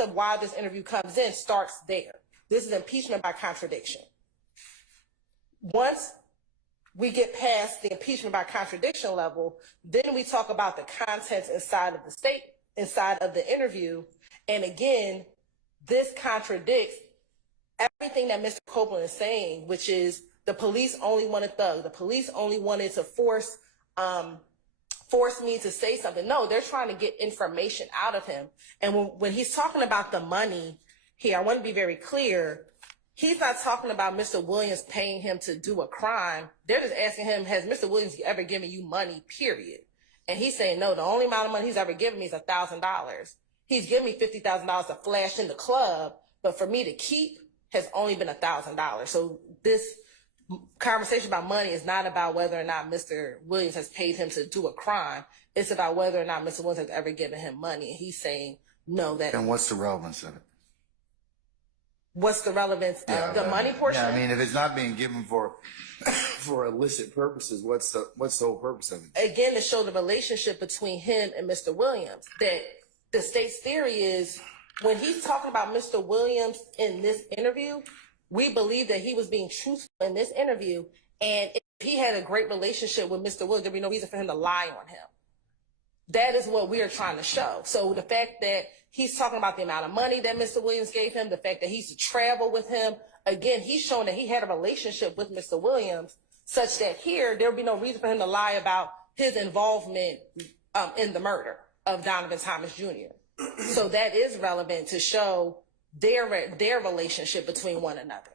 of why this interview comes in starts there. This is impeachment by contradiction. Once we get past the impeachment by contradiction level, then we talk about the contents inside of the interview. And again, this contradicts everything that Mr. Copeland is saying, which is the police only wanted Thug. The police only wanted to force me to say something. No, they're trying to get information out of him. And when he's talking about the money here, I want to be very clear. He's not talking about Mr. Williams paying him to do a crime. They're just asking him, has Mr. Williams ever given you money, period? And he's saying, no, the only amount of money he's ever given me is $1,000. He's given me $50,000 to flash in the club, but for me to keep has only been $1,000. So this conversation about money is not about whether or not Mr. Williams has paid him to do a crime. It's about whether or not Mr. Williams has ever given him money. And he's saying, no, that. And what's the relevance of it? What's the relevance of the money portion? Yeah, I mean, if it's not being given for illicit purposes, what's the whole purpose of it? Again, to show the relationship between him and Mr. Williams. That the state's theory is when he's talking about Mr. Williams in this interview, we believe that he was being truthful in this interview. And if he had a great relationship with Mr. Williams, there'd be no reason for him to lie on him. That is what we are trying to show. So the fact that he's talking about the amount of money that Mr. Williams gave him, the fact that he used to travel with him, again, he's showing that he had a relationship with Mr. Williams such that here, there would be no reason for him to lie about his involvement in the murder of Donovan Thomas Jr. So that is relevant to show their relationship between one another.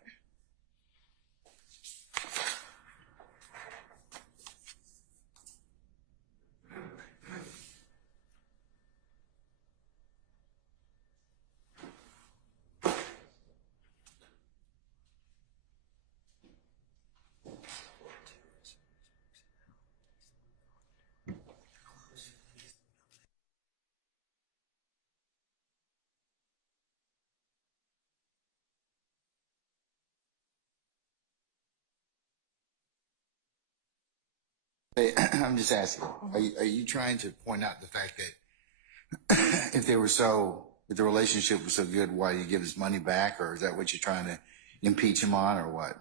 Hey, I'm just asking, are you trying to point out the fact that if the relationship was so good, why do you give his money back? Or is that what you're trying to impeach him on, or what?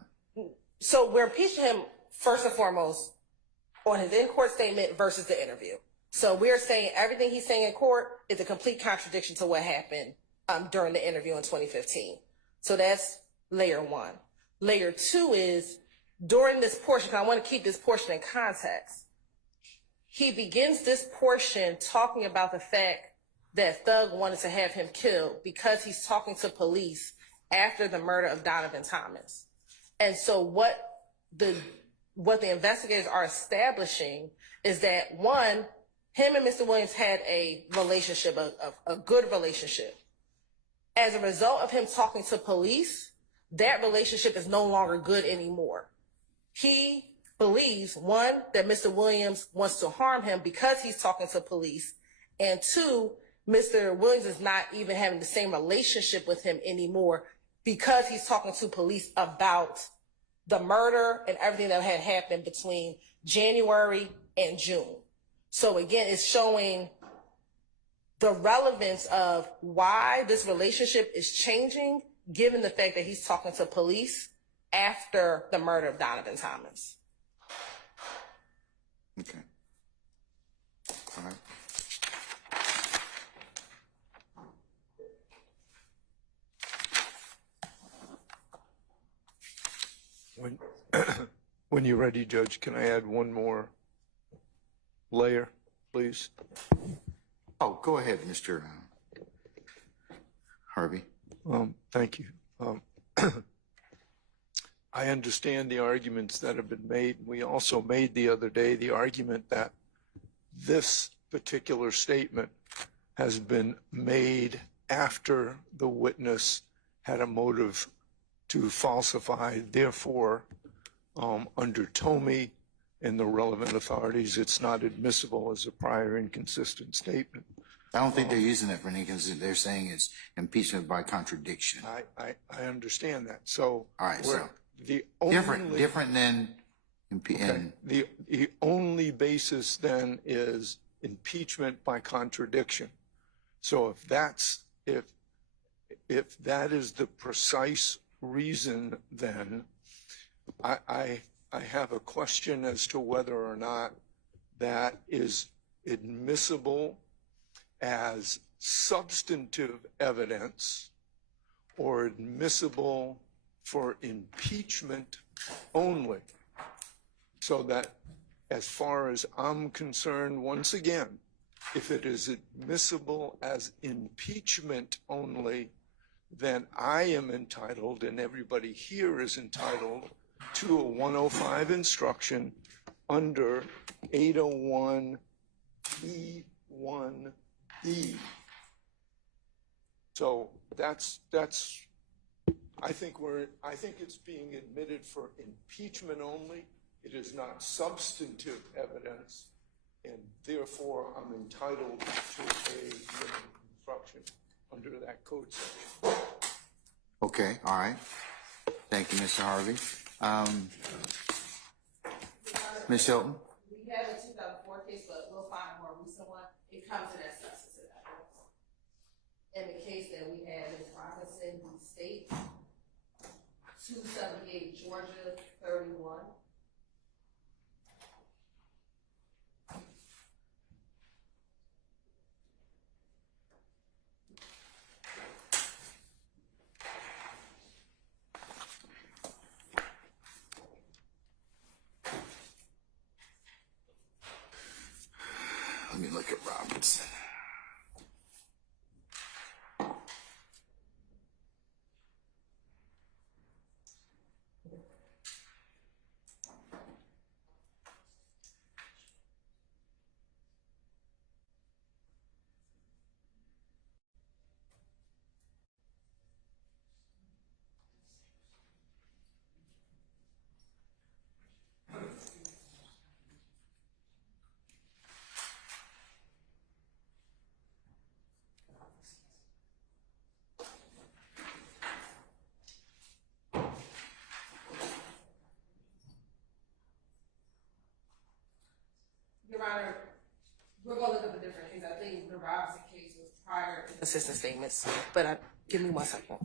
So we're impeaching him first and foremost on his in-court statement versus the interview. So we're saying everything he's saying in court is a complete contradiction to what happened during the interview in 2015. So that's layer one. Layer two is during this portion, because I want to keep this portion in context, he begins this portion talking about the fact that Thug wanted to have him killed because he's talking to police after the murder of Donovan Thomas. And so what the investigators are establishing is that, one, him and Mr. Williams had a relationship, a good relationship. As a result of him talking to police, that relationship is no longer good anymore. He believes, one, that Mr. Williams wants to harm him because he's talking to police, and two, Mr. Williams is not even having the same relationship with him anymore because he's talking to police about the murder and everything that had happened between January and June. So again, it's showing the relevance of why this relationship is changing, given the fact that he's talking to police after the murder of Donovan Thomas. Okay. All right. When you're ready, Judge, can I add one more layer, please? Oh, go ahead, Mr. Harvey. Thank you. I understand the arguments that have been made. We also made the other day the argument that this particular statement has been made after the witness had a motive to falsify. Therefore, under TOMI and the relevant authorities, it's not admissible as a prior inconsistent statement. I don't think they're using it for an inconsistent. They're saying it's impeachment by contradiction. I understand that. So, all right, so the only, different than the only basis then is impeachment by contradiction. So if if that is the precise reason, then I have a question as to whether or not that is admissible as substantive evidence or admissible for impeachment only. So that, as far as I'm concerned, once again, if it is admissible as impeachment only, then I am entitled, and everybody here is entitled, to a 105 instruction under 801E1E. So that's I think it's being admitted for impeachment only. It is not substantive evidence, and therefore I'm entitled to a instruction under that code section. Okay, all right. Thank you, Mr. Harvey. Ms. Hilton? We have a 2004 case, but we'll find a more recent one. It comes to that substantive evidence. And the case that we have is Robinson v. State, 278 Georgia 31. Let me look at Robinson. Your Honor, we're going to look up a different case. I think the Robinson case was prior to consistent statements, but give me 1 second.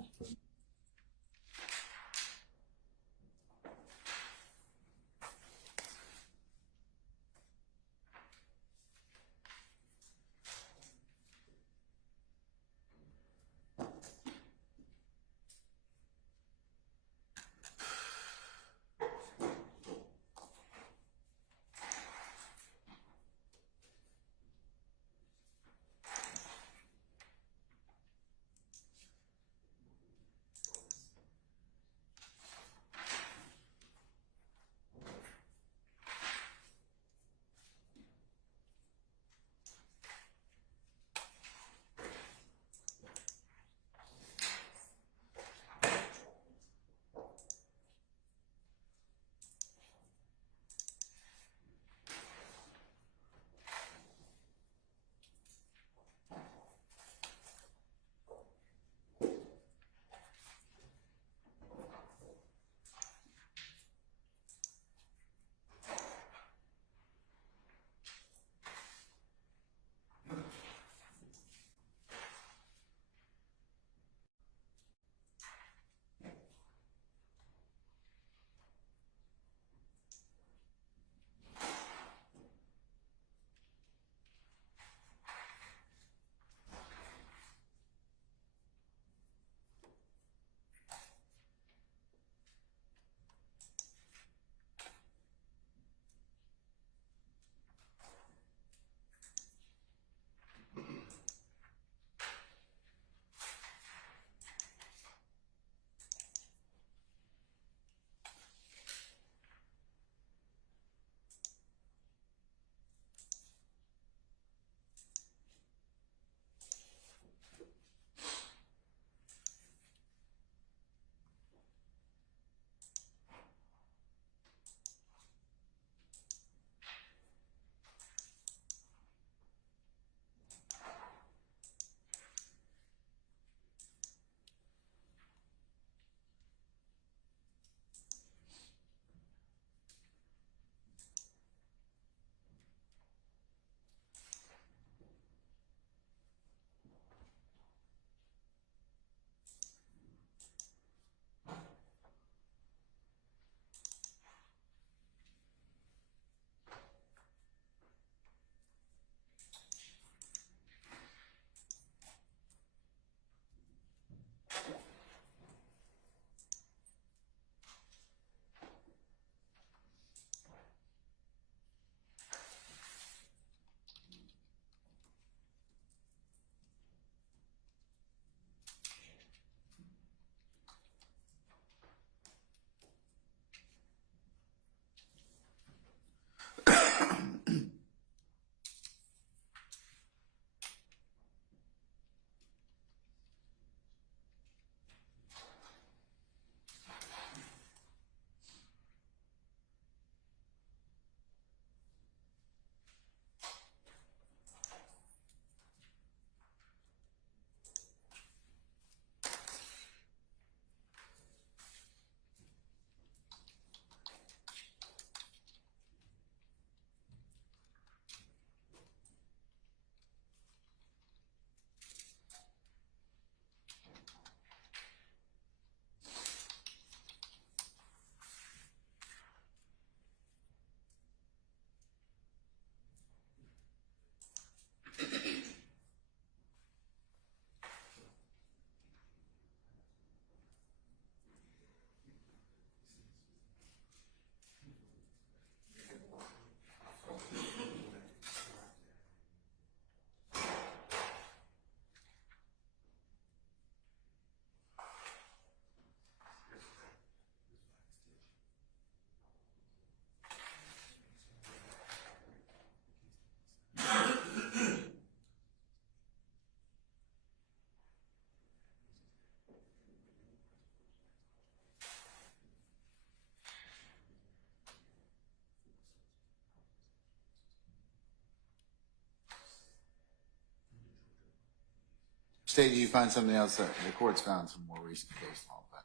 State, did you find something else that the court's found some more recent case law? But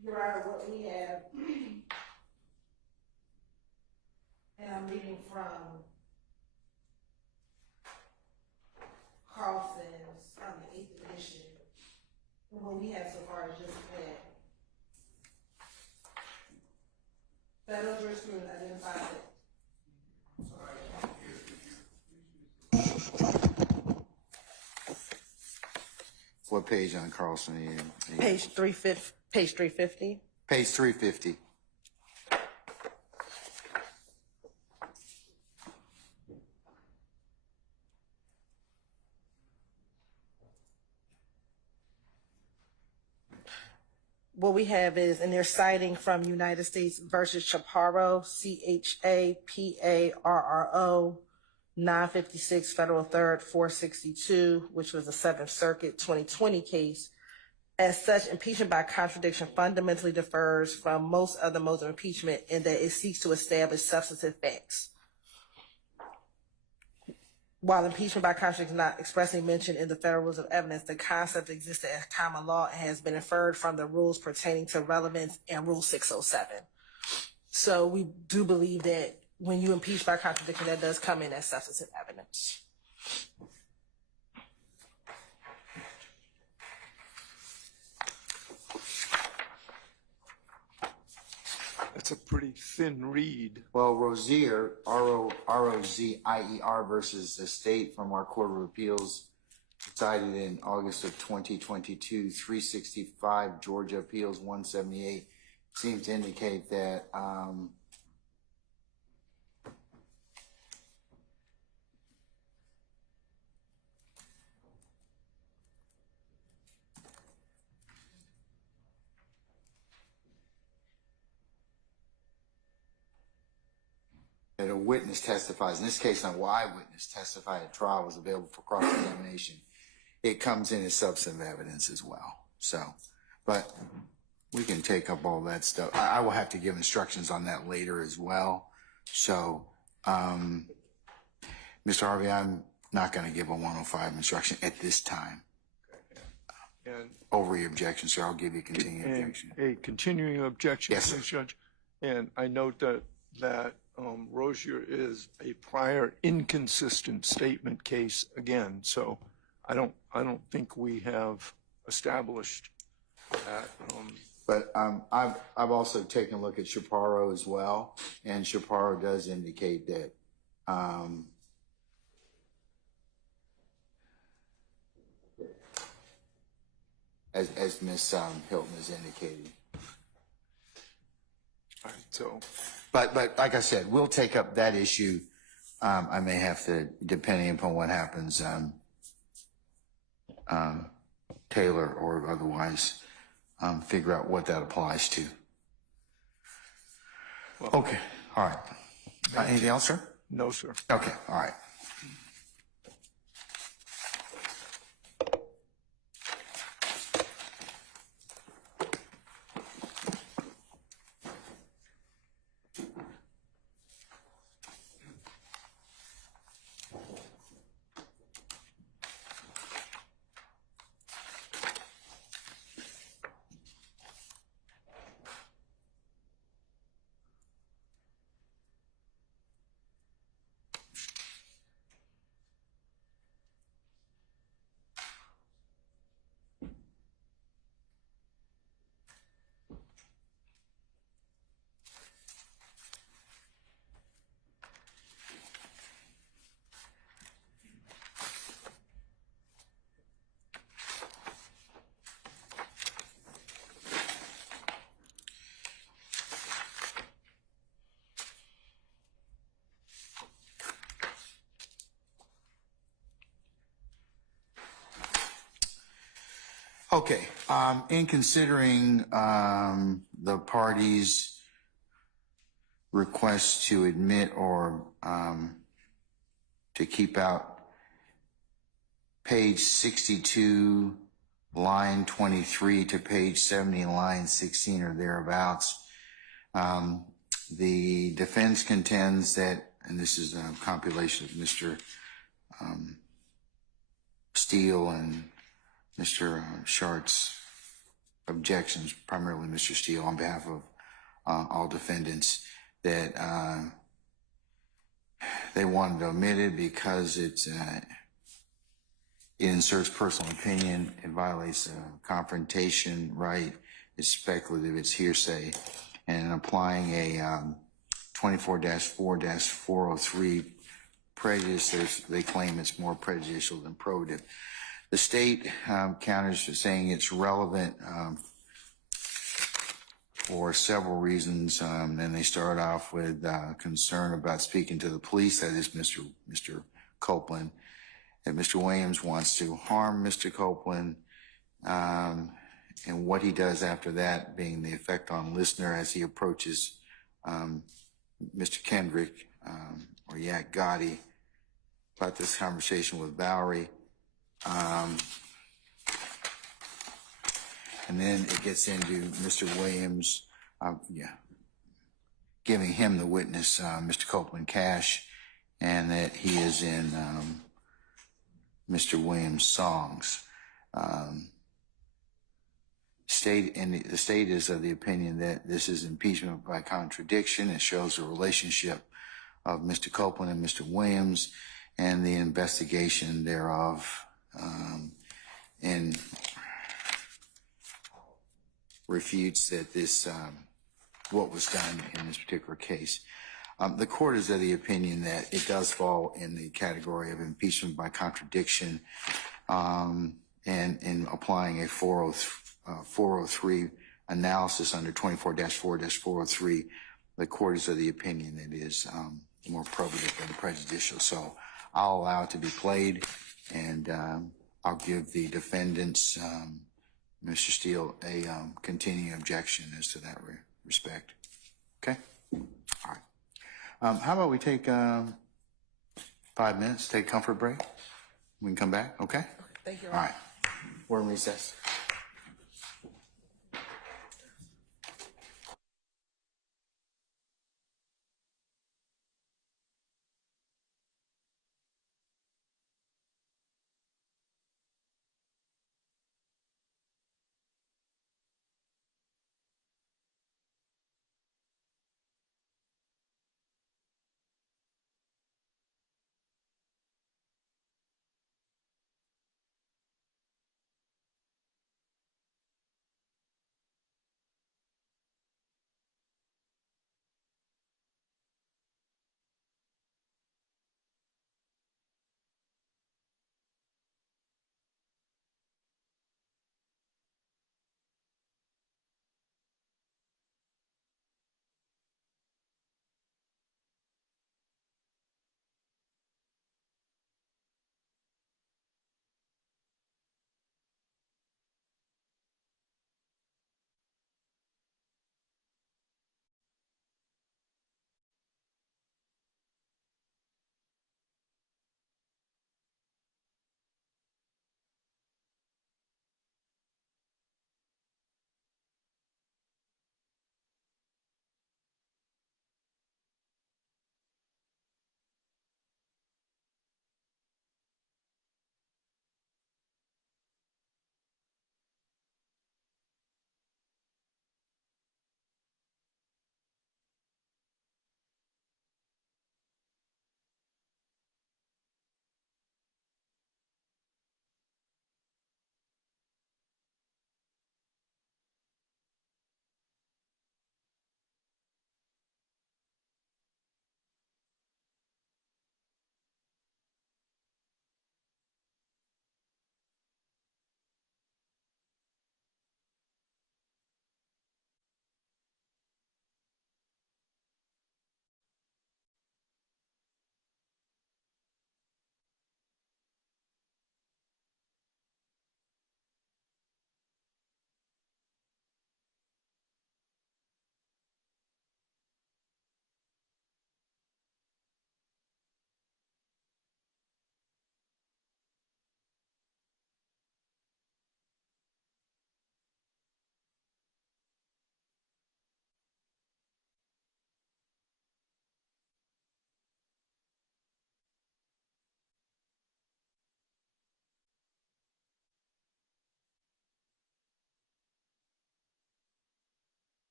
Your Honor, what we have, and I'm reading from Carlson's the 8th edition. What we have so far is just that federal jurisprudence identifies it. what page on Carlson are you in? Page 350. Page 350. Page 350. What we have is, and they're citing from United States versus Chaparro, Chaparro, 956 Federal 3rd 462, which was a 7th Circuit 2020 case. As such, impeachment by contradiction fundamentally differs from most other modes of impeachment in that it seeks to establish substantive facts. While impeachment by contradiction is not expressly mentioned in the federal rules of evidence, the concept existed as common law and has been inferred from the rules pertaining to relevance and Rule 607. So we do believe that when you impeach by contradiction, that does come in as substantive evidence. That's a pretty thin read. Well, Rozier, R-O-Z-I-E-R versus the state from our Court of Appeals, decided in August of 2022, 365 Georgia Appeals 178, seems to indicate that that a witness testifies. In this case, an eyewitness testified at trial was available for cross-examination. It comes in as substantive evidence as well. So, but we can take up all that stuff. I will have to give instructions on that later as well. So, Mr. Harvey, I'm not going to give a 105 instruction at this time. And Over your objection, sir. I'll give you a continuing objection. a continuing objection, Yes, sir. please, Judge. And I note that Rozier is a prior inconsistent statement case again. So I don't think we have established that. But I've also taken a look at Chaparro as well, and Chaparro does indicate that as Ms. Hilton has indicated. All right, so. But like I said, we'll take up that issue. I may have to, depending upon what happens, Taylor or otherwise, figure out what that applies to. Well, Okay, all right. Anything else, sir? No, sir. Okay, all right. Okay, in considering the parties' request to admit or to keep out page 62, line 23 to page 70, line 16 or thereabouts, the defense contends that, and this is a compilation of Mr. Steele and Mr. Shart's objections, primarily Mr. Steele, on behalf of all defendants, that they wanted to omit it because it inserts personal opinion, it violates the confrontation right, it's speculative, it's hearsay, and applying a 24-4-403 prejudice, they claim it's more prejudicial than probative. The state counters saying it's relevant for several reasons. Then they start off with concern about speaking to the police, that is Mr. Copeland, that Mr. Williams wants to harm Mr. Copeland, and what he does after that being the effect on listener as he approaches Mr. Kendrick or Yak Gotti about this conversation with Valerie. And then it gets into Mr. Williams, giving him the witness, Mr. Copeland, cash, and that he is in Mr. Williams' songs. The state is of the opinion that this is impeachment by contradiction. It shows the relationship of Mr. Copeland and Mr. Williams and the investigation thereof, and refutes that this what was done in this particular case. The court is of the opinion that it does fall in the category of impeachment by contradiction, and in applying a 403 analysis under 24-4-403, the court is of the opinion that it is more probative than prejudicial. So I'll allow it to be played, and I'll give the defendants, Mr. Steele, a continuing objection as to that respect. Okay? All right. How about we take 5 minutes, take a comfort break? We can come back, okay? Thank you. All right. We're in recess.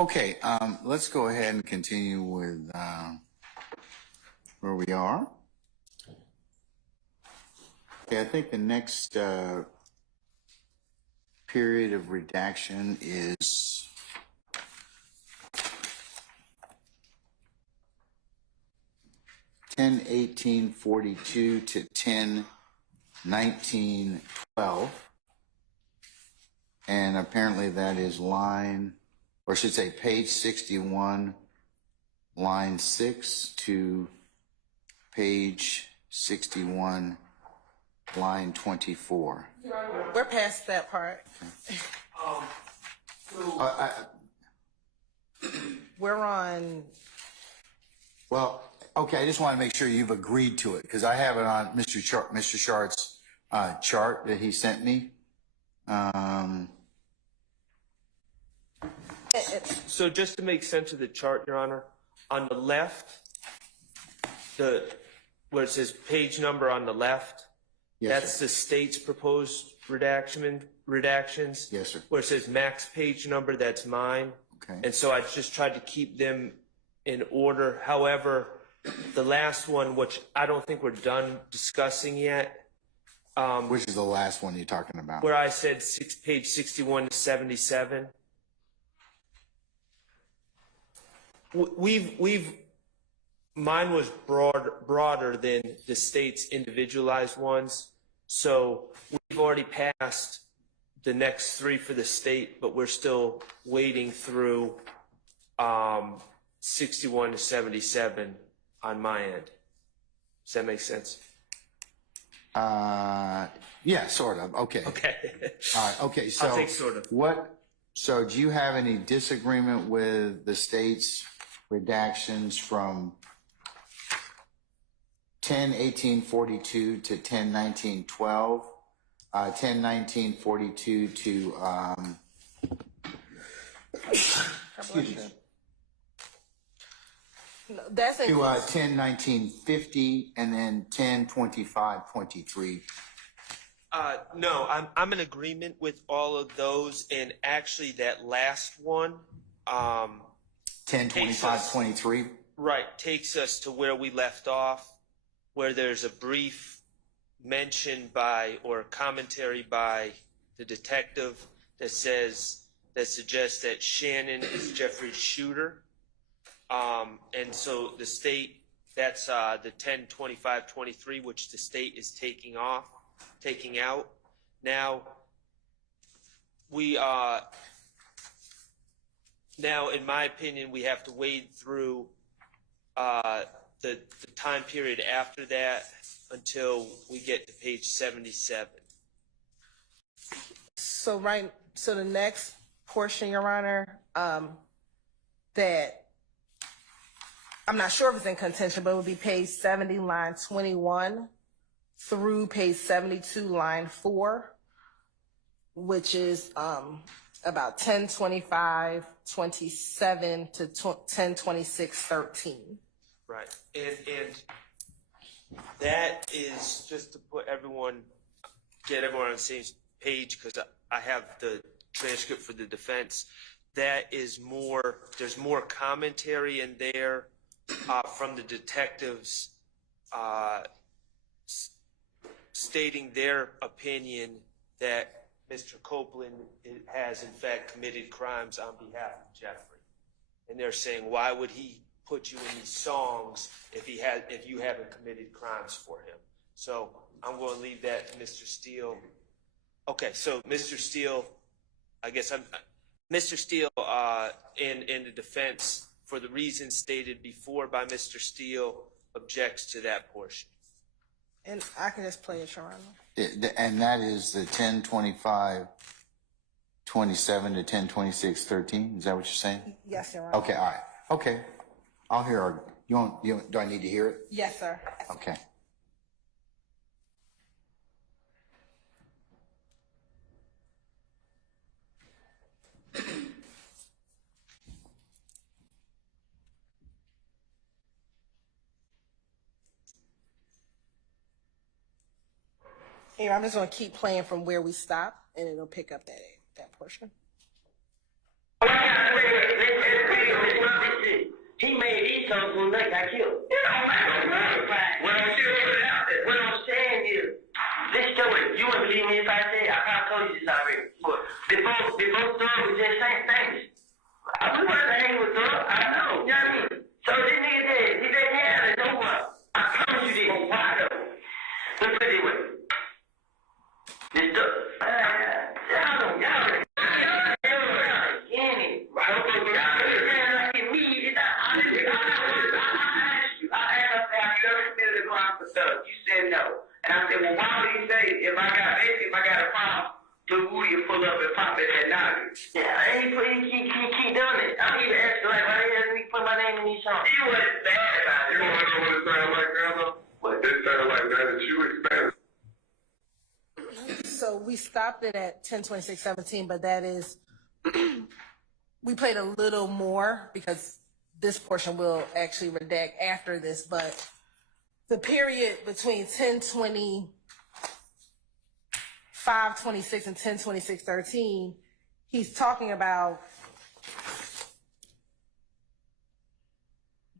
Okay, let's go ahead and continue with where we are. Okay, I think the next period of redaction is (10/18/42) to (10/19/12), and apparently that is line, or I should say page 61, line 6 to page 61, line 24. We're past that part. We're on. Well, okay, I just want to make sure you've agreed to it, because I have it on Mr. Shart's chart that he sent me. So just to make sense of the chart, Your Honor, on the left, where it says page number on the left, Yes, that's sir. the state's proposed redactions. Yes, sir. Where it says max page number, that's mine. Okay. And so I just tried to keep them in order. However, the last one, which I don't think we're done discussing yet, Which is the last one you're talking about? where I said page 61 to 77. Mine was broader than the state's individualized ones. So we've already passed the next three for the state, but we're still waiting through 61 to 77 on my end. Does that make sense? Yeah, sort of. Okay. Okay. All right. Okay. So I'll take sort of. So do you have any disagreement with the state's redactions from 10/18/42 to 10/19/12, 10/19/42 to excuse me, No, that's to inclusive. 10/19/50, and then 10/25/23. No, I'm in agreement with all of those, and actually that last one, 10/25/23. right, takes us to where we left off, where there's a brief mention by or commentary by the detective that suggests that Shannon is Jeffrey's shooter. And so the state, that's the 10/25/23, which the state is taking out. Now now in my opinion, we have to wade through the time period after that until we get to page 77. So the next portion, Your Honor, that I'm not sure if it's in contention, but it would be page 70, line 21 through page 72, line 4, which is about 10/25/27 to 10/26/13. Right, and that is just to get everyone on the same page, because I have the transcript for the defense. That is there's more commentary in there from the detectives stating their opinion that Mr. Copeland has in fact committed crimes on behalf of Jeffrey. And they're saying, why would he put you in these songs if you haven't committed crimes for him? So I'm going to leave that to Mr. Steele. Okay, so Mr. Steele, Mr. Steele in the defense, for the reasons stated before by Mr. Steele, objects to that portion. And I can just play it, Your Honor. And that is the 10/25/27 to 10/26/13. Is that what you're saying? Yes, Your Honor. Okay. All right. Okay. I'll hear. Do I need to hear it? Yes, sir. Okay. Here, I'm just going to keep playing from where we stopped, and it'll pick up that portion. Witness told him they got killed. You know, what I'm saying is, this story, you wouldn't believe me if I said, I probably told you this already. But before Thug was just saying things. I was hanging with Thug, I know, you know what I mean? So this nigga did, he didn't have it, no one. I promise you this. Why though? Let's put it this way. This Thug, y'all in it. You said no. And I said, well, why would he say if I got a problem, Lil Woody will pull up and pop it at Nugget? Yeah, and he keep doing it. I don't even ask like, why they ask me to put my name in these songs? He wasn't bad about it. You want to know what it sounds like now, though? What? It sounds like that you expanded. So we stopped it at 10:26:17, but that is, we played a little more because this portion will actually redact after this, but the period between 10:25:26 and 10:26:13, he's talking about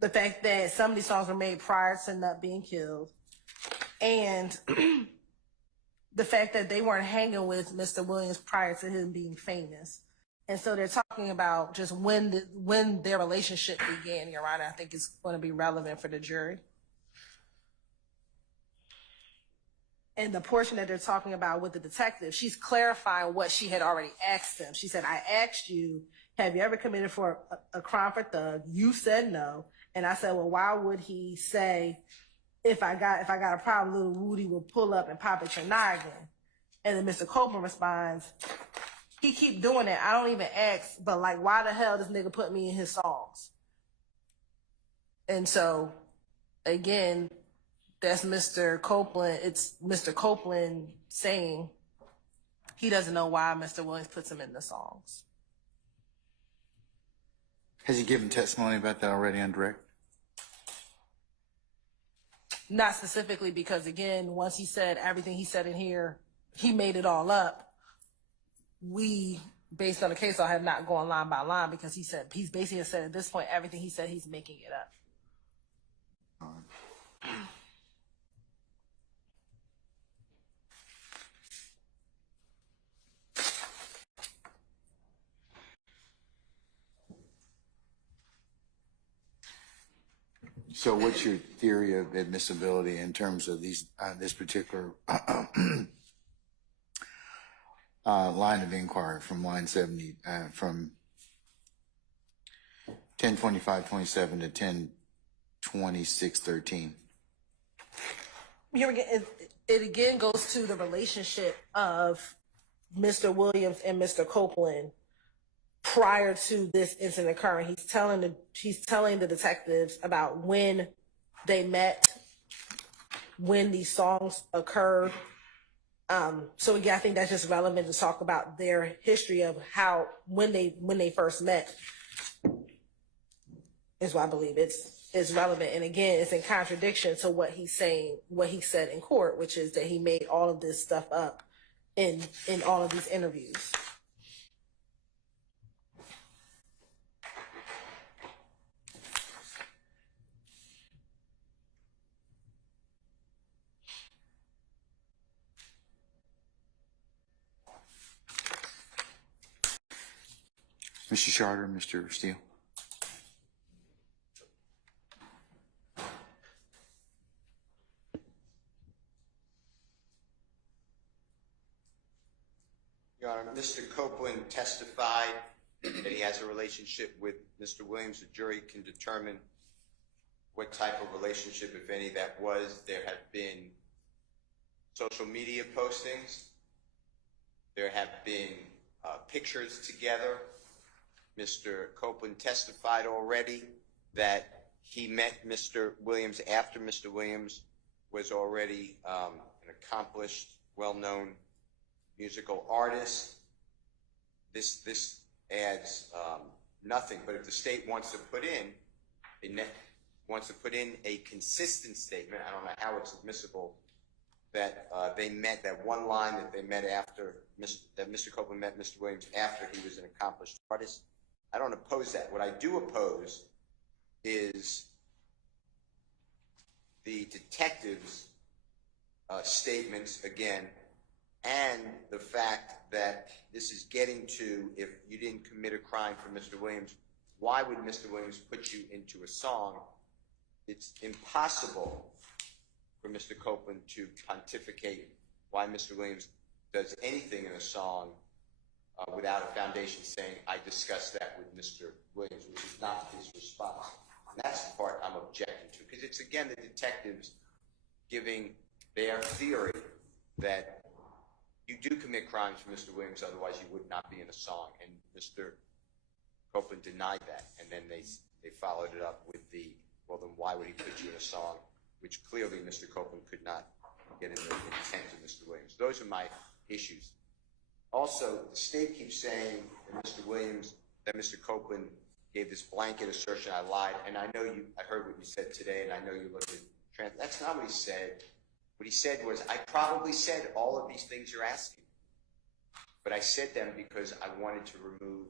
the fact that some of these songs were made prior to Nut being killed, and the fact that they weren't hanging with Mr. Williams prior to him being famous. And so they're talking about just when their relationship began, Your Honor. I think it's going to be relevant for the jury. And the portion that they're talking about with the detective, she's clarifying what she had already asked him. She said, I asked you, have you ever committed for a crime for Thug? You said no. And I said, well, why would he say, if I got a problem, Lil Woody will pull up and pop at your noggin? And then Mr. Copeland responds, he keep doing it. I don't even ask, but like, why the hell this nigga put me in his songs? And so, again, that's Mr. Copeland. It's Mr. Copeland saying he doesn't know why Mr. Williams puts him in the songs. Has he given testimony about that already on direct? Not specifically, because again, once he said everything he said in here, he made it all up. We, based on the case, I have not gone line by line because he's basically said at this point, everything he said, he's making it up. So what's your theory of admissibility in terms of these this particular line of inquiry from line 70, from 10:25:27 to 10:26:13? It again goes to the relationship of Mr. Williams and Mr. Copeland prior to this incident occurring. He's telling the detectives about when they met, when these songs occurred. So again, I think that's just relevant to talk about their history of how when they first met is why I believe it's relevant. And again, it's in contradiction to what he said in court, which is that he made all of this stuff up in all of these interviews. Mr. Charter, Mr. Steele. Your Honor, Mr. Copeland testified that he has a relationship with Mr. Williams. The jury can determine what type of relationship, if any, that was. There have been social media postings. There have been pictures together. Mr. Copeland testified already that he met Mr. Williams after Mr. Williams was already an accomplished, well-known musical artist. This adds nothing, but if the state wants to put in a consistent statement, I don't know how it's admissible, that they met, that one line that they met after, that Mr. Copeland met Mr. Williams after he was an accomplished artist. I don't oppose that. What I do oppose is the detective's statements again, and the fact that this is getting to, if you didn't commit a crime for Mr. Williams, why would Mr. Williams put you into a song? It's impossible for Mr. Copeland to pontificate why Mr. Williams does anything in a song without a foundation saying, I discussed that with Mr. Williams, which is not his response. And that's the part I'm objecting to, because it's, again, the detectives giving their theory that you do commit crimes for Mr. Williams, otherwise you would not be in a song. And Mr. Copeland denied that, and then they followed it up with the, well, then why would he put you in a song, which clearly Mr. Copeland could not get in the intent of Mr. Williams. Those are my issues. Also, the state keeps saying that Mr. Williams, that Mr. Copeland gave this blanket assertion, I lied, and I know you, I heard what you said today, and I know you looked at that's not what he said. What he said was, I probably said all of these things you're asking, but I said them because I wanted to remove,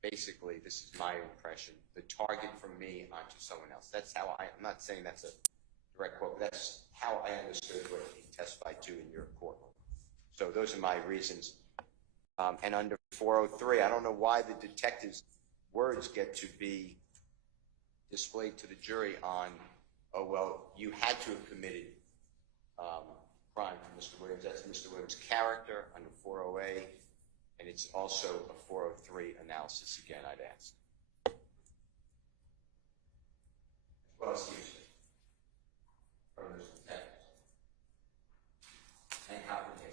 basically, this is my impression, the target from me onto someone else. That's how I'm not saying that's a direct quote, that's how I understood what he testified to in your court. So those are my reasons. And under 403, I don't know why the detective's words get to be displayed to the jury on, oh, well, you had to have committed crime for Mr. Williams. That's Mr. Williams' character under 408, and it's also a 403 analysis again, I'd ask. As well as Hearsay from those detectives. And confrontation.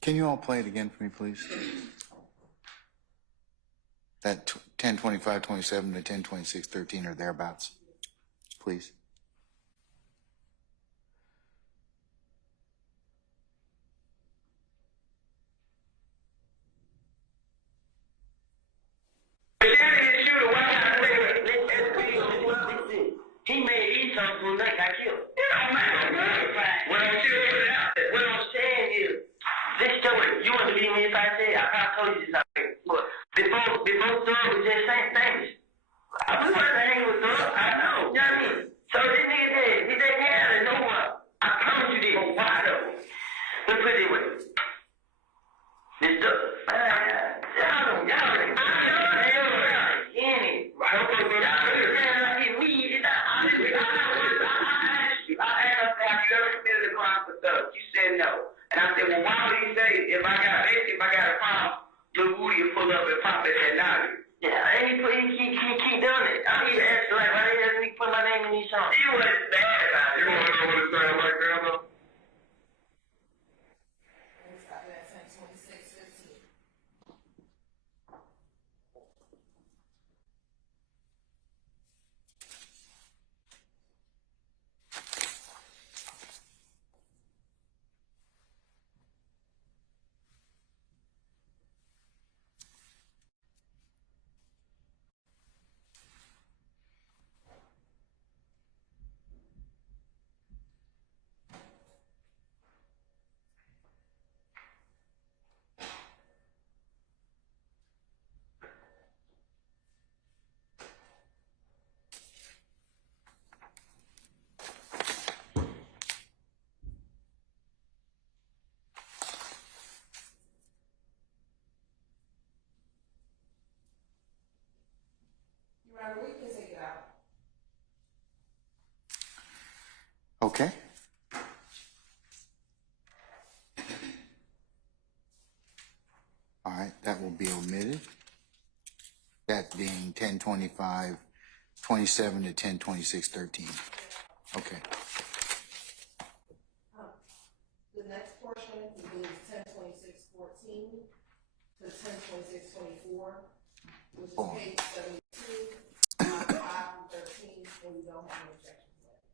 Can you all play it again for me, please? That 10:25:27 to 10:26:13 or thereabouts, please. He made these songs when they got killed. It don't matter. What I'm saying is, this story, you want to believe me if I say, I probably told you this already. But before Thug was just saying things. I was hanging with Thug, I know. You know what I mean? So this nigga said, he said, yeah, no one. I promise you this. Why though? Let's put it away. This Thug. We can take it out. Okay. All right, that will be omitted. That being 1025-27 to 1026-13. Okay. The next portion is 1026-14 to 1026-24, which is Oh. page 72, 5 through 13, and we don't have any objections left.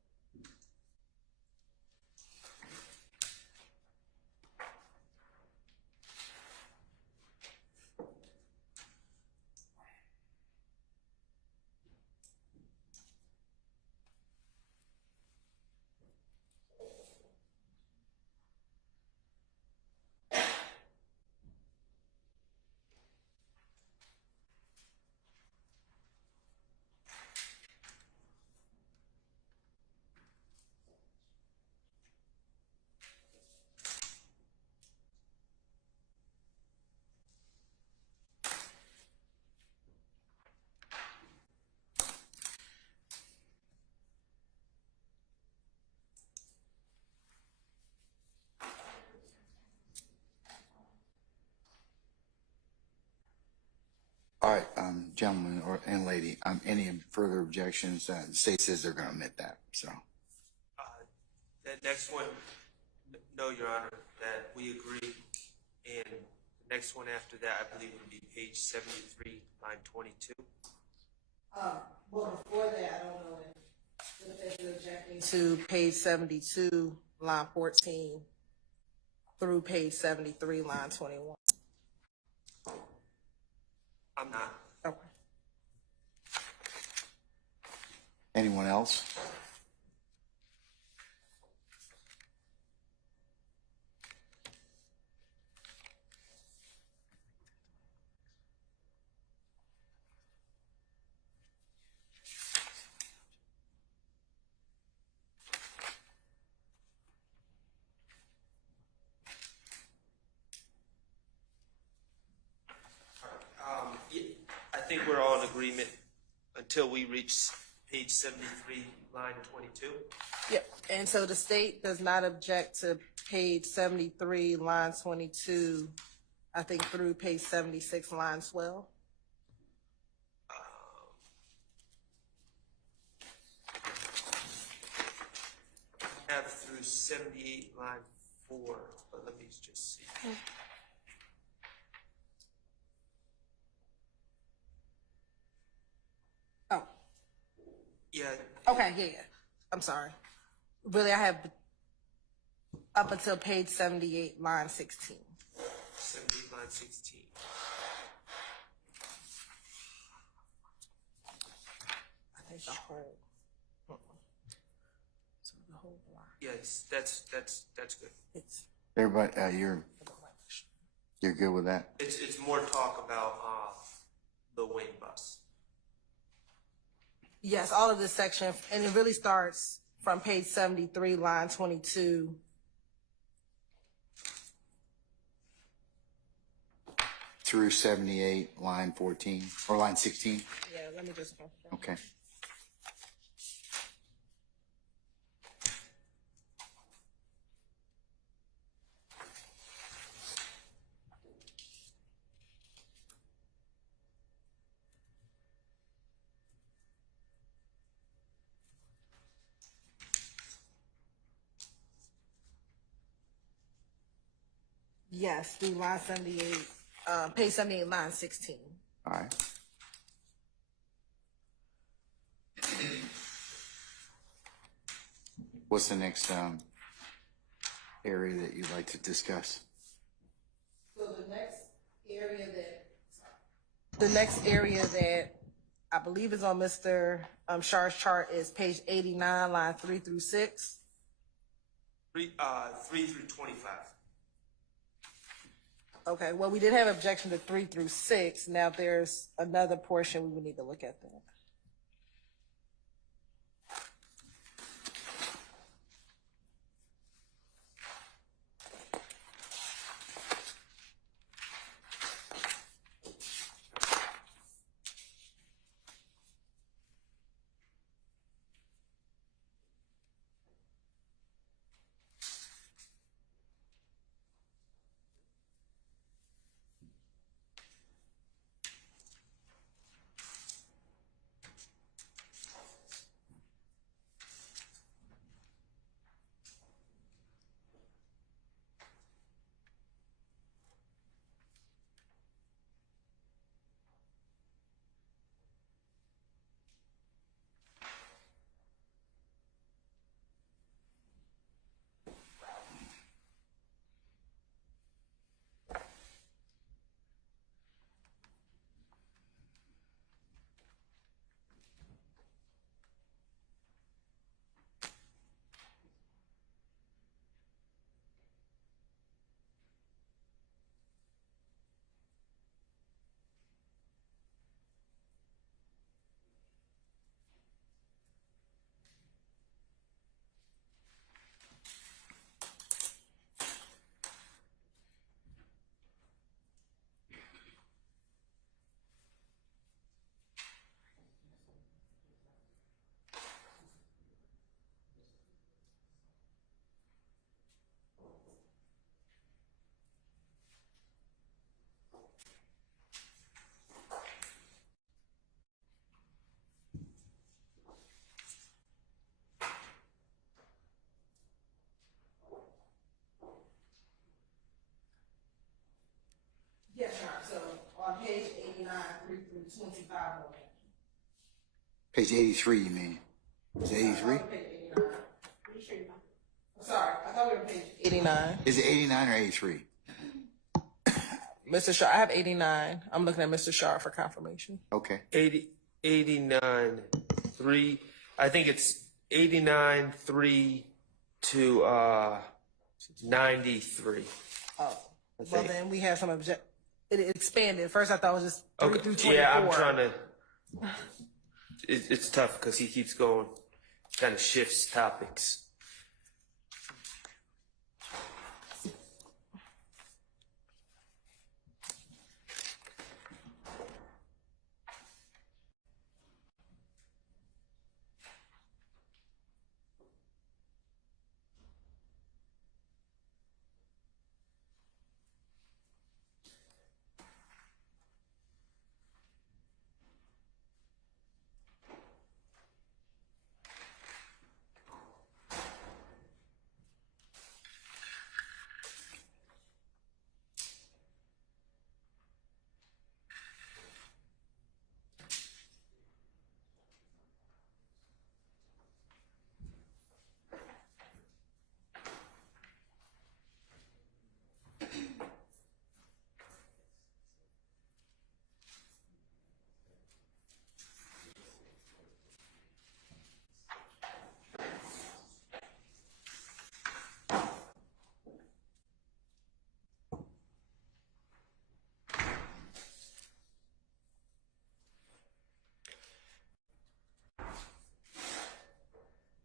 All right, gentlemen and lady, any further objections? The state says they're going to omit that, so. That next one, no, Your Honor, that we agree. And the next one after that, I believe would be page 73, line 22. Well, before that, I don't know if you're objecting to page 72, line 14, through page 73, line 21. I'm not. Okay. Anyone else? Yeah, I think we're all in agreement until we reach page 73, line 22. Yep, and so the state does not object to page 73, line 22, I think through page 76, line 12. Have through 78, line 4, but let me just see. Oh, Yeah. okay, yeah. I'm sorry. Really, I have up until page 78, line 16. 78, line 16. I think the whole. So the whole block. Yes, that's good. It's. Everybody, you're good with that? It's more talk about the wing bus. Yes, all of this section, and it really starts from page 73, line 22. Through 78, line 14, or line 16? Yeah, let me just confirm. Okay. Yes, through line 78, page 78, line 16. All right. What's the next area that you'd like to discuss? So the next area that I believe is on Mr. Shar's chart is page 89, line 3 through 6. 3 through 25. Okay, well, we did have objection to 3 through 6. Now there's another portion we would need to look at that. through 25 on that. Page 83, you mean? Is it 83? Page 89. I'm sorry, I thought we were on page 89. Is it 89 or 83? Mr. Shaw, I have 89. I'm looking at Mr. Shaw for confirmation. Okay. 89, 3. I think it's 89, 3 to 93. Oh, well then we have some it expanded. First I thought it was just 3 through 24. Yeah, I'm trying to. It's tough because he keeps going, kind of shifts topics.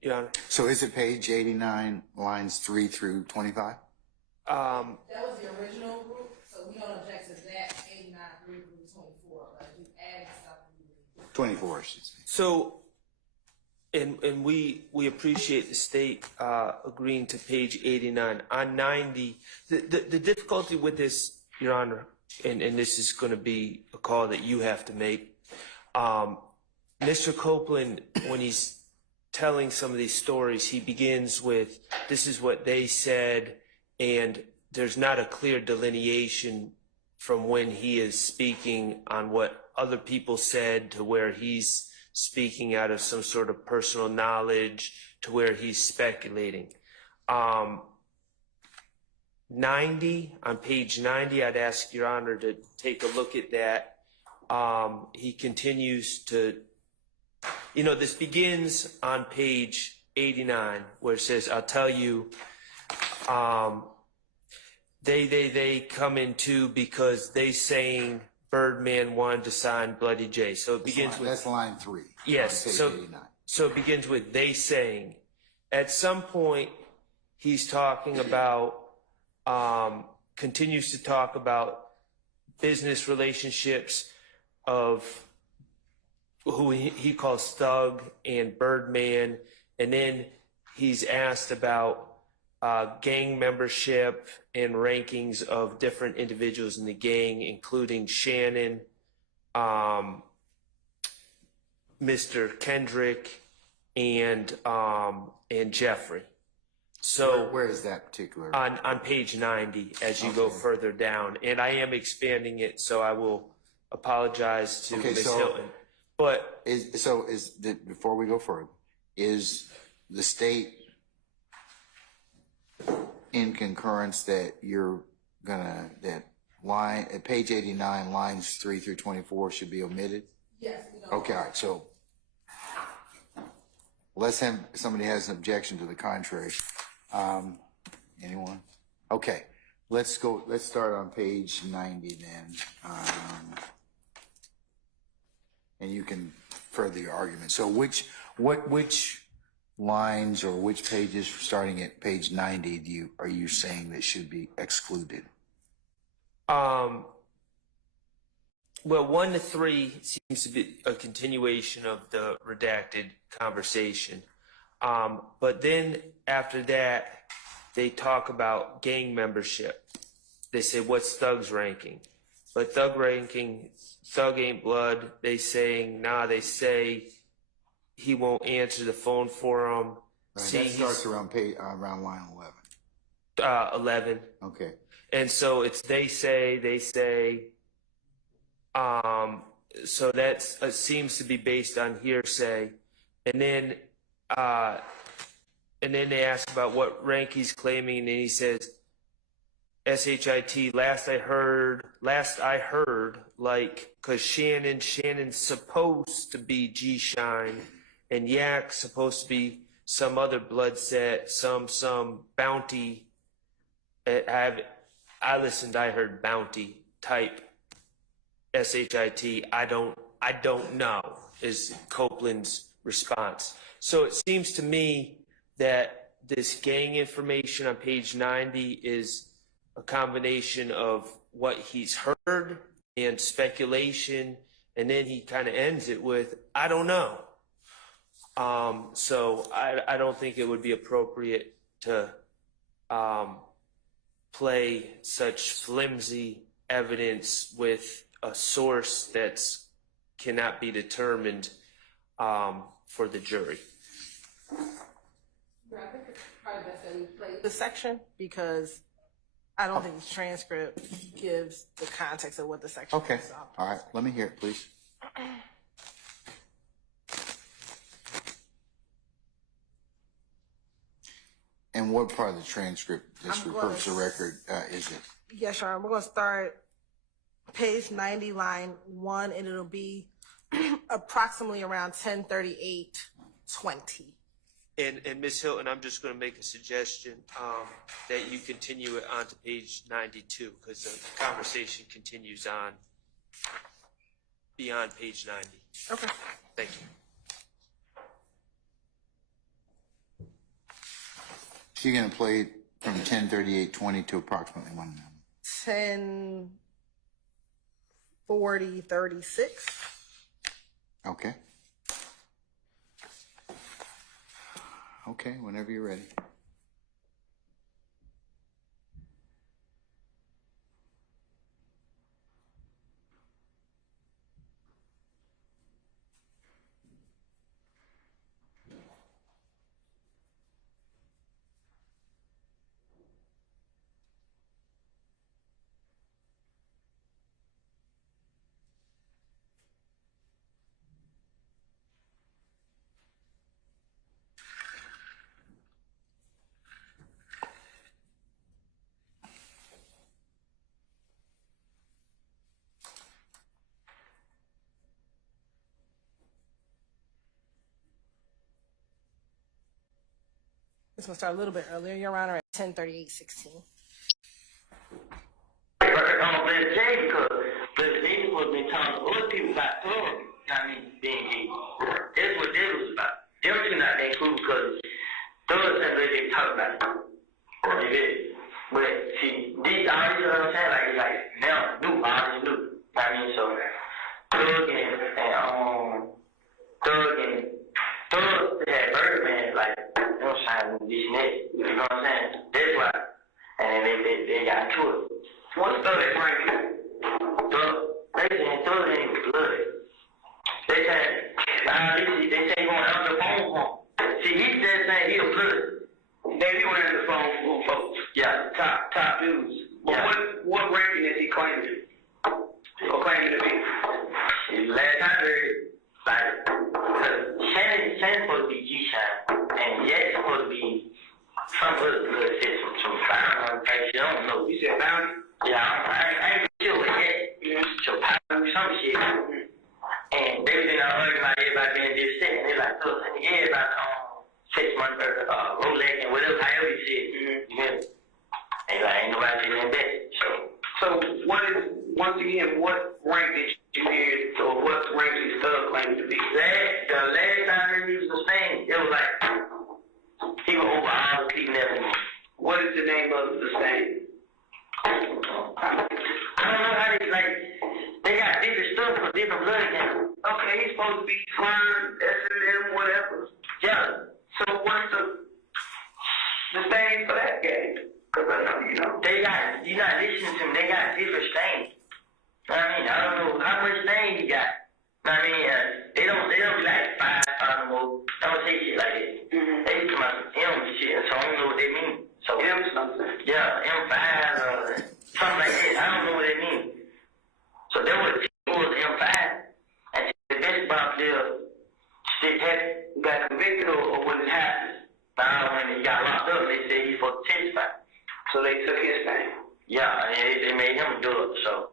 Your Honor. So is it page 89, lines 3 through 25? That was the original group, so we don't object to that 89 through 24, but you added stuff. 24, I should say. So, and we appreciate the state agreeing to page 89. On 90, the difficulty with this, Your Honor, and this is going to be a call that you have to make. Mr. Copeland, when he's telling some of these stories, he begins with, this is what they said, and there's not a clear delineation from when he is speaking on what other people said to where he's speaking out of some sort of personal knowledge to where he's speculating. 90, on page 90, I'd ask Your Honor to take a look at that. He continues to, this begins on page 89 where it says, I'll tell you, they come into because they saying Birdman wanted to sign Bloody J. So it begins with, that's line 3. yes. Page So 89. so it begins with they saying. At some point, he's talking about, continues to talk about business relationships of who he calls Thug and Birdman. And then he's asked about gang membership and rankings of different individuals in the gang, including Shannon, Mr. Kendrick, and Jeffrey. So Where is that particular? on page 90 as you go further down, and I am expanding it, so I will apologize to Ms. Hilton. But Before we go further, is the state in concurrence that you're gonna, that line at page 89, lines 3 through 24 should be omitted? Yes, we don't. Okay, all right, so unless somebody has an objection to the contrary. Anyone? Okay, let's start on page 90 then. And you can further your argument. So which lines or which pages starting at page 90 are you saying that should be excluded? Well, 1 to 3 seems to be a continuation of the redacted conversation. But then after that, they talk about gang membership. They say, what's Thug's ranking? But Thug ranking, Thug ain't blood. They saying, they say he won't answer the phone for him. Right, that starts around line 11. 11. Okay. And so it's they say, so that's seems to be based on hearsay, and then they ask about what rank he's claiming, and he says, SHIT. Last I heard, like, cause Shannon's supposed to be G Shine, and Yak's supposed to be some other blood set, some bounty. I listened. I heard bounty type. SHIT. I don't know, is Copeland's response. So it seems to me that this gang information on page 90 is a combination of what he's heard and speculation, and then he kind of ends it with, I don't know. So I don't think it would be appropriate to play such flimsy evidence with a source that's cannot be determined for the jury. I think it's probably best that we play this section because I don't think the transcript gives the context of what the section Okay. is. All right. Let me hear it, please. And what part of the transcript, just for purpose of record, is it? Yes, Your Honor. We're going to start page 90, line 1, and it'll be approximately around 10:38:20. And Ms. Hilton, I'm just going to make a suggestion that you continue it on to page 92 because the conversation continues on beyond page 90. Okay. Thank you. So you're going to play it from 10:38:20 to approximately 1 minute. 10:40:36. Okay. Okay, whenever you're ready. It's going to start a little bit earlier, Your Honor, at 10:38:16. Let's say because the lady was been telling other people about Thug, being gay. That's what that was about. They were not that cool because Thug said they didn't talk about it. But see, these all these what I'm saying, like now new, all this new. So Thug had Birdman, like, you know what I'm saying, this and that. You know what I'm saying? That's why. And they got to it. What's Thug at Frankie? They saying Thug ain't blood. They say he going out the phone for him. See, he's just saying he a blood. Then he went on the phone for folks. Yeah, top dudes. Yeah. What ranking is he claiming? Or claiming to be? Last time I heard, like, Shannon's supposed to be G-Shine, and Yak's supposed to be some other blood system, some firearm type shit. I don't know. You said bounty? Yeah, I ain't sure what Yak. So some shit. And they was in our argument about everybody being this shit, and they like, so yeah, about 6 months Rolex and whatever, however you said. You hear me? And like, ain't nobody getting that. So what is, once again, what rank did you hear, or what rank is Thug claiming to be? The last time I heard he was sustained, it was like, he was over all the people there. What is the name of the sustained? I don't know how they, like, they got different stuff for different blood cancers. Okay, he's supposed to be fine, S&M, whatever. Yeah. So what's the stain for that game? Because you know, they got, you're not listening to them, they got different stains. I mean, I don't know how much stain you got. I mean, they don't be like 5 animals. I don't say shit like that. They come out some M shit, so I don't know what they mean. So M something. Yeah, M5 or something like that. I don't know what they mean. So that was M5. possibly got convicted or what happened. Now when he got locked up, they said he's supposed to testify. So they took his name. Yeah, and they made him do it, so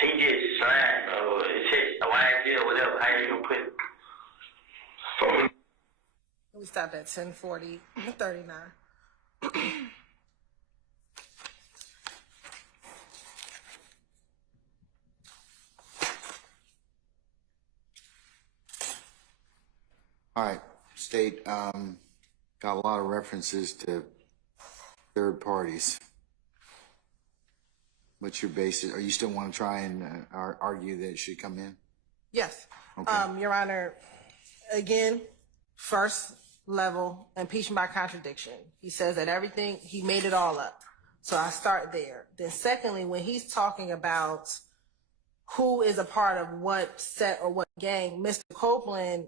he just signed or it's YG or whatever, how you gonna put it. So We stopped at 10:39. All right, State, got a lot of references to third parties. What's your basis? Are you still want to try and argue that it should come in? Yes. Okay. Your Honor, again, first level, impeachment by contradiction. He says that everything, he made it all up. So I start there. Then secondly, when he's talking about who is a part of what set or what gang, Mr. Copeland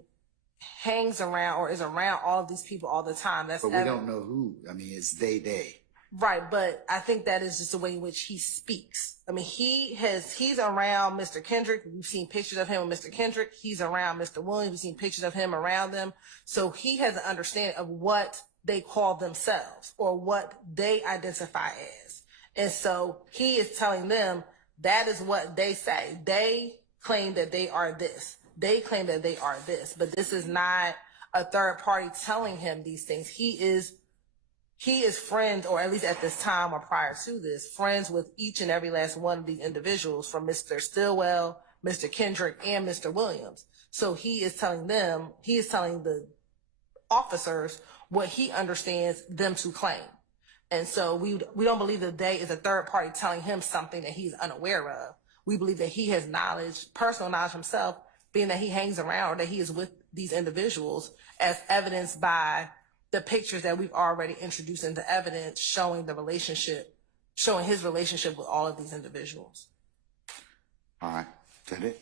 hangs around or is around all of these people all the time. That's But we don't know who. I mean, it's they. Right, but I think that is just the way in which he speaks. I mean, he's around Mr. Kendrick. We've seen pictures of him with Mr. Kendrick. He's around Mr. Williams. We've seen pictures of him around them. So he has an understanding of what they call themselves or what they identify as. And so he is telling them that is what they say. They claim that they are this. They claim that they are this, but this is not a third party telling him these things. He is friends, or at least at this time or prior to this, friends with each and every last one of these individuals, from Mr. Stillwell, Mr. Kendrick, and Mr. Williams. So he is telling the officers what he understands them to claim. And so we don't believe that they is a third party telling him something that he's unaware of. We believe that he has knowledge, personal knowledge himself, being that he hangs around or that he is with these individuals, as evidenced by the pictures that we've already introduced into evidence showing his relationship with all of these individuals. All right. Is that it?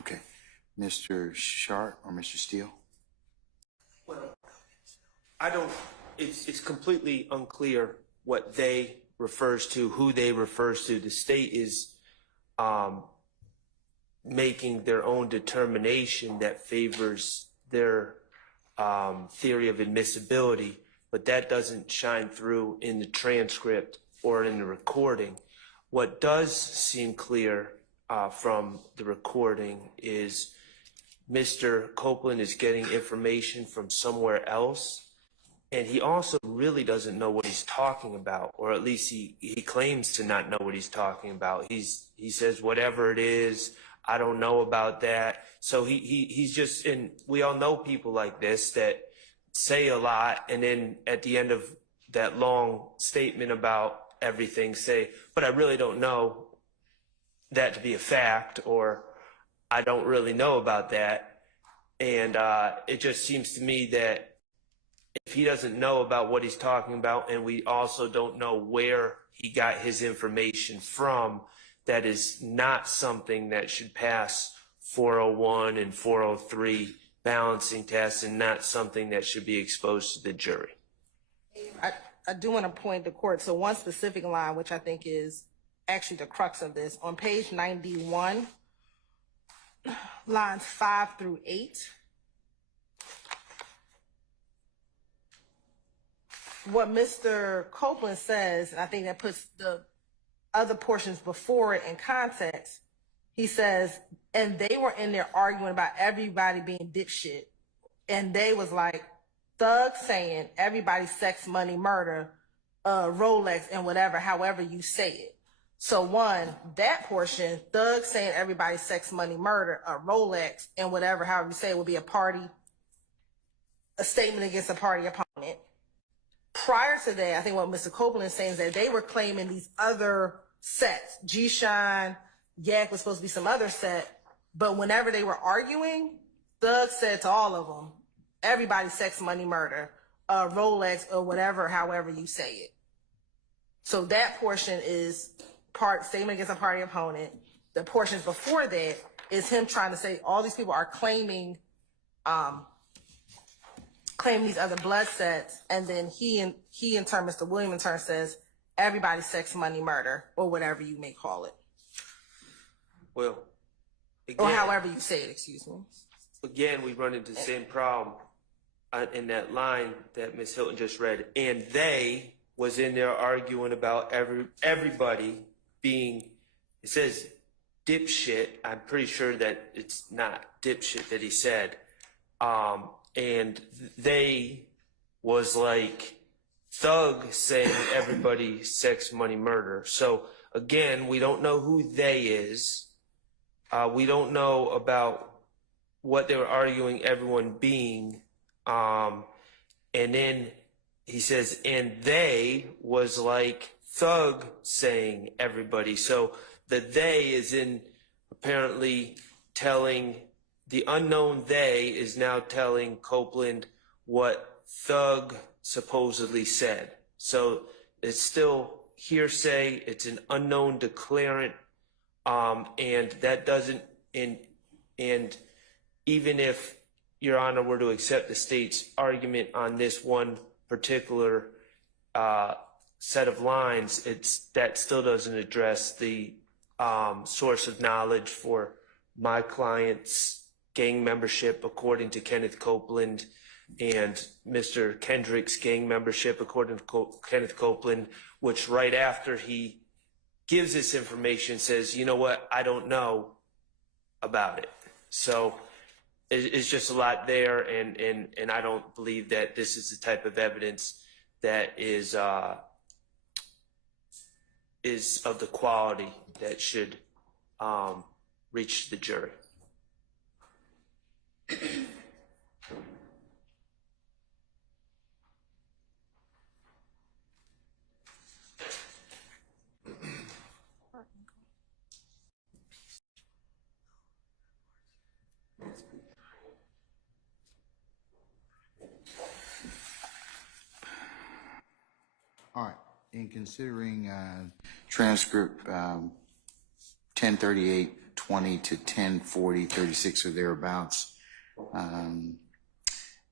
Okay. Mr. Sharp or Mr. Steele? Well, it's completely unclear what they refers to, who they refers to. The state is making their own determination that favors their theory of admissibility, but that doesn't shine through in the transcript or in the recording. What does seem clear from the recording is Mr. Copeland is getting information from somewhere else, and he also really doesn't know what he's talking about, or at least he claims to not know what he's talking about. He says whatever it is, I don't know about that. So he's just, and we all know people like this that say a lot, and then at the end of that long statement about everything say, but I really don't know that to be a fact, or I don't really know about that. And it just seems to me that if he doesn't know about what he's talking about, and we also don't know where he got his information from, that is not something that should pass 401 and 403 balancing tests, and not something that should be exposed to the jury. I do want to point the court to one specific line, which I think is actually the crux of this. On page 91, lines 5 through 8. What Mr. Copeland says, and I think that puts the other portions before it in context, he says, and they were in there arguing about everybody being dipshit. And they was like, Thug saying everybody sex, money, murder, Rolex, and whatever, however you say it. So one, that portion, Thug saying everybody sex, money, murder, Rolex, and whatever, however you say it, would be a statement against a party opponent. Prior to that, I think what Mr. Copeland is saying is that they were claiming these other sets. G-Shine, Yak was supposed to be some other set, but whenever they were arguing, Thug said to all of them, everybody sex, money, murder, Rolex, or whatever, however you say it. So that portion is statement against a party opponent. The portions before that is him trying to say all these people are claiming these other blood sets, and then he in turn, Mr. William in turn says everybody sex, money, murder, or whatever you may call it. Well, Or however you say it, excuse me. Again, we run into the same problem in that line that Ms. Hilton just read. And they was in there arguing about everybody being, it says dipshit. I'm pretty sure that it's not dipshit that he said. And they was like thug saying everybody sex, money, murder. So again, we don't know who they is. We don't know about what they were arguing everyone being. And then he says, and they was like thug saying everybody. So the they is in apparently telling, the unknown they is now telling Copeland what thug supposedly said. So it's still hearsay. It's an unknown declarant. And that doesn't, and even if Your Honor were to accept the state's argument on this one particular set of lines, that still doesn't address the source of knowledge for my client's gang membership according to Kenneth Copeland, and Mr. Kendrick's gang membership according to Kenneth Copeland, which right after he gives this information says, you know what, I don't know about it. So it's just a lot there, and I don't believe that this is the type of evidence that is of the quality that should reach the jury. All right. In considering transcript 1038-20 to 1040-36 or thereabouts,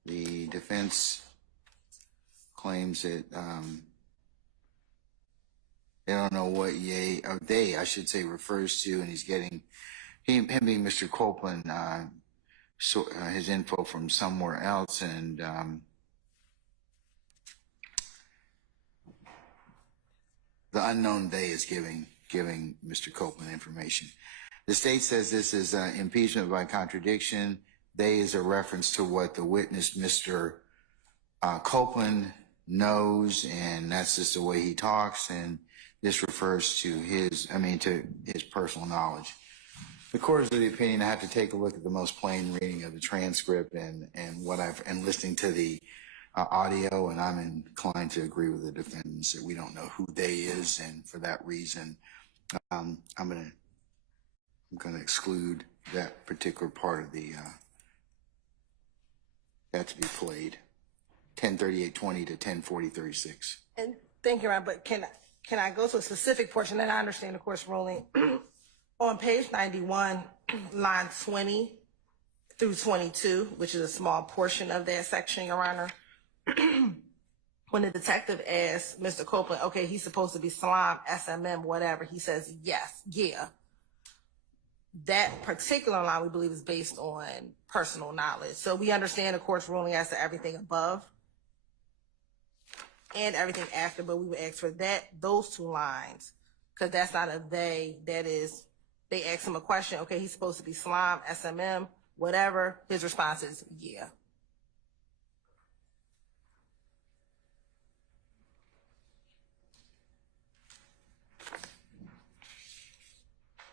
the defense claims that they don't know what they, I should say, refers to, and he's getting, him being Mr. Copeland, his info from somewhere else, and the unknown they is giving Mr. Copeland information. The state says this is impeachment by contradiction. They is a reference to what the witness, Mr. Copeland, knows, and that's just the way he talks, and this refers to his personal knowledge. The court is of the opinion I have to take a look at the most plain reading of the transcript and listening to the audio, and I'm inclined to agree with the defendants that we don't know who they is, and for that reason, I'm gonna exclude that particular part of the that to be played. 1038-20 to 1040-36. And thank you, Ron, but can I go to a specific portion that I understand the court's ruling? On page 91, line 20 through 22, which is a small portion of that section, Your Honor. When the detective asks Mr. Copeland, okay, he's supposed to be slime, SMM, whatever, he says, yes, yeah. That particular line, we believe, is based on personal knowledge. So we understand the court's ruling as to everything above and everything after, but we would ask for those two lines, because that's not a they, that is, they ask him a question, okay, he's supposed to be slime, SMM, whatever, his response is, yeah.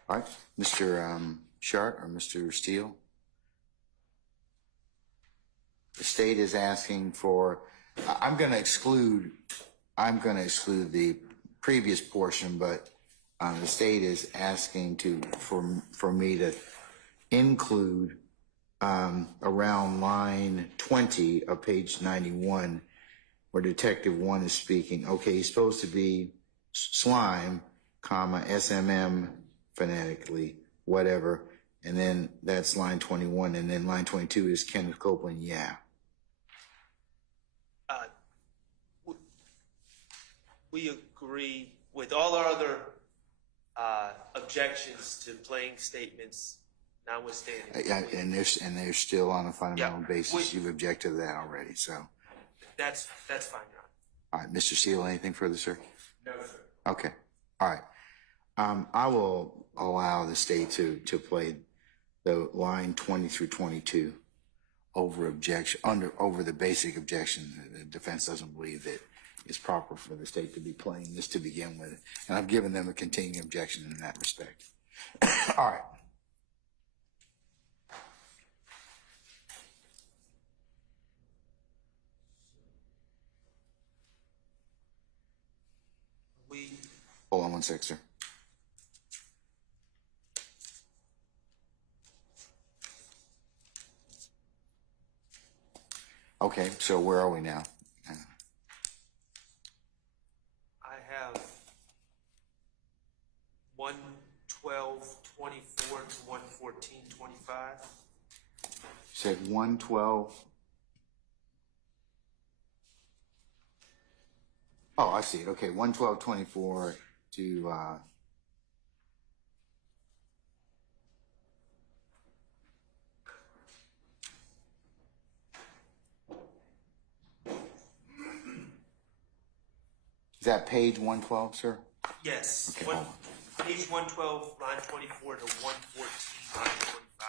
All right, Mr. Shart or Mr. Steele? The state is asking for, I'm going to exclude the previous portion, but the state is asking for me to include around line 20 of page 91, where Detective 1 is speaking. Okay, he's supposed to be slime, comma, SMM, phonetically, whatever, and then that's line 21, and then line 22 is Kenneth Copeland, yeah. We agree with all our other objections to playing statements notwithstanding. And they're still on a fundamental Yeah. basis. You've objected to that already, so. That's fine, Your Honor. All right, Mr. Steele, anything further, sir? No, sir. Okay, all right. I will allow the state to play the line 20 through 22 over the basic objection. The defense doesn't believe that it's proper for the state to be playing this to begin with. And I've given them a continuing objection in that respect. All right. Hold on one sec, sir. Okay, so where are we now? I have 112:24 to 114:25. Said 112. Oh, I see it. Okay, 112:24 to is that page 112, sir? Yes. Okay, hold on. Page 112, line 24 to 114, line 25.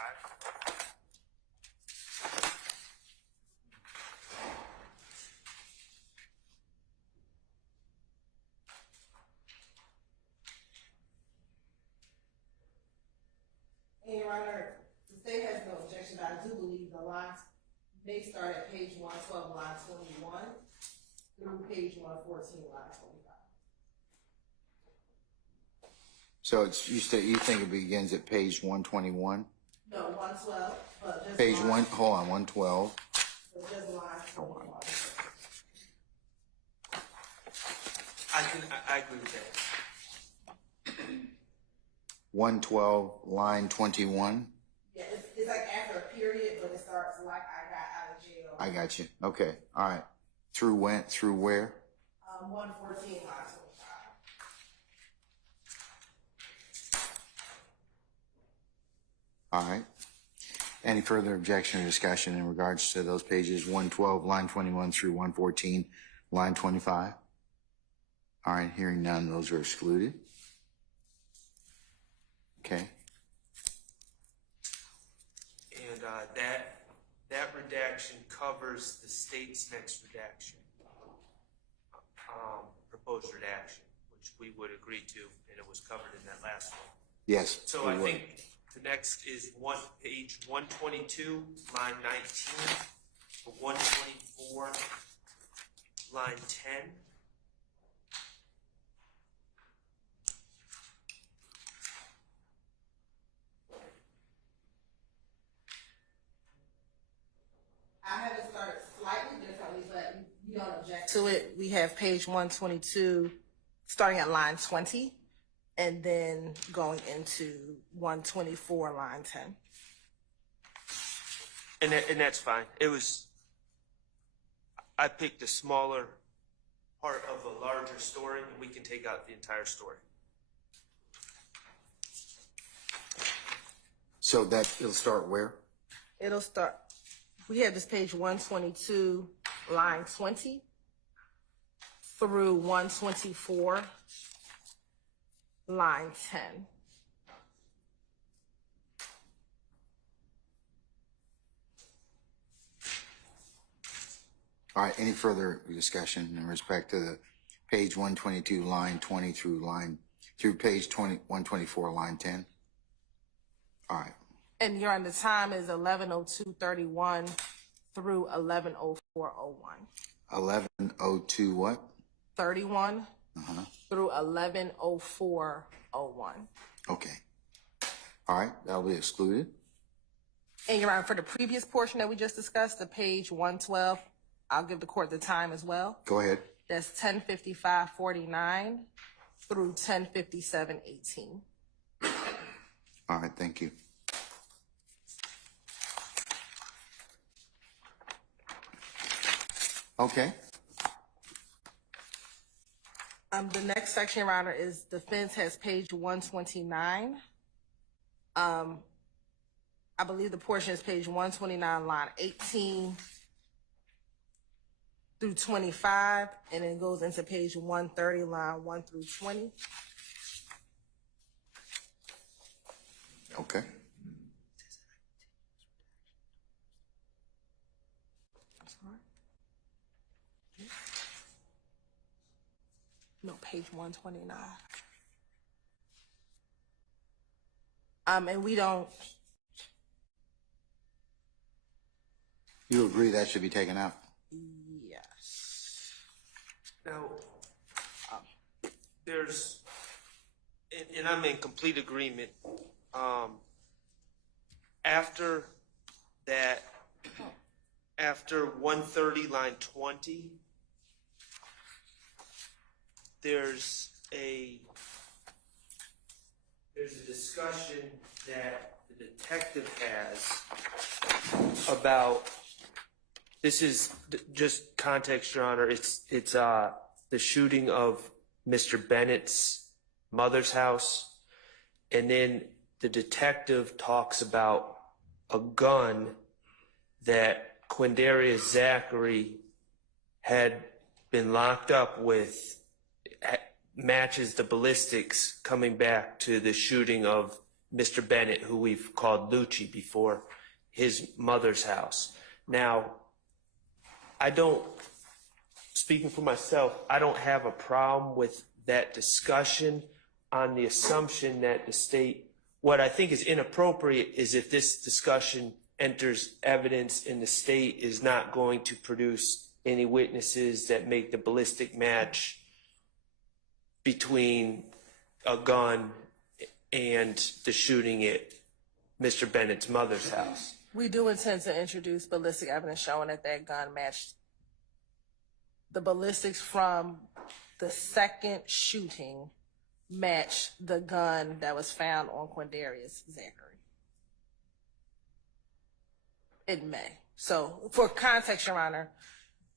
And Your Honor, the state has no objection, but I do believe the lines may start at page 112, line 21, through page 114, line 25. So it's you think it begins at page 121? No, 112, but just Page line, one. Hold on, 112. but just line 21. I agree with that. 112, line 21. Yeah, it's like after a period, but it starts like I got out of jail. I got you. Okay. All right. Through when? Through where? 114, line 25. All right. Any further objection or discussion in regards to those pages 112, line 21 through 114, line 25? All right. Hearing none, those are excluded. Okay. And that redaction covers the state's next redaction, proposed redaction, which we would agree to, and it was covered in that last one. Yes. So we I would. think the next is page 122, line 19, 124, line 10. I have it started slightly differently, but you don't object to it. We have page 122 starting at line 20 and then going into 124, line 10. And that's fine. I picked a smaller part of a larger story, and we can take out the entire story. So it'll start where? It'll start, we have this page 122, line 20 through 124, line 10. All right. Any further discussion in respect to the page 122, line 20 through page 124, line 10? All right. And Your Honor, the time is 11:02:31 through 11:04:01. 11:02 what? 31 Uh-huh. through 11:04:01. Okay. All right. That'll be excluded. And Your Honor, for the previous portion that we just discussed, the page 112, I'll give the court the time as well. Go ahead. That's 10:55:49 through 10:57:18. All right. Thank you. Okay. The next section, Your Honor, is defense has page 129. I believe the portion is page 129, line 18 through 25, and it goes into page 130, line 1 through 20. Okay. No, page 129. And we don't, You agree that should be taken out? yes. Now, there's, and I'm in complete agreement. After that, after 130, line 20, there's a discussion that the detective has about, this is just context, Your Honor. It's the shooting of Mr. Bennett's mother's house, and then the detective talks about a gun that Quindarius Zachary had been locked up with, matches the ballistics coming back to the shooting of Mr. Bennett, who we've called Lucci before, his mother's house. Now, speaking for myself, I don't have a problem with that discussion on the assumption that the state, what I think is inappropriate is if this discussion enters evidence and the state is not going to produce any witnesses that make the ballistic match between a gun and the shooting at Mr. Bennett's mother's house. We do intend to introduce ballistic evidence showing that that gun matched the ballistics from the second shooting match the gun that was found on Quindarius Zachary. It may. So for context, Your Honor,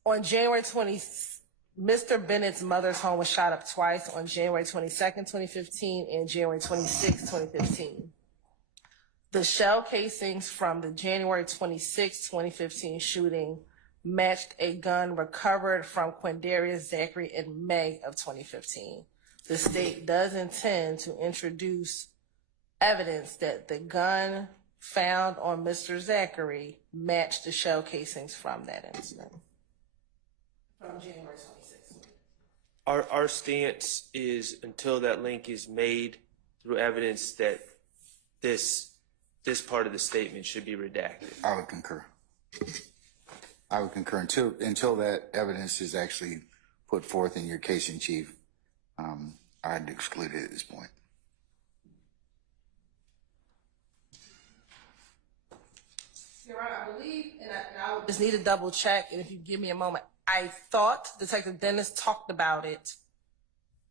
on January 20th, Mr. Bennett's mother's home was shot up twice, on January 22nd, 2015 and January 26th, 2015. The shell casings from the January 26, 2015 shooting matched a gun recovered from Quindarius Zachary in May of 2015. The state does intend to introduce evidence that the gun found on Mr. Zachary matched the shell casings from that incident. From January 26th. Our stance is, until that link is made through evidence, that this part of the statement should be redacted. I would concur. I would concur until that evidence is actually put forth in your case in chief. I'd exclude it at this point. You're right, I believe, and I would just need to double check, and if you give me a moment, I thought Detective Dennis talked about it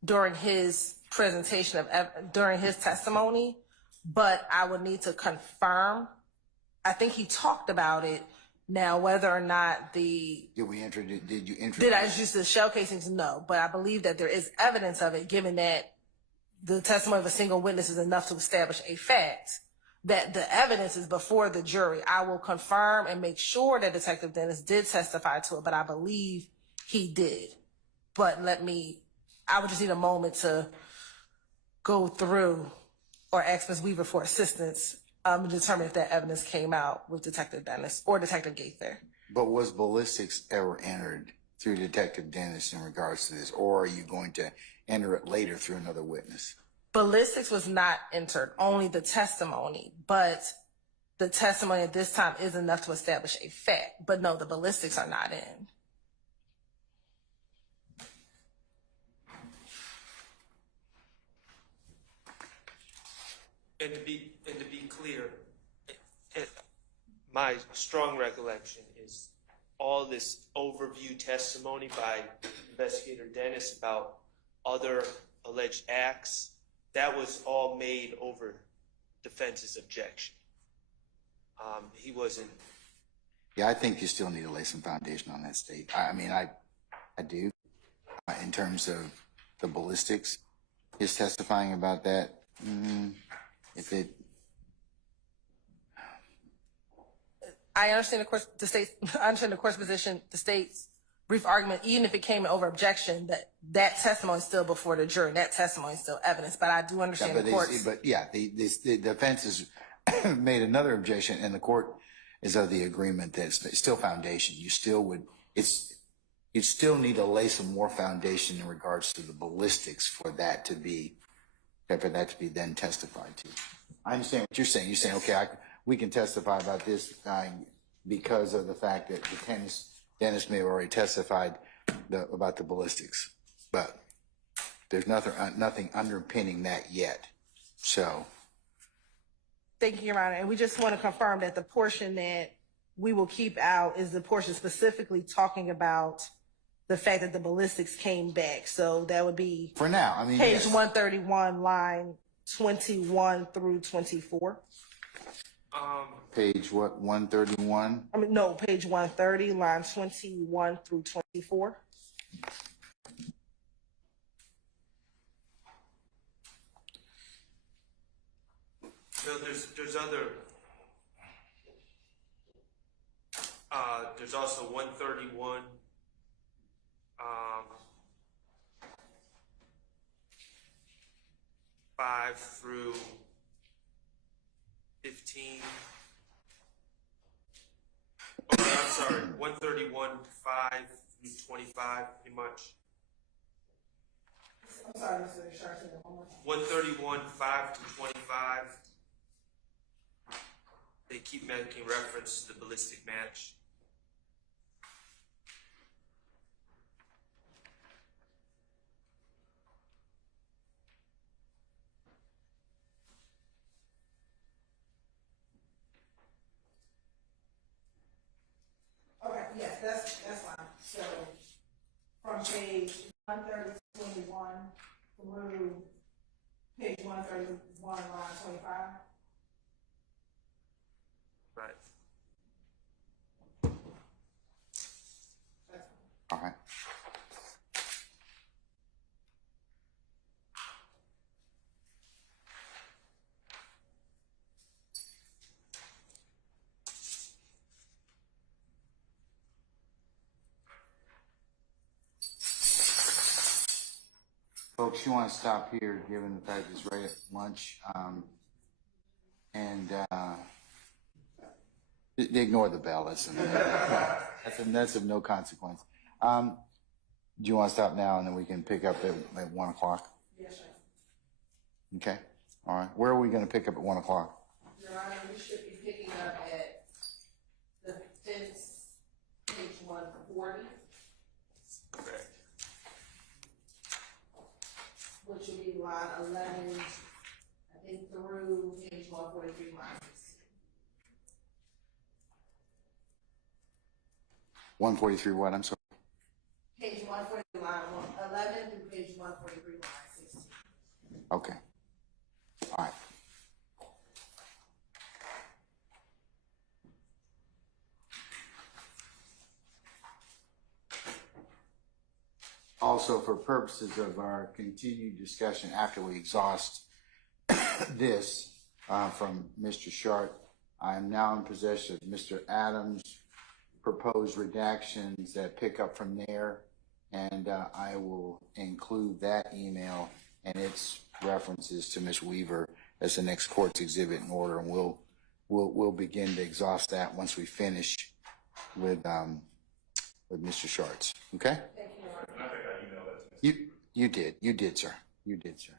during his presentation during his testimony, but I would need to confirm. I think he talked about it. Now, whether or not did you introduce? Did I introduce the shell casings? No, but I believe that there is evidence of it, given that the testimony of a single witness is enough to establish a fact, that the evidence is before the jury. I will confirm and make sure that Detective Dennis did testify to it, but I believe he did. But I would just need a moment to go through or ask Ms. Weaver for assistance to determine if that evidence came out with Detective Dennis or Detective Gaither. But was ballistics ever entered through Detective Dennis in regards to this, or are you going to enter it later through another witness? Ballistics was not entered, only the testimony, but the testimony at this time is enough to establish a fact. But no, the ballistics are not in. And to be clear, my strong recollection is all this overview testimony by Investigator Dennis about other alleged acts, that was all made over defense's objection. He wasn't. Yeah, I think you still need to lay some foundation on that state. I mean, I do. In terms of the ballistics, his testifying about that, I understand I understand the court's position, the state's brief argument, even if it came in over objection, that testimony is still before the jury. That testimony is still evidence, but I do understand the court's. The defense has made another objection, and the court is of the agreement that it's still foundation. You still need to lay some more foundation in regards to the ballistics for that to be then testified to. I understand what you're saying. You're saying, okay, we can testify about this guy because of the fact that Dennis may have already testified about the ballistics, but there's nothing underpinning that yet. So. Thank you, Your Honor. And we just want to confirm that the portion that we will keep out is the portion specifically talking about the fact that the ballistics came back. So that would be for now. I mean, page yes. 131, line 21 through 24. Page what? 131. I mean, no, page 130, line 21 through 24. No, there's other. There's also 131. 5 through 15. Oh, I'm sorry, 131, 5 through 25, pretty much. I'm sorry, Mr. Sharp. 131, 5 to 25. They keep making reference to the ballistic match. Okay, yes, that's fine. So from page 130, 21 through page 131, line 25. Right. All right. Folks, you want to stop here, given the fact it's right at lunch, and ignore the bell. That's of no consequence. Do you want to stop now, and then we can pick up at 1 o'clock? Yes, sir. Okay. All right. Where are we going to pick up at 1 o'clock? Your Honor, we should be picking up at the fence, page 140. Correct. Which will be line 11, I think, through page 143, line 16. 143 what? I'm sorry. Page 143, line 11 through page 143, line 16. Okay. All right. Also, for purposes of our continued discussion after we exhaust this from Mr. Sharp, I am now in possession of Mr. Adams' proposed redactions that pick up from there, and I will include that email and its references to Ms. Weaver as the next court's exhibit in order, and we'll begin to exhaust that once we finish with Mr. Shart's. Okay? You did, sir. You did, sir.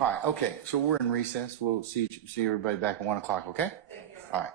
All right. Okay. So we're in recess. We'll see everybody back at 1 o'clock. Okay. All right.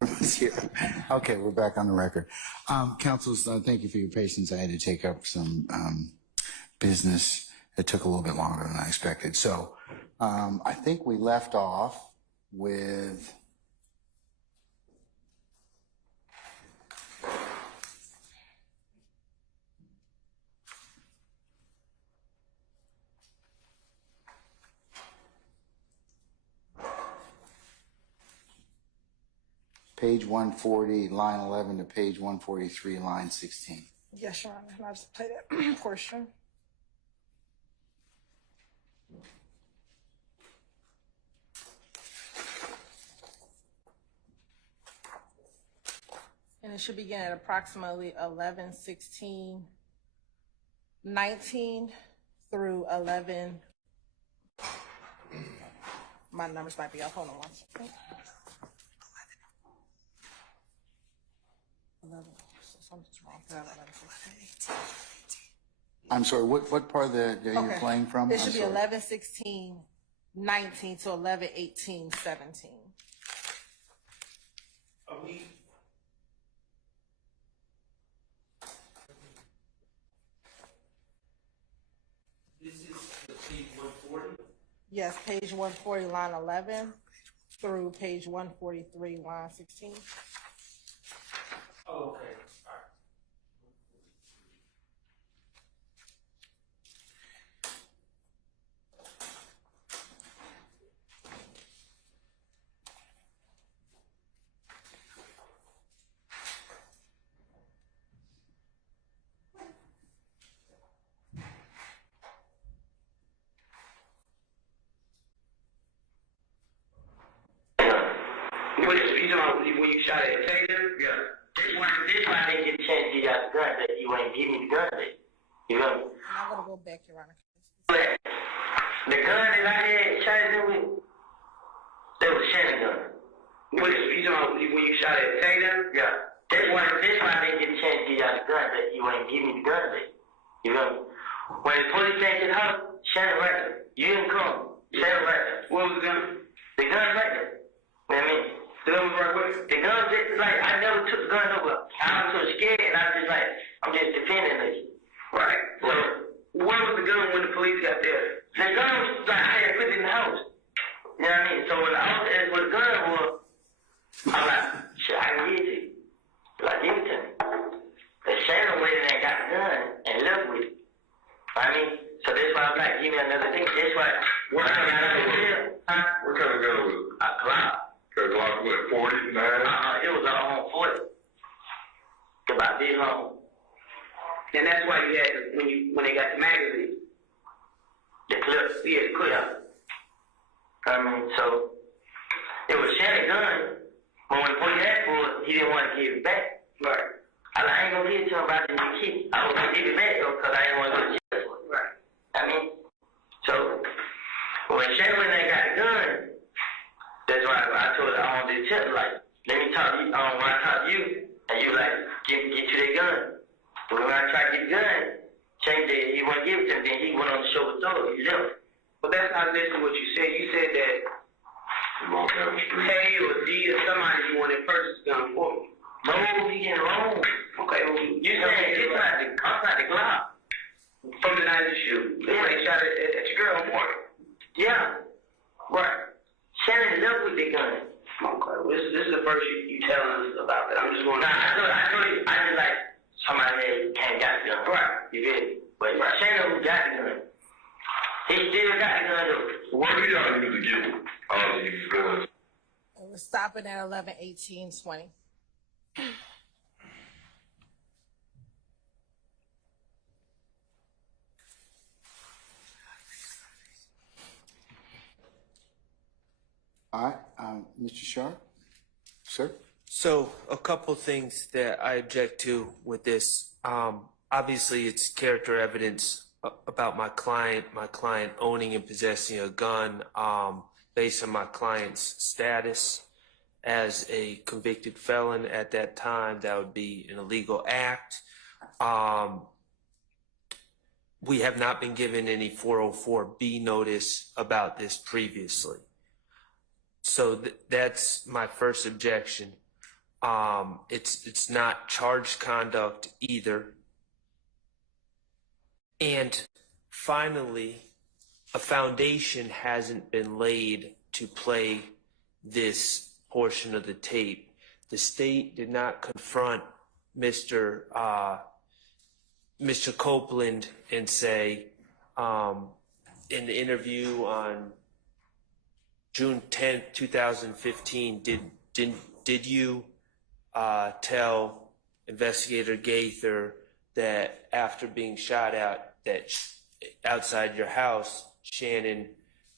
Okay, we're back on the record. Councils, thank you for your patience. I had to take up some business. It took a little bit longer than I expected. So I think we left off with page 140, line 11 to page 143, line 16. Yes, Your Honor. And I'll just play that portion. And it should begin at approximately 11:16:19 through 11. My numbers might be up. Hold on one second. 11. Something's wrong. 11:16. I'm sorry, what part of the you're Okay. playing from? It I'm should be sorry. 11:16:19 to 11:18:17. Are we? This is the page 140? Yes, page 140, line 11 through page 143, line 16. Oh, okay. All right. You know, when you shot at Taylor? Yeah. This why I didn't get a chance to get out the gun, that you ain't give me the gun back. You know? I'm going to go back, Your Honor. But the gun that I had shot at him with, that was Shannon gun. You know, when you shot at Taylor? Yeah. That's why I didn't get a chance to get out the gun, that you ain't give me the gun back. You know? When the police came to the house, Shannon right there. You didn't come. Shannon right there. What was the gun? The gun right there. You know what I mean? The gun was right with it. The gun just, like, I never took the gun over. I was so scared, and I was just like, I'm just defending this. Right. So, where was the gun when the police got there? The gun was, like, I had put it in the house. You know what I mean? So when the officer asked where the gun was, I'm like, shit, I can get it. Like, give it to me. The Shannon went in there and got the gun and left with it. I mean, so that's why I'm like, give me another thing. That's why, What kind of gun was it? Huh? What kind of gun was it? A Glock. A Glock, what, 49? It was a 40. About this long. And that's why you had to, when they got the magazine. The clip, yeah, the clip. I mean, so it was Shannon's gun, but when the police asked for it, he didn't want to give it back. Right. I ain't gonna give it to him about the new key. I was gonna give it back though, because I didn't want to go to jail for it. Right. I mean, so when Shannon went there and got the gun, that's why I told her I wanted to tell her, like, let me talk to you, when I talk to you, and you like, get you that gun. But when I tried to get the gun, changed it, he wouldn't give it to me, then he went on the show with Thor, he left. But that's not listening to what you said. You said that You walked down the street. K or D or somebody you wanted to purchase the gun for me. No, you getting wrong. Okay, well, you saying it's not the Glock from the night of the shoot. Yeah. They shot at your girl morning. Yeah. Right. Shannon left with the gun. Okay, well, this is the first you telling us about that. I'm just going. Nah, I told you. I just like somebody that can't got the gun. Right. You get it? But Shannon who got the gun. He still got the gun though. What do y'all use to get all these guns? We're stopping at 11:18:20. All right, Mr. Sharp, sir. So a couple things that I object to with this. Obviously, it's character evidence about my client owning and possessing a gun based on my client's status as a convicted felon at that time. That would be an illegal act. We have not been given any 404B notice about this previously. So that's my first objection. It's not charged conduct either. And finally, a foundation hasn't been laid to play this portion of the tape. The state did not confront Mr. Copeland and say, in the interview on June 10th, 2015, did you tell Investigator Gaither that after being shot at that outside your house, Shannon,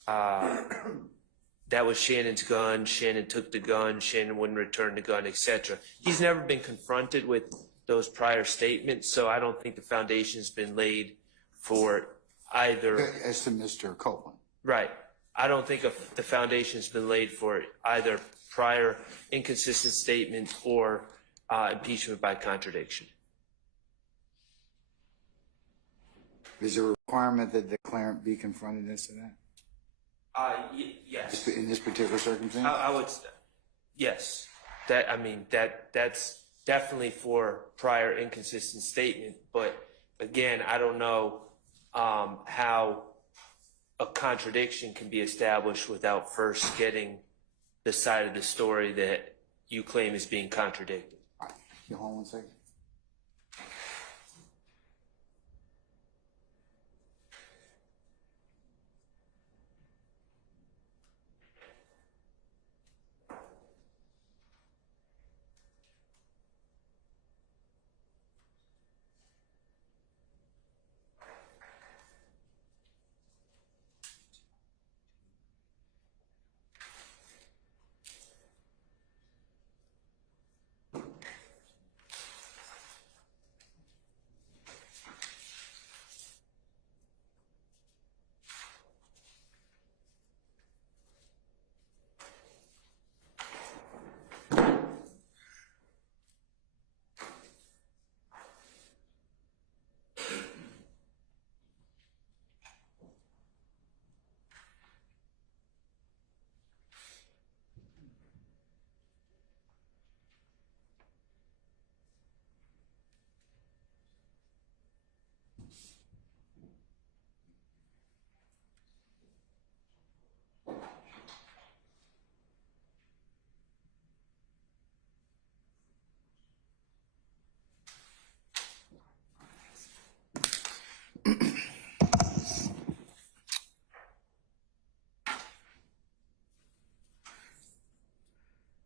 that was Shannon's gun, Shannon took the gun, Shannon wouldn't return the gun, etc. He's never been confronted with those prior statements, so I don't think the foundation's been laid for either. As to Mr. Copeland. Right. I don't think the foundation's been laid for either prior inconsistent statement or impeachment by contradiction. Is there a requirement that the declarant be confronted as to that? Yes. In this particular circumstance? I would, yes. That's definitely for prior inconsistent statement. But again, I don't know how a contradiction can be established without first getting the side of the story that you claim is being contradicted. All right. You hold on 1 second.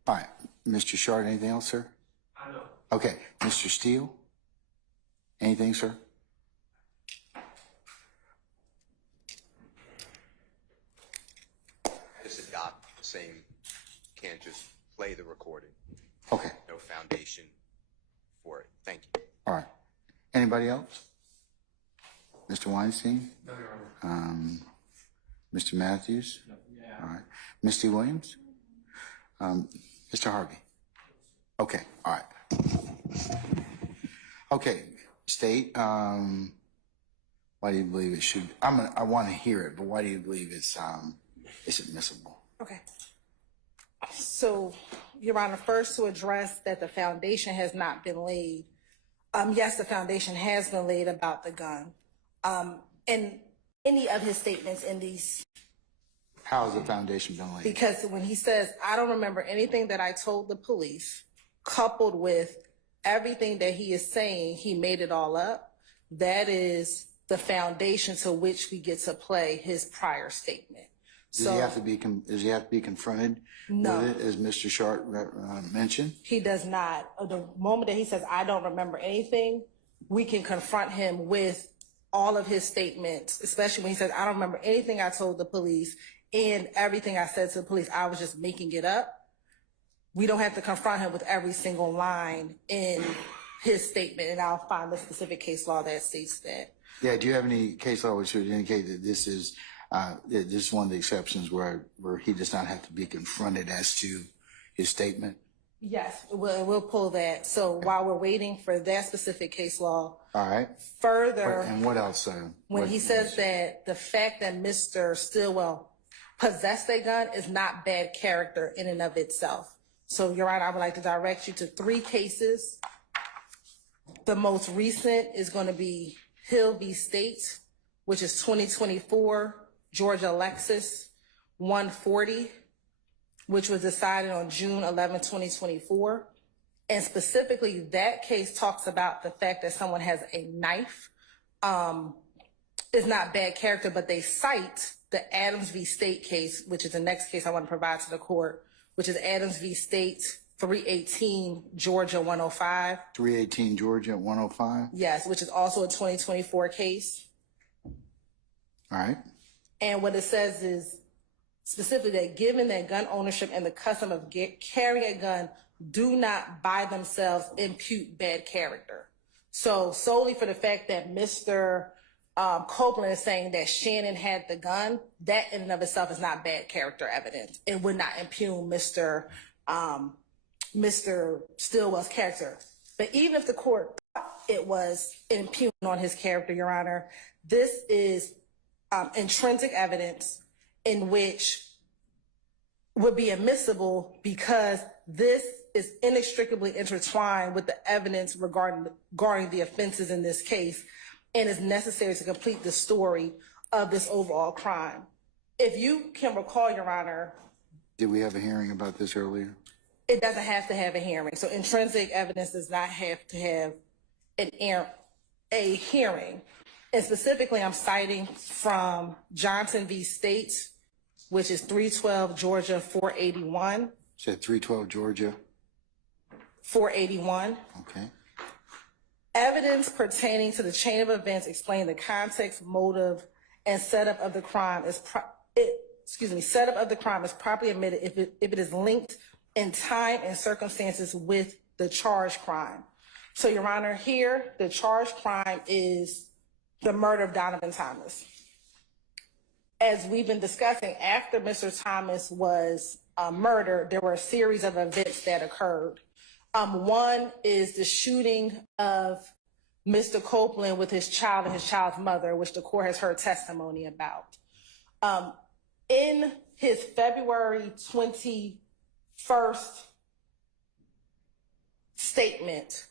All right, Mr. Shard, anything else, sir? I know. Okay, Mr. Steele, anything, sir? Just adopt the same, can't just play the recording. Okay, No foundation for it. Thank you. all right. Anybody else? Mr. Weinstein? No, Your Honor. Mr. Matthews? No, yeah. All right. Misty Williams? Mr. Harvey? Okay, all right. Okay, State, why do you believe it should, I want to hear it, but why do you believe it's admissible? Okay. So, Your Honor, first to address that the foundation has not been laid. Yes, the foundation has been laid about the gun. And any of his statements in these, How has the foundation been laid? because when he says, I don't remember anything that I told the police, coupled with everything that he is saying, he made it all up. That is the foundation to which we get to play his prior statement. Does he have to be confronted No. with it, as Mr. Short mentioned? He does not. The moment that he says, I don't remember anything, we can confront him with all of his statements, especially when he says, I don't remember anything I told the police and everything I said to the police, I was just making it up. We don't have to confront him with every single line in his statement, and I'll find the specific case law that states that. Yeah, do you have any case law which would indicate that this is one of the exceptions where he does not have to be confronted as to his statement? Yes, we'll pull that. So while we're waiting for that specific case law, All right. further, And what else? when he says that the fact that Mr. Stillwell possessed a gun is not bad character in and of itself. So, Your Honor, I would like to direct you to 3 cases. The most recent is going to be Hill v. State, which is 2024, Georgia Lexus 140, which was decided on June 11, 2024. And specifically, that case talks about the fact that someone has a knife. It's not bad character, but they cite the Adams v. State case, which is the next case I want to provide to the court, which is Adams v. State 318, Georgia 105. 318 Georgia 105. Yes, which is also a 2024 case. All right. And what it says is specifically that given that gun ownership and the custom of carrying a gun do not by themselves impute bad character. So solely for the fact that Mr. Copeland is saying that Shannon had the gun, that in and of itself is not bad character evidence. It would not impugn Mr. Stillwell's character. But even if the court thought it was impugned on his character, Your Honor, this is intrinsic evidence in which would be admissible because this is inextricably intertwined with the evidence regarding the offenses in this case and is necessary to complete the story of this overall crime. If you can recall, Your Honor. Did we have a hearing about this earlier? It doesn't have to have a hearing. So intrinsic evidence does not have to have a hearing. And specifically, I'm citing from Johnson v. State, which is 312 Georgia 481. Said 312 Georgia 481. Okay. Evidence pertaining to the chain of events explaining the context, motive, and setup of the crime is properly admitted if it is linked in time and circumstances with the charged crime. So, Your Honor, here the charged crime is the murder of Donovan Thomas. As we've been discussing, after Mr. Thomas was murdered, there were a series of events that occurred. One is the shooting of Mr. Copeland with his child and his child's mother, which the court has heard testimony about. In his February 21st statement,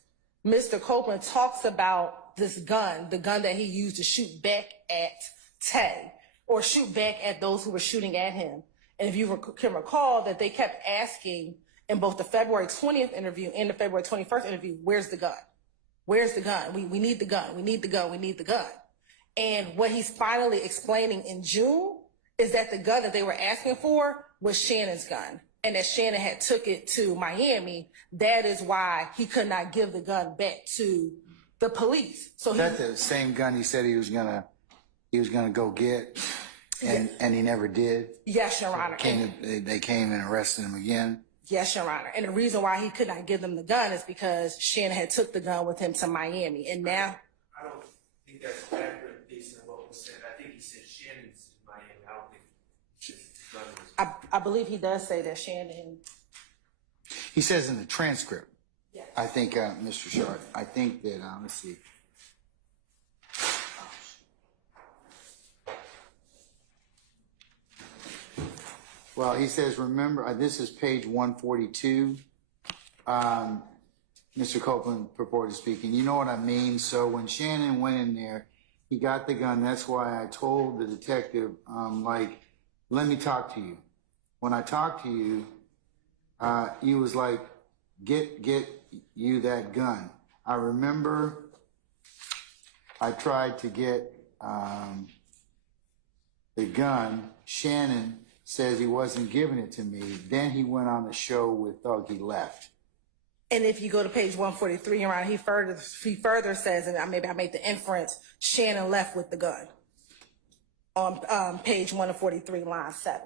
Mr. Copeland talks about this gun, the gun that he used to shoot back at Tay, or shoot back at those who were shooting at him. And if you can recall that they kept asking in both the February 20th interview and the February 21st interview, where's the gun? Where's the gun? We need the gun. We need the gun. We need the gun. And what he's finally explaining in June is that the gun that they were asking for was Shannon's gun, and that Shannon had took it to Miami. That is why he could not give the gun back to the police. So that's the same gun he said he was gonna go get, and he never did. Yes, Your Honor. They came and arrested him again. Yes, Your Honor. And the reason why he could not give them the gun is because Shannon had took the gun with him to Miami. And now, I don't think that's accurate based on what was said. I think he said Shannon's in Miami. I don't think his gun was. I believe he does say that Shannon. He says in the transcript. Yeah. I think, Mr. Sharp, I think that, let's see. Well, he says, remember, this is page 142. Mr. Copeland purported speaking. You know what I mean? So when Shannon went in there, he got the gun. That's why I told the detective, let me talk to you. When I talked to you, he was like, get you that gun. I remember I tried to get the gun. Shannon says he wasn't giving it to me. Then he went on the show with Thug. He left. And if you go to page 143, around, he further says, and maybe I made the inference, Shannon left with the gun. On page 143, line 7.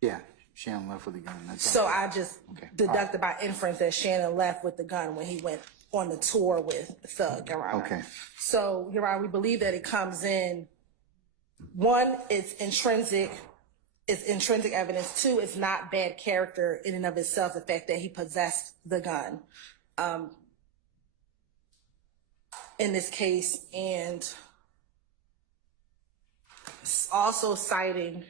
Yeah, Shannon left with the gun. That's so I just deducted by inference that Shannon left with the gun when he went on the tour with Thug, Your Honor. Okay. So, Your Honor, we believe that it comes in. One, it's intrinsic evidence. Two, it's not bad character in and of itself, the fact that he possessed the gun in this case, and also citing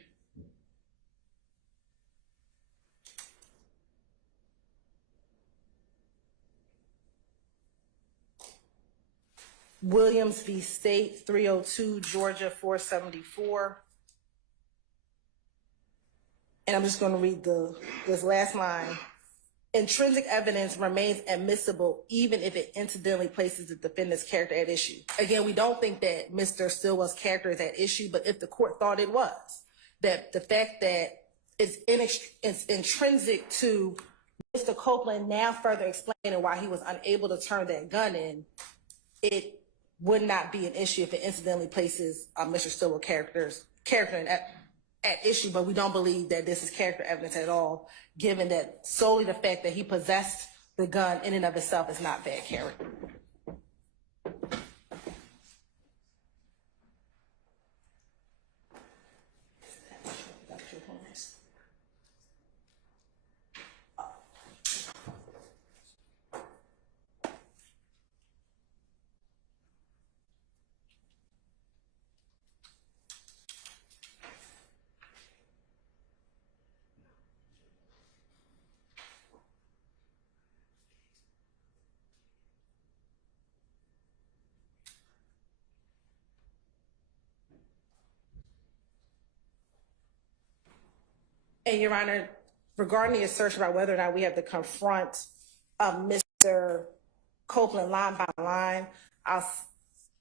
Williams v. State, 302 Georgia 474. And I'm just going to read this last line. Intrinsic evidence remains admissible even if it incidentally places the defendant's character at issue. Again, we don't think that Mr. Stillwell's character is at issue, but if the court thought it was, that the fact that it's intrinsic to Mr. Copeland now further explaining why he was unable to turn that gun in, it would not be an issue if it incidentally places Mr. Stillwell's character at issue, but we don't believe that this is character evidence at all, given that solely the fact that he possessed the gun in and of itself is not bad character. And Your Honor, regarding the assertion about whether or not we have to confront Mr. Copeland line by line, I'll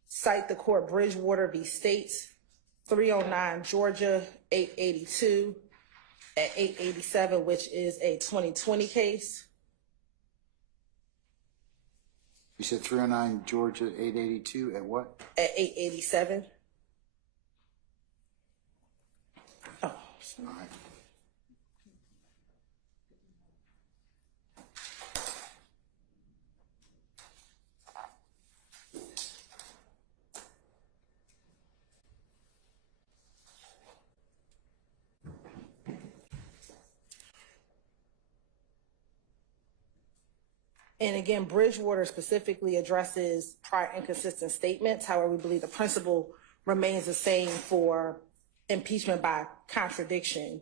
cite the court Bridgewater v. States, 309 Georgia 882 at 887, which is a 2020 case. You said 309 Georgia 882 at what? At 887. Oh, sorry. All right. And again, Bridgewater specifically addresses prior inconsistent statements. However, we believe the principle remains the same for impeachment by contradiction,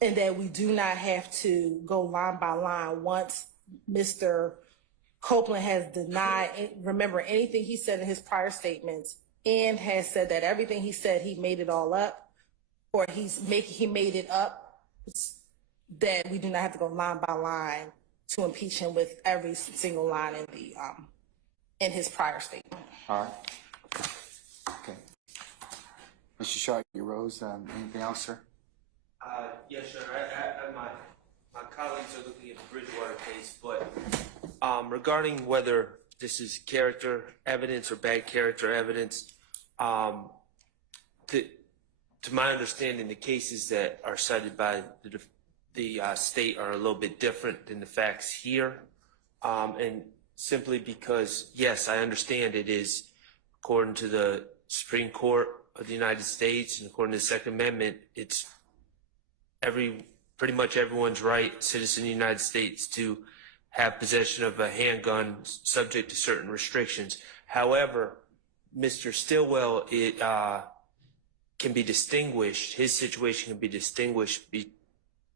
and that we do not have to go line by line once Mr. Copeland has denied, remember, anything he said in his prior statements, and has said that everything he said, he made it all up, or he made it up, that we do not have to go line by line to impeach him with every single line in his prior statement. All right. Okay. Mr. Sharp, you rose. Anything else, sir? Yes, sir. My colleagues are looking at the Bridgewater case, but regarding whether this is character evidence or bad character evidence, to my understanding, the cases that are cited by the state are a little bit different than the facts here, and simply because, yes, I understand it is, according to the Supreme Court of the United States and according to the Second Amendment, it's pretty much everyone's right, citizen of the United States, to have possession of a handgun subject to certain restrictions. However, Mr. Stillwell, it can be distinguished, his situation can be distinguished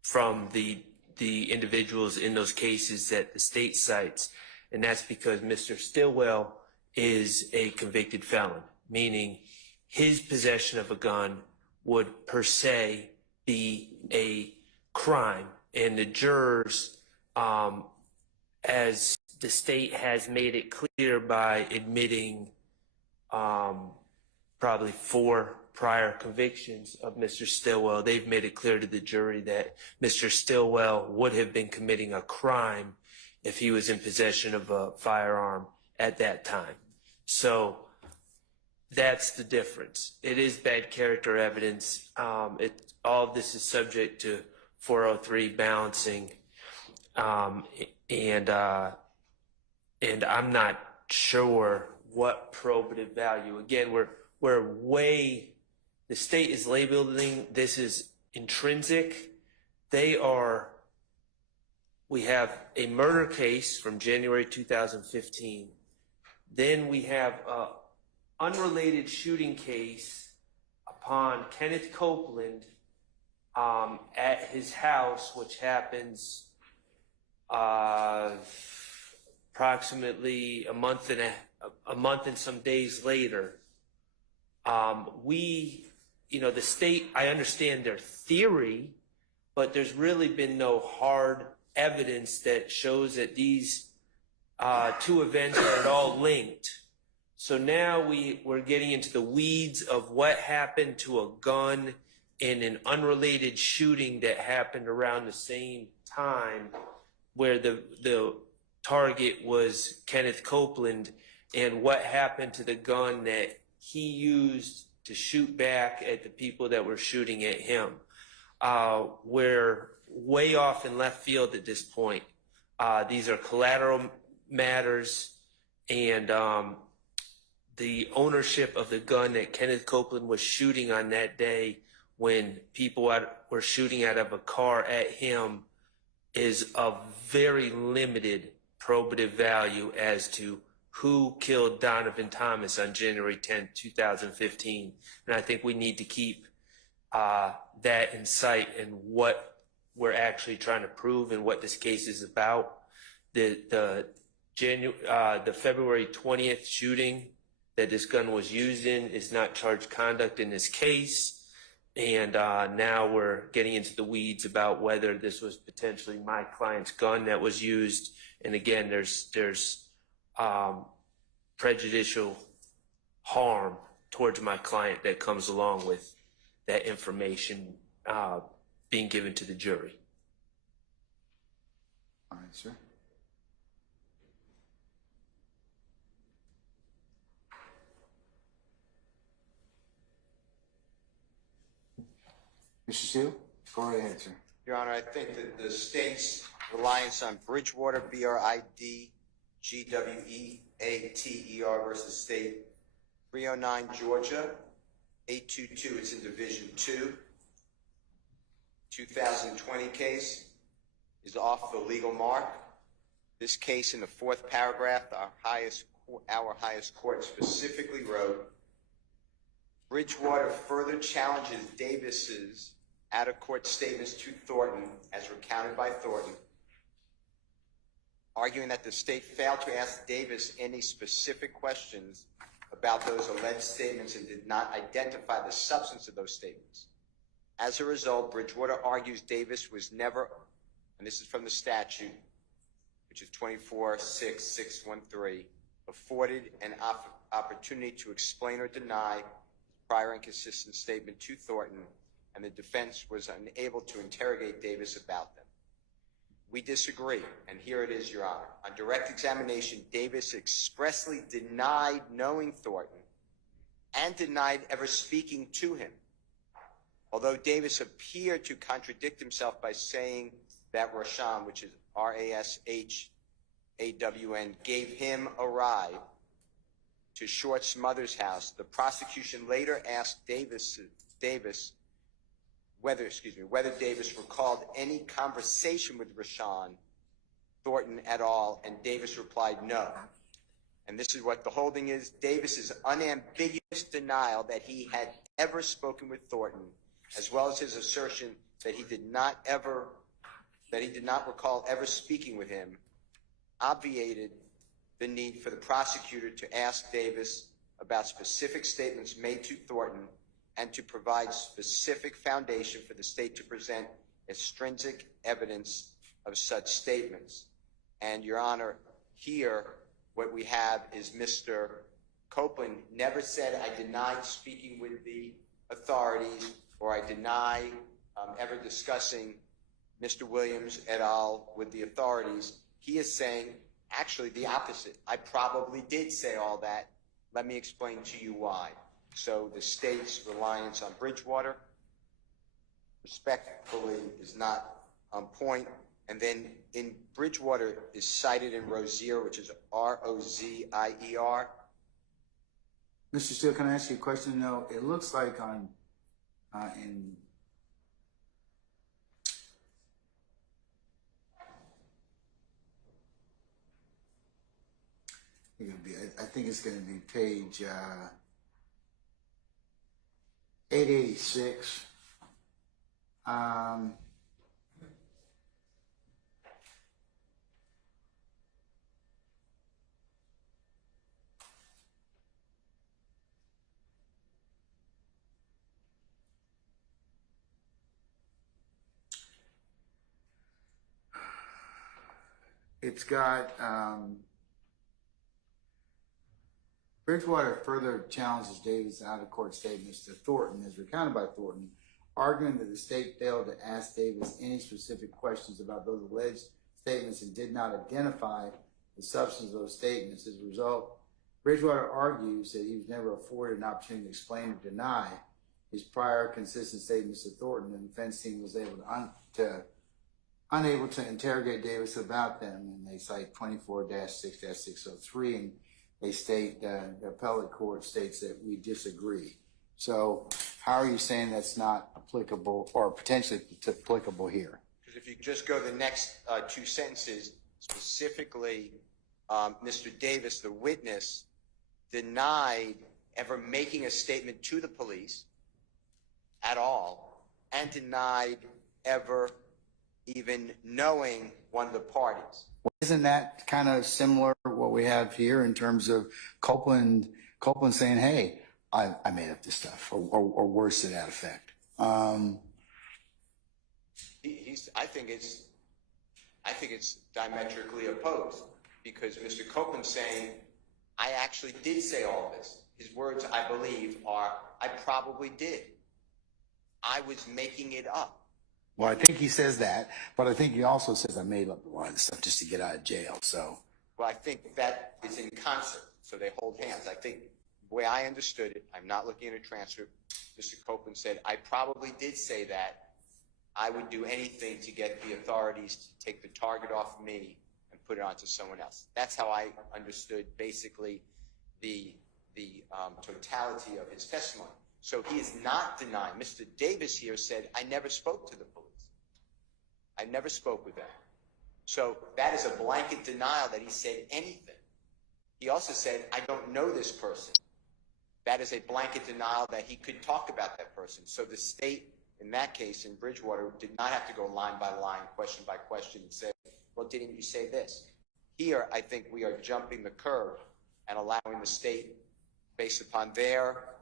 from the individuals in those cases that the state cites, and that's because Mr. Stillwell is a convicted felon, meaning his possession of a gun would per se be a crime, and the jurors, as the state has made it clear by admitting probably 4 prior convictions of Mr. Stillwell, they've made it clear to the jury that Mr. Stillwell would have been committing a crime if he was in possession of a firearm at that time. So that's the difference. It is bad character evidence. All of this is subject to 403 balancing, and I'm not sure what probative value. Again, we're way. The state is labeling this as intrinsic. We have a murder case from January 2015. Then we have an unrelated shooting case upon Kenneth Copeland at his house, which happens approximately a month and a month and some days later, the state, I understand their theory, but there's really been no hard evidence that shows that these two events are at all linked. So now we're getting into the weeds of what happened to a gun in an unrelated shooting that happened around the same time, where the target was Kenneth Copeland, and what happened to the gun that he used to shoot back at the people that were shooting at him. We're way off in left field at this point. These are collateral matters, and the ownership of the gun that Kenneth Copeland was shooting on that day when people were shooting out of a car at him is of very limited probative value as to who killed Donovan Thomas on January 10th, 2015. And I think we need to keep that in sight and what we're actually trying to prove and what this case is about. The February 20th shooting that this gun was used in is not charged conduct in this case. And now we're getting into the weeds about whether this was potentially my client's gun that was used. And again, there's prejudicial harm towards my client that comes along with that information being given to the jury. All right, sir. Mr. Steele, go right ahead, sir. Your Honor, I think that the state's reliance on Bridgewater, BRIDGWEATER versus State 309 Georgia, 822, it's in Division 2, 2020 case, is off the legal mark. This case, in the fourth paragraph, our highest court specifically wrote, Bridgewater further challenges Davis's out-of-court statements to Thornton as recounted by Thornton, arguing that the state failed to ask Davis any specific questions about those alleged statements and did not identify the substance of those statements. As a result, Bridgewater argues Davis was never, and this is from the statute, which is 24-6613, afforded an opportunity to explain or deny prior inconsistent statement to Thornton, and the defense was unable to interrogate Davis about them. We disagree, and here it is, Your Honor. On direct examination, Davis expressly denied knowing Thornton and denied ever speaking to him. Although Davis appeared to contradict himself by saying that Rashawn, which is R-A-S-H-A-W-N, gave him a ride to Short's mother's house, the prosecution later asked whether Davis recalled any conversation with Rashawn Thornton at all, and Davis replied no. And this is what the holding is. Davis's unambiguous denial that he had ever spoken with Thornton, as well as his assertion that he did not recall ever speaking with him, obviated the need for the prosecutor to ask Davis about specific statements made to Thornton and to provide specific foundation for the state to present extrinsic evidence of such statements. And Your Honor, here what we have is Mr. Copeland never said, I denied speaking with the authorities, or I deny ever discussing Mr. Williams et al. With the authorities. He is saying actually the opposite. I probably did say all that. Let me explain to you why. So the state's reliance on Bridgewater respectfully is not on point. And then in Bridgewater is cited in Rozier, which is R-O-Z-I-E-R. Mr. Steele, can I ask you a question? No, it looks like I think it's going to be page 886. it's got, Bridgewater further challenges Davis' out-of-court statements to Thornton as recounted by Thornton, arguing that the state failed to ask Davis any specific questions about those alleged statements and did not identify the substance of those statements. As a result, Bridgewater argues that he was never afforded an opportunity to explain or deny his prior consistent statements to Thornton, and the defense team was unable to interrogate Davis about them. And they cite 24-6-603, and they state the appellate court states that we disagree. So how are you saying that's not applicable or potentially applicable here? Because if you just go the next two sentences, specifically, Mr. Davis, the witness, denied ever making a statement to the police at all, and denied ever even knowing one of the parties. Isn't that kind of similar to what we have here in terms of Copeland saying, hey, I made up this stuff, or worse to that effect? I think it's diametrically opposed, because Mr. Copeland's saying, I actually did say all this. His words, I believe, are, I probably did. I was making it up. Well, I think he says that, but I think he also says I made up a lot of stuff just to get out of jail. So, well, I think that is in concert, so they hold hands. I think the way I understood it, I'm not looking at a transcript, Mr. Copeland said, I probably did say that. I would do anything to get the authorities to take the target off me and put it onto someone else. That's how I understood basically the totality of his testimony. So he is not denying. Mr. Davis here said, I never spoke to the police. I never spoke with them. So that is a blanket denial that he said anything. He also said, I don't know this person. That is a blanket denial that he could talk about that person. So the state, in that case, in Bridgewater, did not have to go line by line, question by question, and say, well, didn't you say this? Here, I think we are jumping the curve and allowing the state, based upon their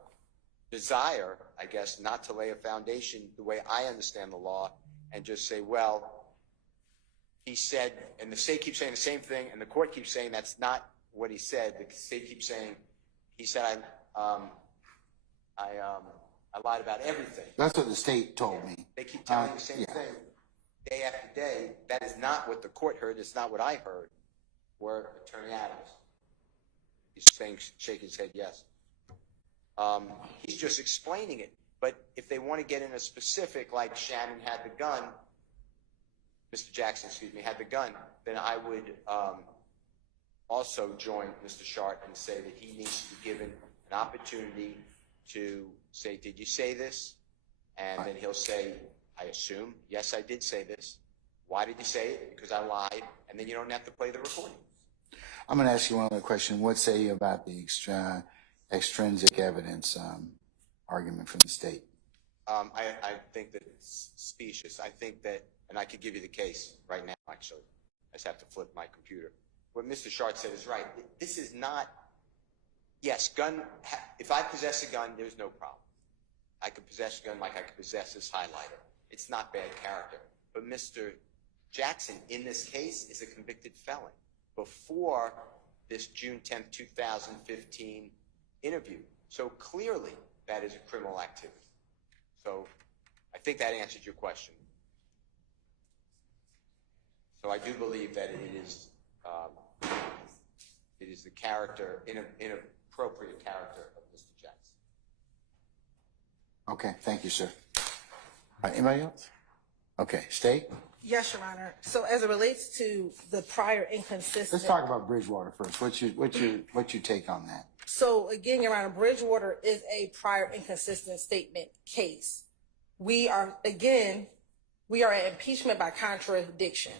desire, I guess, not to lay a foundation the way I understand the law, and just say, well, he said, and the state keeps saying the same thing, and the court keeps saying that's not what he said. The state keeps saying, he said, I lied about everything. that's what the state told me. They keep telling the same thing day after day. That is not what the court heard. It's not what I heard. Where Attorney Adams, he's saying, shaking his head, yes. He's just explaining it. But if they want to get in a specific, like Shannon had the gun, Mr. Jackson, excuse me, had the gun, then I would also join Mr. Sharp and say that he needs to be given an opportunity to say, did you say this? And then he'll say, I assume, yes, I did say this. Why did you say it? Because I lied. And then you don't have to play the recording. I'm going to ask you one other question. What say you about the extrinsic evidence argument from the state? I think that it's specious. I think that, and I could give you the case right now, actually. I just have to flip my computer. What Mr. Sharp said is right. This is not, yes, gun, if I possess a gun, there's no problem. I could possess a gun like I could possess this highlighter. It's not bad character. But Mr. Jackson, in this case, is a convicted felon before this June 10th, 2015 interview. So clearly, that is a criminal activity. So I think that answered your question. So I do believe that it is the character, inappropriate character of Mr. Jackson. Okay, thank you, sir. Anybody else? Okay, State? Yes, Your Honor. So as it relates to the prior inconsistent. Let's talk about Bridgewater first. What's your take on that? So again, Your Honor, Bridgewater is a prior inconsistent statement case. We are at impeachment by contradiction.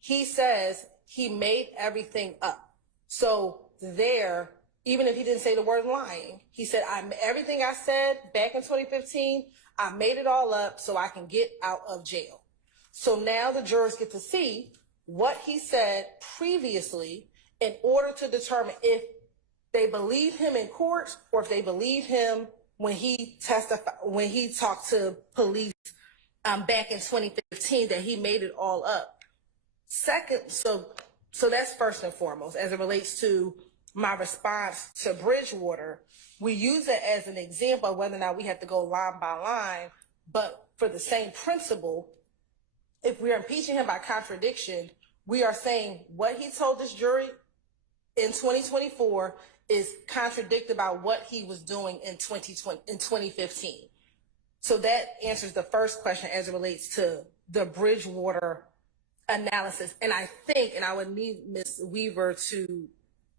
He says he made everything up. So there, even if he didn't say the word lying, he said, everything I said back in 2015, I made it all up so I can get out of jail. So now the jurors get to see what he said previously in order to determine if they believe him in court or if they believe him when he testified, when he talked to police back in 2015 that he made it all up. Second, so that's first and foremost. As it relates to my response to Bridgewater, we use it as an example of whether or not we have to go line by line, but for the same principle, if we're impeaching him by contradiction, we are saying what he told this jury in 2024 is contradicted by what he was doing in 2015. So that answers the first question as it relates to the Bridgewater analysis. And I think, and I would need Ms. Weaver to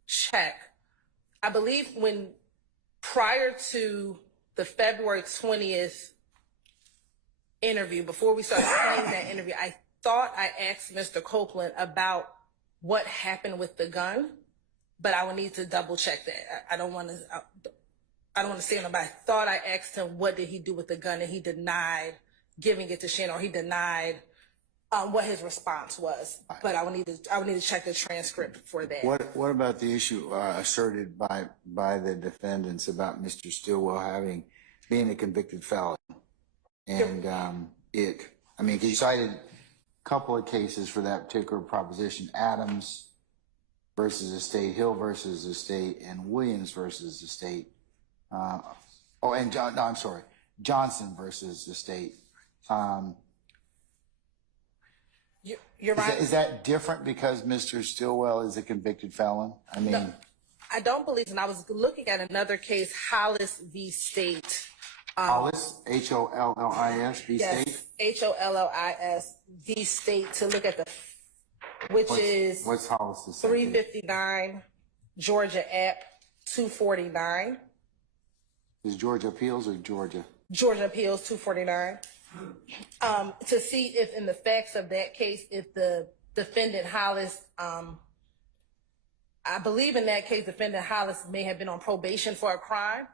check, I believe when prior to the February 20th interview, before we started playing that interview, I thought I asked Mr. Copeland about what happened with the gun, but I would need to double check that. I don't want to say it, but I thought I asked him what did he do with the gun, and he denied giving it to Shannon, or he denied what his response was. But I would need to check the transcript for that. What about the issue asserted by the defendants about Mr. Stillwell being a convicted felon? And because you cited a couple of cases for that particular proposition: Adams versus the state, Hill versus the state, and Williams versus the state. Johnson versus the state. You're right. Is that different because Mr. Stillwell is a convicted felon? I mean, No, I don't believe so. And I was looking at another case, Hollis v. State. Hollis, Hollis v. Yes, State? Hollis v. State, to look at What's Hollis? 359 Georgia App 249. Is Georgia Appeals or Georgia? Georgia Appeals 249. To see if in the facts of that case, if the defendant Hollis, I believe in that case, defendant Hollis may have been on probation for a crime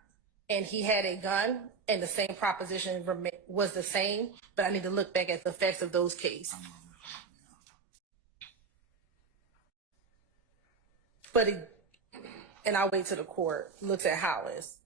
and he had a gun, and the same proposition was the same, but I need to look back at the facts of those cases. And I'll wait till the court looks at Hollis.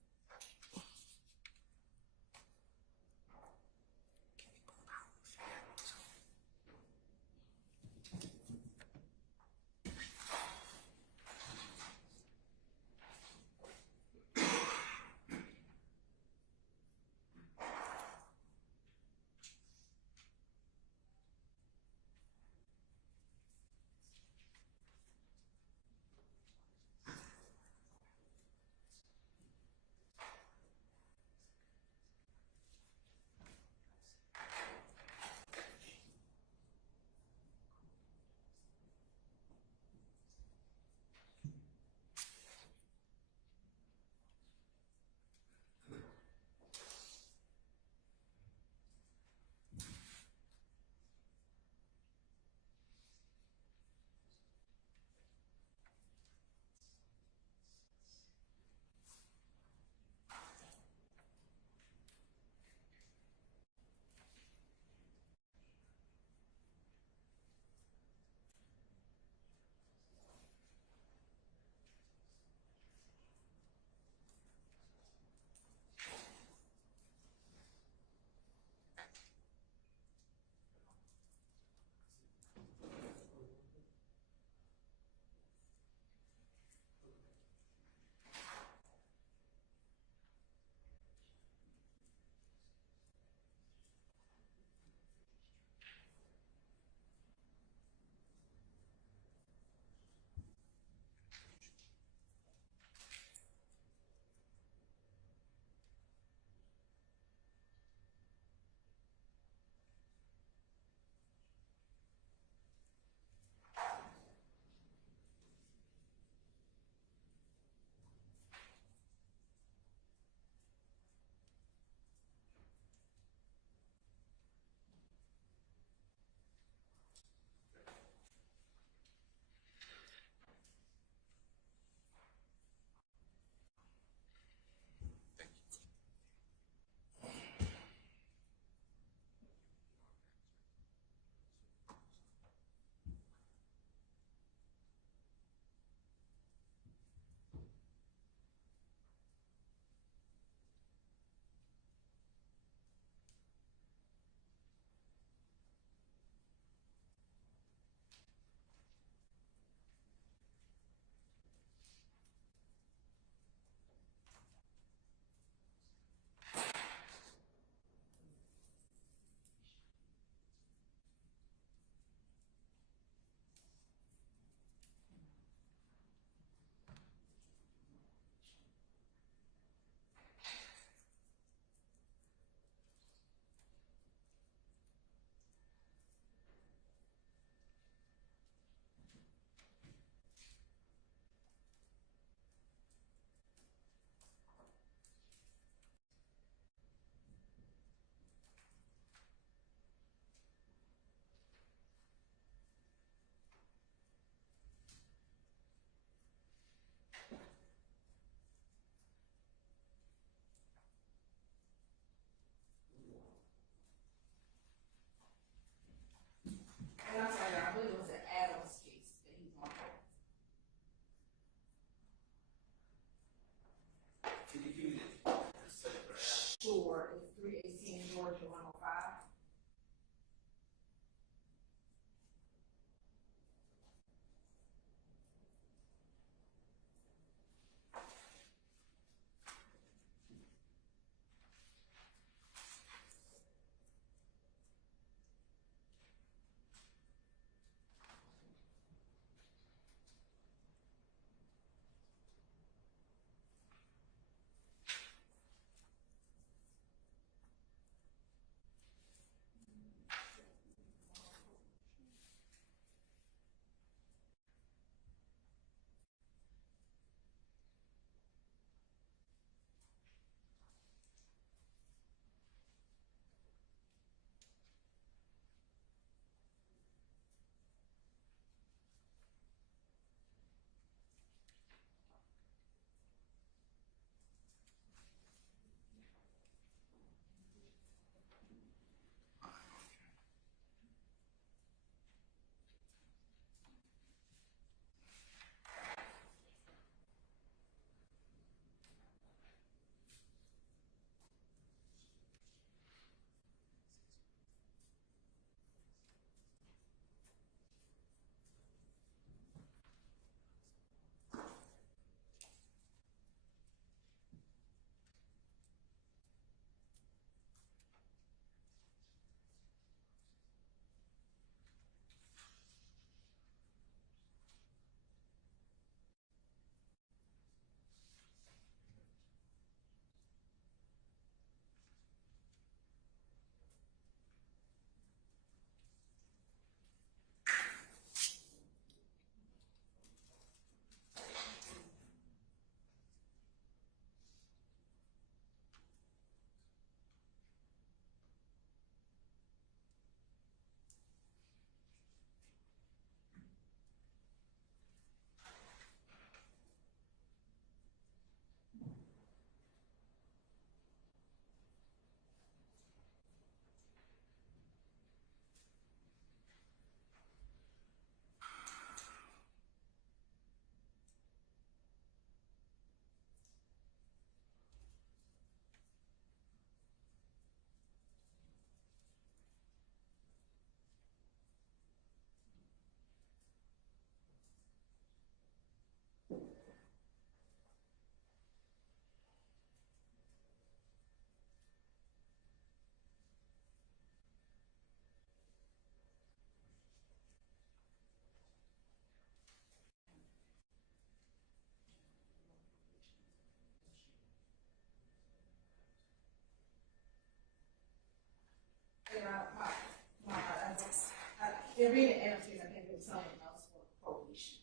In reading the interviews, I think there was something else for probation.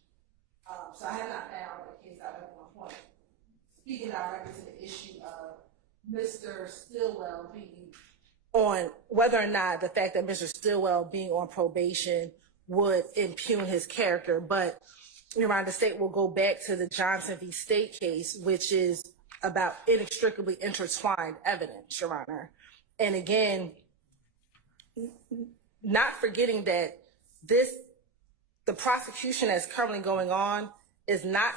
So I have not found a case out of one point. Speaking directly to the issue of Mr. Stillwell being on whether or not the fact that Mr. Stillwell being on probation would impugn his character, but Your Honor, the state will go back to the Johnson v. State case, which is about inextricably intertwined evidence, Your Honor. And again, not forgetting that the prosecution that's currently going on is not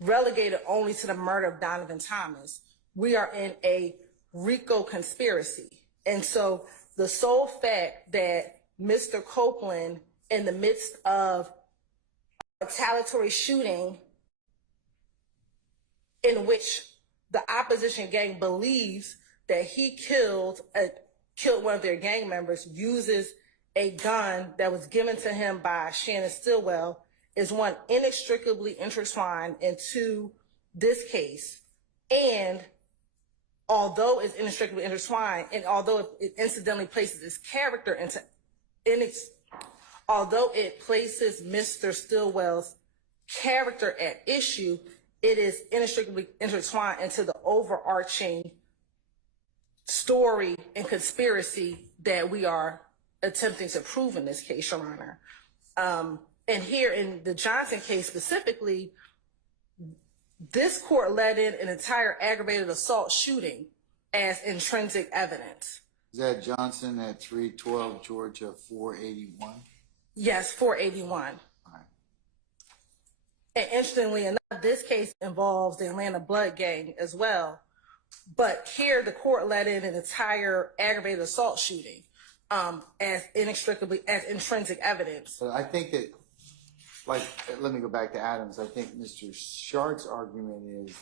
relegated only to the murder of Donovan Thomas. We are in a RICO conspiracy. And so the sole fact that Mr. Copeland, in the midst of a retaliatory shooting in which the opposition gang believes that he killed one of their gang members, uses a gun that was given to him by Shannon Stillwell, is one, inextricably intertwined into this case. And although it's inextricably intertwined, and although it incidentally places his character although it places Mr. Stillwell's character at issue, it is inextricably intertwined into the overarching story and conspiracy that we are attempting to prove in this case, Your Honor. And here in the Johnson case specifically, this court let in an entire aggravated assault shooting as intrinsic evidence. Is that Johnson at 312 Georgia 481? Yes, 481. All right. And interestingly enough, this case involves the Atlanta Blood Gang as well. But here the court let in an entire aggravated assault shooting as intrinsic evidence. But I think that, let me go back to Adams. I think Mr. Shart's argument is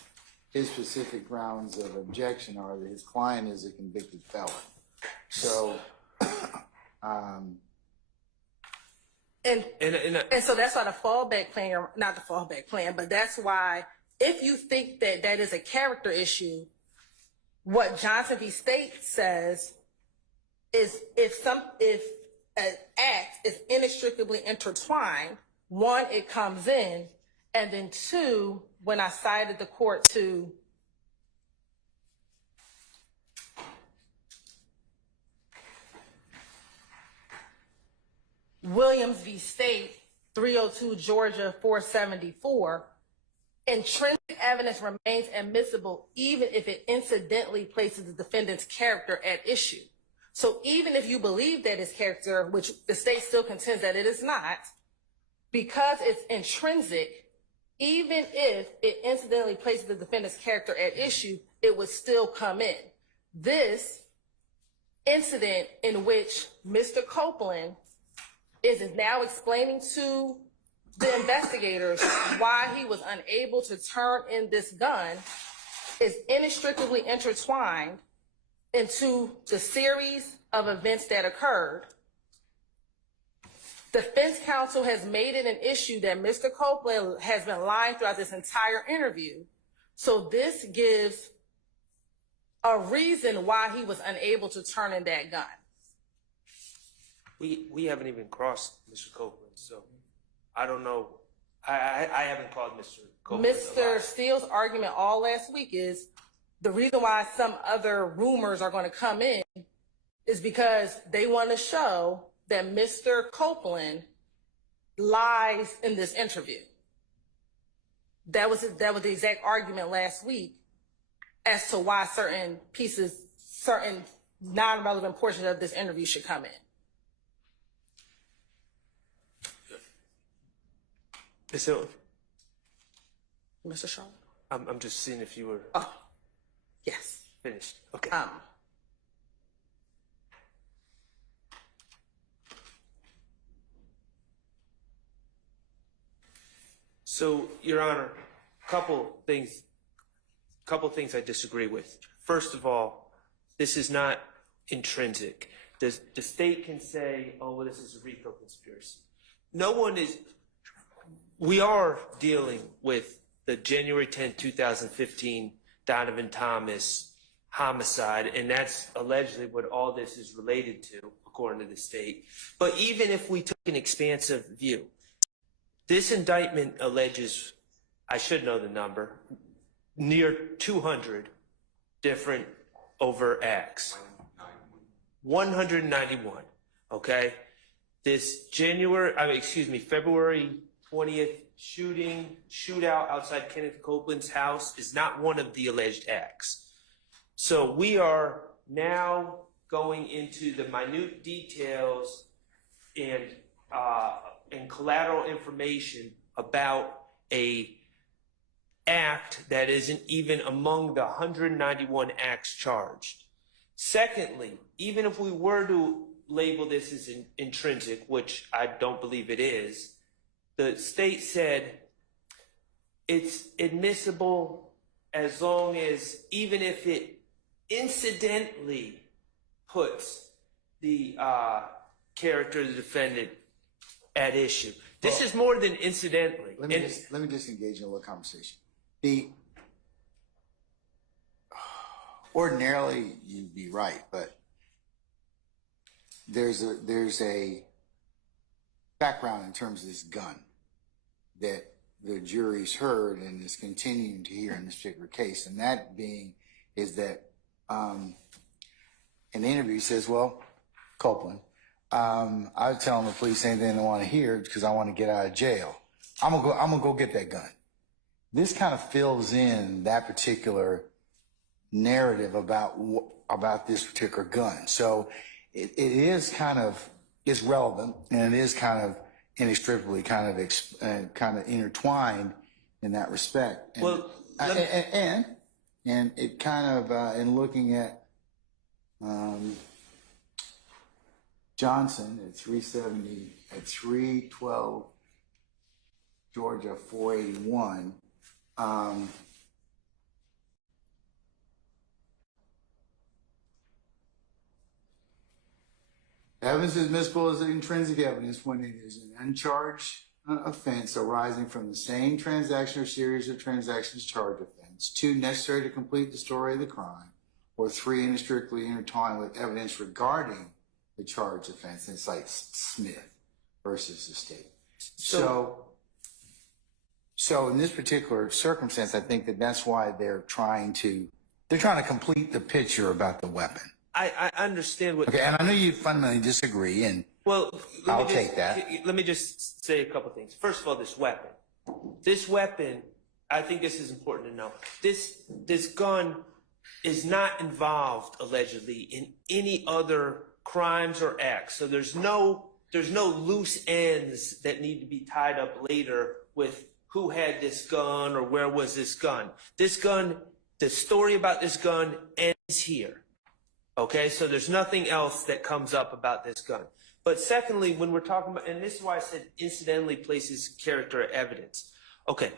his specific grounds of objection are that his client is a convicted felon. So, and so that's why the fallback plan, or not the fallback plan, but that's why if you think that that is a character issue, what Johnson v. State says is if an act is inextricably intertwined, one, it comes in, and then two, when I cited the court to Williams v. State, 302 Georgia 474, intrinsic evidence remains admissible even if it incidentally places the defendant's character at issue. So even if you believe that his character, which the state still contends that it is not, because it's intrinsic, even if it incidentally places the defendant's character at issue, it would still come in. This incident in which Mr. Copeland is now explaining to the investigators why he was unable to turn in this gun is inextricably intertwined into the series of events that occurred. Defense counsel has made it an issue that Mr. Copeland has been lying throughout this entire interview. So this gives a reason why he was unable to turn in that gun. We haven't even crossed Mr. Copeland, so I don't know. I haven't called Mr. Copeland. Mr. Steele's argument all last week is the reason why some other rumors are going to come in is because they want to show that Mr. Copeland lies in this interview. That was the exact argument last week as to why certain non-relevant portions of this interview should come in. Mr. Shaw? I'm just seeing if you were Yes. finished. Okay. So, Your Honor, couple things I disagree with. First of all, this is not intrinsic. The state can say, oh, well, this is a RICO conspiracy. We are dealing with the January 10, 2015 Donovan Thomas homicide, and that's allegedly what all this is related to, according to the state. But even if we took an expansive view, this indictment alleges, I should know the number, near 200 different overt acts. 191, okay? This February 20th shootout outside Kenneth Copeland's house is not one of the alleged acts. So we are now going into the minute details and collateral information about a act that isn't even among the 191 acts charged. Secondly, even if we were to label this as intrinsic, which I don't believe it is, the state said it's admissible as long as, even if it incidentally puts the character of the defendant at issue. This is more than incidentally. Let me just engage in a little conversation. Ordinarily, you'd be right, but there's a background in terms of this gun that the jury's heard and is continuing to hear in this particular case, and that being is that in the interview he says, well, Copeland, I was telling the police anything they want to hear because I want to get out of jail. I'm gonna go get that gun. This kind of fills in that particular narrative about this particular gun. So it is kind of, it's relevant, and it is kind of inextricably kind of intertwined in that respect. And, Well, and it kind of in looking at Johnson at 370 at 312 Georgia 481. Evidence is admissible as intrinsic evidence when it is an uncharged offense arising from the same transaction or series of transactions charged offense. 2, necessary to complete the story of the crime. Or 3, inextricably intertwined with evidence regarding the charged offense. And it's like Smith versus the state. So in this particular circumstance, I think that's why they're trying to complete the picture about the weapon. I understand what. Okay, and I know you fundamentally disagree, and Well, I'll take that. Let me just say a couple things. First of all, this weapon, I think this is important to know. This gun is not involved allegedly in any other crimes or acts. So there's no loose ends that need to be tied up later with who had this gun or where was this gun. This gun, the story about this gun ends here. Okay, so there's nothing else that comes up about this gun. But secondly, when we're talking about, and this is why I said incidentally places character evidence. Okay,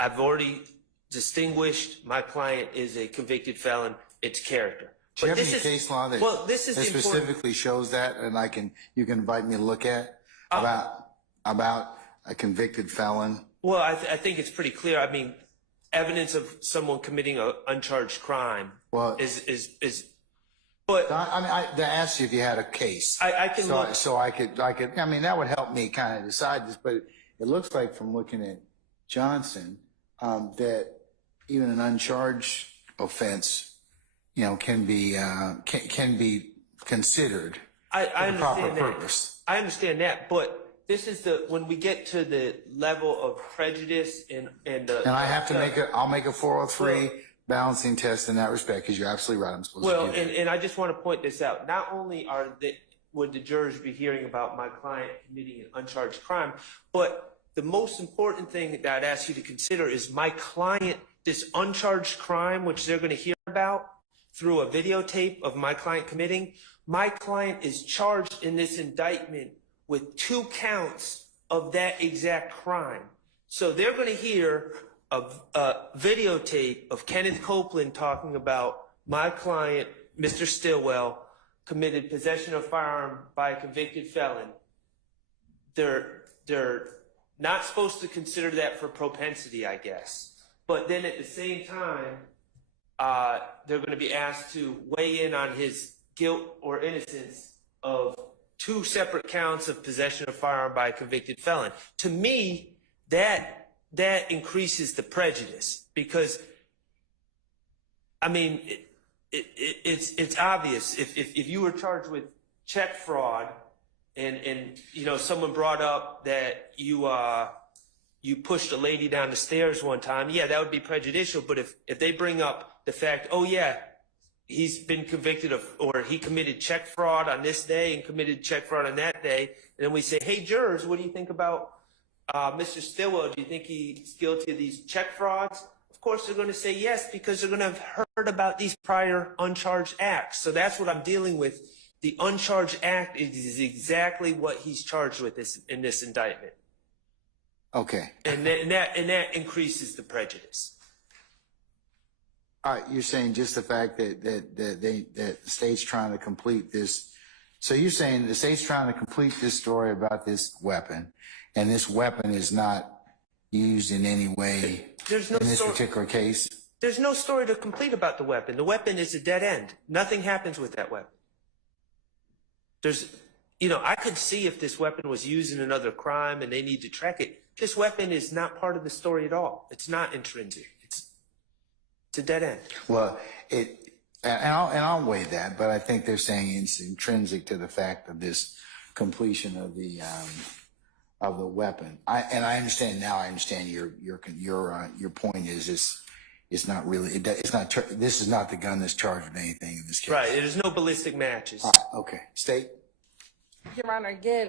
I've already distinguished my client is a convicted felon. It's character. Do you have any case law that, this is that specifically shows that, and you can invite me to look at about a convicted felon? Well, I think it's pretty clear. I mean, evidence of someone committing an uncharged crime is. But I mean, I asked you if you had a case. I can look. So I could. I mean, that would help me kind of decide this. But it looks like from looking at Johnson that even an uncharged offense, can be considered I for the understand proper that. purpose. I understand that, but this is when we get to the level of prejudice and I have to I'll make a 403 balancing test in that respect, because you're absolutely right. I'm supposed to do that. and I just want to point this out. Not only would the jurors be hearing about my client committing an uncharged crime, but the most important thing that I'd ask you to consider is my client, this uncharged crime, which they're going to hear about through a videotape of my client committing. My client is charged in this indictment with 2 counts of that exact crime. So they're going to hear a videotape of Kenneth Copeland talking about my client, Mr. Stillwell, committed possession of a firearm by a convicted felon. They're not supposed to consider that for propensity, I guess. But then at the same time, they're going to be asked to weigh in on his guilt or innocence of 2 separate counts of possession of firearm by a convicted felon. To me, that increases the prejudice because, I mean, it's obvious if you were charged with check fraud and you know someone brought up that you pushed a lady down the stairs one time, yeah, that would be prejudicial. But if they bring up the fact, oh yeah, he's been convicted of, or he committed check fraud on this day and committed check fraud on that day, and then we say, hey jurors, what do you think about Mr. Stillwell? Do you think he's guilty of these check frauds? Of course they're going to say yes, because they're going to have heard about these prior uncharged acts. So that's what I'm dealing with. The uncharged act is exactly what he's charged with in this indictment. Okay. And that increases the prejudice. All right, you're saying just the fact that the state's trying to complete this. So you're saying the state's trying to complete this story about this weapon, and this weapon is not used in any way in this particular case? There's no story to complete about the weapon. The weapon is a dead end. Nothing happens with that weapon. I could see if this weapon was used in another crime and they need to track it. This weapon is not part of the story at all. It's not intrinsic. It's a dead end. Well, I'll weigh that, but I think they're saying it's intrinsic to the fact of this completion of the weapon. I understand now. I understand your point is it's not really this is not the gun that's charged with anything in this case. Right. There's no ballistic matches. All right, okay. State. Your Honor, again,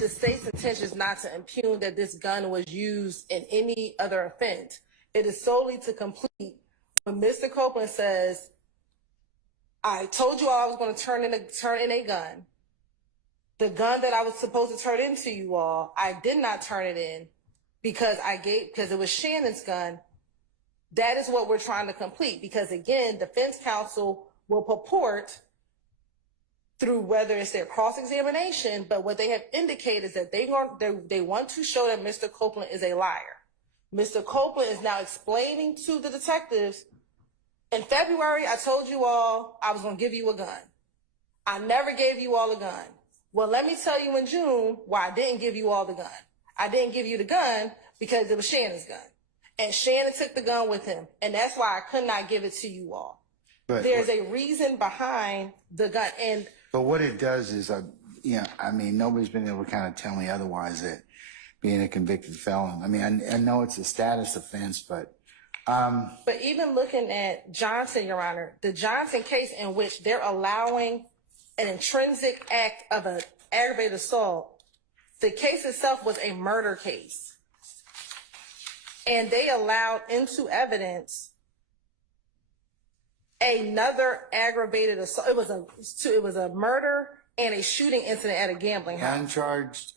the state's intention is not to impugn that this gun was used in any other offense. It is solely to complete when Mr. Copeland says, I told you all I was going to turn in a gun. The gun that I was supposed to turn into you all, I did not turn it in because it was Shannon's gun. That is what we're trying to complete, because again, defense counsel will purport through whether it's their cross-examination, but what they have indicated is that they want to show that Mr. Copeland is a liar. Mr. Copeland is now explaining to the detectives, in February, I told you all I was going to give you a gun. I never gave you all a gun. Well, let me tell you in June why I didn't give you all the gun. I didn't give you the gun because it was Shannon's gun. And Shannon took the gun with him. And that's why I could not give it to you all. But there's a reason behind the gun. But what it does is, nobody's been able to kind of tell me otherwise that being a convicted felon. I mean, I know it's a status offense, but even looking at Johnson, Your Honor, the Johnson case in which they're allowing an intrinsic act of an aggravated assault, the case itself was a murder case. And they allowed into evidence another aggravated assault. It was a murder and a shooting incident at a gambling house. Uncharged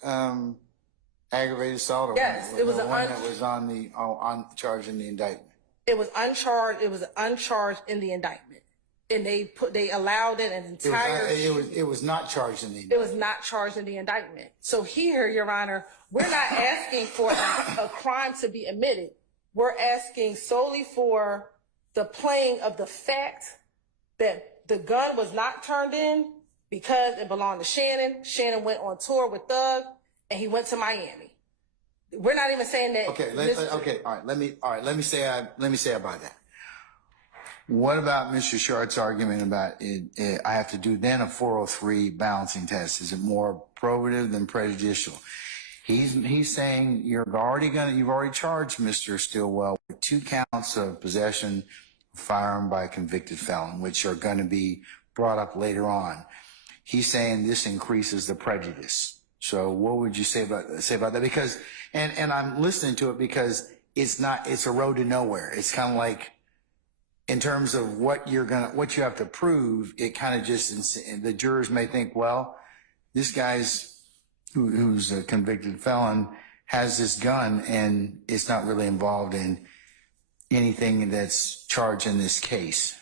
aggravated assault. Yes, it was the one that was on charge in the indictment. It was uncharged. It was uncharged in the indictment, and they allowed it an entire. It was not charged in the indictment. It was not charged in the indictment. So here, Your Honor, we're not asking for a crime to be admitted. We're asking solely for the playing of the fact that the gun was not turned in because it belonged to Shannon. Shannon went on tour with Thug, and he went to Miami. We're not even saying that. Okay. All right. Let me say about that. What about Mr. Shart's argument about it? I have to do then a 403 balancing test. Is it more probative than prejudicial? He's saying you've already charged Mr. Stillwell with 2 counts of possession of firearm by a convicted felon, which are going to be brought up later on. He's saying this increases the prejudice. So what would you say about that? Because and I'm listening to it because it's a road to nowhere. It's kind of like, in terms of what you have to prove, it kind of just, the jurors may think, well, this guy's who's a convicted felon has this gun and it's not really involved in anything that's charged in this case.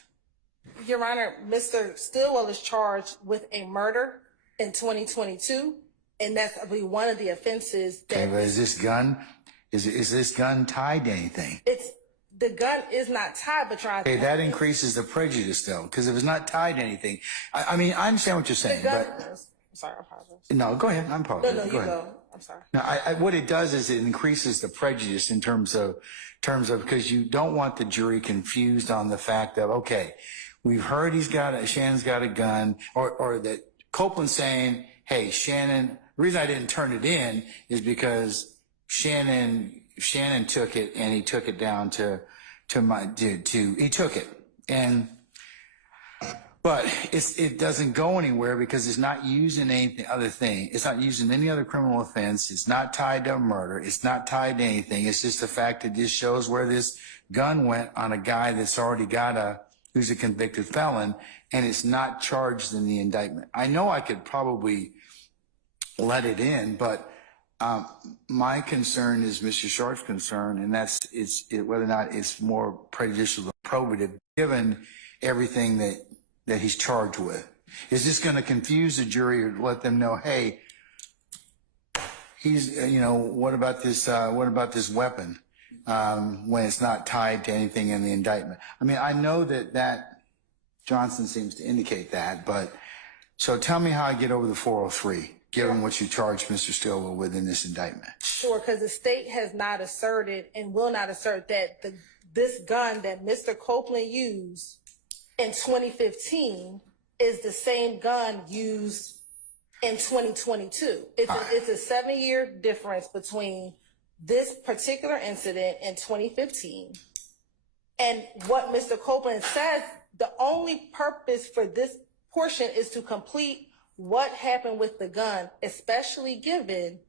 Your Honor, Mr. Stillwell is charged with a murder in 2022, and that's one of the offenses. Okay, but is this gun tied to anything? the gun is not tied, but trying. Okay, that increases the prejudice though, because if it's not tied to anything, I mean, I understand what you're saying, The gun. but I'm sorry, I apologize. no, go ahead. I'm No, apologizing. no, you Go ahead. go. I'm sorry. No, what it does is it increases the prejudice in terms of because you don't want the jury confused on the fact of, okay, we've heard Shannon's got a gun, or that Copeland's saying, hey, Shannon, the reason I didn't turn it in is because Shannon took it and he took it down he took it. But it doesn't go anywhere because it's not used in any other thing. It's not used in any other criminal offense. It's not tied to a murder. It's not tied to anything. It's just the fact that this shows where this gun went on a guy that's already who's a convicted felon, and it's not charged in the indictment. I know I could probably let it in, but my concern is Mr. Sharp's concern, and that's whether or not it's more prejudicial than probative, given everything that he's charged with. Is this going to confuse the jury or let them know, hey, he's, what about this weapon when it's not tied to anything in the indictment? I mean, I know that Johnson seems to indicate that, but so tell me how I get over the 403, given what you charged Mr. Stilwell with in this indictment. Sure, because the state has not asserted and will not assert that this gun that Mr. Copeland used in 2015 is the same gun used in 2022. It's a 7-year difference between this particular incident in 2015 and what Mr. Copeland says. The only purpose for this portion is to complete what happened with the gun, especially given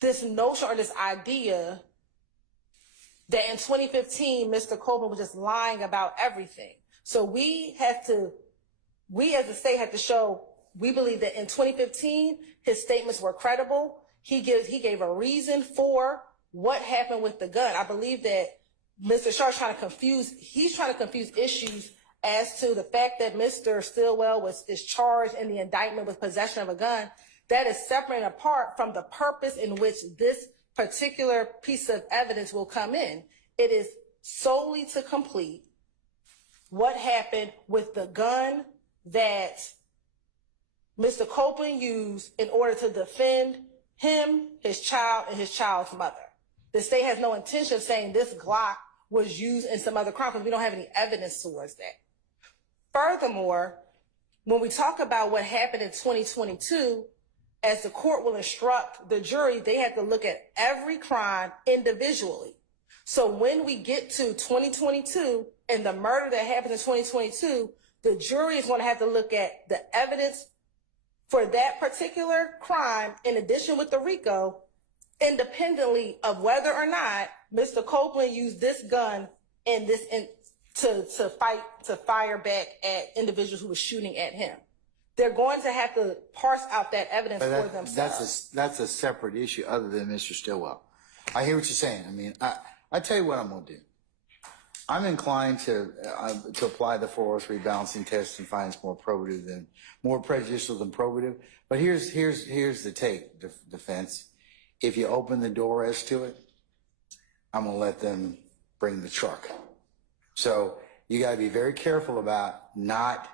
this notion or this idea that in 2015, Mr. Copeland was just lying about everything. So we as a state have to show, we believe that in 2015, his statements were credible. He gave a reason for what happened with the gun. I believe that Mr. Sharp's trying to confuse issues as to the fact that Mr. Stilwell is charged in the indictment with possession of a gun. That is separate and apart from the purpose in which this particular piece of evidence will come in. It is solely to complete what happened with the gun that Mr. Copeland used in order to defend him, his child, and his child's mother. The state has no intention of saying this Glock was used in some other crime because we don't have any evidence towards that. Furthermore, when we talk about what happened in 2022, as the court will instruct the jury, they have to look at every crime individually. So when we get to 2022 and the murder that happened in 2022, the jury is going to have to look at the evidence for that particular crime in addition with the RICO, independently of whether or not Mr. Copeland used this gun to fire back at individuals who were shooting at him. They're going to have to parse out that evidence for themselves. That's a separate issue other than Mr. Stilwell. I hear what you're saying. I mean, I tell you what I'm going to do. I'm inclined to apply the 403 balancing test and find it's more prejudicial than probative. But here's the defense. If you open the door as to it, I'm going to let them bring the truck. So you got to be very careful about not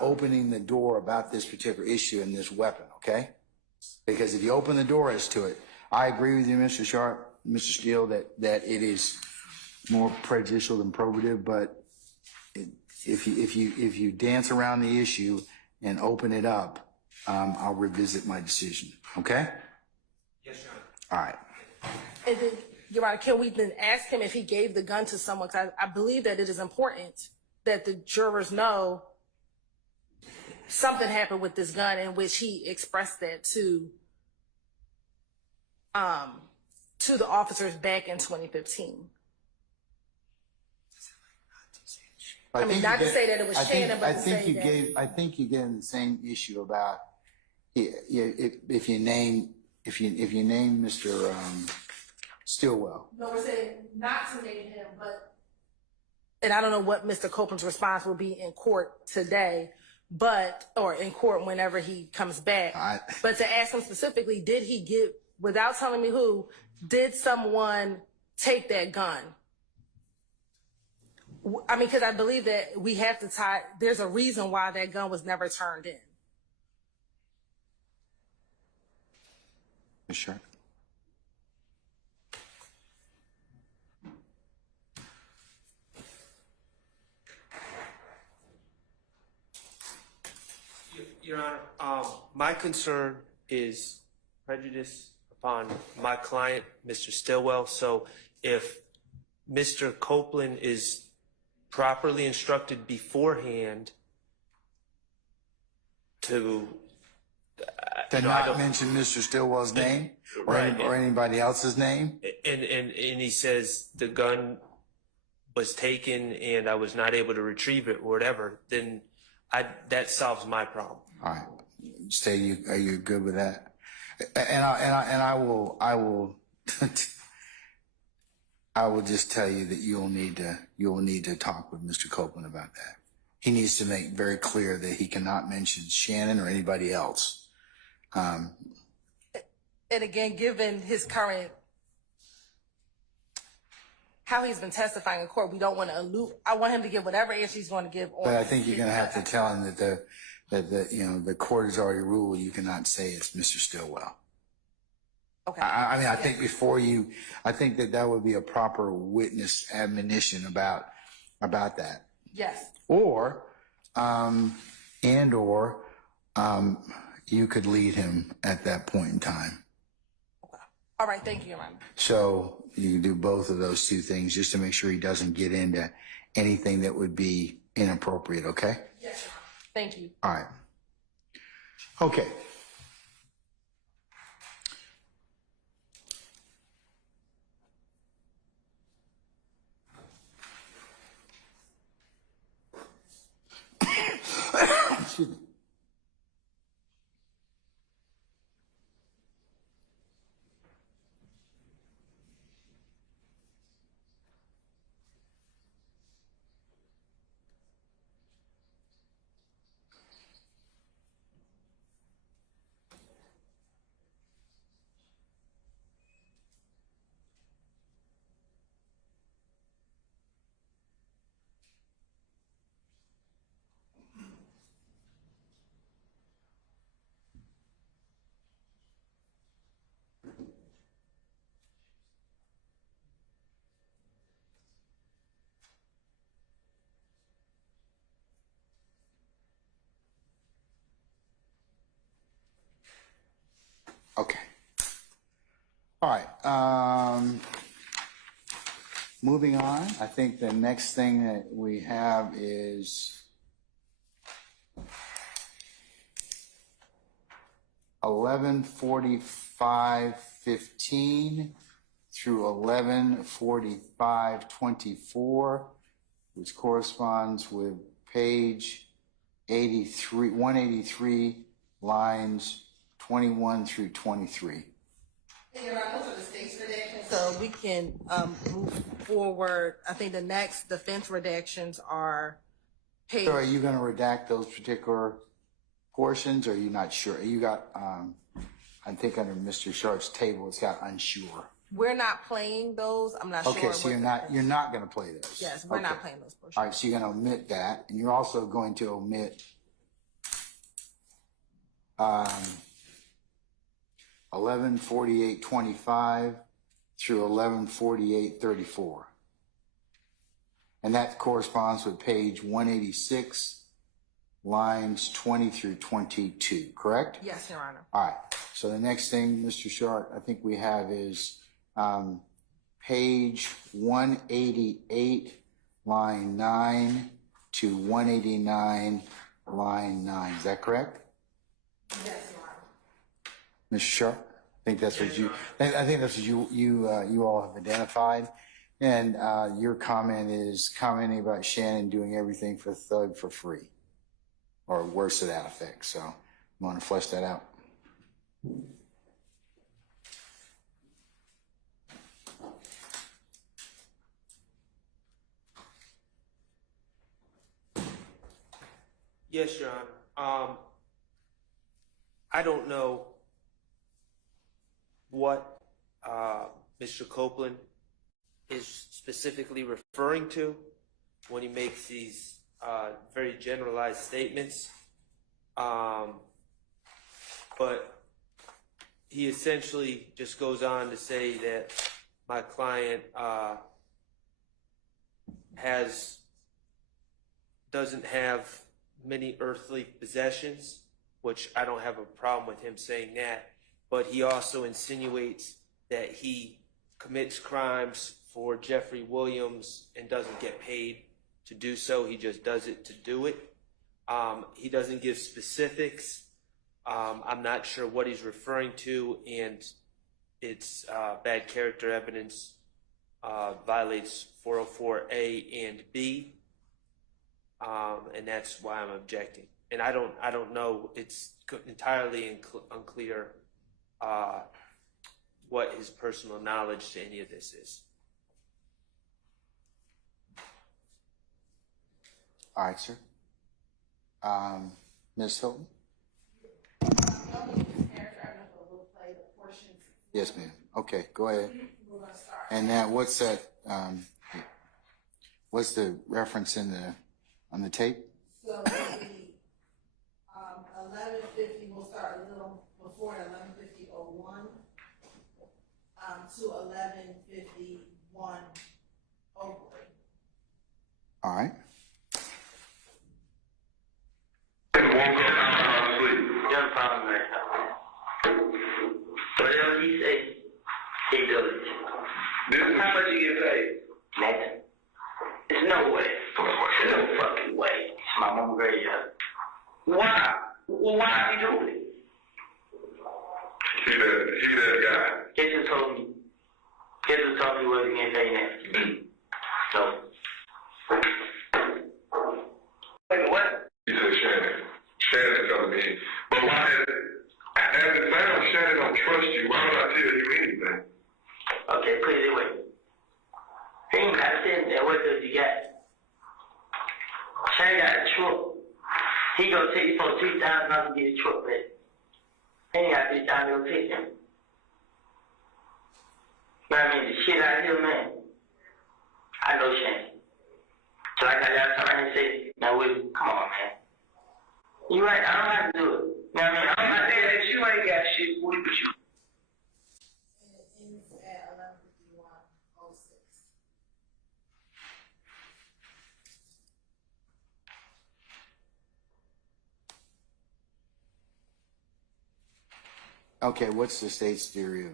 opening the door about this particular issue and this weapon, okay? Because if you open the door as to it, I agree with you, Mr. Sharp, Mr. Steele, that it is more prejudicial than probative, but if you dance around the issue and open it up, I'll revisit my decision, okay? Yes, Your Honor. All right. And then, Your Honor, can we then ask him if he gave the gun to someone? Because I believe that it is important that the jurors know something happened with this gun in which he expressed that to the officers back in 2015. I mean, not to say that it was Shannon, but to say that. I think you get in the same issue about if you name Mr. Stilwell. No, we're saying not to name him, but, and I don't know what Mr. Copeland's response will be in court today, or in court whenever he comes back. But to ask him specifically, did he give, without telling me who, did someone take that gun. I mean, because I believe that we have to tie, there's a reason why that gun was never turned in. Ms. Sharp? Your Honor, my concern is prejudice upon my client, Mr. Stillwell. So if Mr. Copeland is properly instructed beforehand to not mention Mr. Stillwell's name or, right, or anybody else's name? and he says the gun was taken and I was not able to retrieve it or whatever, then that solves my problem. All right. Stay. Are you good with that? And I will I will just tell you that you will need to talk with Mr. Copeland about that. He needs to make very clear that he cannot mention Shannon or anybody else. And again, given his current, how he's been testifying in court, we don't want to allude. I want him to give whatever answer he's going to give. But I think you're going to have to tell him that the court has already ruled you cannot say it's Mr. Stillwell. Okay. I mean, I think I think that would be a proper witness admonition about that. Yes. Or, you could lead him at that point in time. Okay. All right. Thank you, Your Honor. So you can do both of those two things just to make sure he doesn't get into anything that would be inappropriate. Okay. Yes, Your Honor. Thank you. All right. Okay. Excuse me. Okay. All right. Moving on, I think the next thing that we have is 11:45:15 through 11:45:24, which corresponds with page 183, lines 21 through 23. Those are the state's redactions. So we can move forward. I think the next defense redactions are paid. So are you going to redact those particular portions, or are you not sure? You got, I think under Mr. Sharp's table, it's got unsure. We're not playing those. I'm not sure. Okay, so you're not going to play those. Yes, we're not playing those portions. All right, so you're going to omit that, and you're also going to omit 11:48:25 through 11:48:34, and that corresponds with page 186, lines 20 through 22. Correct? Yes, Your Honor. All right. So the next thing, Mr. Sharp, I think we have is page 188, line 9 to 189, line 9. Is that correct? Yes, Your Honor. Mr. Sharp, I think that's what you all have identified, and your comment is commenting about Shannon doing everything for Thug for free, or worse to that effect. So, you want to flesh that out? Yes, Your Honor. I don't know what Mr. Copeland is specifically referring to when he makes these very generalized statements. But he essentially just goes on to say that my client doesn't have many earthly possessions, which I don't have a problem with him saying that, but he also insinuates that he commits crimes for Jeffrey Williams and doesn't get paid to do so. He just does it to do it. He doesn't give specifics. I'm not sure what he's referring to, and it's bad character evidence, violates 404A and B, and that's why I'm objecting. And I don't know. It's entirely unclear what his personal knowledge to any of this is. All right, sir. Ms. Hilton? Yes, ma'am. Okay, go ahead. And then what's that? What's the reference on the tape? So the 11:50 will start a little before 11:50:01 to 11:51:03. All right. Whatever he says, he does it. How much you get paid? Nothing. There's no way. There's no fucking way. It's my mom graveyard. Why? Well, why are you doing it? He that guy. Guess who told me? Guess who told me what he getting paid next? So. Wait, what? He said Shannon. Shannon told me. But why is it? As it sounds, Shannon don't trust you. Why would I tell you anything? Okay, put it away. He ain't got to send that. What does he got? Shannon got a truck. He go take you for $3,000 to get a truck back. He ain't got $3,000 to go take him. You know what I mean? The shit out here, man. I know Shannon. So like I got something to say, now Willie, come on, man. You right, I don't have to do it. You know what I mean? I'm not saying that you ain't got shit, Woody, but you. And it ends at 11:51:06. Okay, what's the state's theory of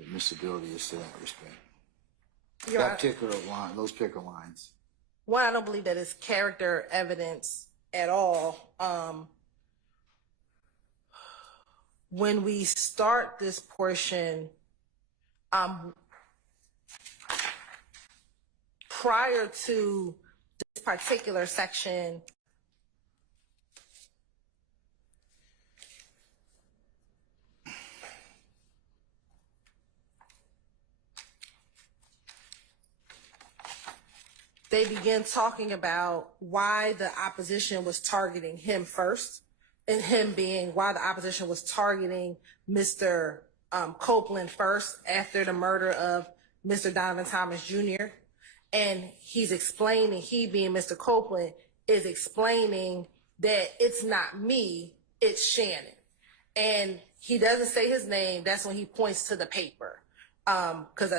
admissibility as to that respect? Your Honor, That particular line, those particular lines. one, I don't believe that it's character evidence at all. When we start this portion, prior to this particular section, they begin talking about why the opposition was targeting him first, and him being why the opposition was targeting Mr. Copeland first after the murder of Mr. Donovan Thomas Jr. And he's explaining, he being Mr. Copeland, is explaining that it's not me, it's Shannon. And he doesn't say his name. That's when he points to the paper. Because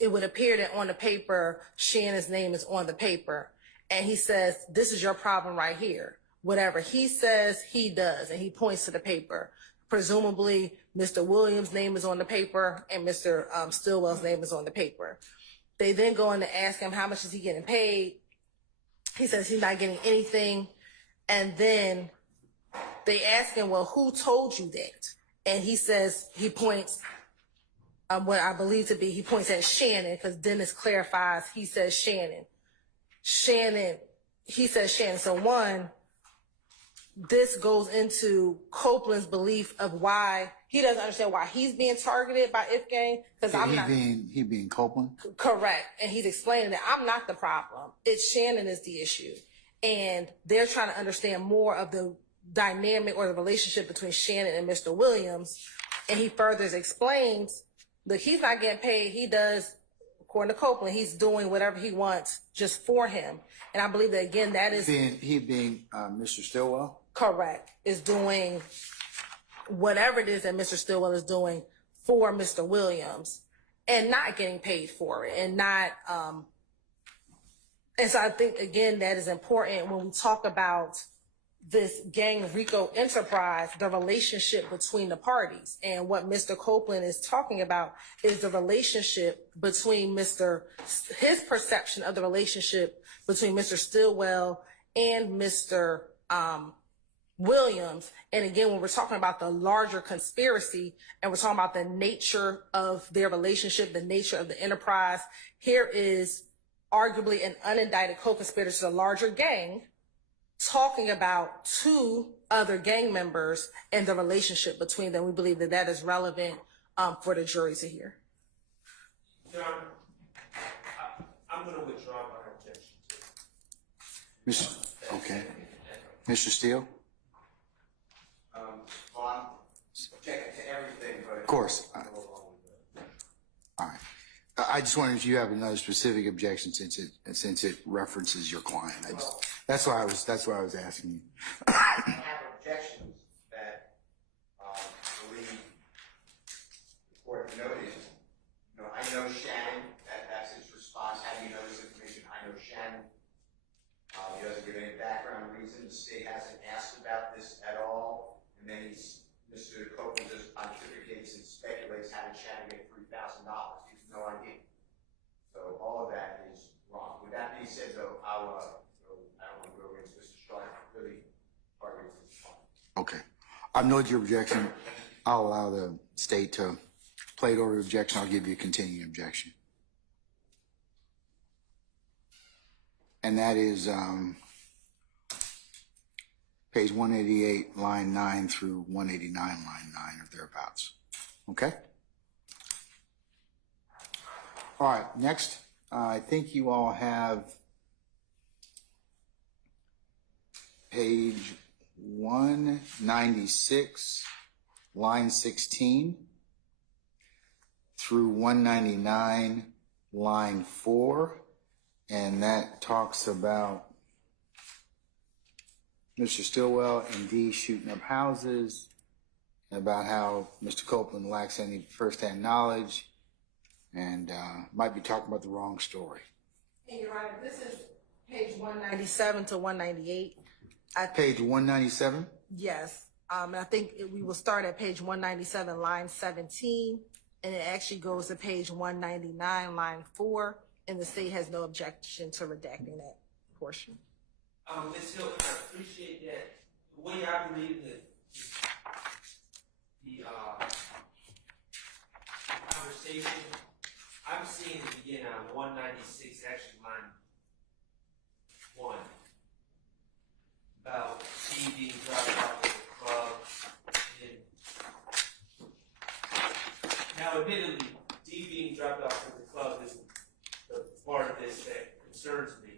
it would appear that on the paper, Shannon's name is on the paper. And he says, this is your problem right here. Whatever he says, he does. And he points to the paper. Presumably, Mr. Williams' name is on the paper and Mr. Stillwell's name is on the paper. They then go in to ask him, how much is he getting paid? He says he's not getting anything. And then they ask him, well, who told you that? And he says, he points, what I believe to be, he points at Shannon, because Dennis clarifies, he says Shannon. He says Shannon. So one, this goes into Copeland's belief of why he doesn't understand why he's being targeted by Ifgang. Because He being Copeland? Correct. And he's explaining that I'm not the problem. It's Shannon is the issue. And they're trying to understand more of the dynamic or the relationship between Shannon and Mr. Williams. And he further explains, look, he's not getting paid. He does according to Copeland, he's doing whatever he wants just for him. And I believe that, again, that is He being Mr. Stillwell? correct, is doing whatever it is that Mr. Stillwell is doing for Mr. Williams and not getting paid for it and not, and so I think, again, that is important when we talk about this gang RICO enterprise, the relationship between the parties. And what Mr. Copeland is talking about is the relationship between his perception of the relationship between Mr. Stillwell and Mr. Williams. And again, when we're talking about the larger conspiracy and we're talking about the nature of their relationship, the nature of the enterprise, here is arguably an unindicted co-conspirator to the larger gang talking about two other gang members and the relationship between them. We believe that that is relevant for the jury to hear. Your Honor, I'm going to withdraw my objection. Okay. Mr. Steele? Well, I'm objecting to everything, but. Of course. All right. I just wondered if you have another specific objection since it references your client. That's why I was asking you. I have objections that believe the court noted. I know Shannon, that's his response. How do you know this information? I know Shannon. He doesn't give any background reason. The state hasn't asked about this at all. And then Mr. Copeland just pontificates and speculates how did Shannon get $3,000. He has no idea. So all of that is wrong. With that being said, though, I don't want to go against Mr. Strike. Really targets his point. Okay. I've noted your objection. I'll allow the state to play it over the objection. I'll give you a continuing objection. And that is page 188, line 9 through 189, line 9 or thereabouts. Okay? All right, next, I think you all have page 196, line 16 through 199, line 4, and that talks about Mr. Stillwell and D shooting up houses, and about how Mr. Copeland lacks any firsthand knowledge, and might be talking about the wrong story. And Your Honor, this is page 197 to 198. Page 197? Yes. And I think we will start at page 197, line 17, and it actually goes to page 199, line 4, and the state has no objection to redacting that portion. Ms. Hill, I appreciate that. The way I believe that the conversation, I'm seeing it begin on 196, actually line 1, about D being dropped off at the club. Now, admittedly, D being dropped off at the club isn't the part of this that concerns me,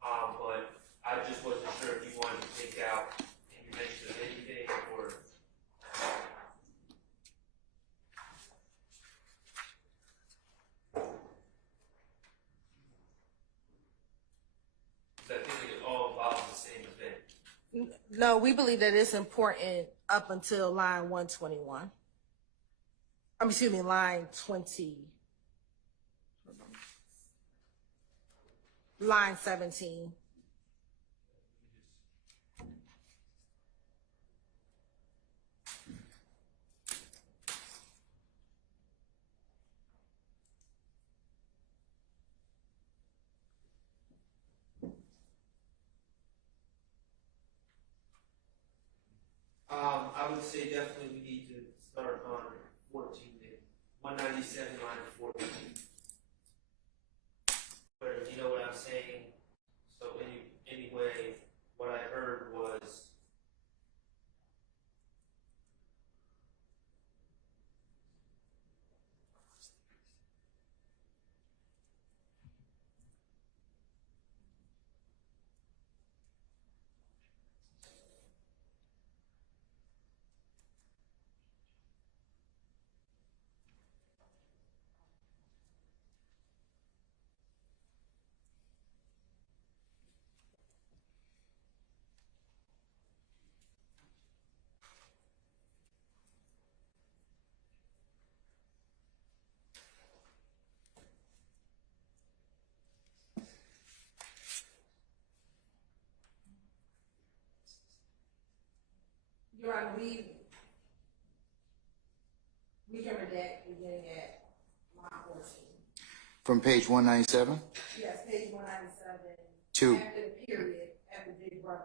but I just wasn't sure if you wanted to take out any mention of anything or. I think it all involves the same event. No, we believe that it's important up until line 121. Excuse me, line 20. Line 17. I would say definitely we need to start on 14, 197, line 14. Where, you know what I'm saying? So anyway, what I heard was Your Honor, we can redact beginning at line 14. From page 197? Yes, page 197. To. After the period, after Big Brother.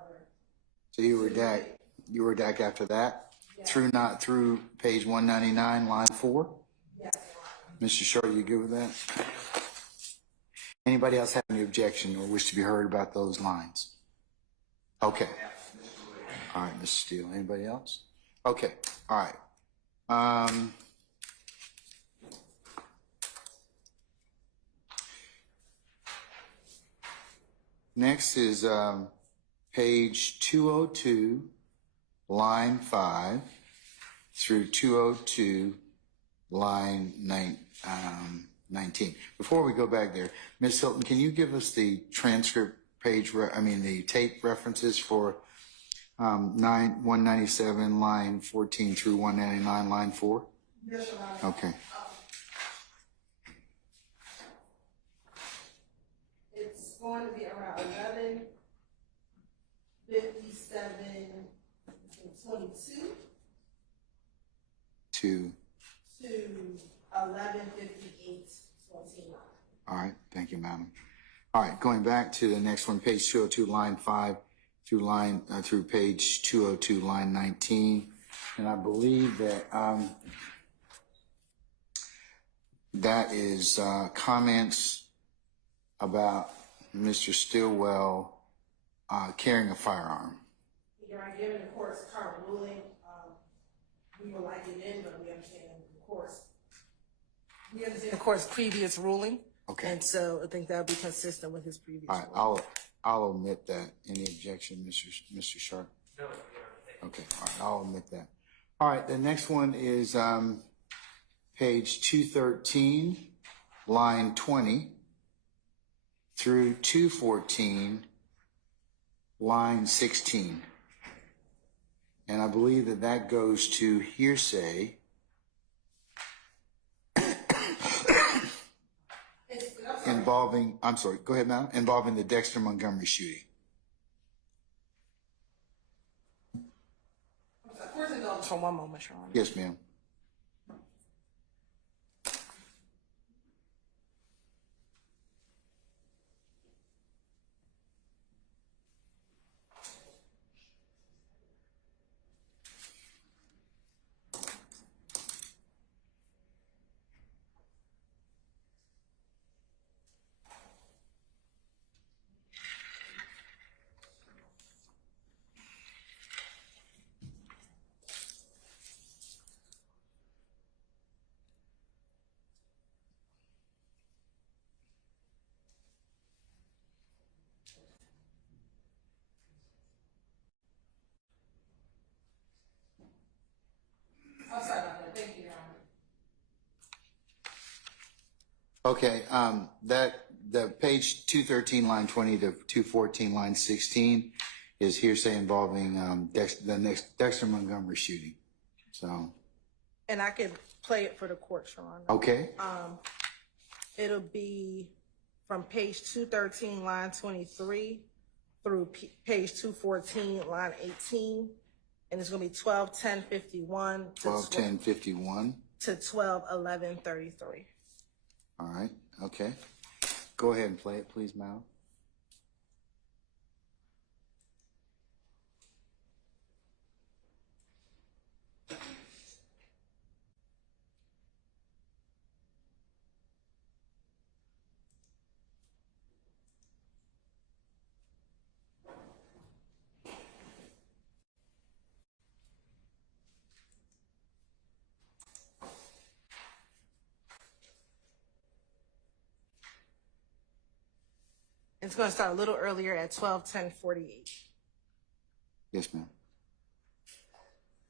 So you redact after that? Yes. Through page 199, line 4? Yes, Mr. Short, you good with that? Anybody else have any objection or wish to be heard about those lines? Okay. All right, Mr. Steele. Anybody else? Okay. All right. Next is page 202, line 5 through 202, line 19. Before we go back there, Ms. Hilton, can you give us the transcript page, the tape references for 197, line 14 through 199, line 4? Yes, Your Honor. Okay. It's going to be around 11:57 and 22 To. 11:58 29. All right. Thank you, madam. All right. Going back to the next one, page 202, line 5 through page 202, line 19. And I believe that that is comments about Mr. Stillwell carrying a firearm. Your Honor, given the court's current ruling, we would like it in, but we understand the court's previous ruling. Okay. And so I think that would be consistent with his previous All right. ruling. I'll omit that. Any objection, Mr. Sharp? No. Okay. All right. I'll omit that. All right. The next one is page 213, line 20 through 214, line 16. And I believe that that goes to hearsay. Go ahead, ma'am. Involving the Dexter Montgomery shooting. For one moment, Your Honor. Yes, ma'am. I'm sorry about that. Thank you, Your Okay, the page 213, line 20 to 214, line 16 is hearsay involving Dexter Montgomery shooting. So. And I can play it for the court, Your Honor. Okay. It'll be from page 213, line 23 through page 214, line 18. And it's going to be 12:10:51 to 12:10:51 to 12:11:33. All right. Okay. Go ahead and play it, please, Mal. It's going to start a little earlier at 12:10:48. Yes, ma'am.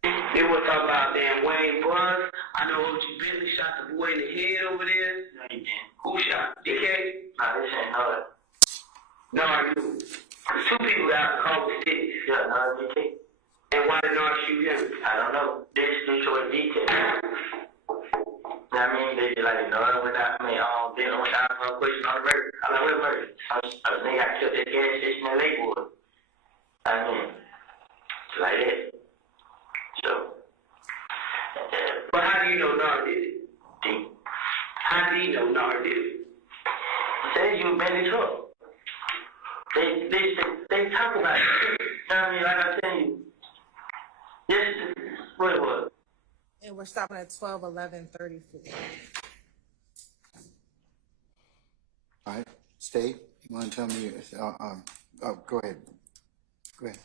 They were talking about damn Wayne Buzz. I know OG Bentley shot the boy in the head over there. No, he didn't. Who shot? DK? No, this ain't know it. No, I do. The two people got called with sticks. Yeah, no, DK. And why did not shoot him? I don't know. They just didn't show a detail. I mean, they just like, no, without me, they don't have no question on the murder. I like, what murder? I think I killed that gas station in Lakewood. I mean, it's like that. But how do you know Nard did it? How do you know Nard did it? Say you been in trouble. They talk about it. I mean, like I tell you, yes, what it was. And we're stopping at 12:11:34. All right, State, you want to tell me? Go ahead. Go ahead.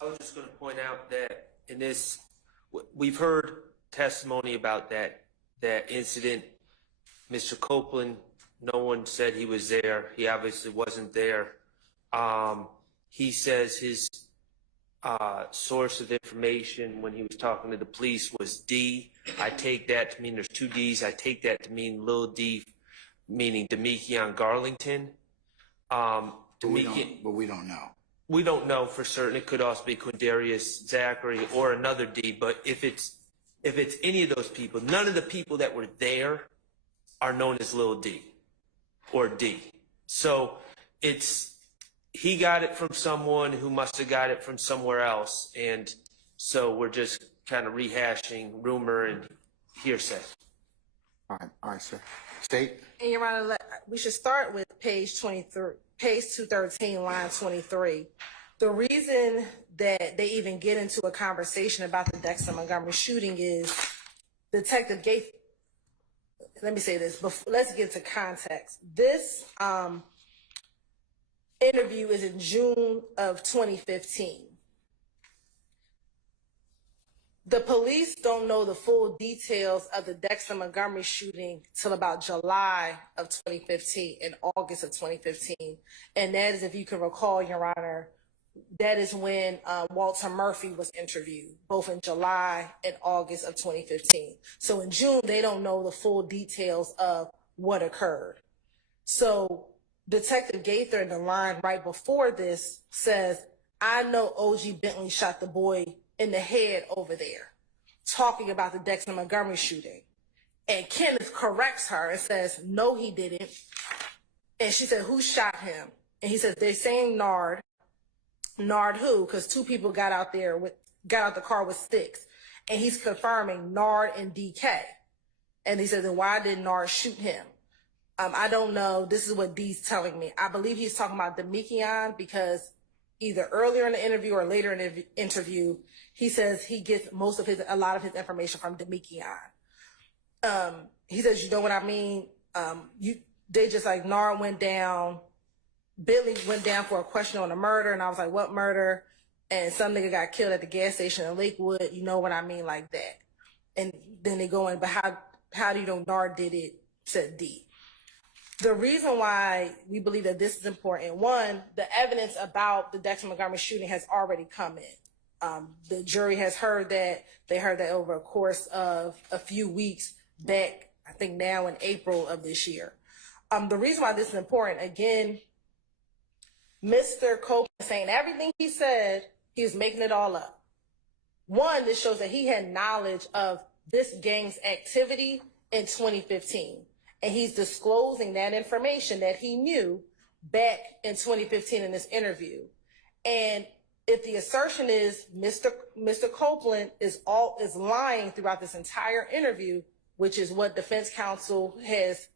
I was just going to point out that in this, we've heard testimony about that incident. Mr. Copeland, no one said he was there. He obviously wasn't there. He says his source of information when he was talking to the police was D. I take that to mean there's two Ds. I take that to mean Lil D, meaning Demekion Garlington. But we don't know. We don't know for certain. It could also be Quindarius Zachary or another D. But if it's any of those people, none of the people that were there are known as Lil D or D. So he got it from someone who must have got it from somewhere else, and so we're just kind of rehashing rumor and hearsay. All right, sir. State. And Your Honor, we should start with page 23, page 213, line 23. The reason that they even get into a conversation about the Dexter Montgomery shooting is Detective Gates. Let me say this. Let's get to context. This interview is in June of 2015. The police don't know the full details of the Dexter Montgomery shooting till about July of 2015 and August of 2015. And that is, if you can recall, Your Honor, that is when Walter Murphy was interviewed, both in July and August of 2015. So in June, they don't know the full details of what occurred. So Detective Gaither in the line right before this says, I know OG Bentley shot the boy in the head over there, talking about the Dexter Montgomery shooting. And Kenneth corrects her and says, no, he didn't. And she said, who shot him? And he says, they're saying Nard. Nard who? Because two people got out the car with sticks. And he's confirming Nard and DK. And he says, then why did Nard shoot him? I don't know. This is what D's telling me. I believe he's talking about Demekion because either earlier in the interview or later in the interview, he says he gets a lot of his information from Demekion. He says, you know what I mean? They just like Nard went down. Billy went down for a question on a murder, and I was like, what murder? And some nigga got killed at the gas station in Lakewood. You know what I mean? Like that. And then they go in, but how do you know Nard did it? Said D. The reason why we believe that this is important, one, the evidence about the Dexter Montgomery shooting has already come in. The jury has heard that. They heard that over a course of a few weeks back, I think now in April of this year. The reason why this is important, again, Mr. Copeland saying everything he said, he was making it all up. One, this shows that he had knowledge of this gang's activity in 2015. And he's disclosing that information that he knew back in 2015 in this interview. And if the assertion is Mr. Copeland is lying throughout this entire interview, which is what defense counsel has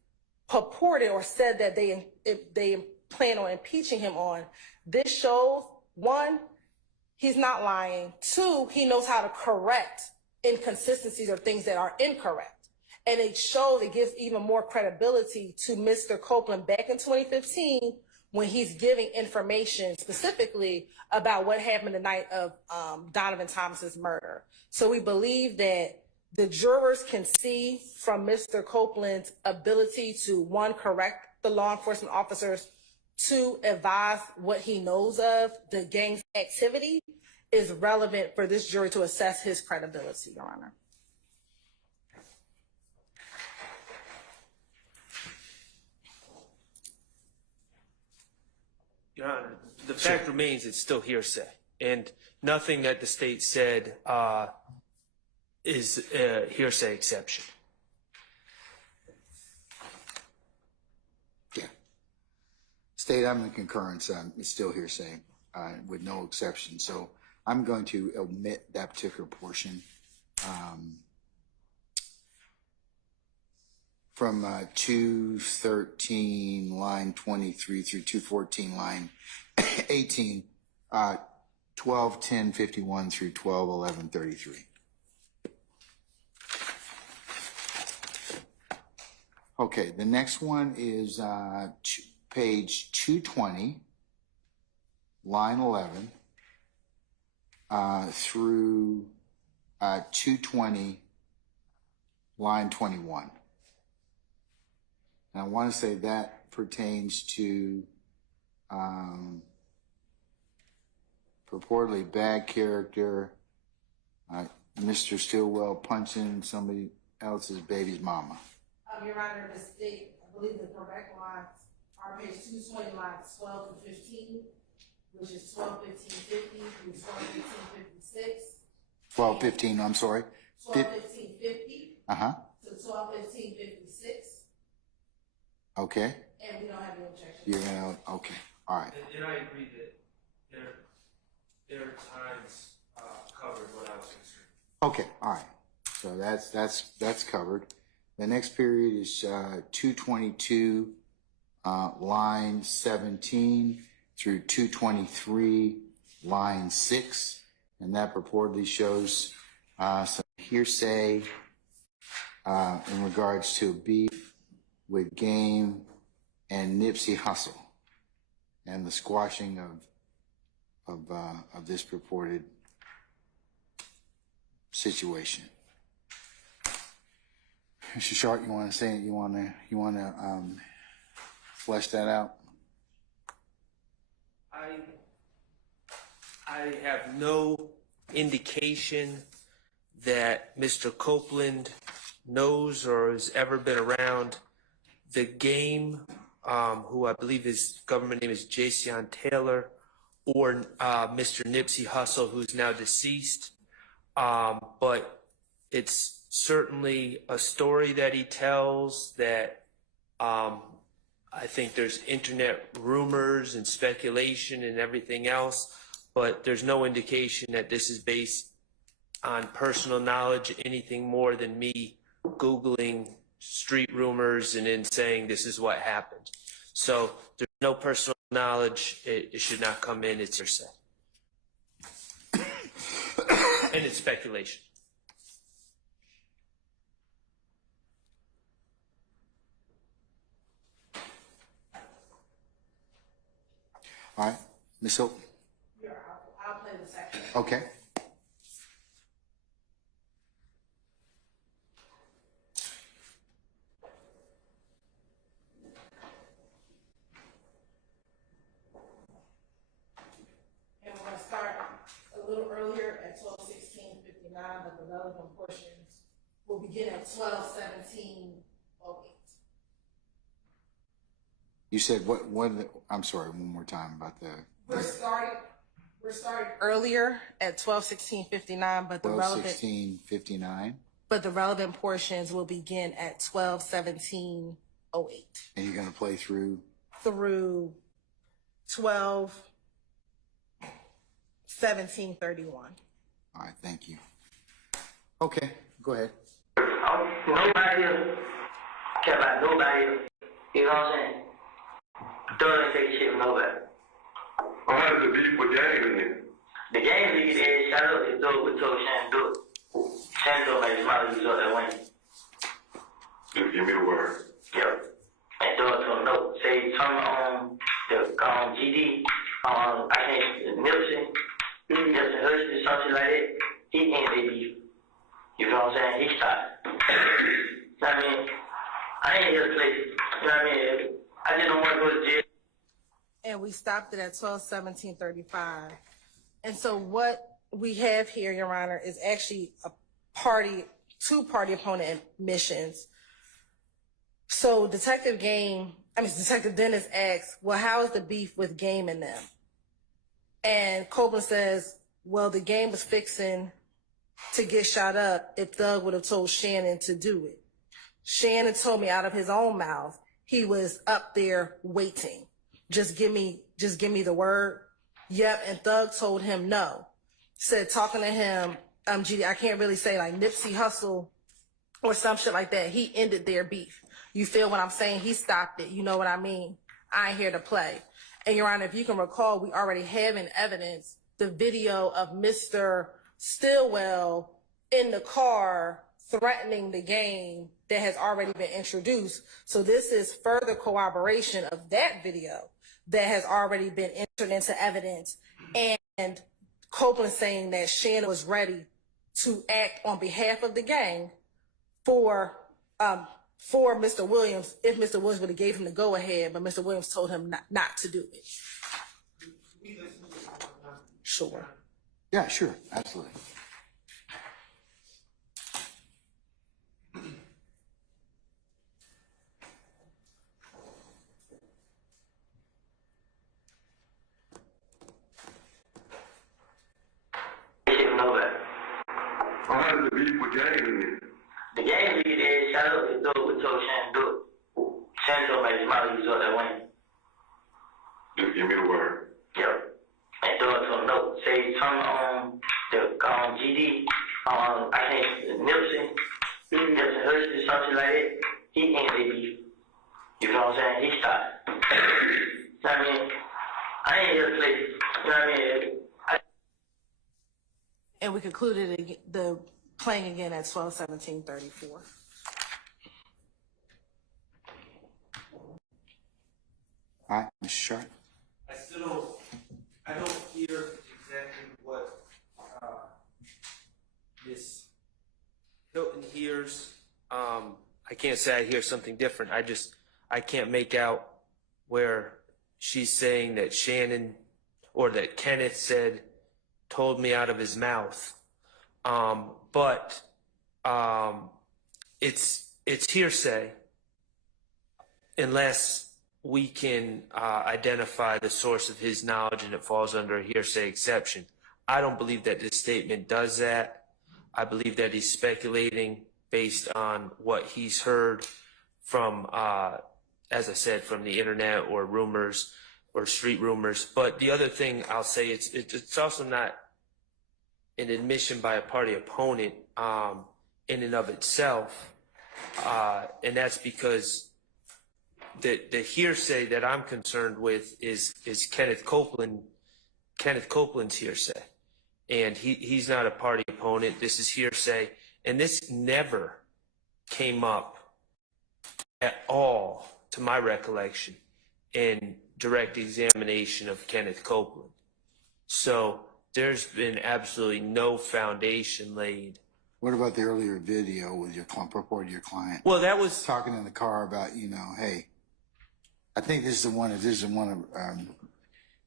purported or said that they plan on impeaching him on, this shows, one, he's not lying. Two, he knows how to correct inconsistencies or things that are incorrect. And it shows, it gives even more credibility to Mr. Copeland back in 2015 when he's giving information specifically about what happened the night of Donovan Thomas's murder. So we believe that the jurors can see from Mr. Copeland's ability to, one, correct the law enforcement officers, two, advise what he knows of the gang's activity is relevant for this jury to assess his credibility, Your Honor. Your Honor, the fact remains it's still hearsay, and nothing that the state said is a hearsay exception. Yeah. State, I'm in concurrence. It's still hearsay with no exception. So I'm going to omit that particular portion from 213 line 23 through 214 line 18, 12:10:51 through 12:11:33. Okay, the next one is page 220, line 11, through 220, line 21. And I want to say that pertains to purportedly bad character, Mr. Stillwell punching somebody else's baby's mama. Your Honor, the state, I believe the correct lines are page 220, lines 12 to 15, which is 12:15:50 through 12:15:56. 12:15, I'm sorry. 12:15:50 Uh-huh. to 12:15:56. Okay. And we don't have any objections. You're gonna, okay, all right. And I agree that there are times covered what I was concerned. Okay, all right. So that's covered. The next period is 222, line 17 through 223, line 6, and that purportedly shows some hearsay in regards to beef with Game and Nipsey Hussle and the squashing of this purported situation. Mr. Sharp, you want to say it? You want to flesh that out? I have no indication that Mr. Copeland knows or has ever been around the Game, who I believe his government name is Jason Taylor, or Mr. Nipsey Hussle, who's now deceased. But it's certainly a story that he tells that I think there's internet rumors and speculation and everything else, but there's no indication that this is based on personal knowledge, anything more than me Googling street rumors and then saying this is what happened. So there's no personal knowledge. It should not come in. It's hearsay. And it's speculation. All right, Ms. Hope. I'll play the second. Okay. And we're going to start a little earlier at 12:16:59, but the relevant portions will begin at 12:17:08. You said what? I'm sorry. One more time about the. We're starting earlier at 12:16:59, but the relevant 12:16:59. but the relevant portions will begin at 12:17:08 And you're gonna play through 12:17:31. All right, thank you. Okay, go ahead. Nobody else care about nobody else. You know what I'm saying? Don't take shit from nobody. Well, how does the beef with Game in here? The game league is shut up and do it told Shan do it. Shan told my mother was up there winning. Just give me the word. Yep. And do it to him no. Say something on the GD, I can't Nipsey, Hearsay, something like that. He ain't the beef. You know what I'm saying? He stopped. You know what I mean? I ain't here to play. You know what I mean? I just don't want to go to jail. And we stopped it at 12:17:35. And so what we have here, Your Honor, is actually two party opponent admissions. So Detective Dennis asks, well, how is the beef with Game and them? And Copeland says, well, the Game was fixing to get shot up if Thug would have told Shannon to do it. Shannon told me out of his own mouth he was up there waiting. Just give me the word. Yep, and Thug told him no. Said talking to him GD, I can't really say like Nipsey Hussle or some shit like that. He ended their beef. You feel what I'm saying? He stopped it. You know what I mean? I ain't here to play. And Your Honor, if you can recall, we already have in evidence the video of Mr. Stillwell in the car threatening the game that has already been introduced. So this is further corroboration of that video that has already been entered into evidence. And Copeland saying that Shannon was ready to act on behalf of the gang for Mr. Williams if Mr. Williams would have gave him the go ahead, but Mr. Williams told him not to do it. Sure. Yeah, sure, absolutely. How did the beef with gang in it? The game lead is shot up and throw with told Shannon do it. Shannon told me his mouth was up that way. Just give me the word. Yep. And throw it to a note. Say something on the GD, I think Nipsey Hearsay, something like that. He ended the beef. You know what I'm saying? He stopped. You know what I mean? I ain't here to play. You know what I mean? And we concluded the playing again at 12:17:34. All right, Mr. Sharp. I don't hear exactly what Miss Hilton hears. I can't say I hear something different. I can't make out where she's saying that Shannon or that Kenneth told me out of his mouth. But it's hearsay unless we can identify the source of his knowledge and it falls under a hearsay exception. I don't believe that this statement does that. I believe that he's speculating based on what he's heard from, as I said, from the internet or rumors or street rumors. But the other thing I'll say, it's also not an admission by a party opponent in and of itself, and that's because the hearsay that I'm concerned with is Kenneth Copeland's hearsay, and he's not a party opponent. This is hearsay, and this never came up at all, to my recollection, in direct examination of Kenneth Copeland. So there's been absolutely no foundation laid. What about the earlier video with your purport of your client? Well, that was talking in the car about, hey, I think this is the one of,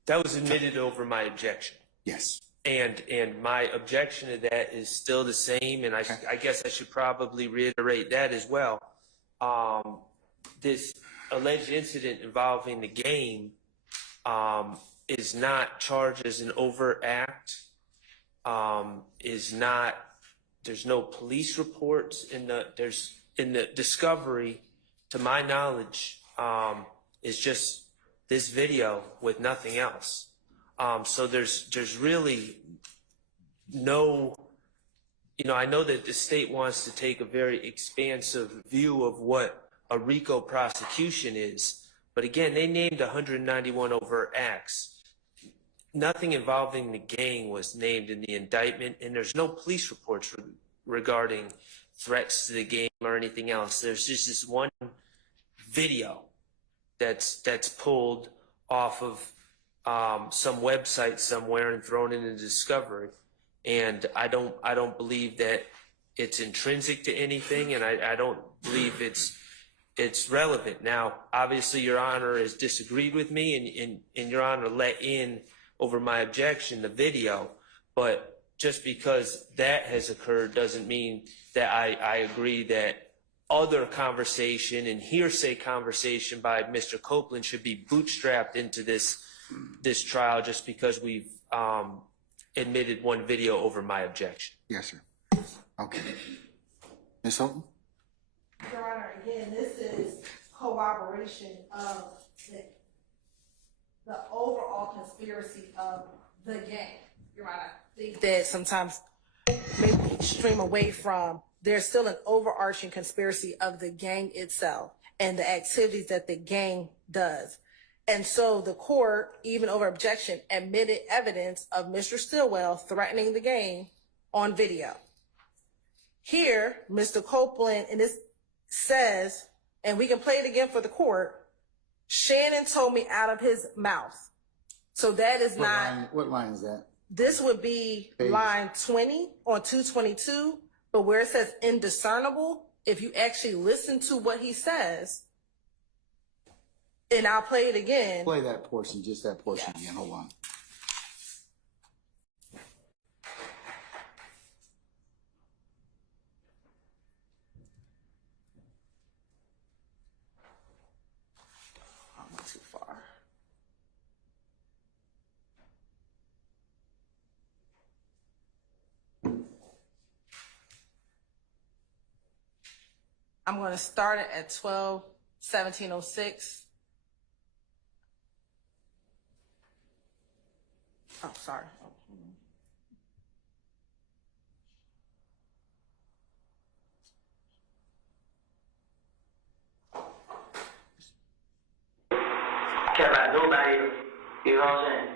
that was admitted over my objection. yes. And my objection to that is still the same, and I guess I should probably reiterate that as well. This alleged incident involving the game is not charged as an overt act, there's no police reports in the discovery, to my knowledge, is just this video with nothing else. So there's really no, I know that the state wants to take a very expansive view of what a RICO prosecution is, but again, they named 191 overt acts. Nothing involving the gang was named in the indictment, and there's no police reports regarding threats to the game or anything else. There's just this one video that's pulled off of some website somewhere and thrown into discovery, and I don't believe that it's intrinsic to anything, and I don't believe it's relevant. Now, obviously, Your Honor has disagreed with me, and Your Honor let in over my objection the video, but just because that has occurred doesn't mean that I agree that other conversation and hearsay conversation by Mr. Copeland should be bootstrapped into this trial just because we've admitted one video over my objection. Yes, sir. Okay. Ms. Hilton? Your Honor, again, this is corroboration of the overall conspiracy of the gang. Your Honor, I think that sometimes maybe stream away from, there's still an overarching conspiracy of the gang itself and the activities that the gang does. And so the court, even over objection, admitted evidence of Mr. Stillwell threatening the gang on video. Here, Mr. Copeland, and this says, and we can play it again for the court, Shannon told me out of his mouth. So that is What line is that? This would be line 20 on 222, but where it says indiscernible, if you actually listen to what he says, and I'll play it again. Play that portion, just that portion Yes. again. Hold on. I went too far. I'm going to start it at 12:17:06. Oh, sorry. Care about nobody, you know what I'm saying?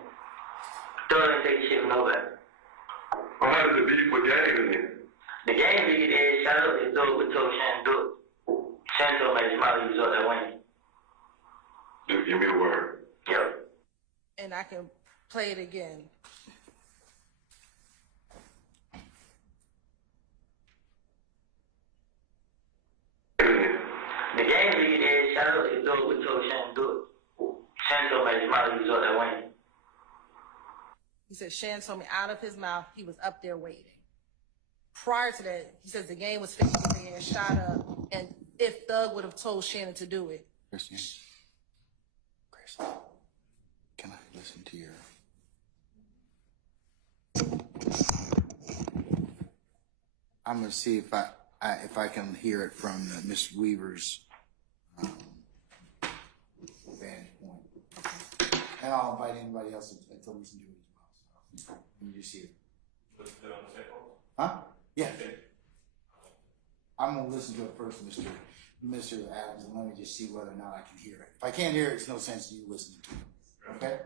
Don't even take shit from nobody. Well, how did the beef with gang then? The game lead is shot up his door with told Shannon do it. Shannon told me his mother was up there winning. Just give me a word. Yep. And I can play it again. The game lead is shot up his door with told Shannon do it. Shannon told me his mother was up there winning. He said Shannon told me out of his mouth he was up there waiting. Prior to that, he says the game was 50 and shot up, and if Thug would have told Shannon to do it. Christian, can I listen to your? I'm gonna see if I can hear it from Miss Weaver's vantage point, and I'll invite anybody else to listen to it as well. So let me just see it. Huh? Yeah. I'm gonna listen to it first, Mr. Adams, and let me just see whether or not I can hear it. If I can't hear it, it's no sense in you listening to it. Okay?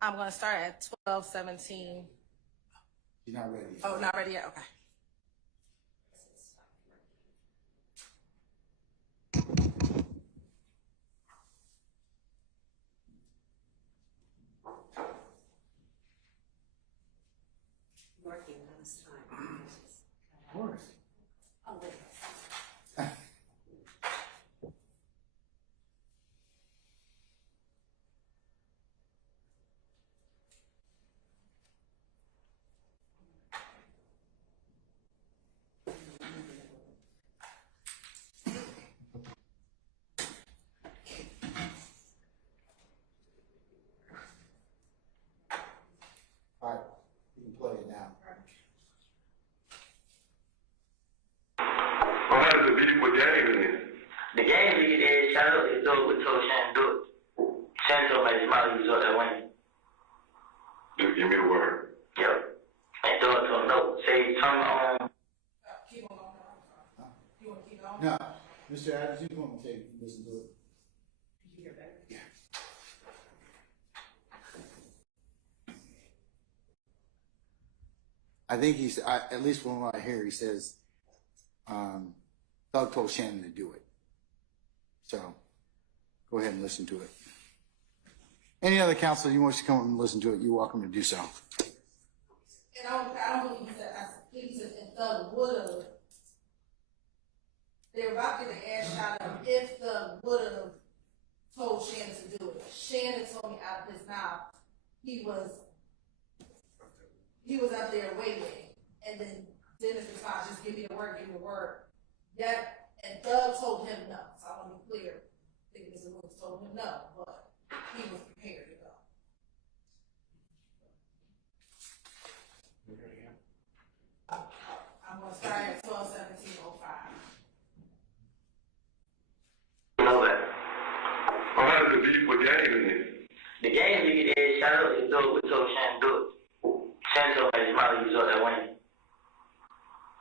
I'm going to start at 12:17. You're not ready yet. Oh, not ready yet? Okay. Working on this time. Of course. Oh, wait. All right, you can play it now. Well, how did the beef with gang then? The game lead is shot up his door with told Shannon do it. Shannon told me his mother was up there winning. Just give me a word. Yep. And Thug told him no. Say turn on. Keep on going. You want to keep going? No, Mr. Adams, you want to listen to it? You hear better? Yeah. I think at least from what I hear, he says, Doug told Shannon to do it. So, go ahead and listen to it. Any other counsel you want to come and listen to it, you're welcome to do so. And I don't believe he said, I think he said if Thug would have, they were about to get the ass shot up if Thug would have told Shannon to do it. Shannon told me out of his mouth he was up there waiting, and then Dennis responds, just give me the word, give me the word. Yep, and Thug told him no. So I want to be clear. I think Mr. Williams told him no, but he was prepared to go. I'm going to start at 12:17:05. You know that. Well, how did the beef with gang then? The game nigga is shout out to do what told Shan do it. Shan told me Molly was up that way.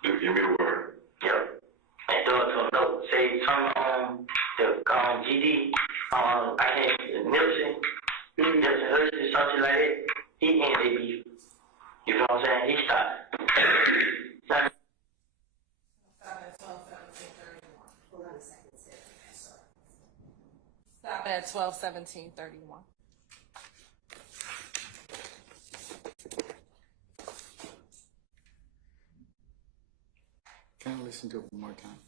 Just give me the word. Yep. And throw it to him. No, say turn on the GD. I can't Nipsey, Hearsay, something like that. He ain't they beef. You know what I'm saying? He stopped. Stop at 12:17:31. Hold on a second, Sarah. Stop at 12:17:31. Can I listen to it one more time?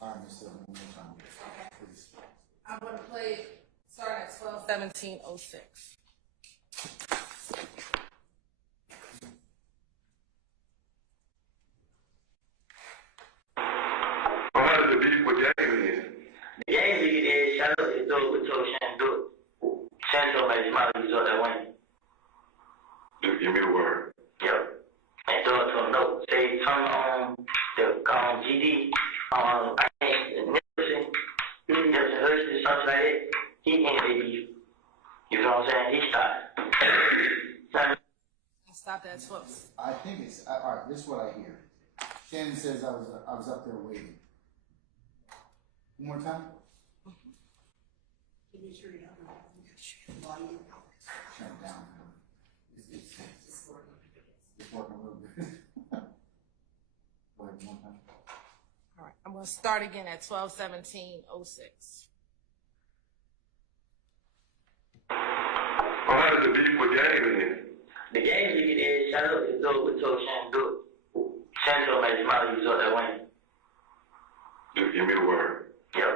All right, Mr. One more time, please. I'm going to play starting at 12:17:06. How did the beef with Game in? The game nigga is shout out to do what told Shan do it. Shan told me Molly was up that way. Just give me the word. Yep. And throw it to him. No, say turn on the GD. I can't Nipsey, Hearsay, something like that. He ain't they beef. You know what I'm saying? He stopped. Stop at 12. I think it's, all right, this is what I hear. Shannon says I was up there waiting. One more time? Can you turn it up? Volume. Turn it down. It's working a little bit. Go ahead, one more time. All right, I'm going to start again at 12:17:06. How did the beef with Game in? The game nigga is shout out to do what told Shan do it. Shan told me Molly was up that way. Just give me the word. Yep.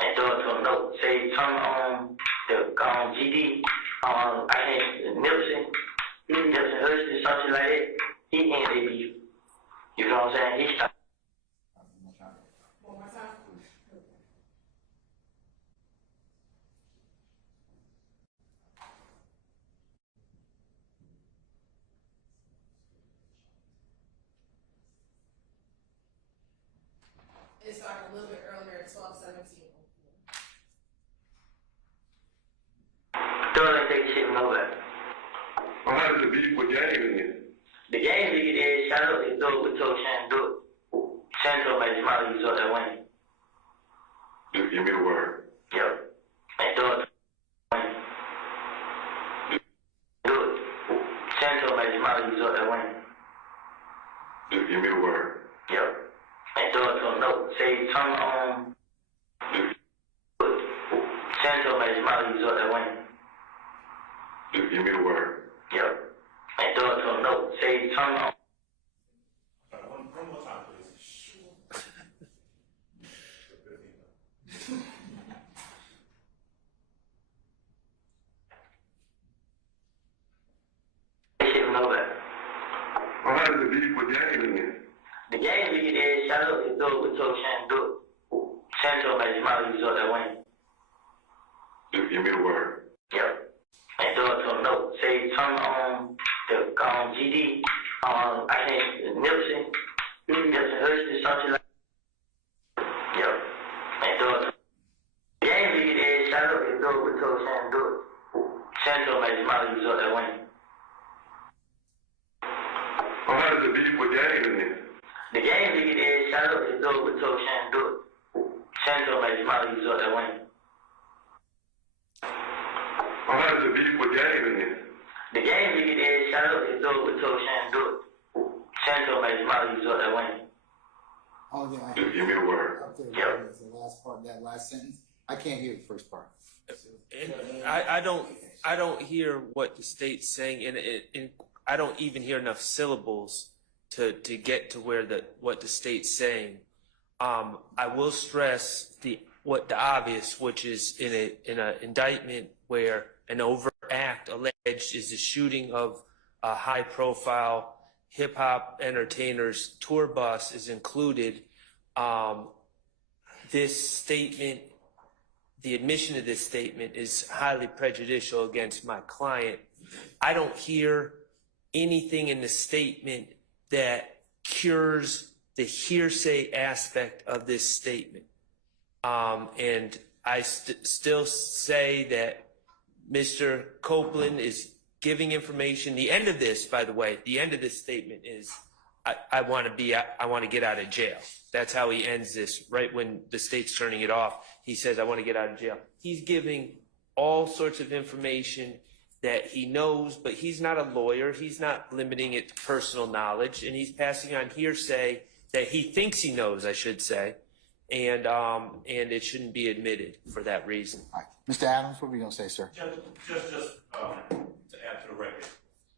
And throw it to him. No, say turn on the GD. I can't Nipsey, Hearsay, something like that. He ain't they beef. You know what I'm saying? He stopped. One more time. One more time. It started a little bit earlier at 12:17. Throw it and take the shit from nowhere. How did the beef with Game in? The game nigga is shout out to do what told Shan do it. Shan told me Molly was up that way. Just give me the word. Yep. And throw it to him. Do it. Shan told me Molly was up that way. Just give me the word. Yep. And throw it to him. No, say turn on. Do it. Shan told me Molly was up that way. Just give me the word. Yep. And throw it to him. No, say turn on. One more time, please. Shit from nowhere. How did the beef with Game in? The game nigga is shout out to do what told Shan do it. Shan told me Molly was up that way. Just give me the word. Yep. And throw it to him. No, say turn on the GD. I can't Nipsey, Hearsay, something like that. Yep. And throw it to him. The game nigga is shout out to do what told Shan do it. Shan told me Molly was up that way. How did the beef with Game in? The game nigga is shout out to do what told Shan do it. Shan told me Molly was up that way. How did the beef with Game in? The game nigga is shout out to do what told Shan do it. Shan told me Molly was up that way. Only thing I Just give me a word. up there is the last part, that last sentence. I can't hear the first part. And I don't hear what the state's saying, and I don't even hear enough syllables to get to what the state's saying. I will stress the obvious, which is in an indictment where an overt act alleged is the shooting of a high-profile hip-hop entertainer's tour bus is included. This statement, the admission of this statement, is highly prejudicial against my client. I don't hear anything in the statement that cures the hearsay aspect of this statement. And I still say that Mr. Copeland is giving information. The end of this, by the way, the end of this statement is, I want to get out of jail. That's how he ends this, right when the state's turning it off. He says, I want to get out of jail. He's giving all sorts of information that he knows, but he's not a lawyer. He's not limiting it to personal knowledge, and he's passing on hearsay that he thinks he knows, I should say, and it shouldn't be admitted for that reason. All right. Mr. Adams, what were you going to say, sir? Just to add to the record,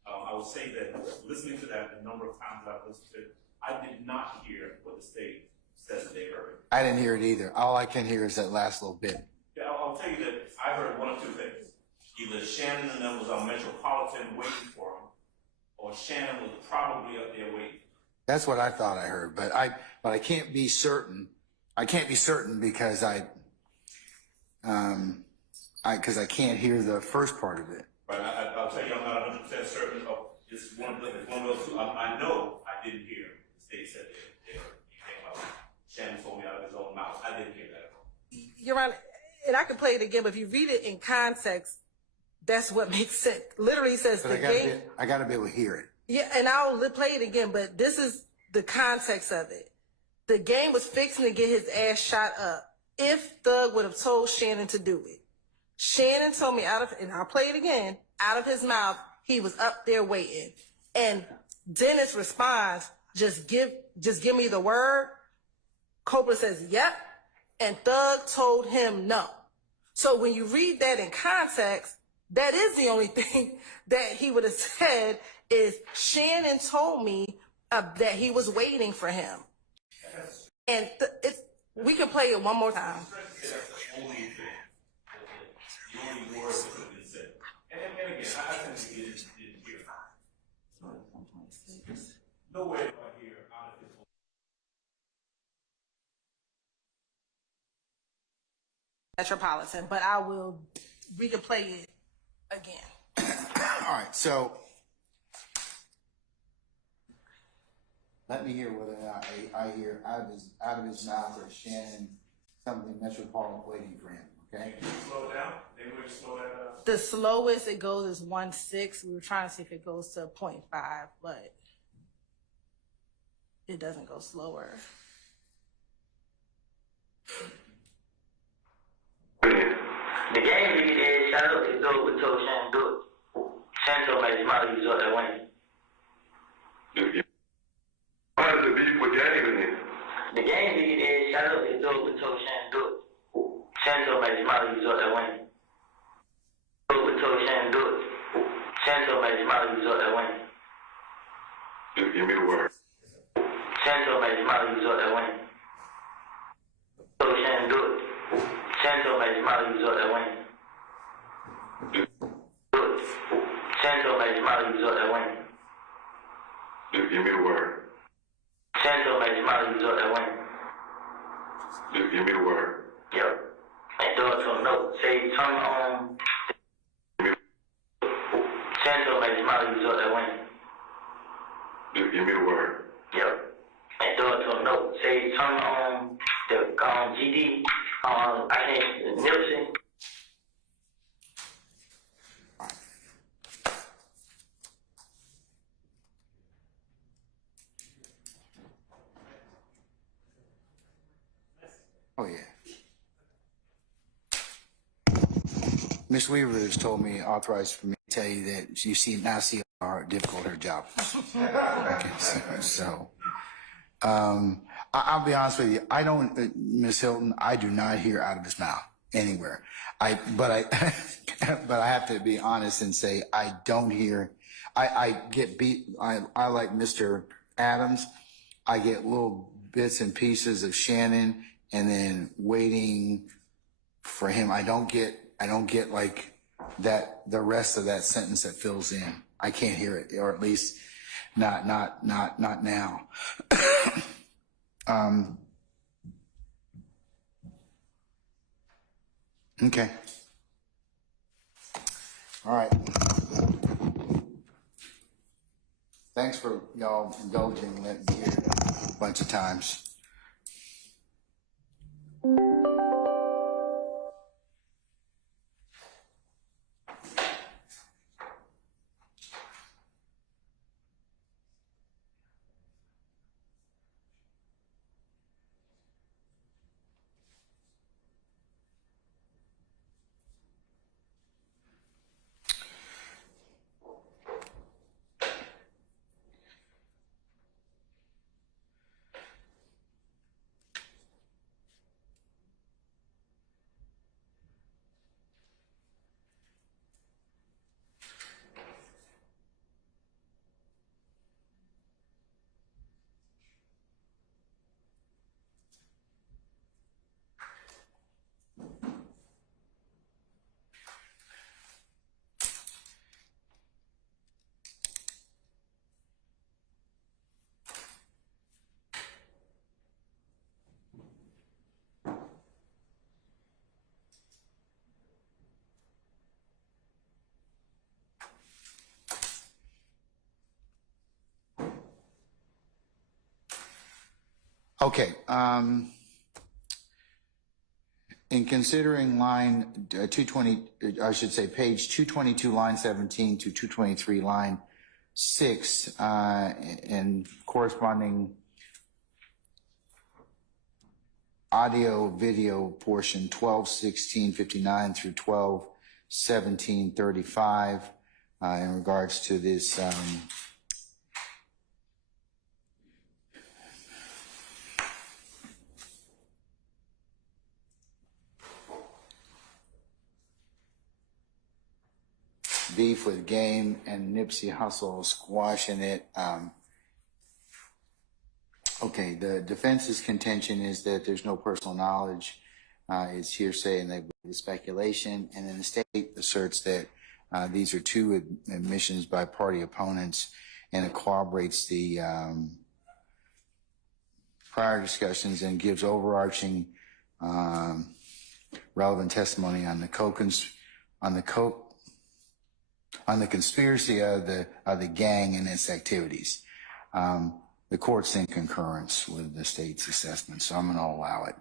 I will say that listening to that the number of times I've listened to it, I did not hear what the state says they heard. I didn't hear it either. All I can hear is that last little bit. Yeah, I'll tell you that I heard one of two things. Either Shannon and them was on Metropolitan waiting for him, or Shannon was probably up there waiting. That's what I thought I heard, but I can't be certain. I can't be certain because I can't hear the first part of it. Right, I'll tell you, I'm not 100% certain of this one of those two. I know I didn't hear the state said they came out. Shannon told me out of his own mouth. I didn't hear that at all. Your Honor, and I can play it again, but if you read it in context, that's what makes sense. Literally says But the game. I gotta be able to hear it. Yeah, and I'll play it again, but this is the context of it. The game was fixing to get his ass shot up if Thug would have told Shannon to do it. Shannon told me and I'll play it again, out of his mouth, he was up there waiting. And Dennis responds, just give me the word. Copeland says, yep. And Thug told him no. So when you read that in context, that is the only thing that he would have said is Shannon told me that he was waiting for him. And we can play it one more time. That's the only thing. The only word that could have been said. And again, I think he didn't hear. No way do I hear out of his own. Metropolitan, but we can play it again. All right, so let me hear whether or not I hear out of his mouth or Shannon something Metropolitan waiting for him. Okay. Can you slow it down? Maybe we can slow that down. The slowest it goes is 1.6. We were trying to see if it goes to 0.5, but it doesn't go slower. The game lead is shout out to Thug with told Shannon do it. Shannon told me his mouth he was up there winning. Why does it be for game in here? The game lead is shout out to Thug with told Shannon do it. Shannon told me his mouth he was up there winning. Thug with told Shannon do it. Shannon told me his mouth he was up there winning. Just give me the word. Shannon told me his mouth he was up there winning. Told Shannon do it. Shannon told me his mouth he was up there winning. Do it. Shannon told me his mouth he was up there winning. Just give me the word. Shannon told me his mouth he was up there winning. Just give me the word. Yep. And Thug told him no. Say something on. Shannon told me his mouth he was up there winning. Just give me the word. Yep. And Thug told him no. Say something on the GD. I think Nipsey. Oh yeah. Miss Weaver has told me, authorized for me to tell you that you see how difficult her job is. Okay, so I'll be honest with you. I don't, Ms. Hilton, I do not hear out of his mouth anywhere. But I have to be honest and say, I don't hear, I get beat. I like Mr. Adams. I get little bits and pieces of Shannon and then waiting for him. I don't get like that, the rest of that sentence that fills in. I can't hear it, or at least not now. Okay. All right. Thanks for y'all indulging me here a bunch of times. Okay. In considering line 220, I should say page 222, line 17 to 223, line 6, and corresponding audio video portion 12:16:59 through 12:17:35 in regards to this beef with Game and Nipsey Hussle squashing it. Okay, the defense's contention is that there's no personal knowledge. It's hearsay and the speculation. And then the state asserts that these are two admissions by party opponents, and it corroborates the prior discussions and gives overarching relevant testimony on the conspiracy of the gang and its activities. The court's in concurrence with the state's assessment, so I'm going to allow it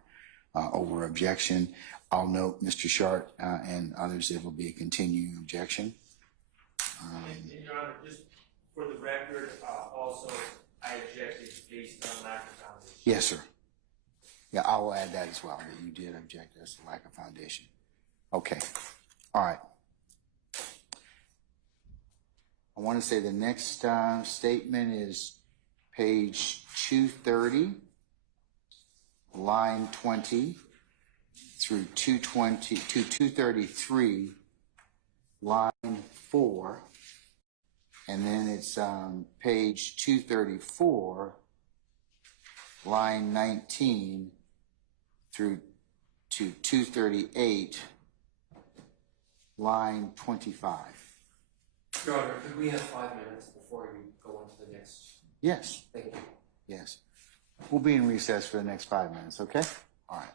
over objection. I'll note, Mr. Shart and others, it will be a continuing objection. And Your Honor, just for the record, also, I objected based on lack of foundation. Yes, sir. Yeah, I will add that as well, that you did object as to lack of foundation. Okay. All right. I want to say the next statement is page 230, line 20 through 233, line 4, and then it's page 234, line 19 through to 238, line 25. Your Honor, could we have 5 minutes before you go on to the next? Yes. Thank you. Yes. We'll be in recess for the next 5 minutes, okay? All right.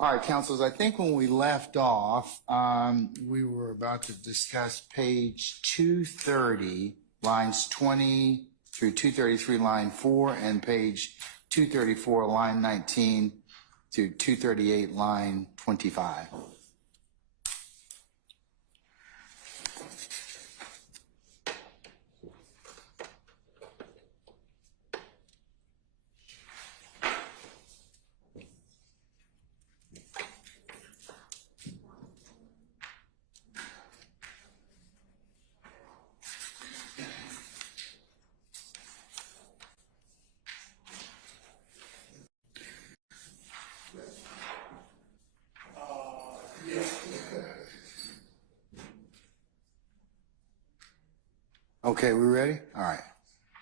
All right, councilors, I think when we left off, we were about to discuss page 230, lines 20 through 233, line 4, and page 234, line 19 through 238, line 25. Okay, we ready? All right.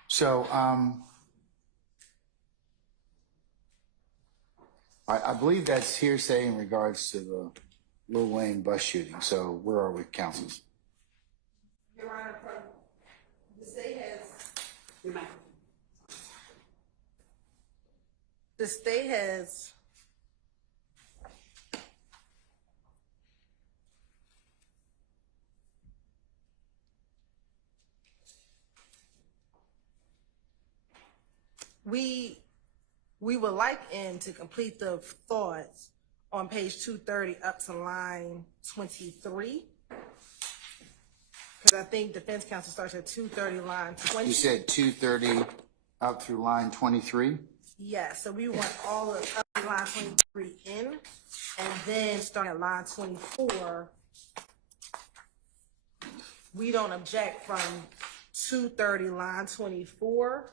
So, I believe that's hearsay in regards to the Lil Wayne bus shooting. So, where are we, councils? Your Honor, the state has. The state has. We would like in to complete the thoughts on page 230 up to line 23. Because I think defense counsel starts at 230 line 20. You said 230 up through line 23? Yes, so we want all of up to line 23 in, and then starting at line 24, we don't object from 230 line 24.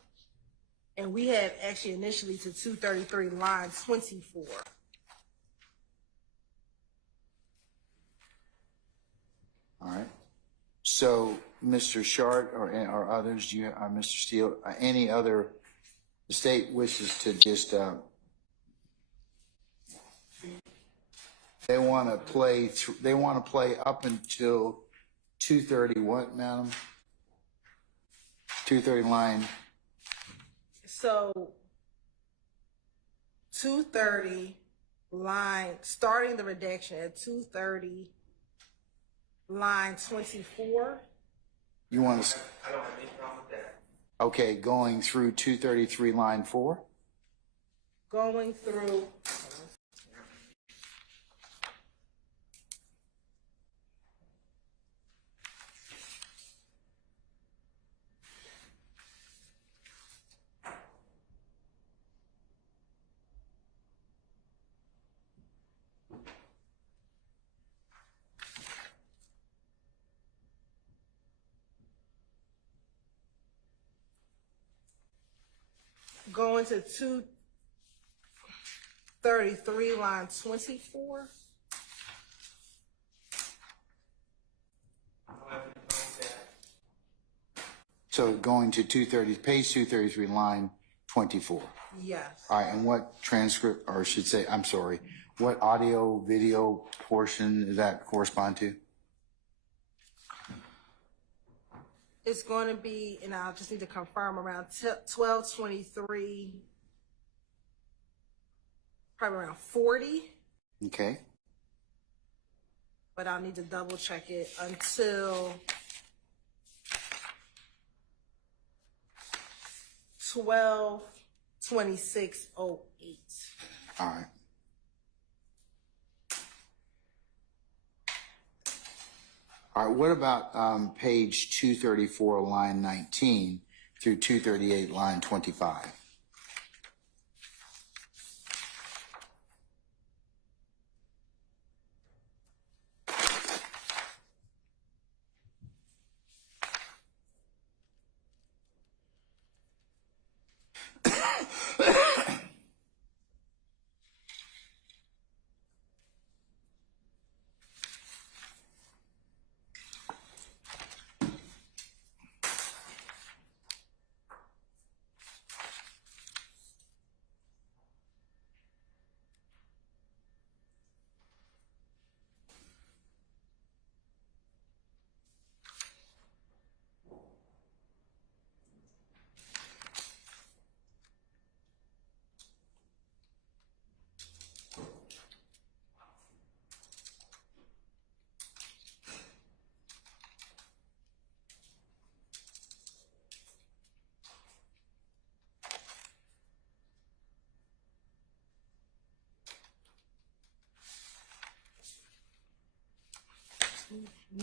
And we had actually initially to 233 line 24. All right. So, Mr. Shart or others, Mr. Steele, any other, the state wishes to just, they want to play up until 230 what, madam? 230 line. So 230 line, starting the redaction at 230 line 24. You want to? I don't have any problem with that. Okay, going through 233 line 4. Going through. Going to 233 line 24. So going to 230, page 233, line 24. Yes. All right, and what transcript, or I should say, I'm sorry, what audio, video portion does that correspond to? It's going to be, and I'll just need to confirm, around 1223, probably around 40. Okay. But I'll need to double check it until 1226:08. All right. All right, what about page 234, line 19 through 238, line 25?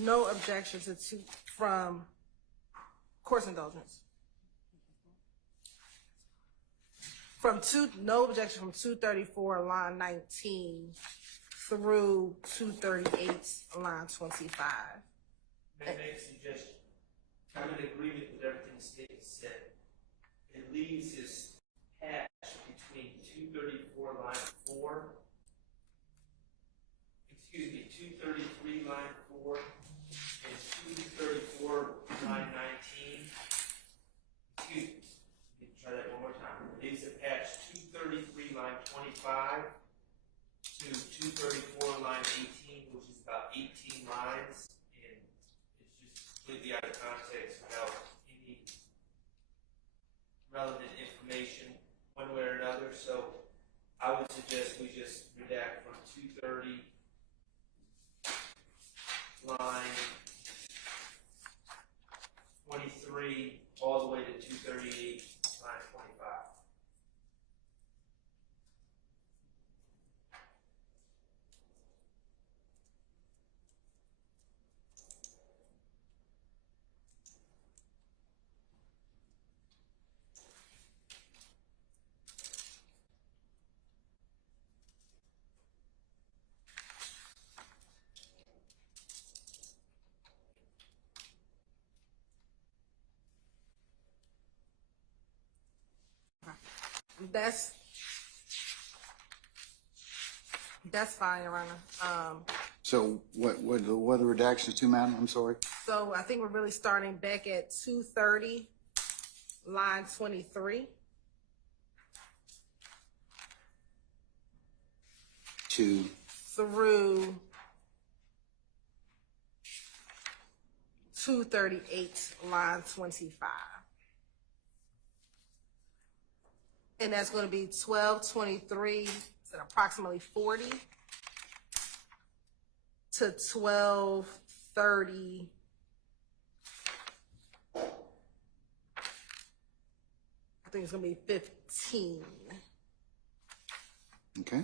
no objection from course indulgence. No objection from 234 line 19 through 238 line 25. May I make a suggestion? I'm in agreement with everything the state said. It leaves this patch between 234 line 4, 233 line 4 and 234 line 19. Excuse me, let me try that one more time. It leaves a patch 233 line 25 to 234 line 18, which is about 18 lines, and it's just completely out of context without any relevant information one way or another. So I would suggest we just redact from 230 line 23 all the way to 238 line 25. That's fine, Your Honor. So what are the redactions to, madam? I'm sorry. So I think we're really starting back at 230, line 23. To Through 238, line 25. And that's going to be 1223, so approximately 40 to 1230. I think it's going to be 15. okay.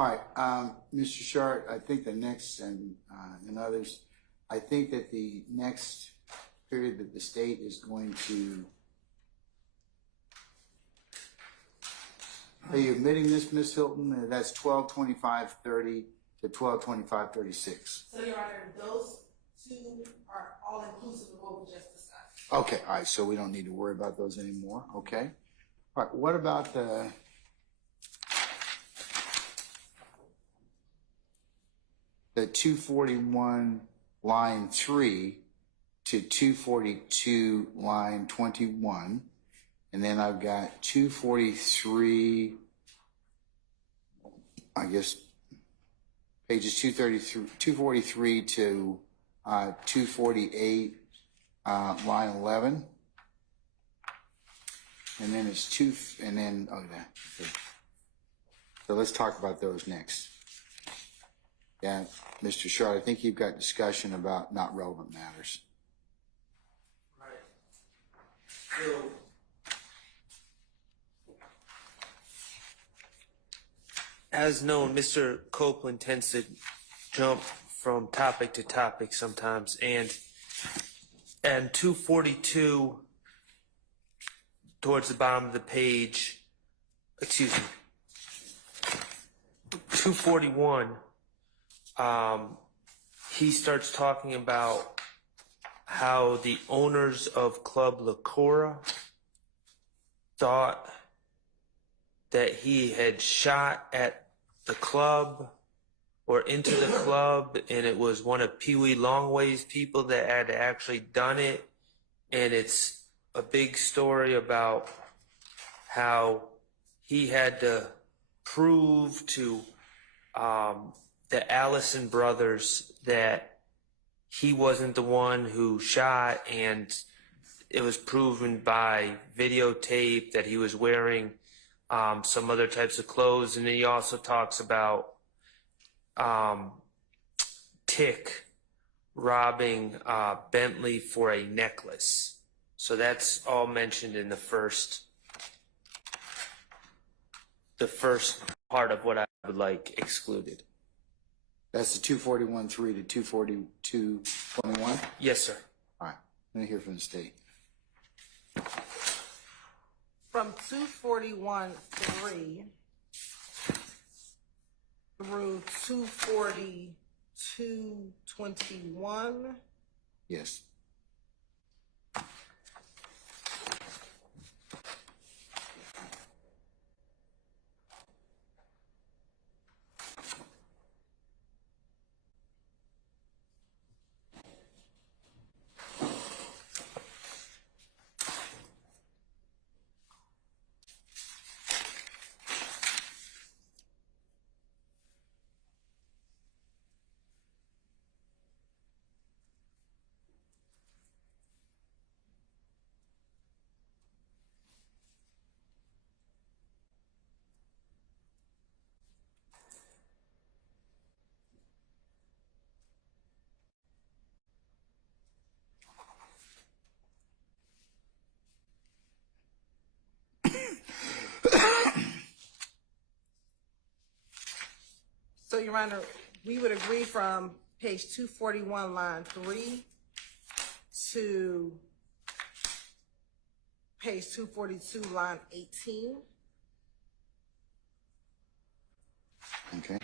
All right, Mr. Shart, I think the next, and others, I think that the next period that the state is going to, are you admitting this, Ms. Hilton? That's 12/25/30 to 12/25/36. So, Your Honor, those two are all inclusive of what we just discussed. Okay, all right, so we don't need to worry about those anymore, okay? All right, what about the 241 line 3 to 242 line 21, and then I've got 243, I guess, pages 243 to 248, line 11, and then it's okay. So let's talk about those next. Yeah, Mr. Shard, I think you've got discussion about not relevant matters. Right. So, as known, Mr. Copeland tends to jump from topic to topic sometimes, and 242 towards the bottom of the page, 241, he starts talking about how the owners of Club Lacora thought that he had shot at the club or into the club, and it was one of Pee Wee Longway's people that had actually done it. And it's a big story about how he had to prove to the Allison brothers that he wasn't the one who shot, and it was proven by videotape that he was wearing some other types of clothes. And then he also talks about Tick robbing Bentley for a necklace. So that's all mentioned in the first part of what I would like excluded. That's the 241.3 to 242.21? Yes, sir. All right, let me hear from the state. From 241.3 through 242.21. Yes. So, Your Honor, we would agree from page 241, line 3 to page 242, line 18. Okay.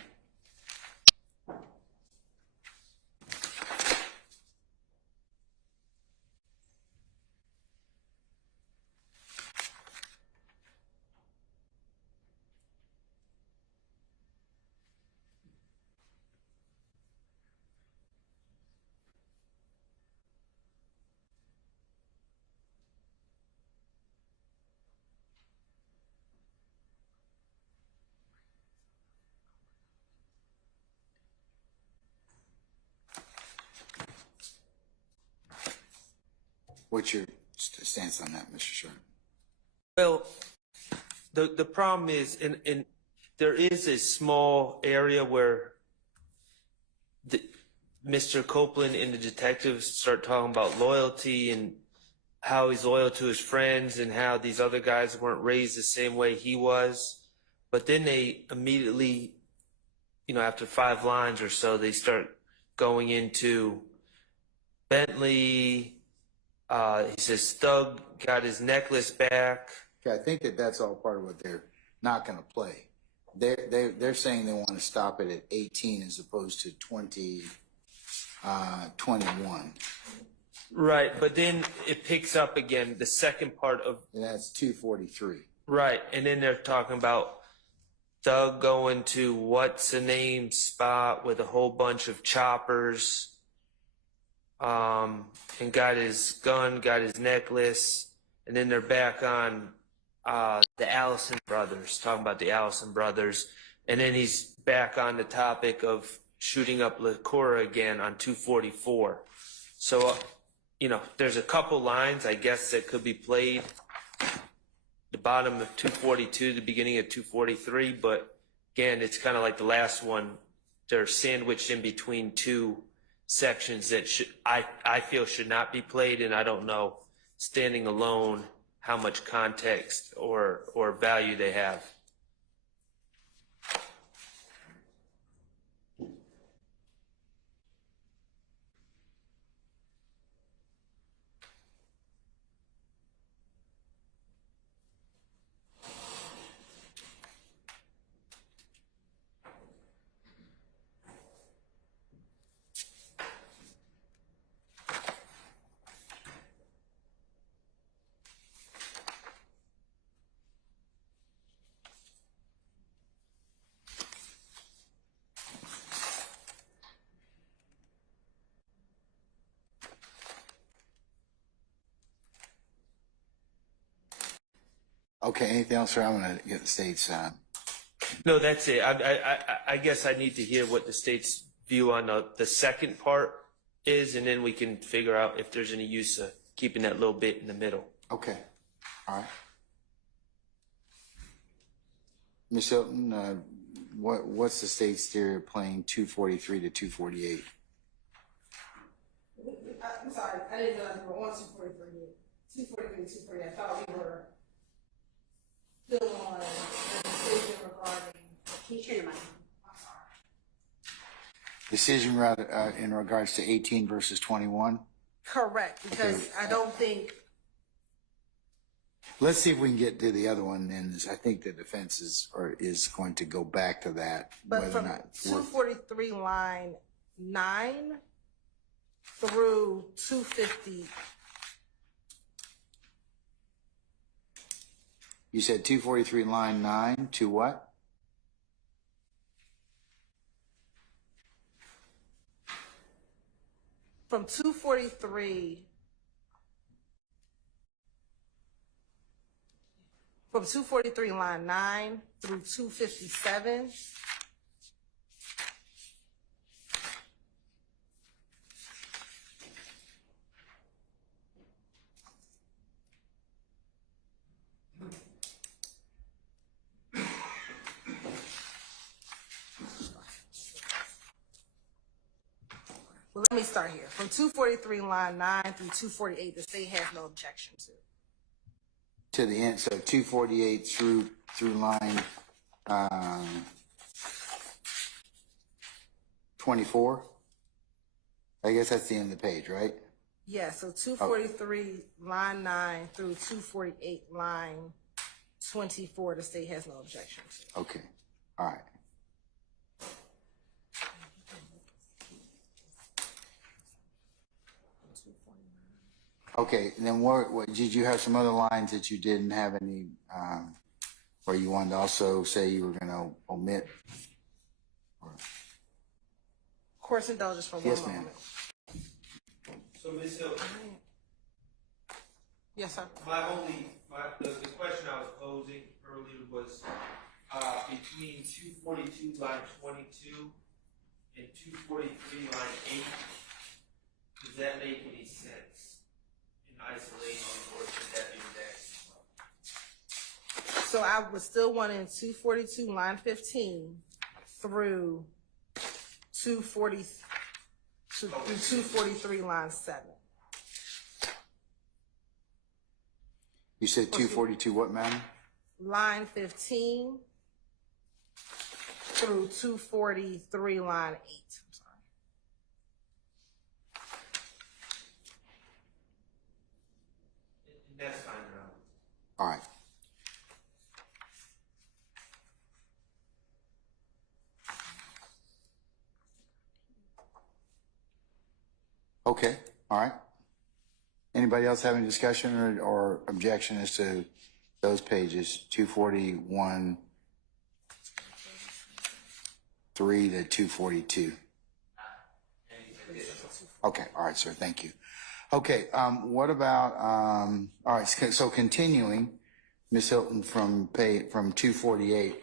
What's your stance on that, Mr. Sherman? Well, the problem is, in there is a small area where Mr. Copeland and the detectives start talking about loyalty and how he's loyal to his friends and how these other guys weren't raised the same way he was. But then they immediately after 5 lines or so, they start going into Bentley. He says Thug got his necklace back. Okay, I think that's all part of what they're not going to play. They're saying they want to stop it at 18 as opposed to 21. Right, but then it picks up again, the second part of... And that's 243. Right, and then they're talking about Thug going to what's-the-name spot with a whole bunch of choppers, and got his gun, got his necklace, and then they're back on the Allison brothers, talking about the Allison brothers, and then he's back on the topic of shooting up LaCoura again on 244. So, there's a couple lines, I guess, that could be played. The bottom of 242, the beginning of 243, but again, it's kind of like the last one. They're sandwiched in between two sections that I feel should not be played, and I don't know, standing alone, how much context or value they have. Okay, anything else, sir? I'm going to get the state's. No, that's it. I guess I need to hear what the state's view on the second part is, and then we can figure out if there's any use of keeping that little bit in the middle. Okay, all right. Ms. Hilton, what's the state's theory of playing 243 to 248? I'm sorry, I didn't know we were on 243. 243 to 248. I thought we were still on the decision regarding. Can you turn your mic? I'm sorry. Decision in regards to 18 versus 21? Correct, because Okay. I don't think. Let's see if we can get to the other one, and I think the defense is going to go back to that. But whether from or not 243 line 9 through 250. You said 243 line 9 to what? From 243. From 243 line 9 through 257. Well, let me start here. From 243 line 9 through 248, the state has no objection to. To the end, so 248 through line 24. I guess that's the end of the page, right? Yeah, so 243 line 9 through 248 line 24, the state has no objection to. Okay, all right. Okay, and then what did you have some other lines that you didn't have any, or you wanted to also say you were going to omit? Or, Course indulgence for yes, one ma'am. moment. So, Ms. Hill, Yes, sir. the question I was posing earlier was between 242 line 22 and 243 line 8. Does that make any sense in isolation, or should that be redacted? So I was still wanting 242 line 15 through 243 line 7. You said 242 what, ma'am? Line 15 through 243, line 8. I'm sorry. That's fine, Your Honor. All right. Okay, all right. Anybody else have any discussion or objection as to those pages, 241, 3 to 242? Okay, all right, sir, thank you. Okay, what about, all right, so continuing, Ms. Hilton, from 248,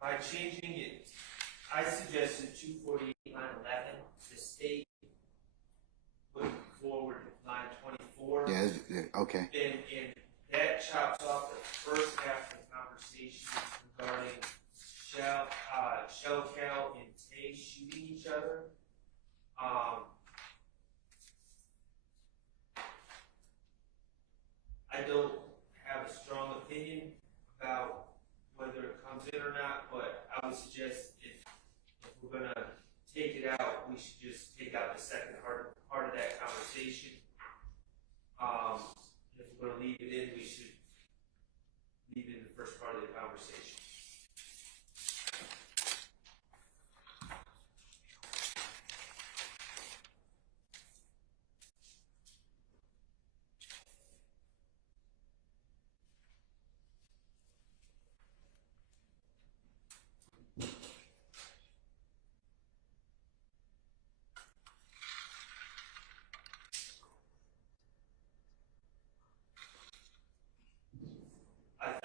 By changing it, I suggested 248, line 11, the state put forward line 24. yeah, okay. And that chops off the first half of the conversation regarding Shell Cal and Tay shooting each other. I don't have a strong opinion about whether it comes in or not, but I would suggest if we're going to take it out, we should just take out the second part of that conversation. If we're going to leave it in, we should leave in the first part of the conversation.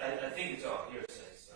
I think it's all hearsay, so.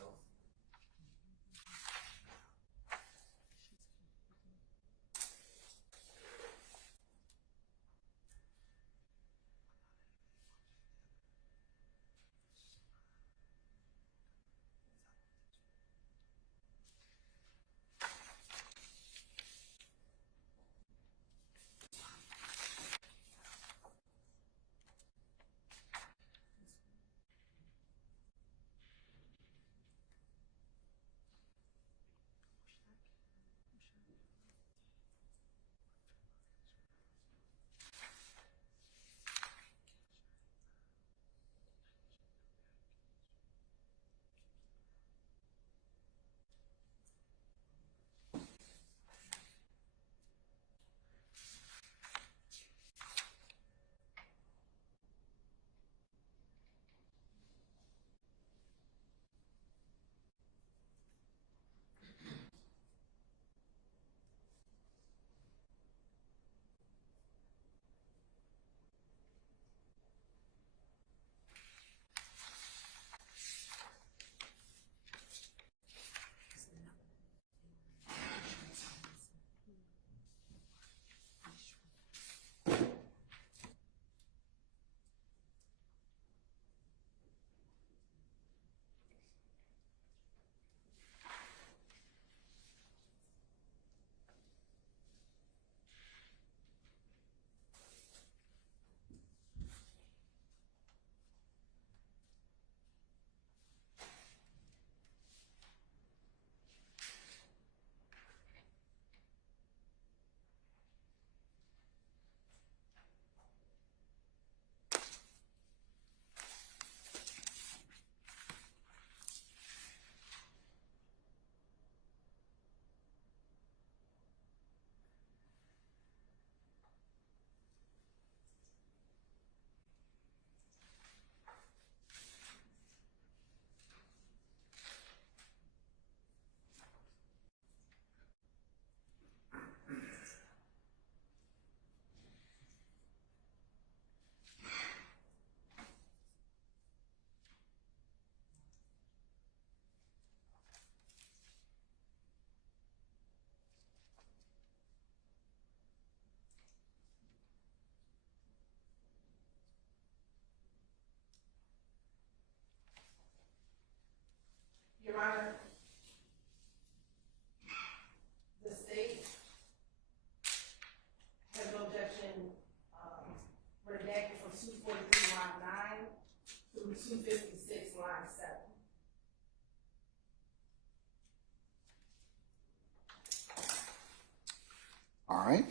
All right.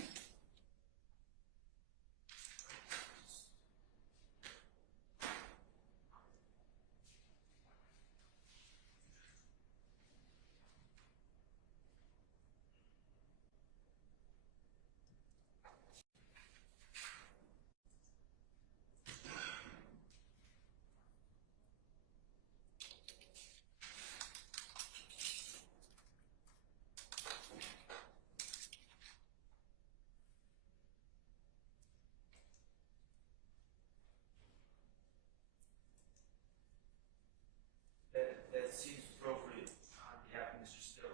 That seems appropriate on behalf of Mr. Still.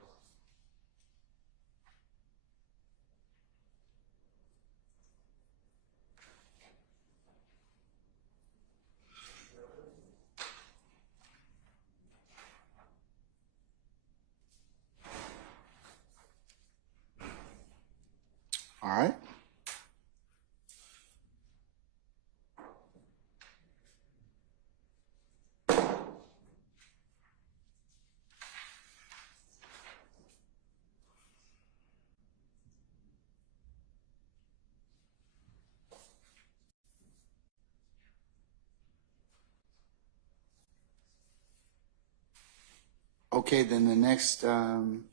All right. Okay, then the next period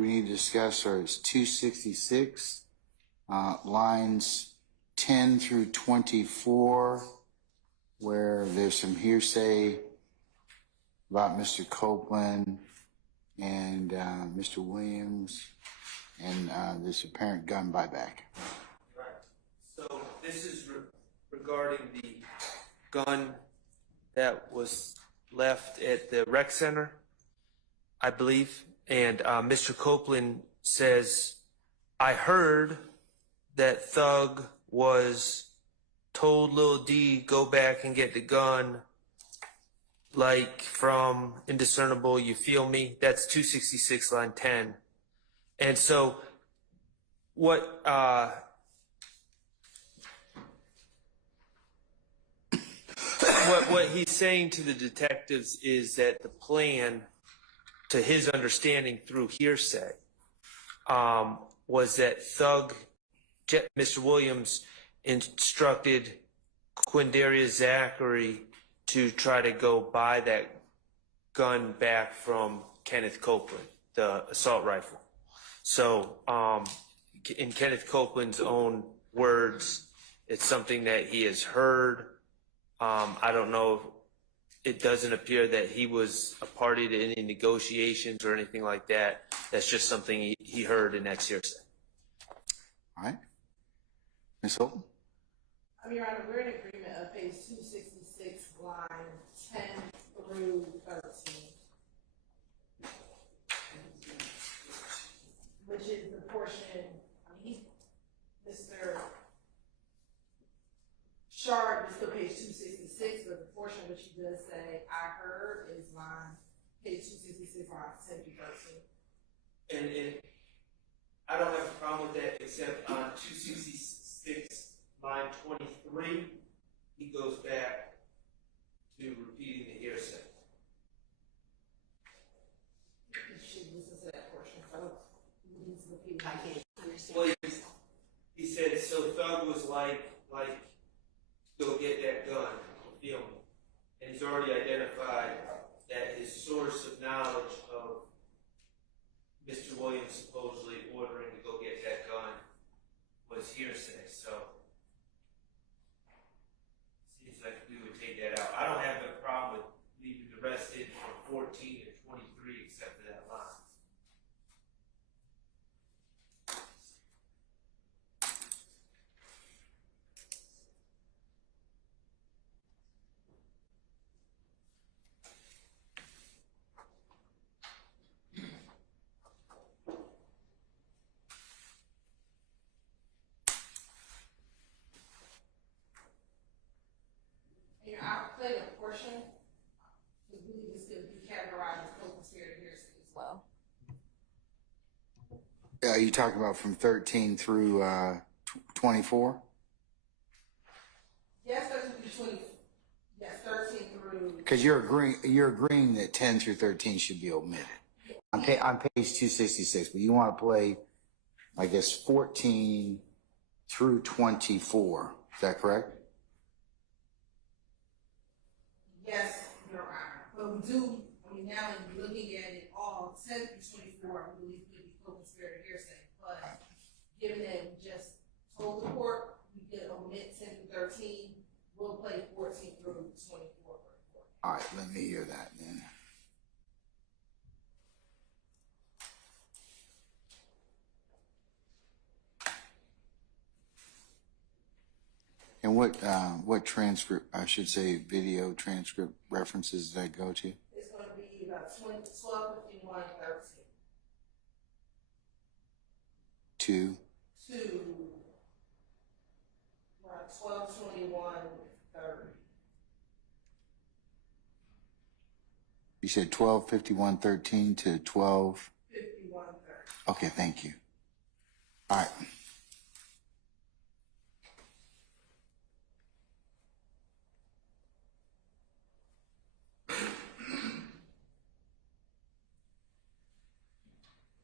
we need to discuss is 266, lines 10 through 24, where there's some hearsay about Mr. Copeland and Mr. Williams and this apparent gun buyback. Right. So this is regarding the gun that was left at the rec center, I believe. And Mr. Copeland says, I heard that Thug was told Lil D go back and get the gun, like from indiscernible, you feel me? That's 266 line 10. And so what what he's saying to the detectives is that the plan, to his understanding through hearsay, was that Thug, Mr. Williams, instructed Quindarius Zachary to try to go buy that gun back from Kenneth Copeland, the assault rifle. So in Kenneth Copeland's own words, it's something that he has heard. I don't know. It doesn't appear that he was a party to any negotiations or anything like that. That's just something he heard in that hearsay. All right. Ms. Holton? Your Honor, we're in agreement of page 266, line 10 through 13, which is the portion, Mr. Sharp is still page 266, but the portion which he does say, I heard, is page 266, lines 10 through 13. And I don't have a problem with that, except on 266, line 23, he goes back to repeating the hearsay. You should listen to that portion, so he needs to repeat. I can't understand. Well, he said, so Thug was like, go get that gun, feel me. And he's already identified that his source of knowledge of Mr. Williams supposedly ordering to go get that gun was hearsay. So seems like we would take that out. I don't have a problem with leaving the rest in from 14 to 23 except for that line. I'll play a portion. We believe this could be categorized as co-conspirator hearsay as well. Are you talking about from 13 through 24? Yes, 13 through 20. Yes, 13 through. Because you're agreeing that 10 through 13 should be omitted on page 266, but you want to play I guess, 14 through 24. Is that correct? Yes, Your Honor. But we do, now in looking at it all, 10 through 24, we believe could be co-conspirator hearsay. But given that we just told the court we could omit 10 through 13, we'll play 14 through 24. All right, let me hear that then. And what transcript, I should say video transcript references does that go to? It's going to be about 12:51:13. To? To 12:21:30. You said 12:51:13 to 12? 51:30. Okay, thank you. All right.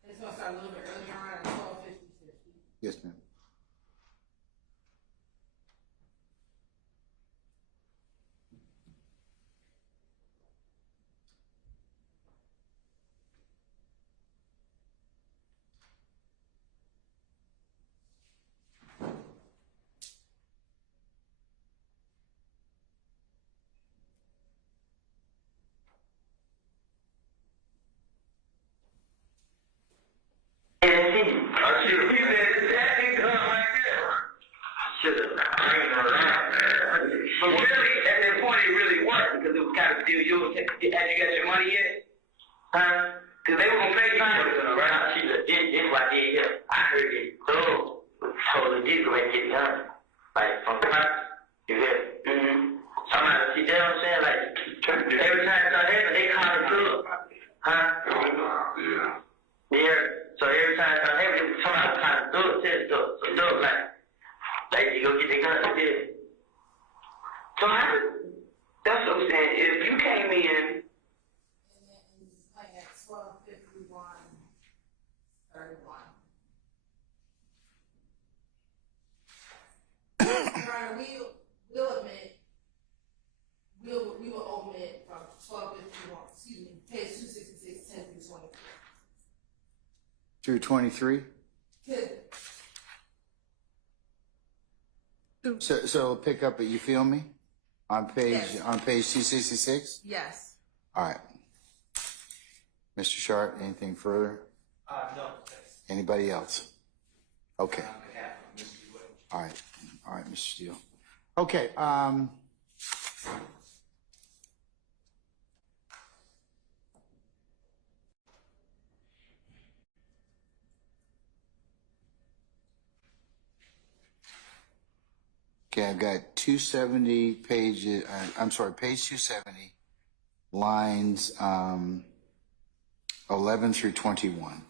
It's going to start a little bit earlier on at 12:50. Yes, ma'am. But really, at that point, it really worked because it was kind of still yours. Had you got your money yet? Huh? Because they were going to pay you. This what I did here. I heard it. So, totally different get done. Like, from the house. You hear? Mm-hmm. So I'm like, see, that's what I'm saying? Like, every time it started happening, they call it good. Huh? Yeah. Yeah. So every time it started happening, somebody kind of do it, so do it like you go get the gun, you did. So that's what I'm saying. If you came in. And then it's like at 12:51:31. We'll admit, we will omit from 12:51, page 266, 10 through 23. Through 23? Good. So pick up at You Feel Me? On page Yes. 266? Yes. All right. Mr. Sharp, anything further? No, thanks. Anybody else? Okay. On behalf of Mr. Wood. All right, Mr. Steele. Okay, okay, I've got 270 pages, page 270, lines 11 through 21.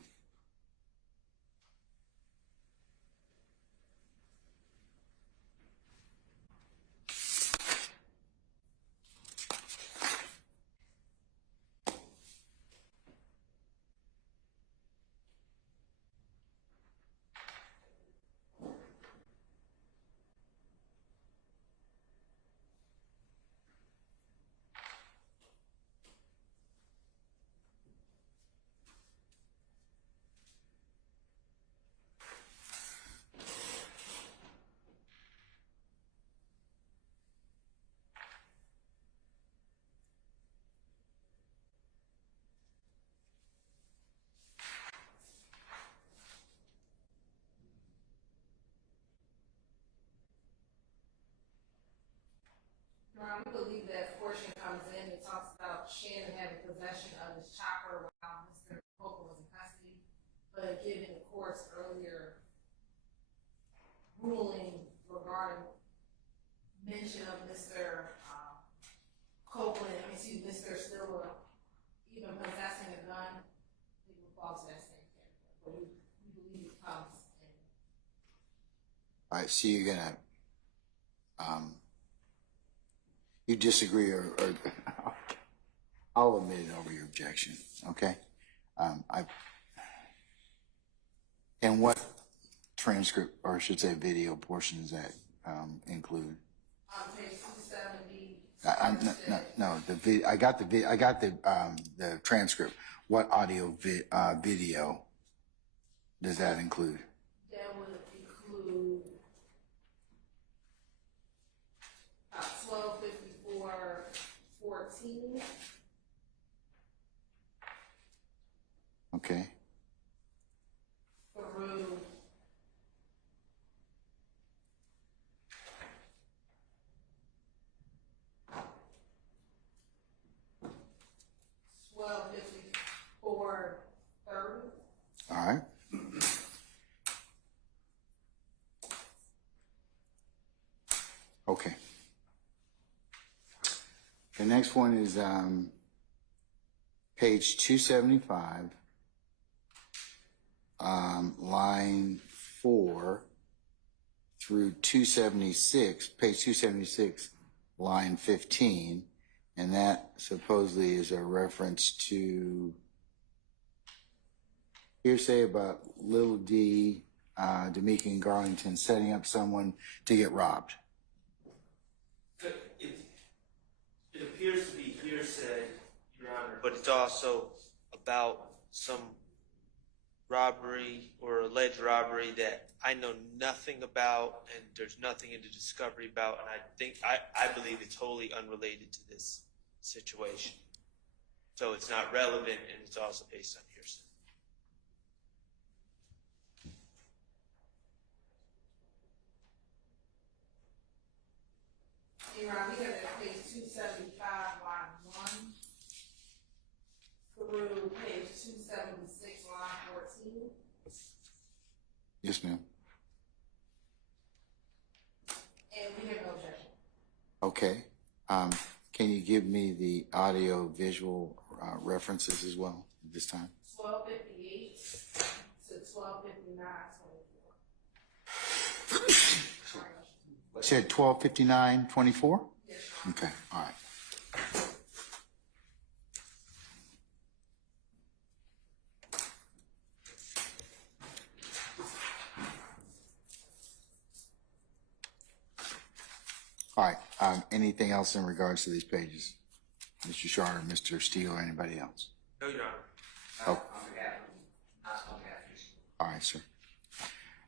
We believe that portion comes in, it talks about Shannon having possession of his chopper while Mr. Copeland was in custody. But given the court's earlier ruling regarding mention of Mr. Mr. Stiller even possessing a gun, it would fall to that same category. But we believe it comes in. All right, so you're gonna, you disagree or I'll admit it over your objection, okay? And what transcript, or I should say video portions that include? Page 270. I got the transcript. What audio video does that include? That would include 12:54:14. Okay. Through 12:54:30. All right. Okay. The next one is page 275, line 4 through 276, page 276, line 15, and that supposedly is a reference to hearsay about Lil D, D'Amica and Garlington setting up someone to get robbed. It appears to be hearsay, Your Honor, but it's also about some robbery or alleged robbery that I know nothing about and there's nothing in the discovery about, and I believe it's wholly unrelated to this situation. So it's not relevant, and it's also based on hearsay. We have at page 275, line 1 through page 276, line 14. Yes, ma'am. And we have no objection. Okay. Can you give me the audio visual references as well at this time? 12:58 to 12:59:24. Said 12:59:24? Yes, Okay, all right. All right, anything else in regards to these pages? Mr. Charter, Mr. Steele, or anybody else? No, Your Honor. Oh. All right, sir.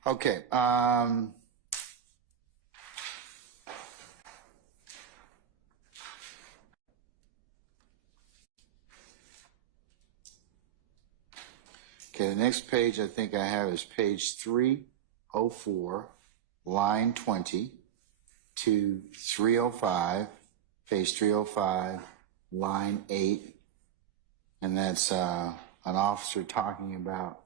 Okay, okay, the next page I think I have is page 304, line 20 to 305, page 305, line 8, and that's an officer talking about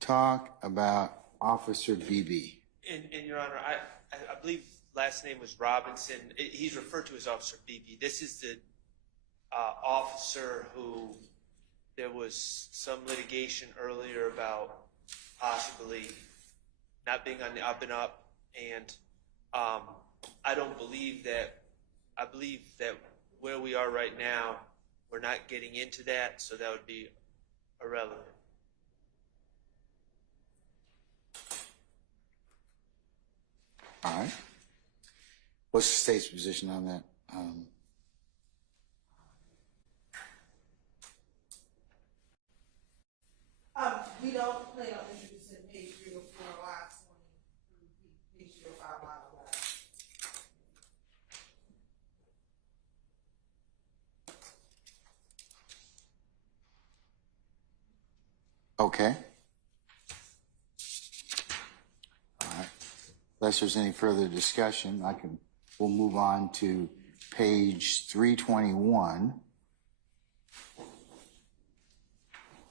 talk about Officer BB. And Your Honor, I believe last name was Robinson. He's referred to as Officer BB. This is the officer who there was some litigation earlier about possibly not being on the up and up, and I believe that where we are right now, we're not getting into that, so that would be irrelevant. All right. What's the state's position on that? We don't plan on introducing page 304, line 20 through page 305, line 11. Okay. All right. Unless there's any further discussion, we'll move on to page 321,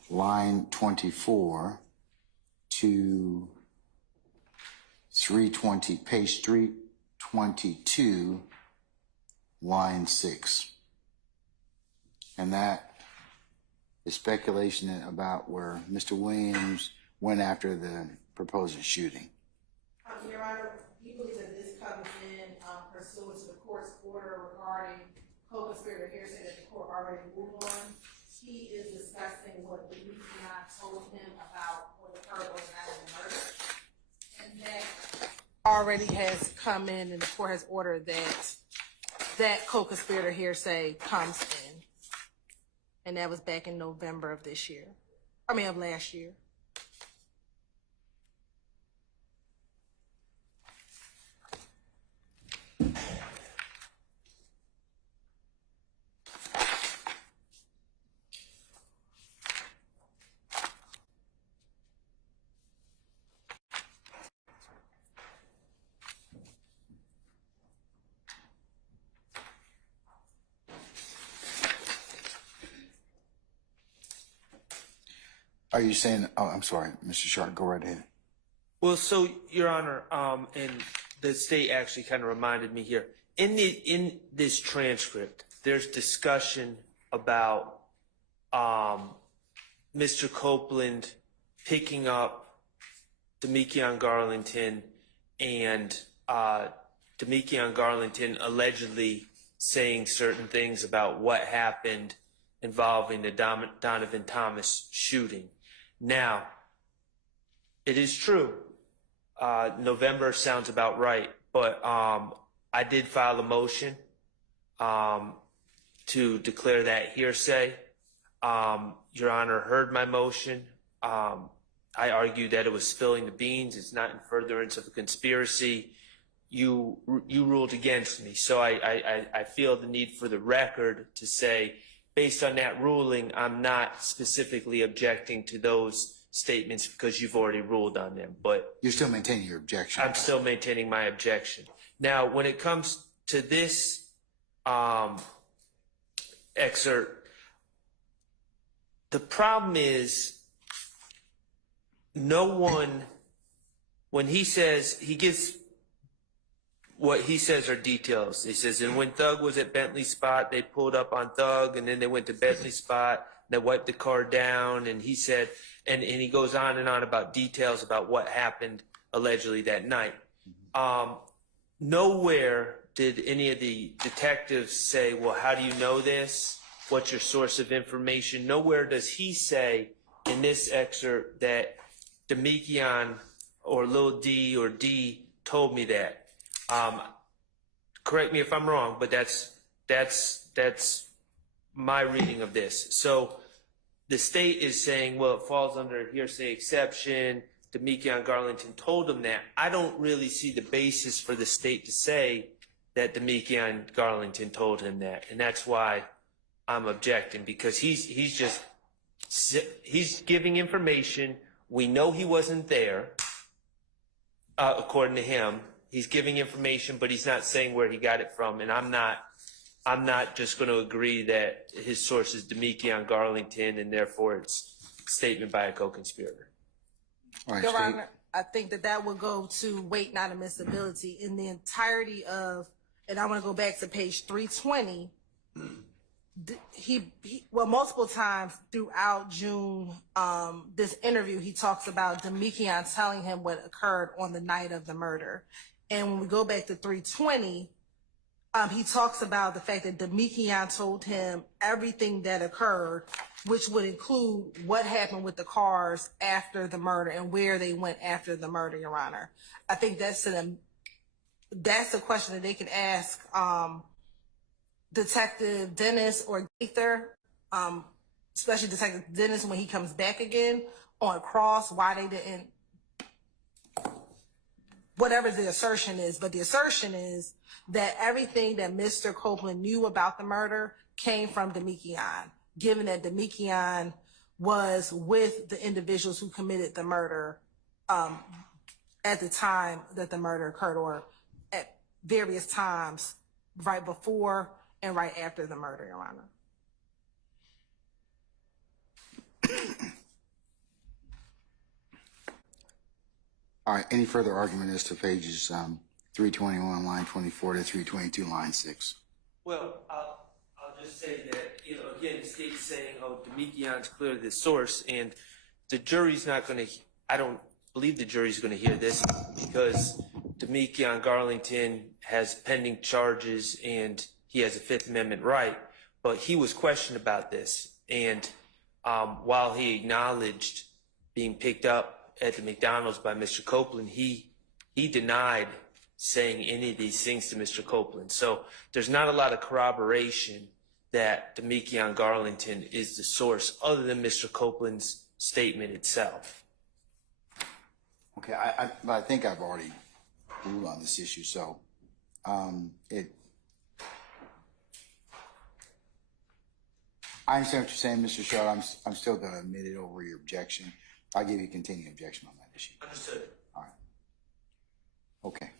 line 24 to 320, page 322, line 6. And that is speculation about where Mr. Williams went after the proposed shooting. Your Honor, we believe that this comes in pursuant to the court's order regarding co-conspirator hearsay that the court already moved on. he is discussing what Demetrion told him about what occurred on the night of the murder. And that already has come in, and the court has ordered that co-conspirator hearsay comes in. And that was back in November of this year. Of last year. Are you saying, oh, I'm sorry, Mr. Sharp, go right ahead. Well, so, Your Honor, and the state actually kind of reminded me here. In this transcript, there's discussion about Mr. Copeland picking up Demetrion Garlington and Demetrion Garlington allegedly saying certain things about what happened involving the Donovan Thomas shooting. Now, it is true. November sounds about right, but I did file a motion to declare that hearsay. Your Honor heard my motion. I argued that it was spilling the beans. It's not in furtherance of a conspiracy. You ruled against me, so I feel the need for the record to say, based on that ruling, I'm not specifically objecting to those statements because you've already ruled on them. But You're still maintaining your objection. I'm still maintaining my objection. Now, when it comes to this excerpt, the problem is no one, when he says, he gives what he says are details. He says, and when Thug was at Bentley Spot, they pulled up on Thug, and then they went to Bentley Spot, they wiped the car down, and he said, and he goes on and on about details about what happened allegedly that night. Nowhere did any of the detectives say, well, how do you know this? What's your source of information? Nowhere does he say in this excerpt that Demetrion or Lil D or D told me that. Correct me if I'm wrong, but that's my reading of this. So the state is saying, well, it falls under a hearsay exception. Demetrion Garlington told him that. I don't really see the basis for the state to say that Demetrion Garlington told him that, and that's why I'm objecting, because he's giving information. We know he wasn't there, according to him. He's giving information, but he's not saying where he got it from, and I'm not just going to agree that his source is Demetrion Garlington, and therefore it's a statement by a co-conspirator. All right, Your State. Honor, I think that would go to weight, not admissibility. In the entirety of, and I want to go back to page 320, he multiple times throughout June, this interview, he talks about Demetrion telling him what occurred on the night of the murder. And when we go back to 320, he talks about the fact that Demetrion told him everything that occurred, which would include what happened with the cars after the murder and where they went after the murder, Your Honor. I think that's a question that they can ask Detective Dennis or Gaither, especially Detective Dennis when he comes back again on cross, why they didn't, whatever the assertion is, but the assertion is that everything that Mr. Copeland knew about the murder came from Demetrion, given that Demetrion was with the individuals who committed the murder at the time that the murder occurred, or at various times right before and right after the murder, Your Honor. All right, any further argument as to pages 321, line 24 to 322, line 6? Well, I'll just say that, again, the state's saying, oh, Demetrion's clearly the source, and the jury's not going to, I don't believe the jury's going to hear this, because Demetrion Garlington has pending charges and he has a Fifth Amendment right, but he was questioned about this. And while he acknowledged being picked up at the McDonald's by Mr. Copeland, he denied saying any of these things to Mr. Copeland. So there's not a lot of corroboration that Demekion Garlington is the source other than Mr. Copeland's statement itself. Okay, I think I've already ruled on this issue, so I understand what you're saying, Mr. Shaw. I'm still going to admit it over your objection. I'll give you a continuing objection on that issue. Understood. All right. Okay.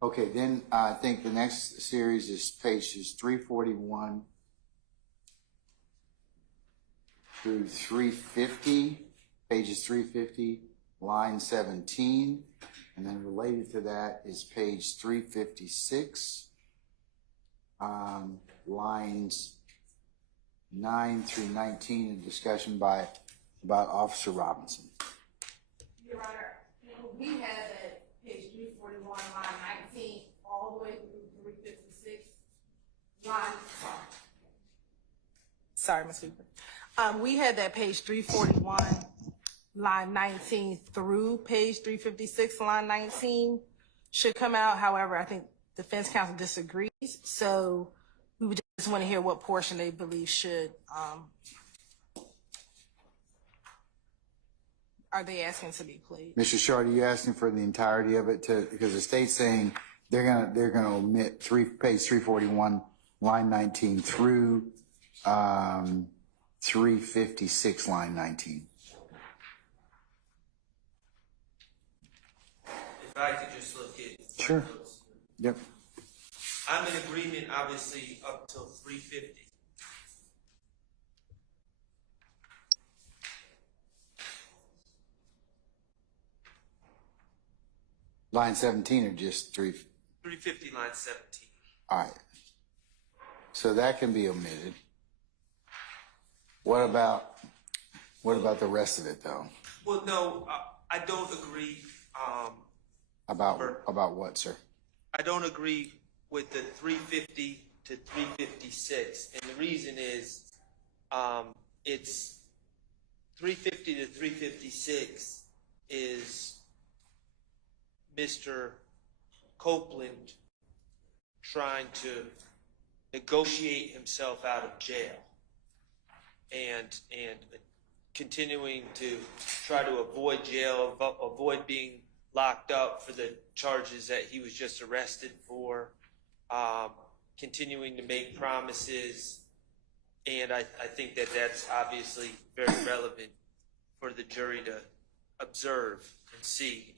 Okay, then I think the next series is pages 341 through 350, pages 350, line 17, and then related to that is page 356, lines 9 through 19, in discussion about Officer Robinson. Your Honor, we had at page 341, line 19, all the way through 356, line, sorry, Ms. Hooper. We had that page 341, line 19 through page 356, line 19 should come out. However, I think defense counsel disagrees. So we would just want to hear what portion they believe should, are they asking to be played? Mr. Short, are you asking for the entirety of it because the state's saying they're gonna omit page 341, line 19 through 356, line 19. If I could just look at Sure. Yep. I'm in agreement, obviously, up till 350. Line 17 or just 350, line 17. All right. So that can be omitted. What about the rest of it though? Well, no, I don't agree. About what, sir? I don't agree with the 350 to 356, and the reason is, it's 350 to 356 is Mr. Copeland trying to negotiate himself out of jail and continuing to try to avoid jail, avoid being locked up for the charges that he was just arrested for, continuing to make promises, and I think that that's obviously very relevant for the jury to observe and see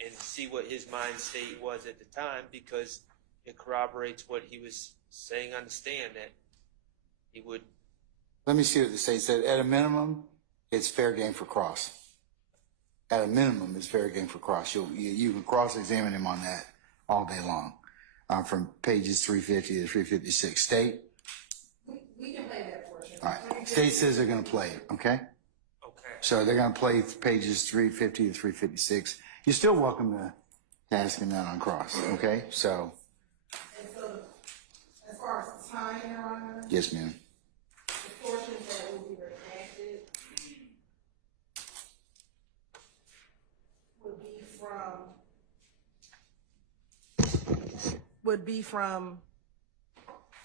what his mind state was at the time, because it corroborates what he was saying on the stand, that he would. Let me see what the state said. At a minimum, it's fair game for cross. At a minimum, it's fair game for cross. You can cross-examine him on that all day long, from pages 350 to 356. State? We can play that portion. All right. State says they're going to play it, okay? Okay. So they're going to play pages 350 to 356. You're still welcome to ask him that on cross, okay? So. And so, as far as time, Your Honor, Yes, ma'am. the portions that will be redacted would be from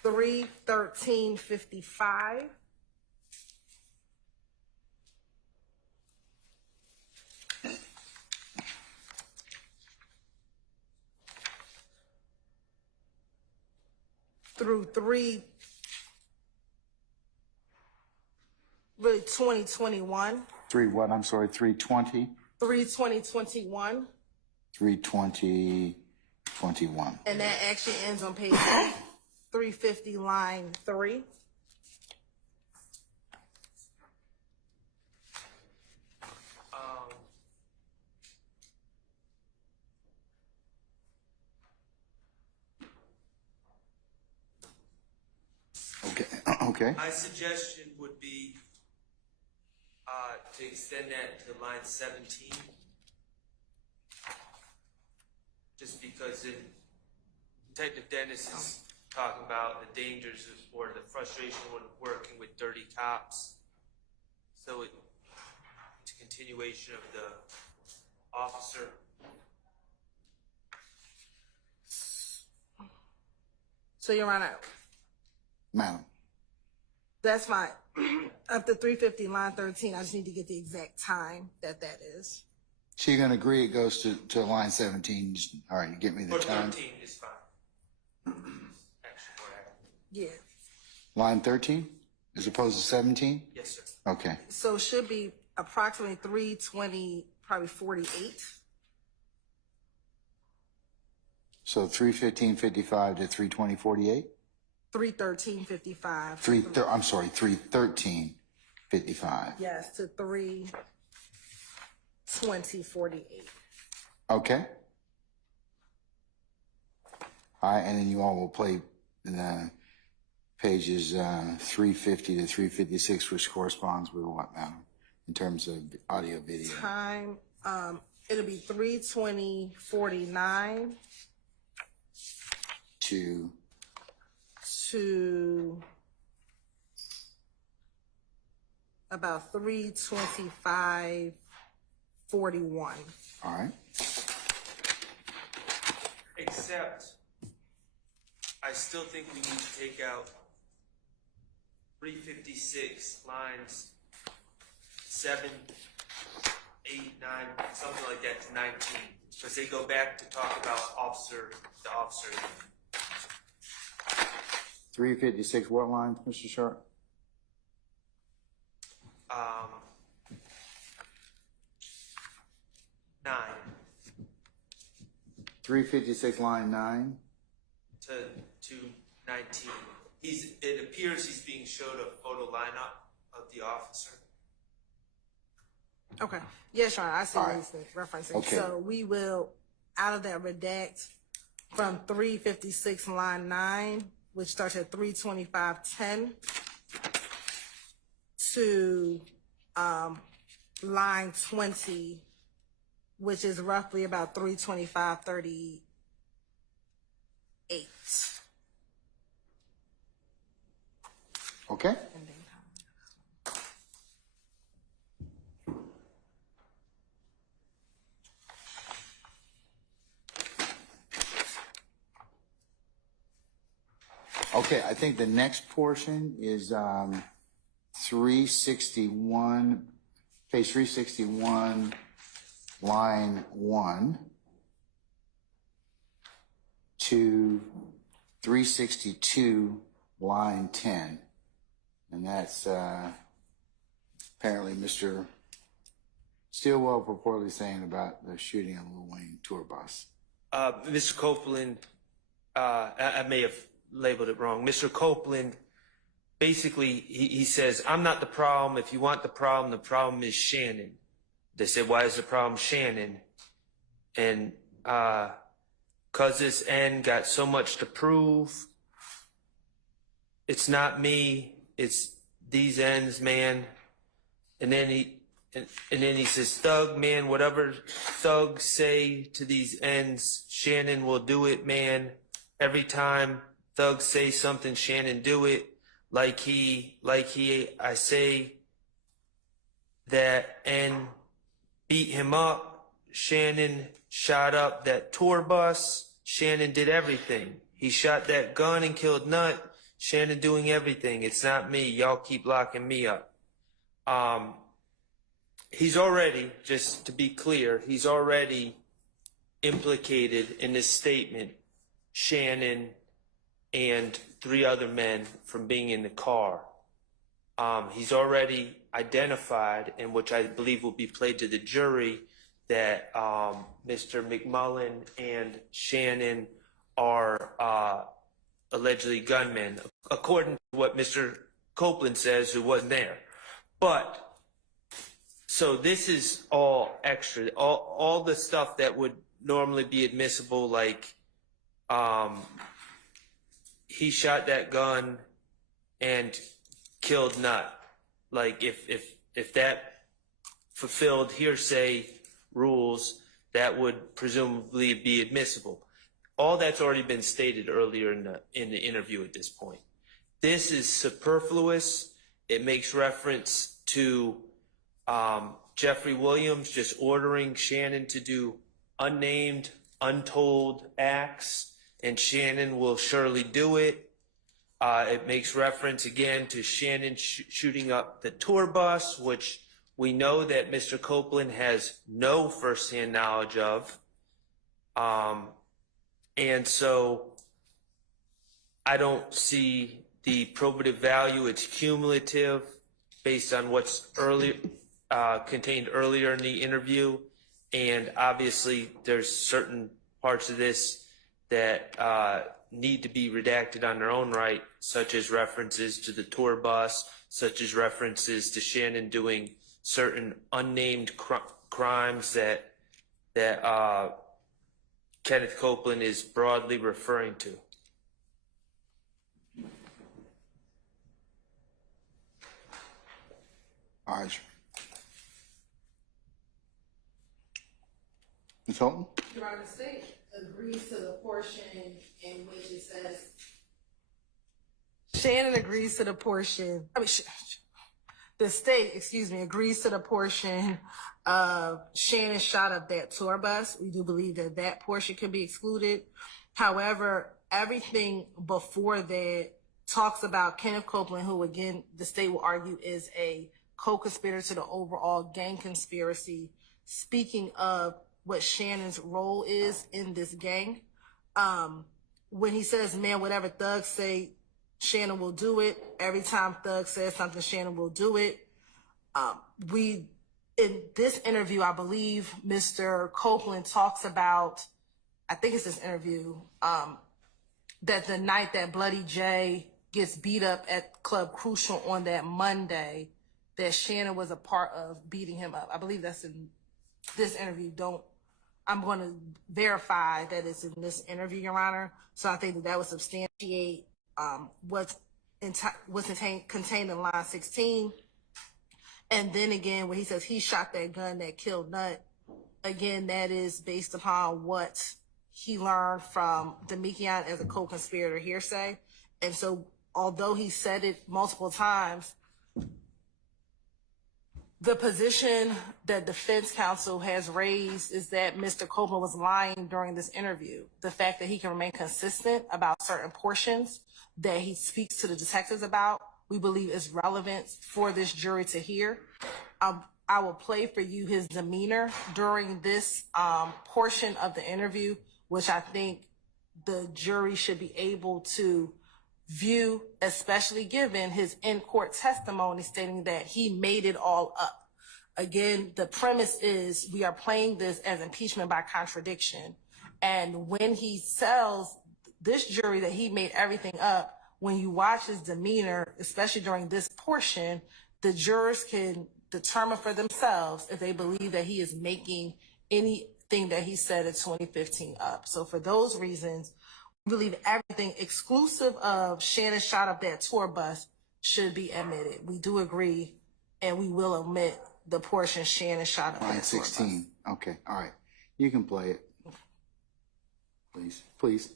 3/13/55 through 2021. 3 what? I'm sorry, 320? 3/2021. 3/20/21. And that actually ends on page 350, line 3. Okay. My suggestion would be to extend that to line 17. Just because Detective Dennis is talking about the dangers or the frustration when working with dirty cops. So it's a continuation of the officer. So, Your Honor, Madam. that's fine. Up to 350, line 13, I just need to get the exact time that is. So you're going to agree it goes to line 17? Just, all right, you get me the Or time. 13 is fine. Actually, more accurate. Yeah. Line 13 as opposed to 17? Yes, sir. Okay. So it should be approximately 320, probably 48. So 3:15:55 to 3:20:48? 313.55. 3:13:55. Yes, to 320.48. Okay. All right, and then you all will play the pages 350 to 356, which corresponds with what, madam, in terms of audio video? Time, it'll be 320.49 To about 325.41. all right. Except, I still think we need to take out 356 lines 7, 8, 9, something like that to 19, because they go back to talk about the officer. 356, what lines, Mr. Sharp? 9 356, line 9. to 19. It appears he's being showed a photo lineup of the officer. Okay. Yes, Your Honor, I see what he's referencing. Okay. So we will, out of that, redact from 356 line 9, which starts at 325.10, to line 20, which is roughly about 325.38. Okay. Okay, I think the next portion is 361, page 361, line 1 to 362, line 10. And that's apparently Mr. Stilwell purportedly saying about the shooting of Lil Wayne tour bus. Mr. Copeland, I may have labeled it wrong. Mr. Copeland, basically, he says, I'm not the problem. If you want the problem is Shannon. They said, why is the problem Shannon? And because this end got so much to prove, it's not me, it's these ends, man. And then he says, Thug, man, whatever thugs say to these ends, Shannon will do it, man. Every time thugs say something, Shannon do it. I say that and beat him up. Shannon shot up that tour bus. Shannon did everything. He shot that gun and killed Nut. Shannon doing everything. It's not me. Y'all keep locking me up. He's already, just to be clear, he's already implicated in this statement Shannon and 3 other men from being in the car. He's already identified, and which I believe will be played to the jury, that Mr. McMullen and Shannon are allegedly gunmen, according to what Mr. Copeland says, who wasn't there. But, so this is all extra. All the stuff that would normally be admissible, like he shot that gun and killed Nutt. Like if that fulfilled hearsay rules, that would presumably be admissible. All that's already been stated earlier in the interview at this point. This is superfluous. It makes reference to Jeffrey Williams just ordering Shannon to do unnamed, untold acts, and Shannon will surely do it. It makes reference again to Shannon shooting up the tour bus, which we know that Mr. Copeland has no firsthand knowledge of. And so I don't see the probative value. It's cumulative based on what's contained earlier in the interview. And obviously there's certain parts of this that need to be redacted on their own right, such as references to the tour bus, such as references to Shannon doing certain unnamed crimes that Kenneth Copeland is broadly referring to. All right. Ms. Holton? Your Honor, the state agrees to the portion in which it says Shannon agrees to the portion. The state, agrees to the portion of Shannon shot up that tour bus. We do believe that that portion can be excluded. However, everything before that talks about Kenneth Copeland, who again, the state will argue is a co-conspirator to the overall gang conspiracy, speaking of what Shannon's role is in this gang. When he says, man, whatever thugs say, Shannon will do it. Every time Thug says something, Shannon will do it. In this interview, I believe Mr. Copeland talks about, I think it's this interview, that the night that Bloody J gets beat up at Club Crucial on that Monday, that Shannon was a part of beating him up. I believe that's in this interview. I'm going to verify that it's in this interview, Your Honor. So I think that would substantiate what's contained in line 16. And then again, when he says he shot that gun that killed Nutt, again, that is based upon what he learned from Demekian as a co-conspirator hearsay. And so although he said it multiple times, the position that defense counsel has raised is that Mr. Copeland was lying during this interview. The fact that he can remain consistent about certain portions that he speaks to the detectives about, we believe is relevant for this jury to hear. I will play for you his demeanor during this portion of the interview, which I think the jury should be able to view, especially given his in-court testimony stating that he made it all up. Again, the premise is we are playing this as impeachment by contradiction. And when he tells this jury that he made everything up, when you watch his demeanor, especially during this portion, the jurors can determine for themselves if they believe that he is making anything that he said in 2015 up. So for those reasons, we believe everything exclusive of Shannon shot up that tour bus should be admitted. We do agree, and we will omit the portion Shannon shot up Line that tour 16. bus. Okay, all right. You can play it. Please, please.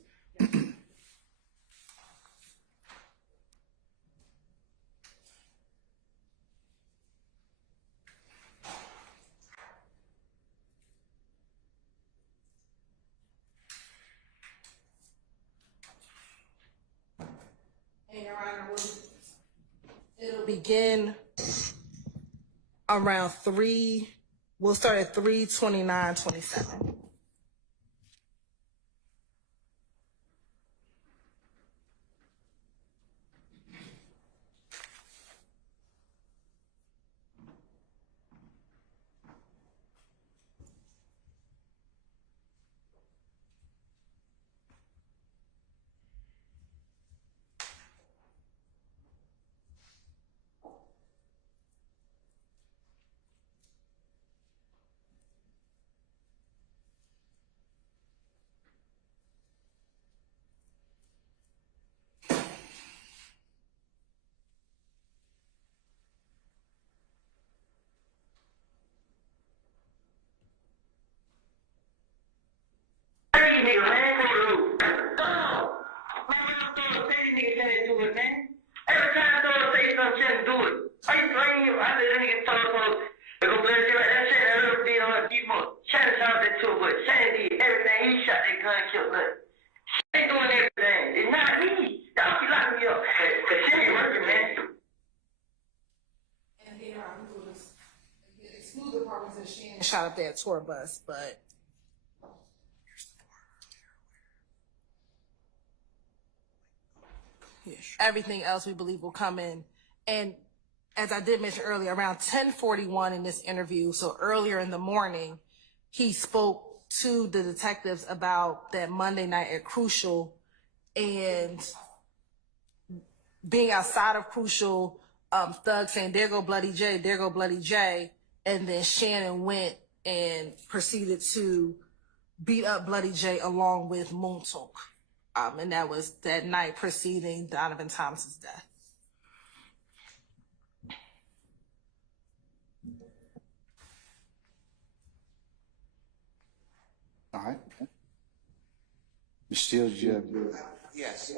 And Your Honor, it'll begin around 3. We'll start at 3:29:27. it, man. Every time someone say something, Shannon do it. I said that nigga told us, they go bless you right. That shit that little did on a few more. Shannon shot that too, but Shannon did everything. He shot that gun, killed nothing. Shannon doing everything. It's not me. Y'all keep locking me up. Cause Shannon working, man. And then we would exclude the part where Shannon shot up that tour bus, but everything else we believe will come in. And as I did mention earlier, around 10:41 in this interview, so earlier in the morning, he spoke to the detectives about that Monday night at Crucial and being outside of Crucial, Thug saying, there go Bloody J, there go Bloody J. And then Shannon went and proceeded to beat up Bloody J along with Moontalk. And that was that night preceding Donovan Thomas's death. All right. Mr. Steele, did you have? Yes.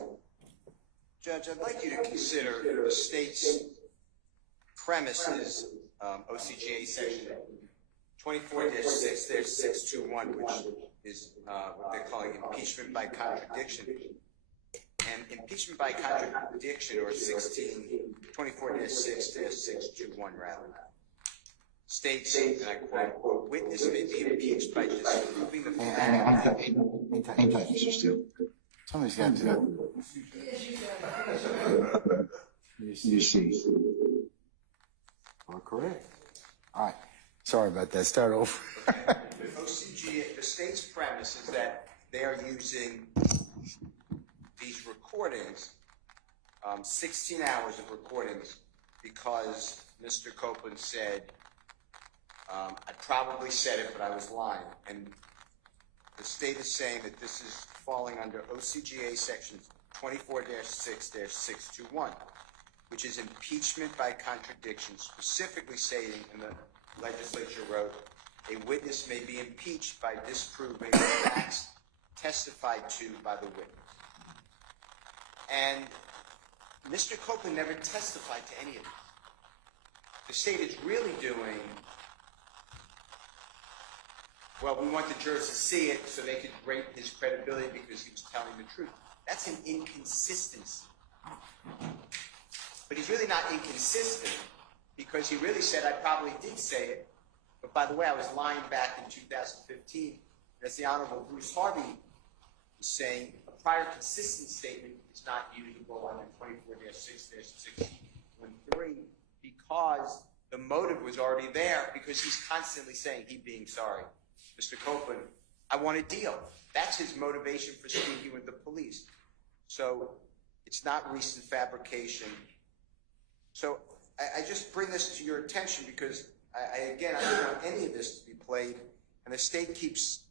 Judge, I'd like you to consider the state's premises, OCGA section 24-6-621, which is what they're calling impeachment by contradiction. And impeachment by contradiction, or 24-6-621 rather, states, and I quote, witness may be impeached by disproving the fact. Hang tight, Mr. Steele. Somebody's got to. You see. All correct. All right. Sorry about that. Start over. OCGA, the state's premise is that they are using these recordings, 16 hours of recordings, because Mr. Copeland said, I probably said it, but I was lying. And the state is saying that this is falling under OCGA section 24-6-621, which is impeachment by contradiction, specifically stating, and the legislature wrote, a witness may be impeached by disproving the facts testified to by the witness. And Mr. Copeland never testified to any of this. The state is really doing, well, we want the jurors to see it so they could rate his credibility because he was telling the truth. That's an inconsistency. But he's really not inconsistent because he really said, I probably did say it, but by the way, I was lying back in 2015. As the Honorable Bruce Harvey was saying, a prior consistent statement is not usable under 24-6-613 because the motive was already there, because he's constantly saying, he being sorry, Mr. Copeland, I want a deal. That's his motivation for speaking with the police. So it's not recent fabrication. So I just bring this to your attention because I don't want any of this to be played, and the state keeps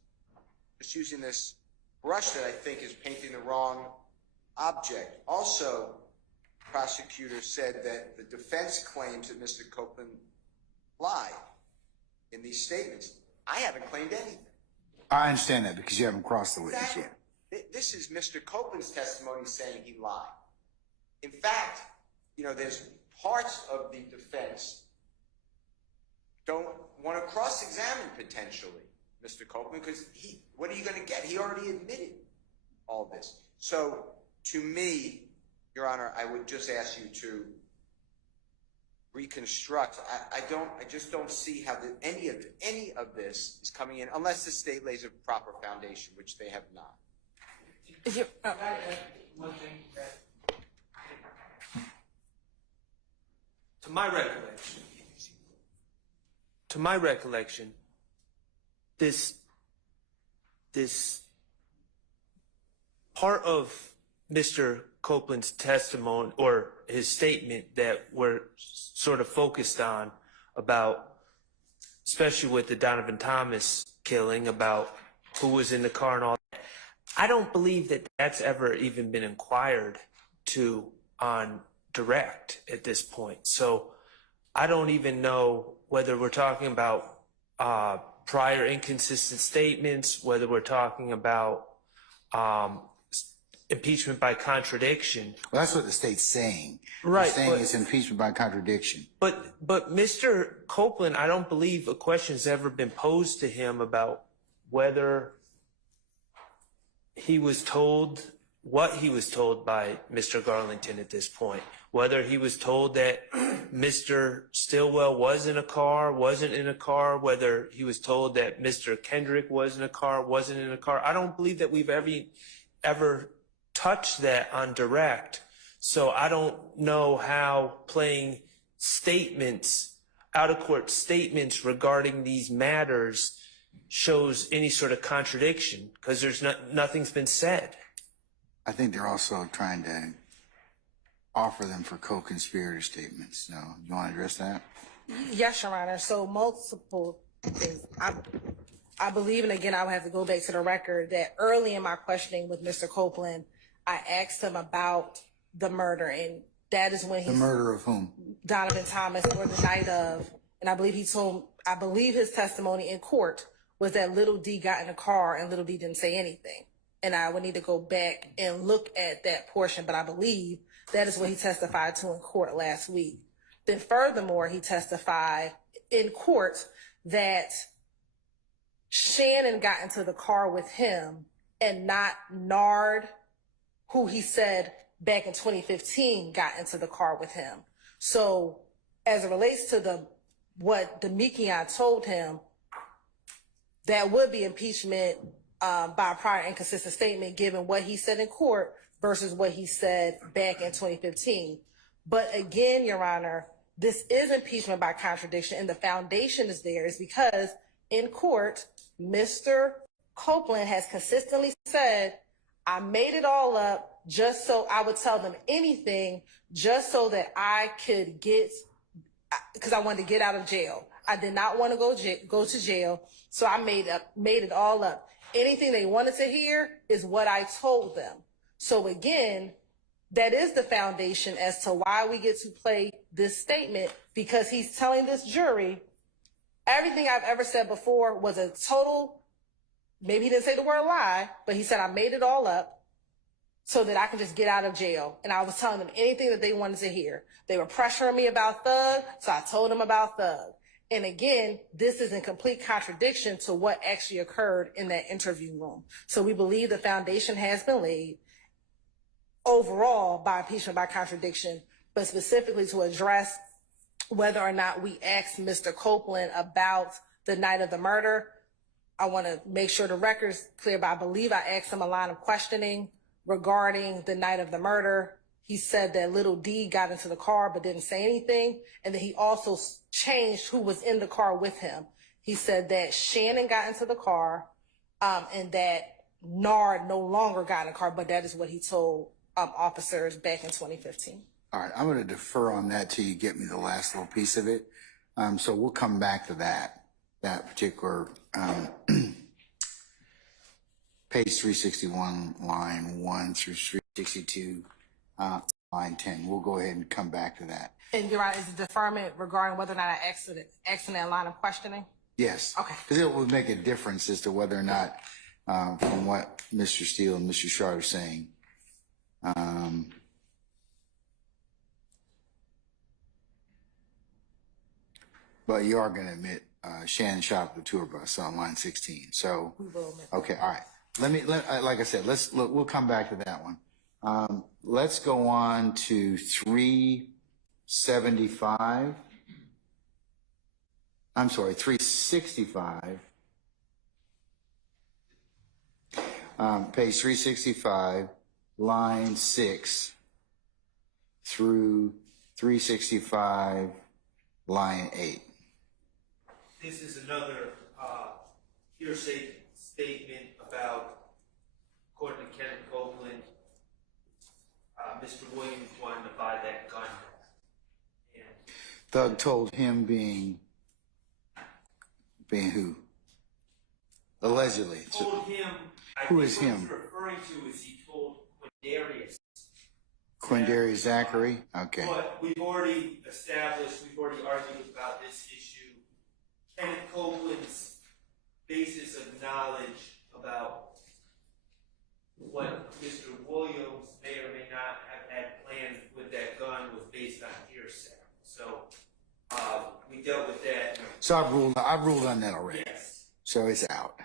just using this brush that I think is painting the wrong object. Also, prosecutors said that the defense claims that Mr. Copeland lied in these statements. I haven't claimed anything. I understand that because you haven't crossed the witness yet. This is Mr. Copeland's testimony saying he lied. In fact, there's parts of the defense don't want to cross-examine potentially Mr. Copeland because what are you going to get? He already admitted all this. So to me, Your Honor, I would just ask you to reconstruct. I just don't see how any of this is coming in unless the state lays a proper foundation, which they have not. To my recollection, this part of Mr. Copeland's testimony or his statement that we're sort of focused on about, especially with the Donovan Thomas killing, about who was in the car and all that, I don't believe that that's ever even been inquired to on direct at this point. So I don't even know whether we're talking about prior inconsistent statements, whether we're talking about impeachment by contradiction. Well, that's what the state's saying. Right, They're saying but- it's impeachment by contradiction. But Mr. Copeland, I don't believe a question has ever been posed to him about whether he was told what he was told by Mr. Garlington at this point, whether he was told that Mr. Stillwell was in a car, wasn't in a car, whether he was told that Mr. Kendrick was in a car, wasn't in a car. I don't believe that we've ever touched that on direct. So I don't know how playing statements, out-of-court statements regarding these matters shows any sort of contradiction, because there's nothing's been said. I think they're also trying to offer them for co-conspirator statements. No, you want to address that? Yes, Your Honor. So multiple things. I believe, and again, I would have to go back to the record, that early in my questioning with Mr. Copeland, I asked him about the murder, and that is when The murder of whom? Donovan Thomas, or the night of, and I believe his testimony in court was that Little D got in the car and Little D didn't say anything. And I would need to go back and look at that portion, but I believe that is what he testified to in court last week. Then furthermore, he testified in court that Shannon got into the car with him and not Nard, who he said back in 2015 got into the car with him. So as it relates to what Demekian told him, that would be impeachment by a prior inconsistent statement, given what he said in court versus what he said back in 2015. But again, Your Honor, this is impeachment by contradiction, and the foundation is there is because in court, Mr. Copeland has consistently said, I made it all up just so I would tell them anything just so that I could because I wanted to get out of jail. I did not want to go to jail, so I made it all up. Anything they wanted to hear is what I told them. So again, that is the foundation as to why we get to play this statement, because he's telling this jury everything I've ever said before was a total, maybe he didn't say the word lie, but he said I made it all up so that I can just get out of jail. And I was telling them anything that they wanted to hear. They were pressuring me about Thug, so I told them about Thug. And again, this is in complete contradiction to what actually occurred in that interview room. So we believe the foundation has been laid overall by impeachment by contradiction, but specifically to address whether or not we asked Mr. Copeland about the night of the murder. I want to make sure the record's clear, but I believe I asked him a line of questioning regarding the night of the murder. He said that Little D got into the car but didn't say anything, and that he also changed who was in the car with him. He said that Shannon got into the car and that Nard no longer got in the car, but that is what he told officers back in 2015. All right, I'm going to defer on that till you get me the last little piece of it. So we'll come back to that particular page 361, line 1 through 362, line 10. We'll go ahead and come back to that. And Your Honor, is the deferment regarding whether or not I asked in that line of questioning? Yes. Okay. Because it will make a difference as to whether or not, from what Mr. Steele and Mr. Shard are saying, but you are going to admit Shannon shot up the tour bus on line 16. So, We will admit. okay, all right. Like I said, we'll come back to that one. Let's go on to 375. I'm sorry, 365. Page 365, line 6 through 365, line 8. This is another hearsay statement about, according to Kenneth Copeland, Mr. Williams wanted to buy that gun. And Thug told him being who? Allegedly. told him, Who is what him? he's referring to is he told Quindarius. Quindarius Zachary? Okay. But we've already argued about this issue. Kenneth Copeland's basis of knowledge about what Mr. Williams may or may not have had planned with that gun was based on hearsay. So we dealt with that. So I've ruled on that already. Yes. So it's out.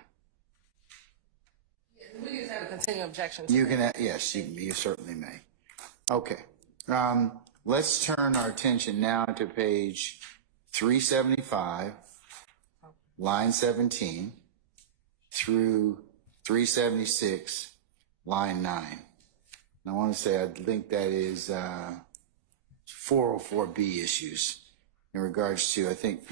We can just have a continuing objection. You can, yes, you certainly may. Okay. Let's turn our attention now to page 375, line 17, through 376, line 9. And I want to say I think that is 404B issues in regards to, I think,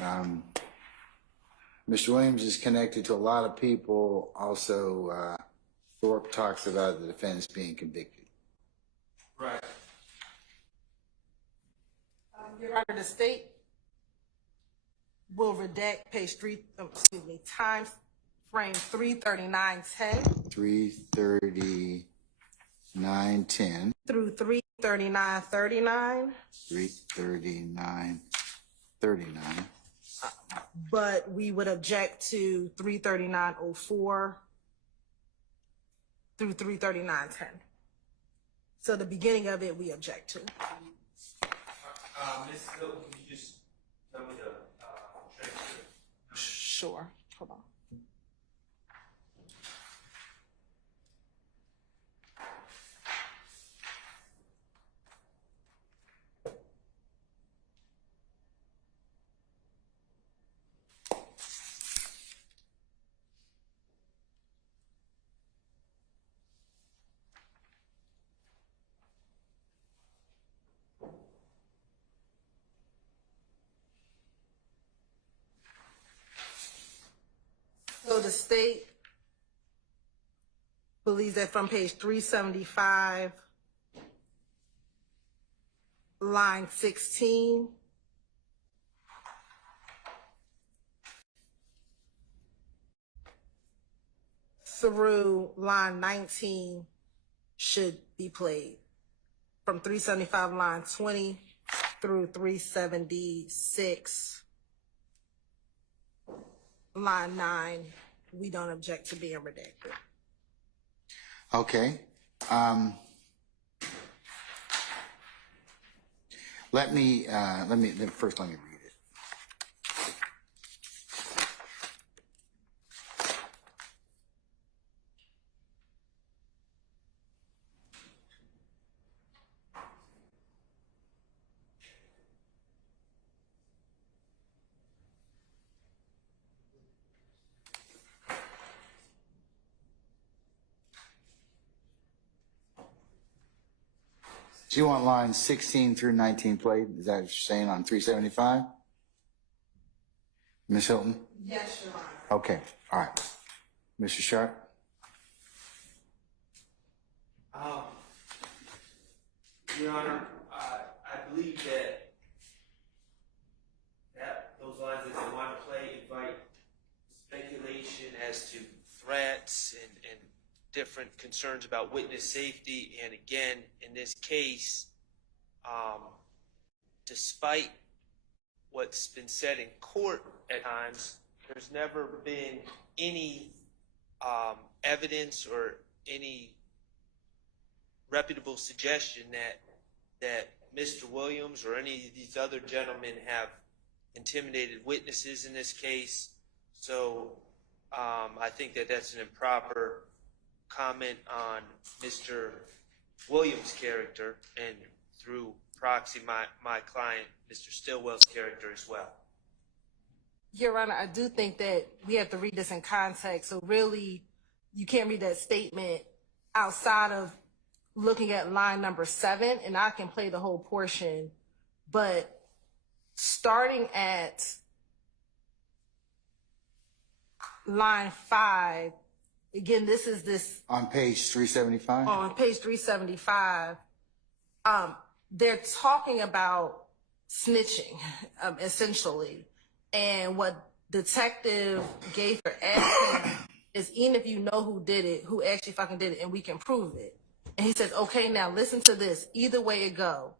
Mr. Williams is connected to a lot of people. Also, Thorpe talks about the defendants being convicted. Right. Your Honor, the state will redact page time frame 33910 339:10 through 339:39. 339:39. But we would object to 339:04 through 339:10. So the beginning of it we object to. Ms. Hilton, can you just tell me the transcript? Sure. Hold on. So the state believes that from page 375, line 16, through line 19 should be played. From 375, line 20 through 376, line 9, we don't object to being redacted. Okay. Let me read it. So you want lines 16 through 19 played? Is that what you're saying on 375? Ms. Hilton? Yes, Your Honor. Okay. All right. Mr. Sharp? Your Honor, I believe that those lines that they want to play invite speculation as to threats and different concerns about witness safety. And again, in this case, despite what's been said in court at times, there's never been any evidence or any reputable suggestion that Mr. Williams or any of these other gentlemen have intimidated witnesses in this case. So I think that that's an improper comment on Mr. Williams' character and through proxy my client, Mr. Stillwell's character as well. Your Honor, I do think that we have to read this in context. So really, you can't read that statement outside of looking at line number 7, and I can play the whole portion. But starting at line 5, again, this is this On page 375? on page 375. They're talking about snitching, essentially. And what Detective Gaither asked him is, even if you know who did it, who actually fucking did it, and we can prove it. And he says, okay, now listen to this. Either way it go.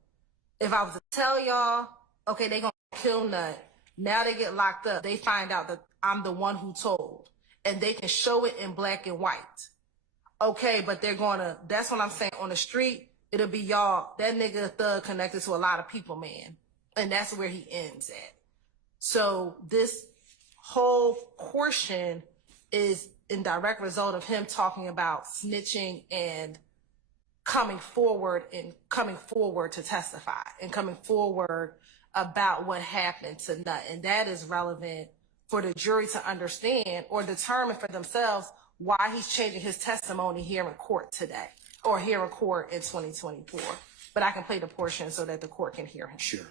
If I was to tell y'all, okay, they gonna kill Nut. Now they get locked up. They find out that I'm the one who told. And they can show it in black and white. okay, but that's what I'm saying. On the street, it'll be y'all, that nigga thug connected to a lot of people, man. And that's where he ends at. So this whole portion is in direct result of him talking about snitching and coming forward to testify and coming forward about what happened to Nut. And that is relevant for the jury to understand or determine for themselves why he's changing his testimony here in court today or here in court in 2024. But I can play the portion so that the court can hear him. Sure.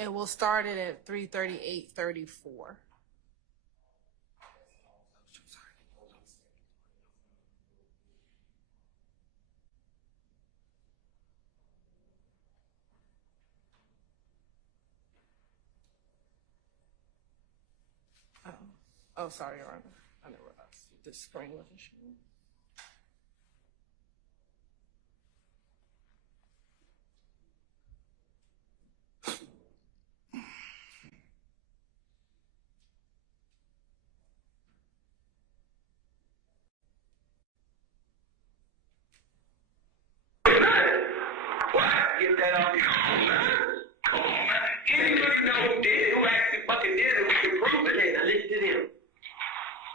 And we'll start it at 3:38:34. Oh, sorry, Your Honor. I never realized the screen wasn't showing. Get that off your phone, man. Come on, man. Anybody know who did it, who actually fucking did it, we can prove it. Hey, now listen to them.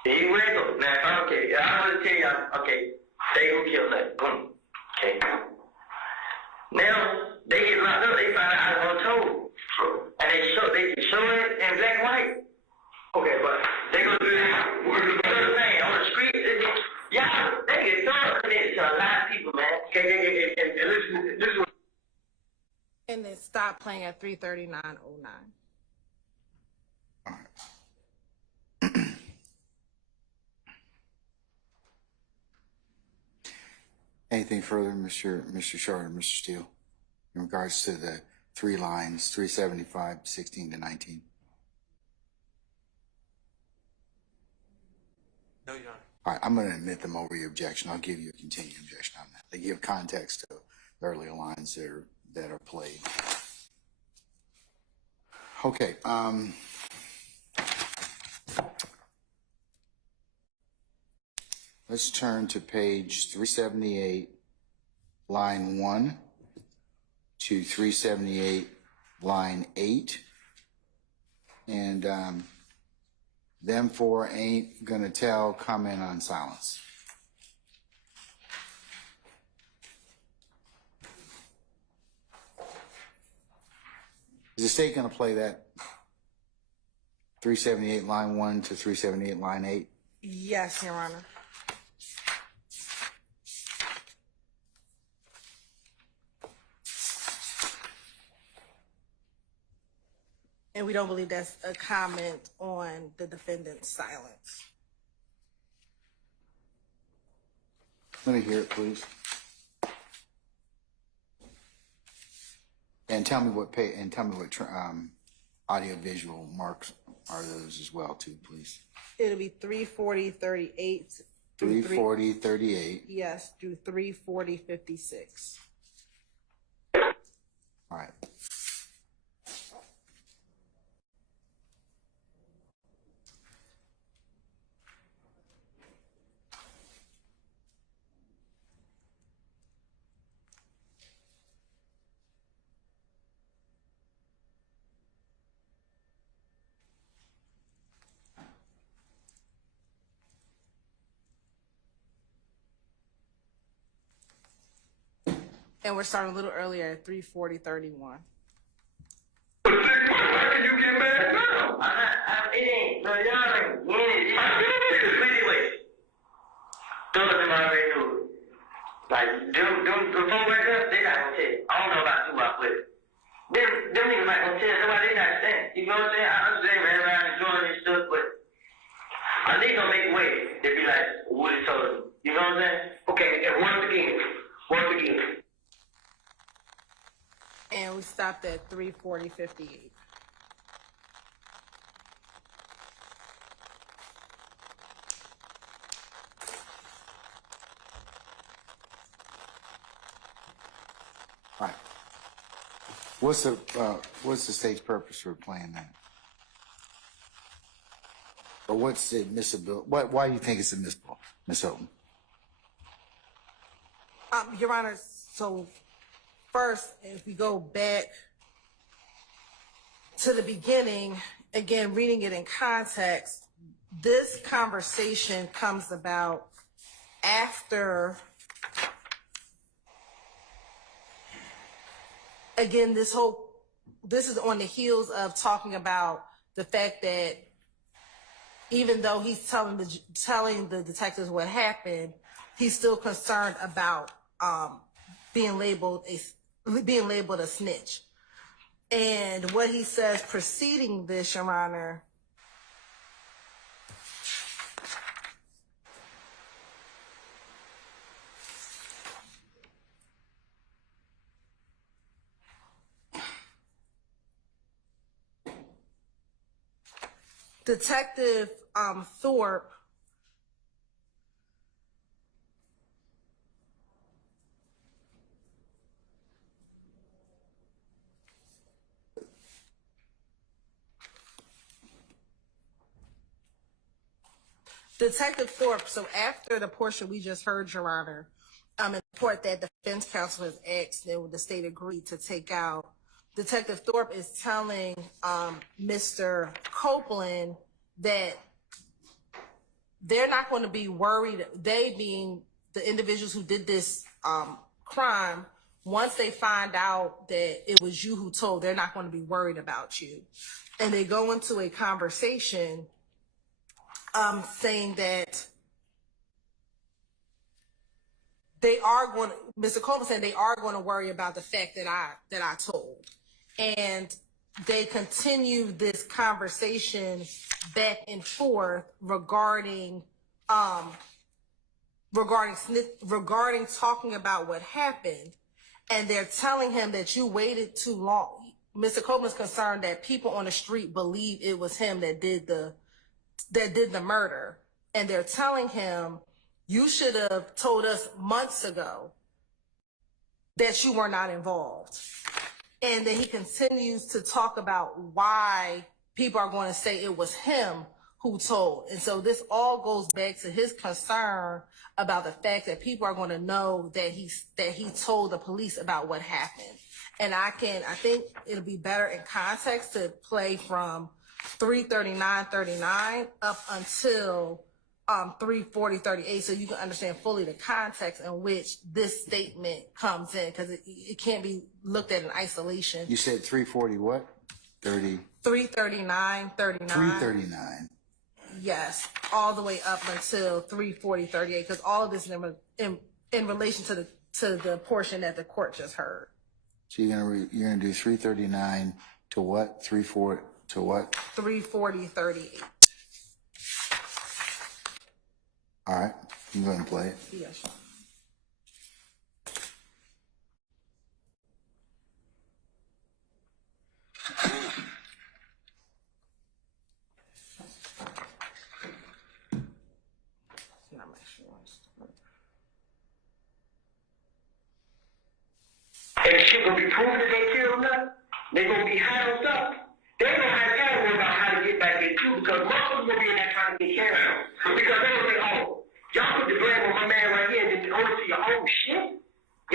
He went up. Now, okay, I want to tell y'all, okay, they who killed that. Boom. Okay. Now, they get locked up, they find out I was told. And they show it in black and white. Okay, but they gonna do that. What's the thing? On the street, y'all, they get thrown to a lot of people, man. Okay, and listen, this is what. And then stop playing at 3:39:09. All right. Anything further, Mr. Short or Mr. Steele, in regards to the three lines, 375, 16 to 19? No, Your Honor. All right, I'm going to admit them over your objection. I'll give you a continuing objection on that. They give context to the earlier lines that are played. Okay. Let's turn to page 378, line 1 to 378, line 8. And them four ain't gonna tell, comment on silence. Is the state gonna play that 378 line 1 to 378 line 8? Yes, Your Honor. And we don't believe that's a comment on the defendant's silence. Let me hear it, please. And tell me what audio visual marks are those as well, too, please. It'll be 3:40:38. 3:40:38. Yes, through 3:40:56. All right. And we're starting a little earlier at 3:40:31. But see, why Two of them already knew it. Like, them before right there, they not gonna tell you. I don't know about two out with it. Them niggas not gonna tell somebody they not saying. You know what I'm saying? I understand man around enjoying this stuff, but I need to make a way. They be like, Woody told them. You know what I'm saying? Okay, and once again. And we stopped at 3:40:58. All right. What's the state's purpose for playing that? Or what's the admissibility? Why do you think it's admissible, Ms. Hilton? Your Honor, so first, if we go back to the beginning, again, reading it in context, this conversation comes about after, again, this is on the heels of talking about the fact that even though he's telling the detectives what happened, he's still concerned about being labeled a snitch. And what he says preceding this, Your Honor, Detective Thorpe so after the portion we just heard, Your Honor, in the report that the defense counsel has asked and the state agreed to take out, Detective Thorpe is telling Mr. Copeland that they're not going to be worried, they being the individuals who did this crime, once they find out that it was you who told, they're not going to be worried about you. And they go into a conversation saying that they are going to, Mr. Copeland said they are going to worry about the fact that I told. And they continue this conversation back and forth regarding talking about what happened. And they're telling him that you waited too long. Mr. Copeland's concerned that people on the street believe it was him that did the murder. And they're telling him, you should have told us months ago that you were not involved. And then he continues to talk about why people are going to say it was him who told. And so this all goes back to his concern about the fact that people are going to know that he told the police about what happened. And I think it'll be better in context to play from 3:39:39 up until 3:40:38, so you can understand fully the context in which this statement comes in, because it can't be looked at in isolation. You said 3:40 what? 3:39:39. 3:39. Yes, all the way up until 3:40:38, because all of this is in relation to the portion that the court just heard. So you're gonna do 3:39 to what? 3:40 to what? 3:40:38. All right, I'm going to play it. Yes. And shit gonna be proven that they killed them. They gonna be housed up. They gonna have to worry about how to get back at you, because most of them gonna be in there trying to get carried out. Because they gonna say, oh, y'all put the blame on my man right here and then only see your own shit.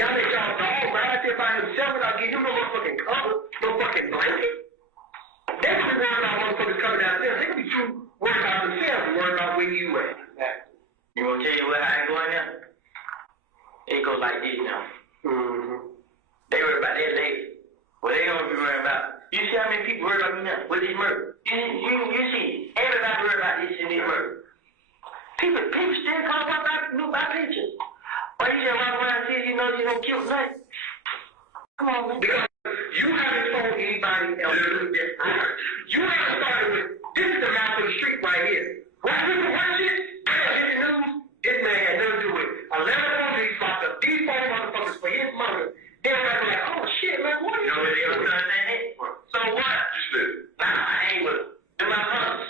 Y'all let y'all dog right out there by himself without getting him no motherfucking cover, no fucking blanket. They gonna be worried about motherfuckers coming down there. They gonna be too worried about themselves and worried about where you at. You wanna tell you what I ain't going now? It goes like this now. They worry about their lady. What they gonna be worried about? You see how many people worry about me now with this murder? You see, everybody worry about this and this murder. People still call my pictures. Why you just walk around and say you know you don't kill nothing? Come on, man. Because you haven't told anybody else to do this. You haven't started with, this is the mouth of the street right here. Watch this. Hit the news. This man had nothing to do with it. 11 police locked up these 4 motherfuckers for his murder. Then I'm like, oh shit, man, what are you doing? You know what I'm saying? So what? You said, Nah, I ain't with them. They're my brothers.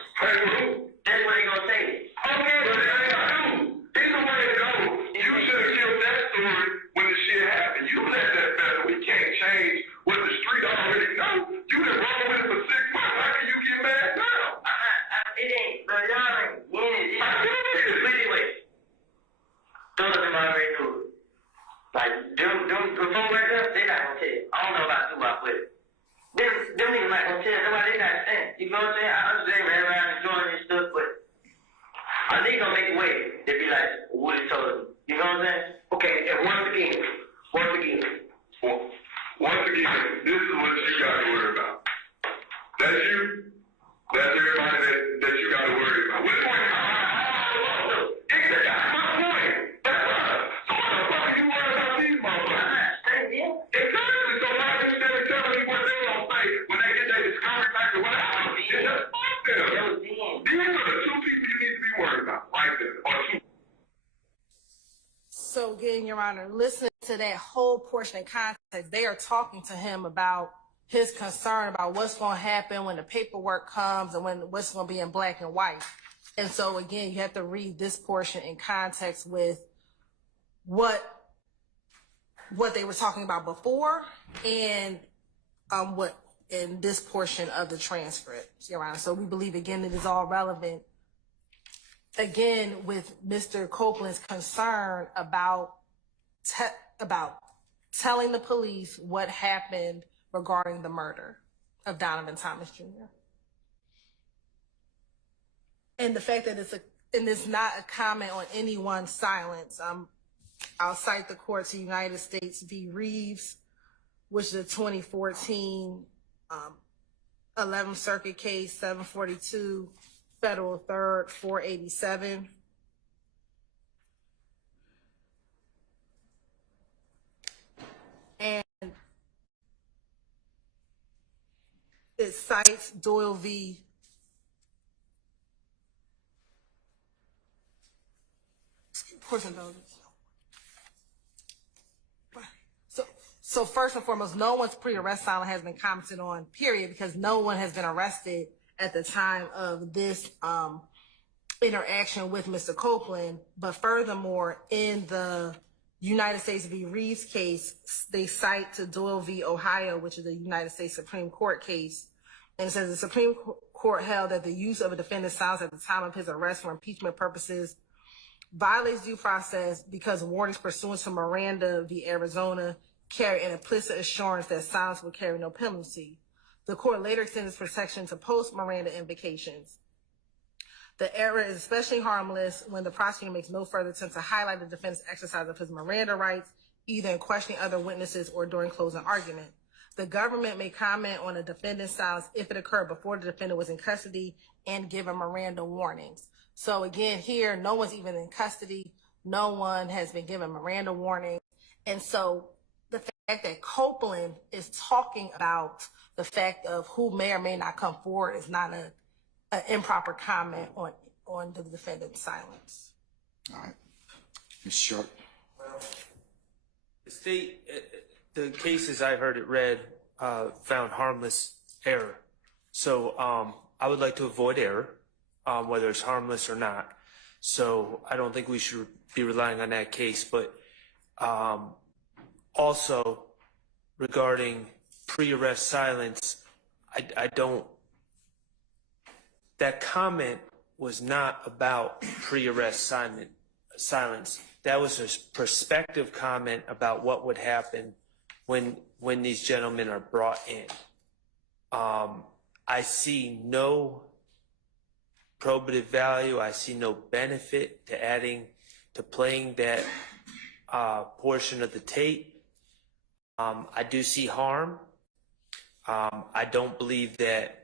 That's what they gonna say. Okay, but they ain't got to. Either way it goes, you should have killed that story when the shit happened. You let that fester. We can't change what the street already know. You been wrong with it for 6 months. How can you get mad now? It ain't, bro. Y'all ain't winning. Anyway, those of them already knew it. Like, them before right there, they not gonna tell you. I don't know about too much with it. Them niggas not gonna tell you. Nobody, they not saying. You know what I'm saying? I understand man around enjoying this stuff, but I think gonna make a way. They be like, Woody told them. You know what I'm saying? Okay, and once again, this is what you got to worry about. That's you. That's everybody that you got to worry about. Which point? That's us. So what the fuck are you worried about these motherfuckers? Exactly. So why are you standing telling me what they gonna say when they get their discovery back or whatever? Just fuck them. These are the 2 people you need to be worried about, right there. Or 2. So again, Your Honor, listen to that whole portion in context. They are talking to him about his concern about what's going to happen when the paperwork comes and what's going to be in black and white. And so again, you have to read this portion in context with what they were talking about before and what in this portion of the transcript, Your Honor. So we believe again it is all relevant. Again, with Mr. Copeland's concern about telling the police what happened regarding the murder of Donovan Thomas Jr. And the fact that it's not a comment on anyone's silence. I'll cite the court to United States v. Reeves, which is a 2014 11th Circuit case, 742 Federal 3rd 487. And it cites Doyle v. So first and foremost, no one's pre-arrest silence has been commented on, period, because no one has been arrested at the time of this interaction with Mr. Copeland. But furthermore, in the United States v. Reeves case, they cite to Doyle v. Ohio, which is a United States Supreme Court case, and it says the Supreme Court held that the use of a defendant's silence at the time of his arrest for impeachment purposes violates due process because warnings pursuant to Miranda v. Arizona carry an implicit assurance that silence will carry no penalty. The court later extended its protection to post-Miranda invocations. The error is especially harmless when the prosecutor makes no further attempt to highlight the defendant's exercise of his Miranda rights, either in questioning other witnesses or during closing argument. The government may comment on a defendant's silence if it occurred before the defendant was in custody and given Miranda warnings. So again, here, no one's even in custody. No one has been given Miranda warnings. And so the fact that Copeland is talking about the fact of who may or may not come forward is not an improper comment on the defendant's silence. All right. Ms. Sharp. The state, the cases I heard it read, found harmless error. So I would like to avoid error, whether it's harmless or not. So I don't think we should be relying on that case. But also regarding pre-arrest silence, I don't, that comment was not about pre-arrest silence. That was a perspective comment about what would happen when these gentlemen are brought in. I see no probative value. I see no benefit to playing that portion of the tape. I do see harm. I don't believe that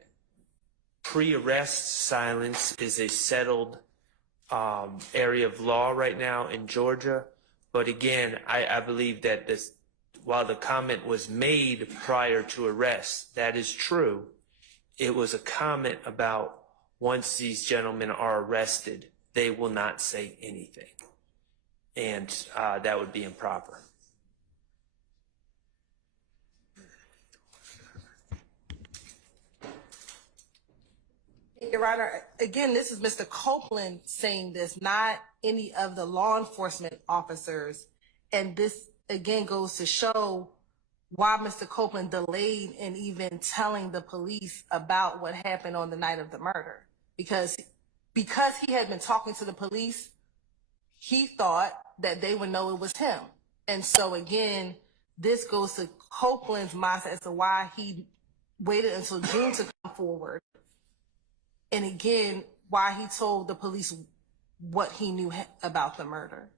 pre-arrest silence is a settled area of law right now in Georgia. But again, I believe that while the comment was made prior to arrest, that is true. It was a comment about once these gentlemen are arrested, they will not say anything. And that would be improper. Your Honor, again, this is Mr. Copeland saying this, not any of the law enforcement officers. And this, again, goes to show why Mr. Copeland delayed in even telling the police about what happened on the night of the murder. Because he had been talking to the police, he thought that they would know it was him. And so, again, this goes to Copeland's mindset as to why he waited until June to come forward. And again, why he told the police what he knew about the murder.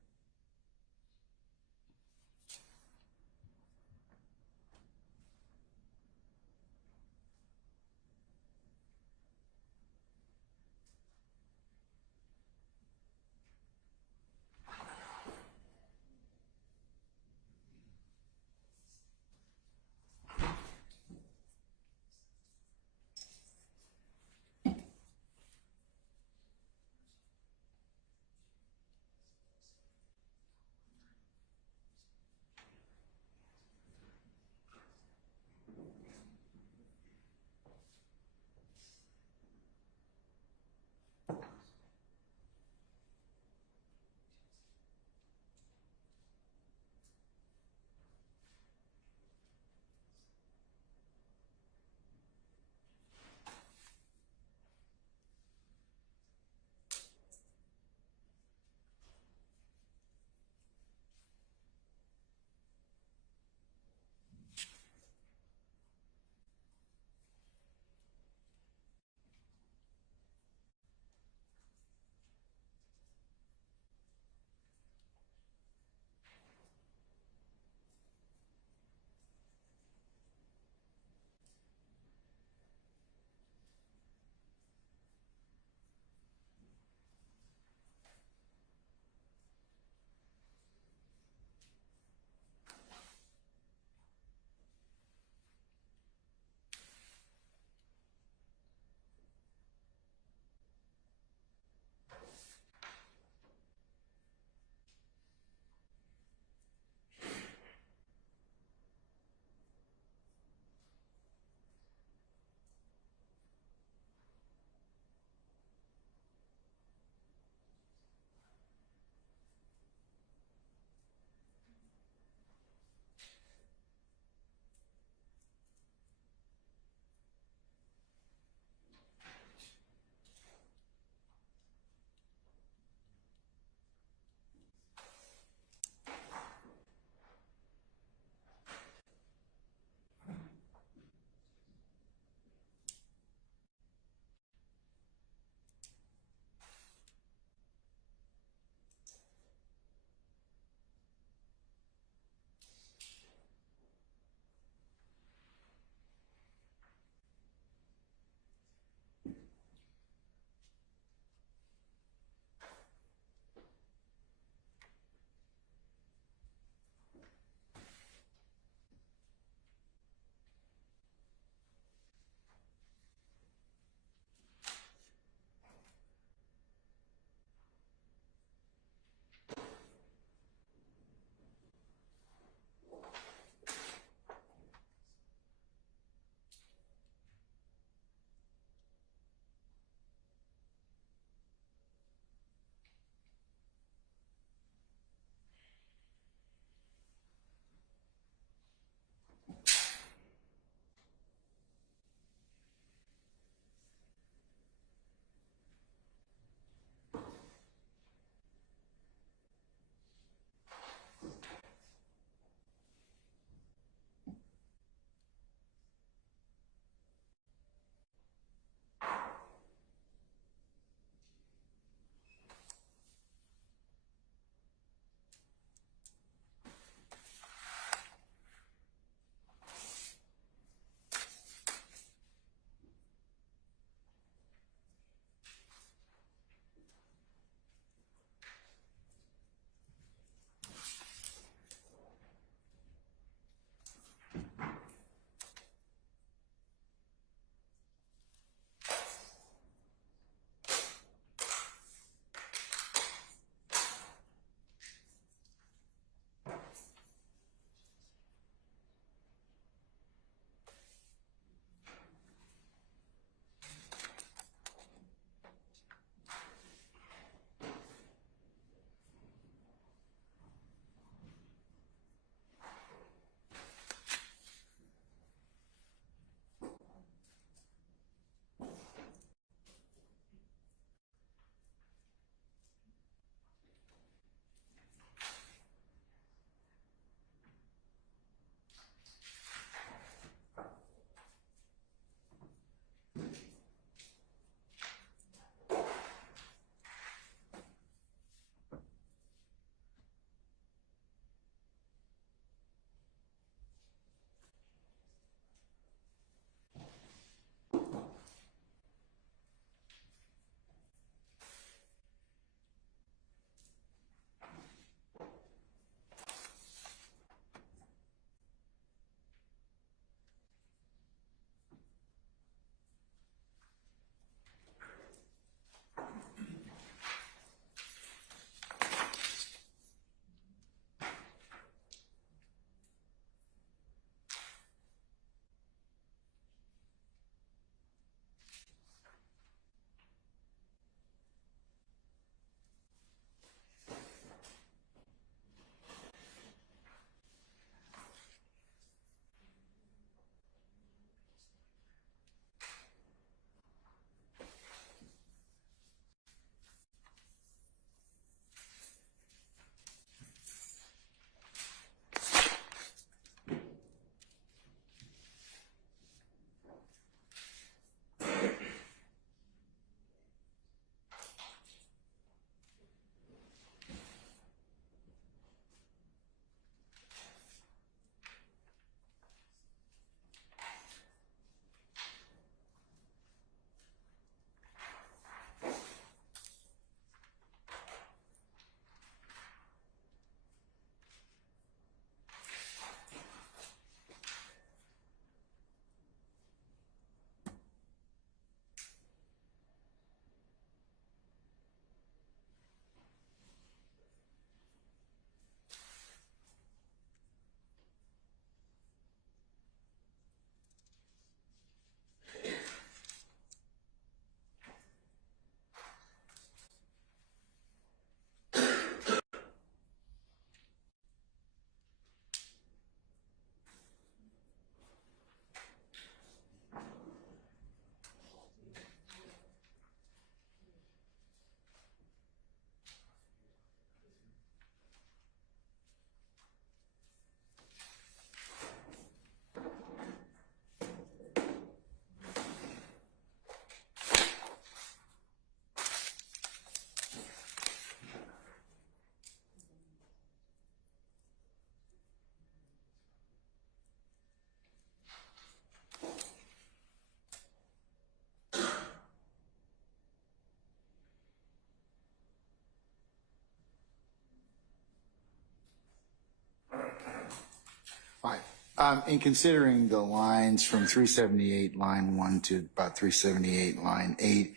In considering the lines from 378 line 1 to about 378 line 8,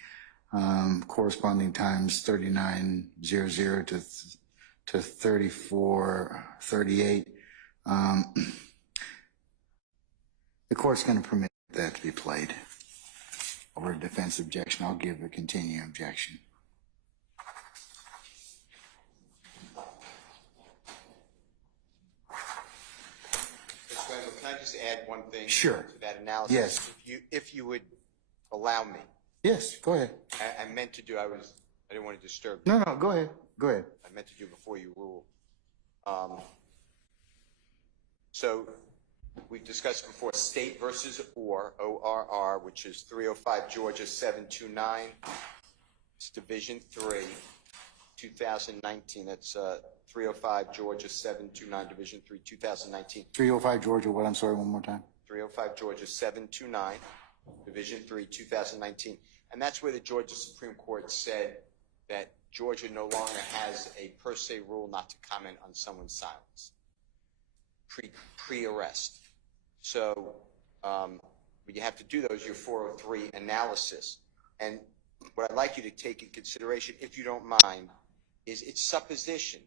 corresponding times 3900 to 3438, the court's going to permit that to be played over a defense objection. I'll give a continuing objection. Can I just add one thing Sure. to that analysis? Yes. If you would allow me. Yes, go ahead. I meant to do, I didn't want to disturb you. No, go ahead. Go ahead. I meant to do before you rule. So we've discussed before State versus ORR, which is 305 Georgia 729. It's Division 3, 2019. That's 305 Georgia 729, Division 3, 2019. 305 Georgia, what? I'm sorry, one more time. 305 Georgia 729, Division 3, 2019. And that's where the Georgia Supreme Court said that Georgia no longer has a per se rule not to comment on someone's silence pre-arrest. So when you have to do those, your 403 analysis. And what I'd like you to take in consideration, if you don't mind, is its supposition.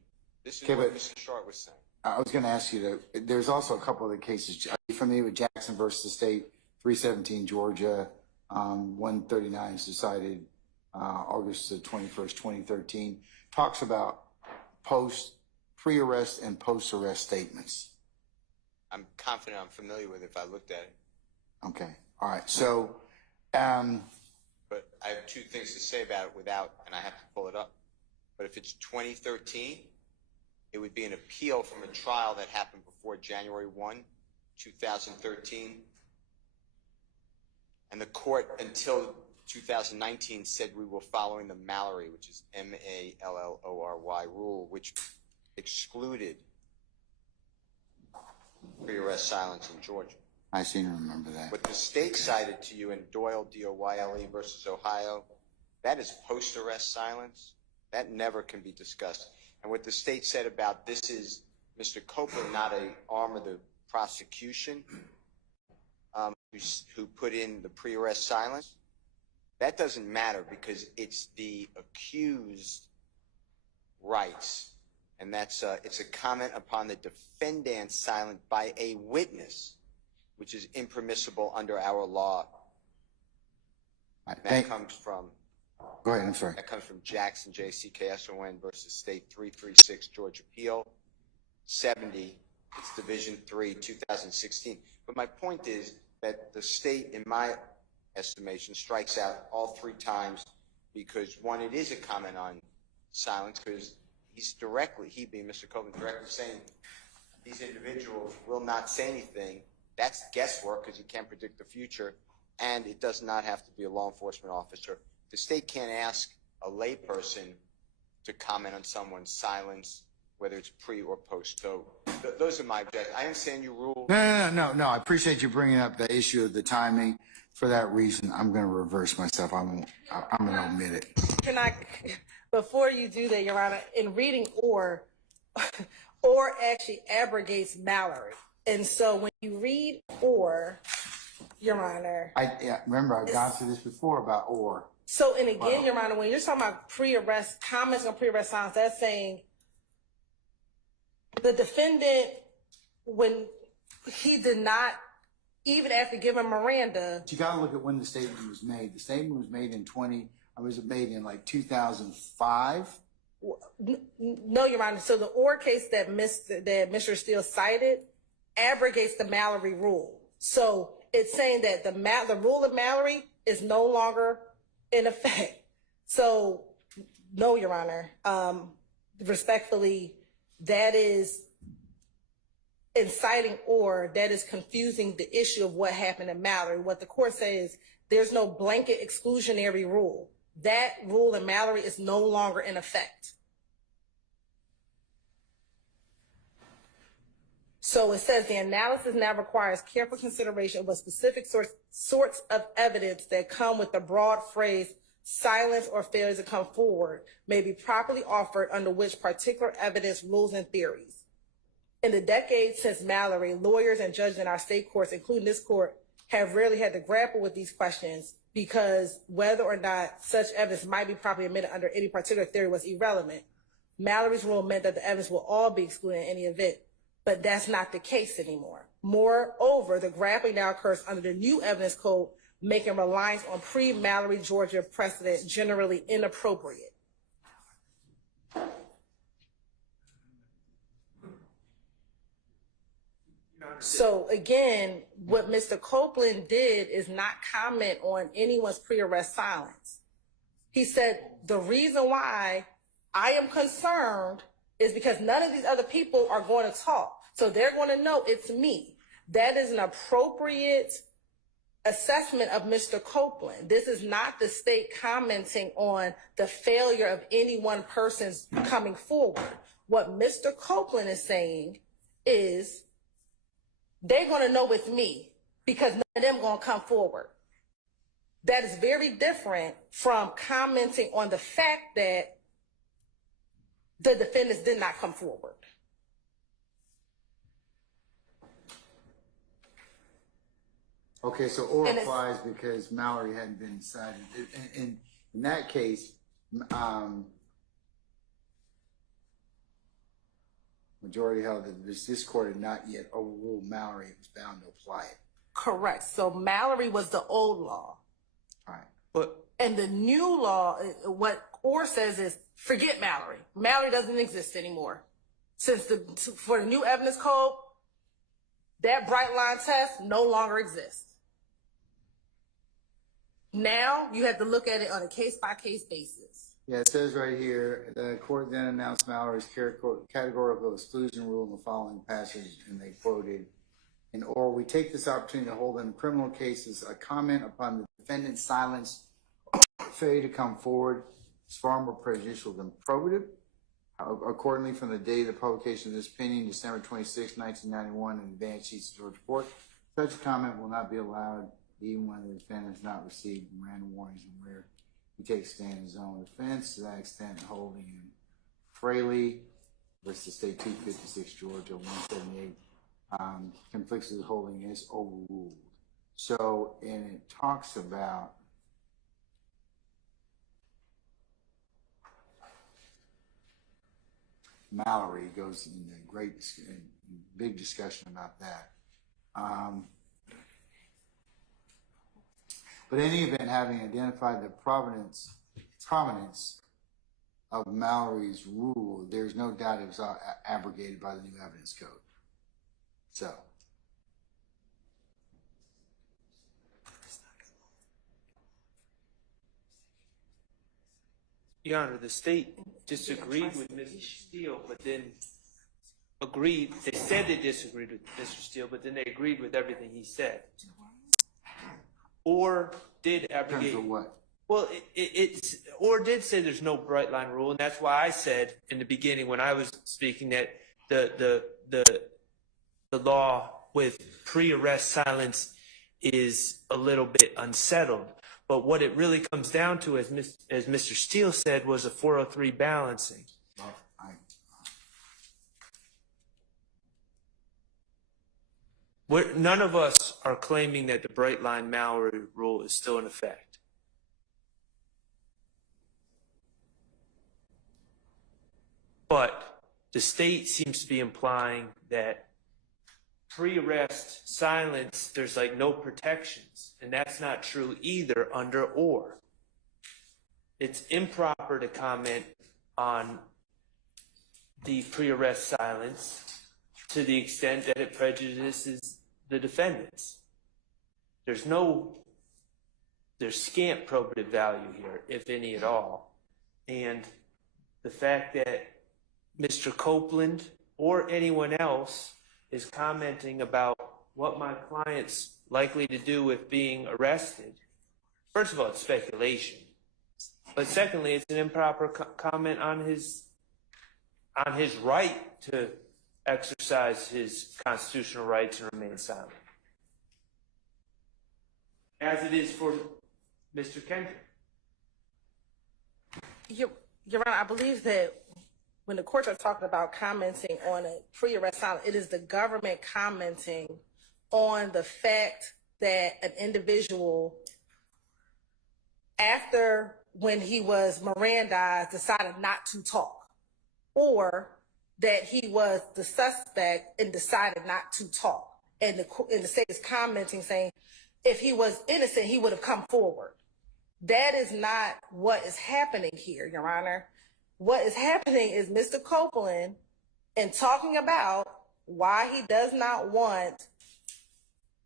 This is what Mr. Short was saying. I was going to ask you there's also a couple of the cases. Are you familiar with Jackson versus State, 317 Georgia, 139 is decided August the 21st, 2013, talks about pre-arrest and post-arrest statements. I'm confident I'm familiar with it if I looked at it. Okay. All right. So, but I have two things to say about it and I have to pull it up. But if it's 2013, it would be an appeal from a trial that happened before January 1, 2013. And the court, until 2019, said we were following the Mallory, which is Mallory rule, which excluded pre-arrest silence in Georgia. I seem to remember that. What the state cited to you in Doyle, D-O-Y-L-E versus Ohio, that is post-arrest silence. That never can be discussed. And what the state said about this is Mr. Copeland, not an arm of the prosecution, who put in the pre-arrest silence. That doesn't matter because it's the accused rights. And that's it's a comment upon the defendant's silence by a witness, which is impermissible under our law. That comes from. Go ahead. I'm sorry. That comes from Jackson, JCKSON versus State 336 Georgia Appeal 70. It's Division 3, 2016. But my point is that the state, in my estimation, strikes out all three times because, one, it is a comment on silence because he being Mr. Copeland, directly saying these individuals will not say anything. That's guesswork because you can't predict the future, and it does not have to be a law enforcement officer. The state can't ask a layperson to comment on someone's silence, whether it's pre or post. So those are my objections. I understand your rule. No. I appreciate you bringing up the issue of the timing. For that reason, I'm going to reverse myself. I'm going to omit it. Can I, before you do that, Your Honor, in reading or actually abrogates Mallory. And so when you read or, Your Honor. Remember, I've gone through this before about or. So, and again, Your Honor, when you're talking about pre-arrest, comments on pre-arrest silence, that's saying the defendant, when he did not, even after giving Miranda. But you got to look at when the statement was made. The statement was made made in like 2005. No, Your Honor. So the or case that Mr. Steele cited abrogates the Mallory rule. So it's saying that the rule of Mallory is no longer in effect. So no, Your Honor. Respectfully, that is inciting or that is confusing the issue of what happened in Mallory. What the court says, there's no blanket exclusionary rule. That rule in Mallory is no longer in effect. So it says the analysis now requires careful consideration of what specific sorts of evidence that come with the broad phrase silence or failure to come forward may be properly offered under which particular evidence rules and theories. In the decades since Mallory, lawyers and judges in our state courts, including this court, have rarely had to grapple with these questions because whether or not such evidence might be properly admitted under any particular theory was irrelevant. Mallory's rule meant that the evidence will all be excluded in any event, but that's not the case anymore. Moreover, the grappling now occurs under the new evidence code, making reliance on pre-Mallory Georgia precedent generally inappropriate. So again, what Mr. Copeland did is not comment on anyone's pre-arrest silence. He said, the reason why I am concerned is because none of these other people are going to talk. So they're going to know it's me. That is an appropriate assessment of Mr. Copeland. This is not the state commenting on the failure of any one person's coming forward. What Mr. Copeland is saying is they're going to know it's me because none of them going to come forward. That is very different from commenting on the fact that the defendants did not come forward. Okay, so or applies because Mallory hadn't been decided. In that case, majority held that this court had not yet overruled Mallory. It was bound to apply it. Correct. So Mallory was the old law. All right. But And the new law, what Orr says is, forget Mallory. Mallory doesn't exist anymore. For the new evidence code, that bright line test no longer exists. Now you have to look at it on a case-by-case basis. Yeah, it says right here, the court then announced Mallory's categorical exclusion rule in the following passage, and they quoted, "In Orr, we take this opportunity to hold in criminal cases a comment upon the defendant's silence or failure to come forward is far more prejudicial than probative. Accordingly, from the date of the publication of this opinion, December 26, 1991, in advance sheets of Georgia Court, such a comment will not be allowed even when the defendant has not received Miranda warnings and where he takes stand in his own defense. To that extent, holding in Fraley versus State 256, Georgia 178, conflicts with holding is overruled." So, and it talks about Mallory, goes into big discussion about that. But in any event, having identified the provenance of Mallory's rule, there's no doubt it was abrogated by the new evidence code. So. Your Honor, the state disagreed with Mr. Steele, but then agreed. They said they disagreed with Mr. Steele, but then they agreed with everything he said. Or did abrogate. In terms of what? Well, or did say there's no bright line rule, and that's why I said in the beginning when I was speaking that the law with pre-arrest silence is a little bit unsettled. But what it really comes down to, as Mr. Steele said, was a 403 balancing. None of us are claiming that the bright line Mallory rule is still in effect. But the state seems to be implying that pre-arrest silence, there's like no protections, and that's not true either under Orr. It's improper to comment on the pre-arrest silence to the extent that it prejudices the defendants. There's scant probative value here, if any at all. And the fact that Mr. Copeland or anyone else is commenting about what my client's likely to do with being arrested, first of all, it's speculation. But secondly, it's an improper comment on his right to exercise his constitutional rights and remain silent, as it is for Mr. Kendrick. Your Honor, I believe that when the courts are talking about commenting on a pre-arrest silence, it is the government commenting on the fact that an individual, after when he was Mirandized, decided not to talk, or that he was the suspect and decided not to talk. And the state is commenting saying, if he was innocent, he would have come forward. That is not what is happening here, Your Honor. What is happening is Mr. Copeland, in talking about why he does not want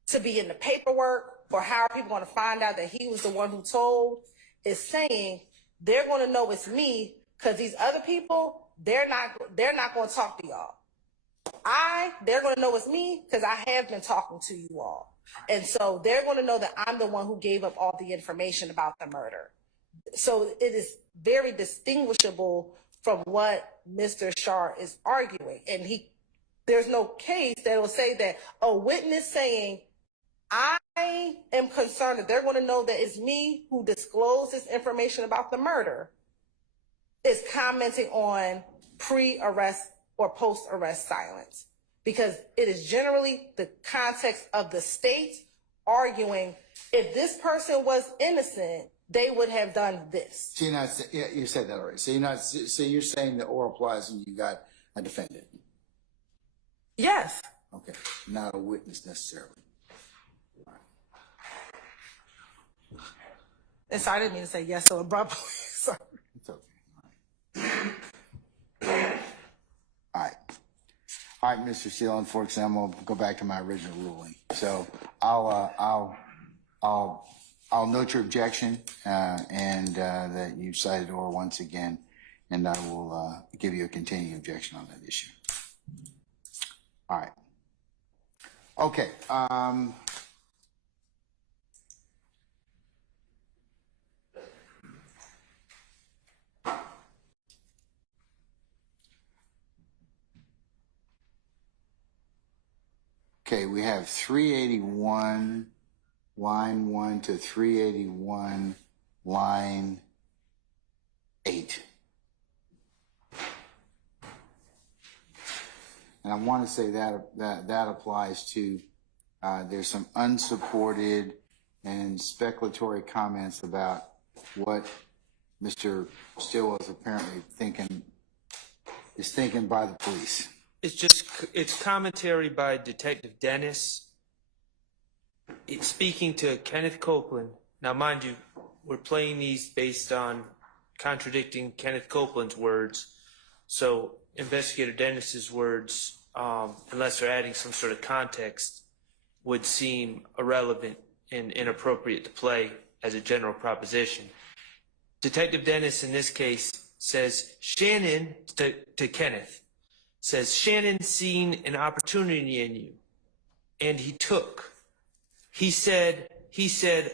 to be in the paperwork, or how are people going to find out that he was the one who told, is saying they're going to know it's me because these other people, they're not going to talk to y'all. They're going to know it's me because I have been talking to you all. And so they're going to know that I'm the one who gave up all the information about the murder. So it is very distinguishable from what Mr. Shar is arguing. And there's no case that will say that a witness saying, I am concerned that they're going to know that it's me who disclosed this information about the murder, is commenting on pre-arrest or post-arrest silence. Because it is generally the context of the state arguing, if this person was innocent, they would have done this. So you said that already. So you're saying that or applies when you got a defendant? Yes. Okay, not a witness necessarily. And so I didn't mean to say yes so abruptly. Sorry. It's okay. All right. All right, Mr. Steele, unfortunately, I'm going to go back to my original ruling. So I'll note your objection and that you cited or once again, and I will give you a continuing objection on that issue. All right. Okay. Okay, we have 381, line 1 to 381, line 8. And I want to say that applies to, there's some unsupported and speculatory comments about what Mr. Steele was apparently thinking by the police. It's commentary by Detective Dennis. It's speaking to Kenneth Copeland. Now, mind you, we're playing these based on contradicting Kenneth Copeland's words. So Investigator Dennis's words, unless they're adding some sort of context, would seem irrelevant and inappropriate to play as a general proposition. Detective Dennis, in this case, says, Shannon, to Kenneth, says, Shannon seen an opportunity in you, and he took. He said,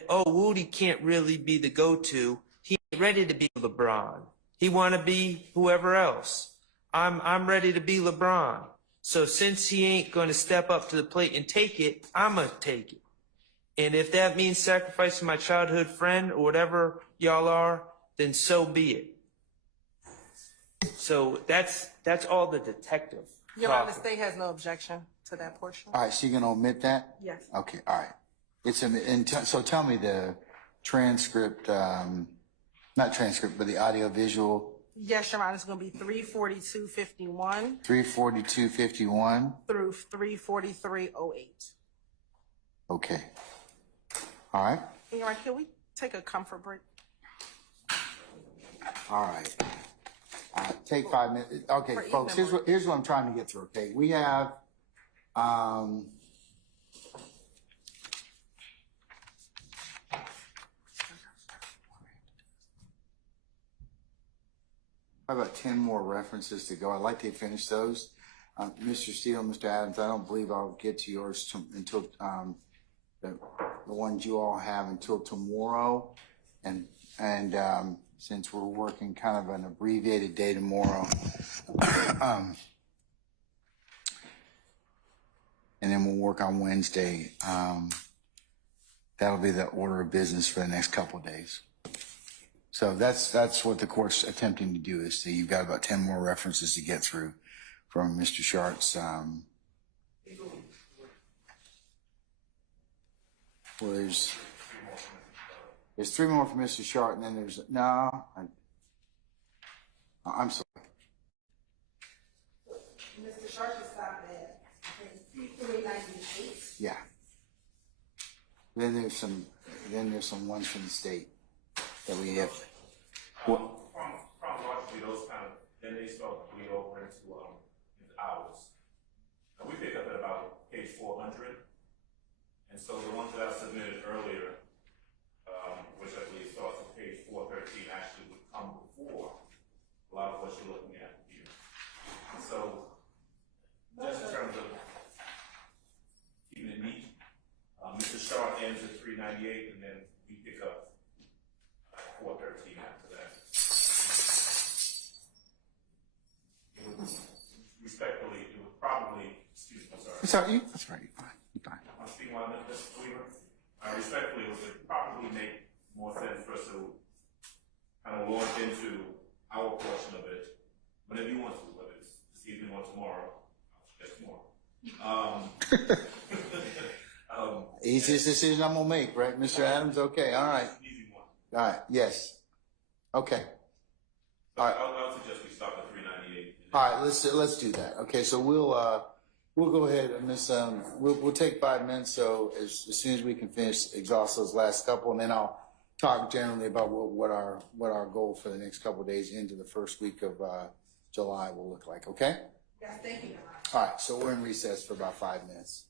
oh, Woody can't really be the go-to. He ain't ready to be LeBron. He want to be whoever else. I'm ready to be LeBron. So since he ain't going to step up to the plate and take it, I'm going to take it. And if that means sacrificing my childhood friend or whatever y'all are, then so be it. So that's all the detective. Your Honor, the state has no objection to that portion. All right, so you're going to omit that? Yes. Okay, all right. So tell me the transcript, not transcript, but the audio visual. Yes, Your Honor, it's going to be 342.51. 342.51. Through 343.08. Okay. All right. Your Honor, can we take a comfort break? All right. Take 5 minutes. Okay, folks, here's what I'm trying to get through. Okay, we have, about 10 more references to go. I'd like to finish those. Mr. Steele, Mr. Adams, I don't believe I'll get to yours until the ones you all have until tomorrow. And since we're working kind of an abbreviated day tomorrow, and then we'll work on Wednesday. That'll be the order of business for the next couple of days. So that's what the court's attempting to do is see, you've got about 10 more references to get through from Mr. Shart's, well, there's 3 more from Mr. Shart, and then I'm sorry. Mr. Sharp is stopped at, I think, 398. Yeah. Then there's some ones from the state that we have. Chronologically, those kind of, then they start to bleed over into hours. Now, we pick up at about page 400, and so the ones that I submitted earlier, which I believe starts at page 413, actually would come before a lot of what you're looking at here. So, just in terms of keeping it neat, Mr. Sharp ends at 398, and then we pick up 413 after that. Respectfully, it would probably, excuse me, I'm sorry. That's right. You're fine. You're fine. I'm speaking while Mr. Weaver. Respectfully, it would probably make more sense for us to kind of launch into our portion of it whenever you want to, whether it's this evening or tomorrow. Just tomorrow. Easiest decision I'm gonna make, right, Mr. Adams? Okay, all right. Easy one. All right, yes. Okay. So I'll suggest we stop at 398. All right, let's do that. Okay, so we'll go ahead and we'll take 5 minutes. So as soon as we can exhaust those last couple, and then I'll talk generally about what our goal for the next couple of days into the first week of July will look like. Okay. Yes, thank you. All right, so we're in recess for about 5 minutes.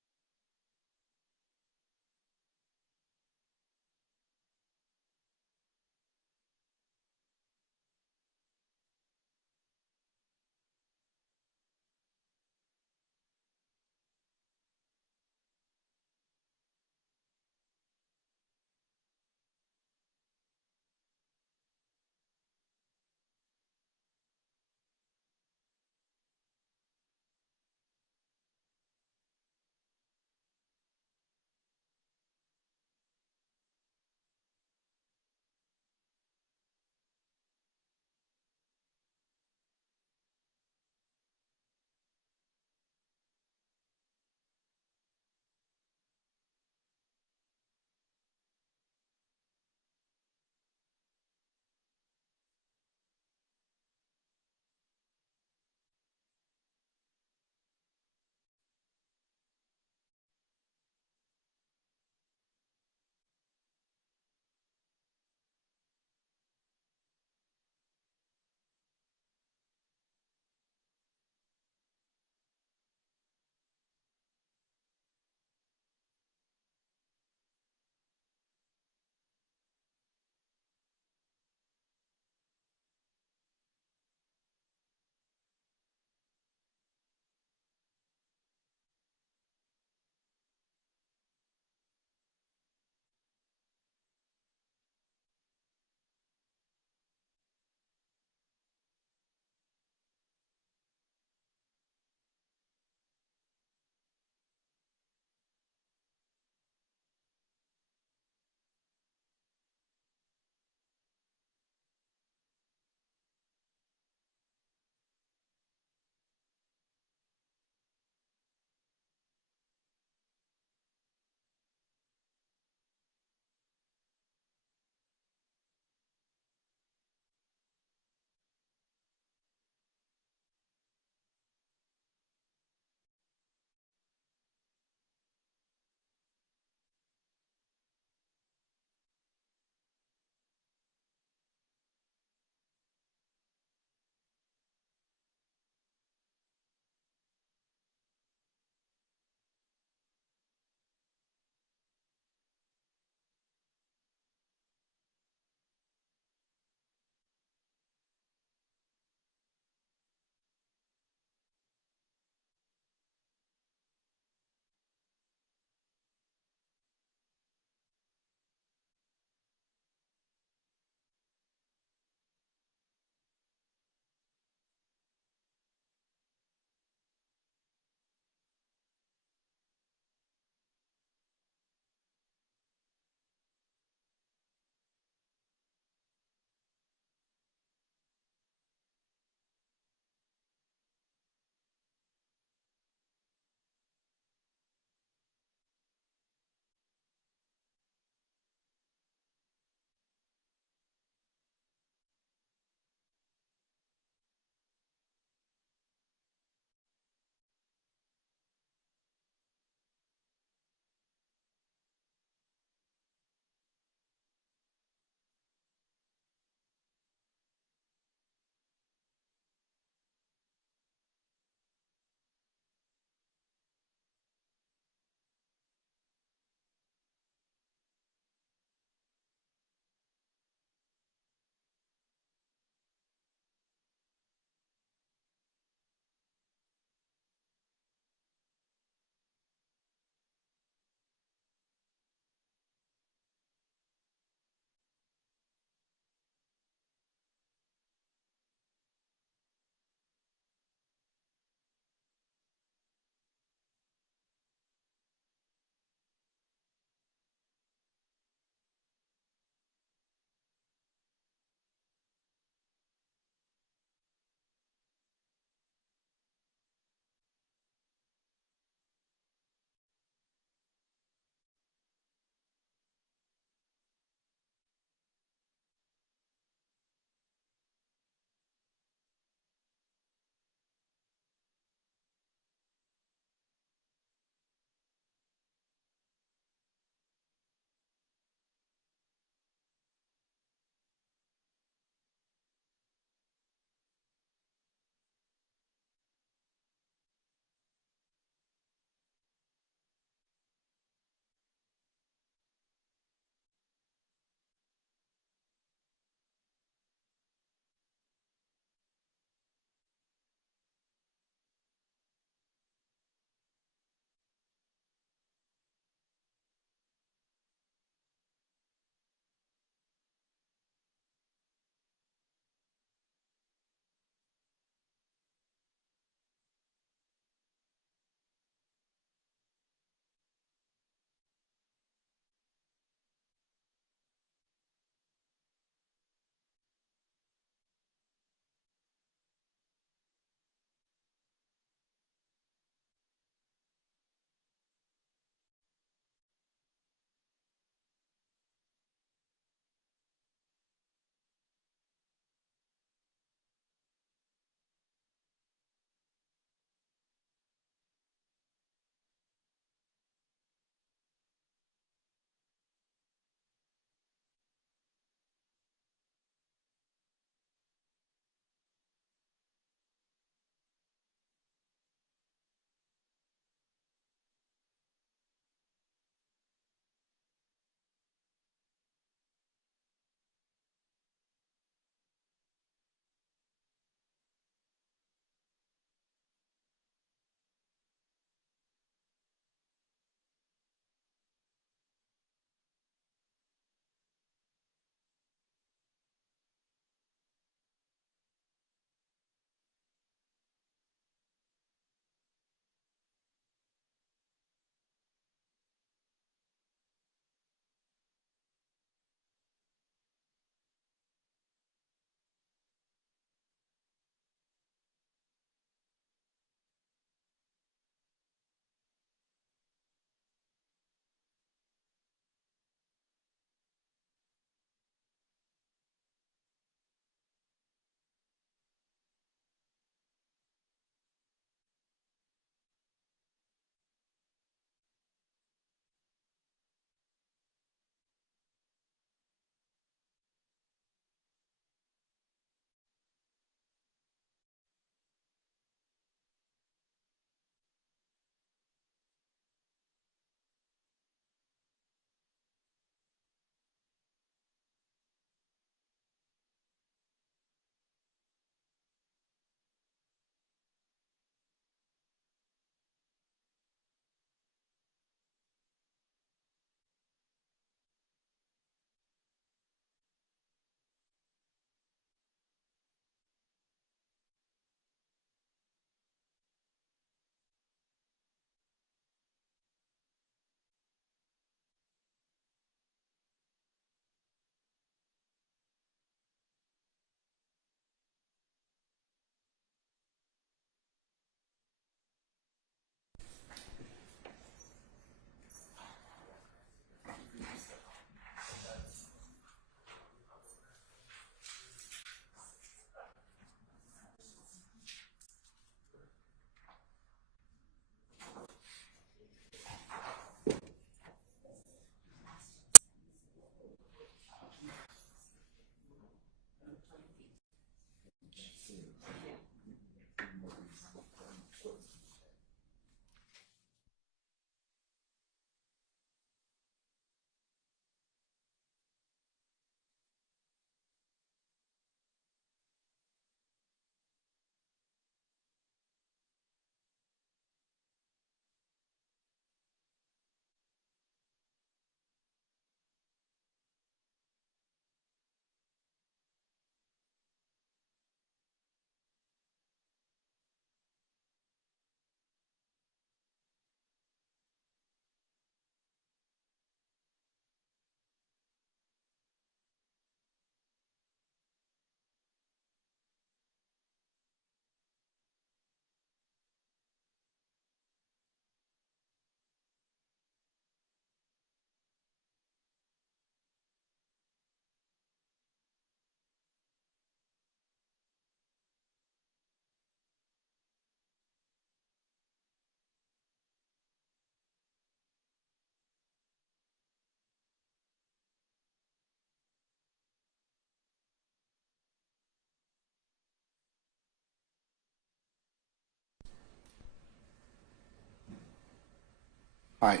All right.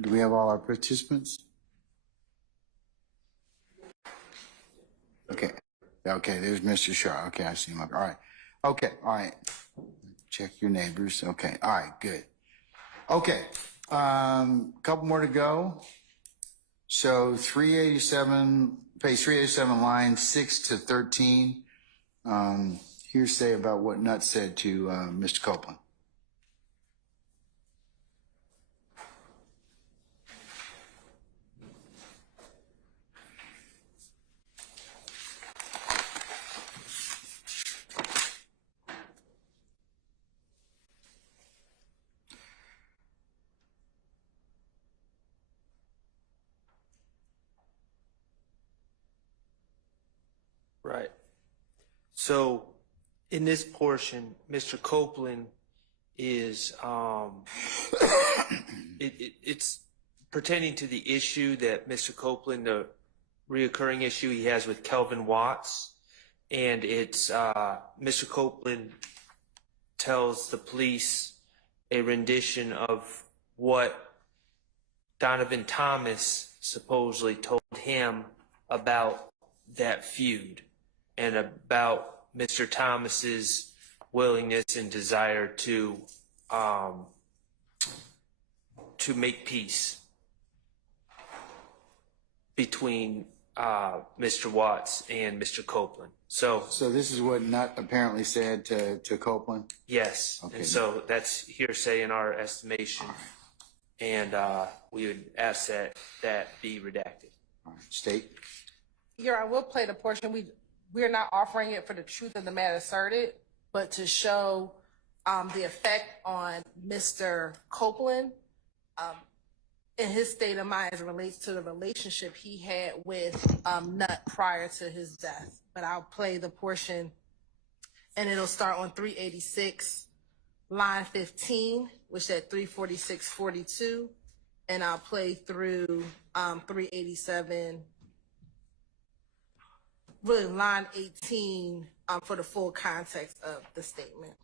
Do we have all our participants? Okay. Okay, there's Mr. Shaw. Okay, I see him up. All right. Okay, all right. Check your neighbors. Okay, all right, good. Okay, couple more to go. So 387, page 387, lines 6 to 13. Hearsay about what Nutt said to Mr. Copeland. Right. So in this portion, Mr. Copeland is it's pertaining to the issue that Mr. Copeland, the reoccurring issue he has with Kelvin Watts, and it's Mr. Copeland tells the police a rendition of what Donovan Thomas supposedly told him about that feud and about Mr. Thomas's willingness and desire to make peace between Mr. Watts and Mr. Copeland. So this is what Nutt apparently said to Copeland? yes, Okay. and so that's hearsay in our estimation, and we would ask that be redacted. All right. State? I will play the portion. We're not offering it for the truth of the matter asserted, but to show the effect on Mr. Copeland in his state of mind as it relates to the relationship he had with Nutt prior to his death. But I'll play the portion, and it'll start on 386, line 15, which at 346:42, and I'll play through 387. Really line 18 for the full context of the statement.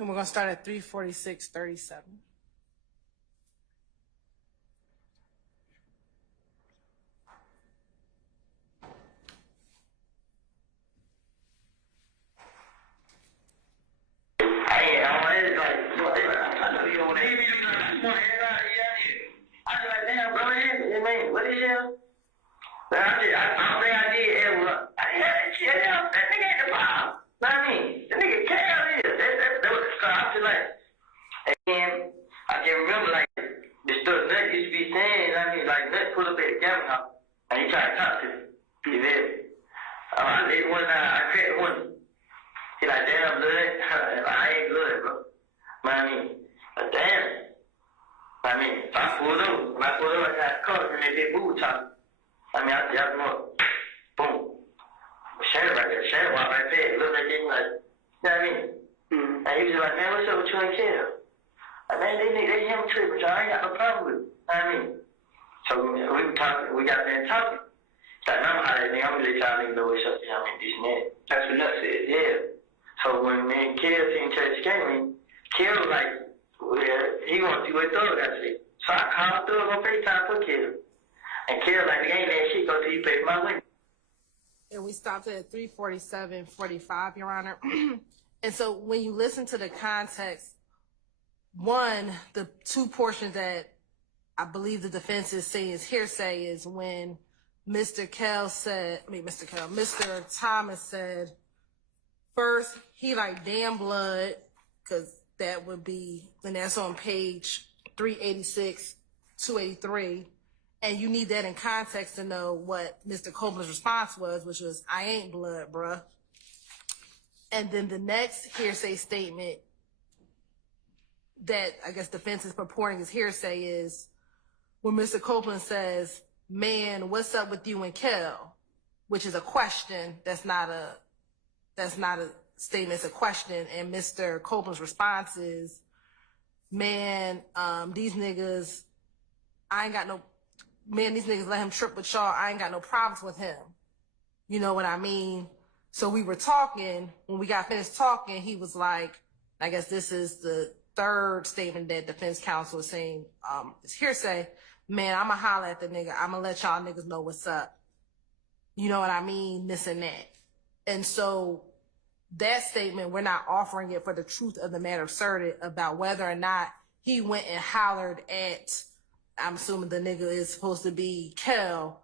And we're going to start at 346:37. And we stopped at 347:45, Your Honor. And so when you listen to the context, one, the two portions that I believe the defense is saying is hearsay is when Mr. Thomas said, first, he like damn blood, because that would be, and that's on page 386, 283. And you need that in context to know what Mr. Copeland's response was, which was, I ain't blood, bruh. And then the next hearsay statement that I guess defense is purporting as hearsay is when Mr. Copeland says, man, what's up with you and Kel? Which is a question. That's not a statement, it's a question. And Mr. Copeland's response is, man, these niggas let him trip with y'all. I ain't got no problems with him. You know what I mean? So we were talking, when we got finished talking, he was like, I guess this is the third statement that defense counsel is saying, is hearsay. Man, I'ma holler at the nigga. I'ma let y'all niggas know what's up. You know what I mean? This and that. And so that statement, we're not offering it for the truth of the matter asserted about whether or not he went and hollered at, I'm assuming the nigga is supposed to be Kel.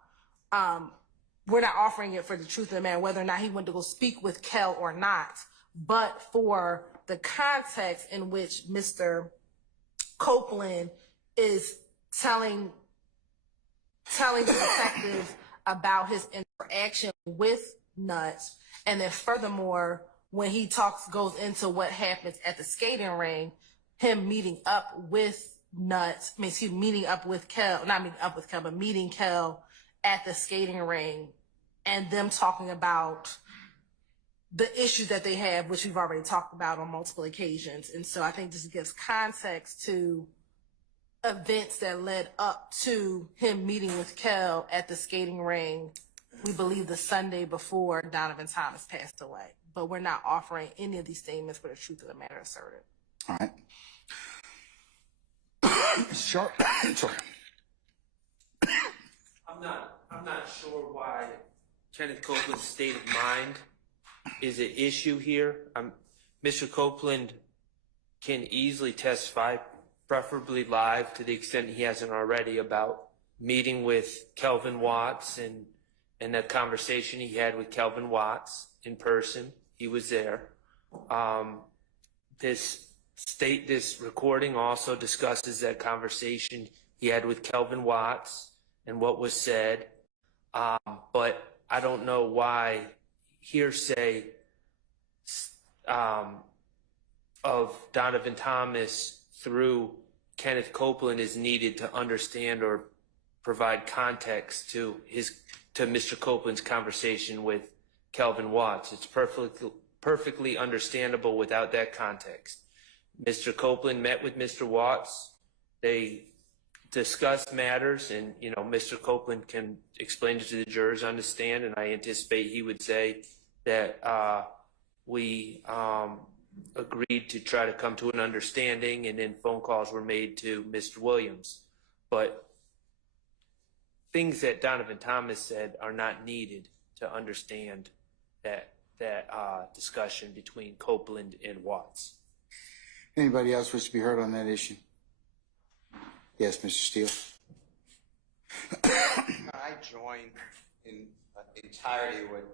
We're not offering it for the truth of the matter, whether or not he went to go speak with Kel or not, but for the context in which Mr. Copeland is telling the detective about his interaction with Nuts. And then furthermore, when he goes into what happens at the skating ring, him meeting up with Nuts, meeting Kel at the skating ring, and them talking about the issues that they have, which we've already talked about on multiple occasions. And so I think this gives context to events that led up to him meeting with Kel at the skating ring, we believe the Sunday before Donovan Thomas passed away. But we're not offering any of these statements for the truth of the matter asserted. All right. Sharp. Sorry. I'm not sure why Kenneth Copeland's state of mind is an issue here. Mr. Copeland can easily testify, preferably live to the extent he hasn't already, about meeting with Kelvin Watts and the conversation he had with Kelvin Watts in person. He was there. This recording also discusses that conversation he had with Kelvin Watts and what was said. But I don't know why hearsay of Donovan Thomas through Kenneth Copeland is needed to understand or provide context to Mr. Copeland's conversation with Kelvin Watts. It's perfectly understandable without that context. Mr. Copeland met with Mr. Watts. They discussed matters, and Mr. Copeland can explain it to the jurors on the stand, and I anticipate he would say that we agreed to try to come to an understanding, and then phone calls were made to Mr. Williams. But things that Donovan Thomas said are not needed to understand that discussion between Copeland and Watts. Anybody else wish to be heard on that issue? Yes, Mr. Steele. I join in entirety what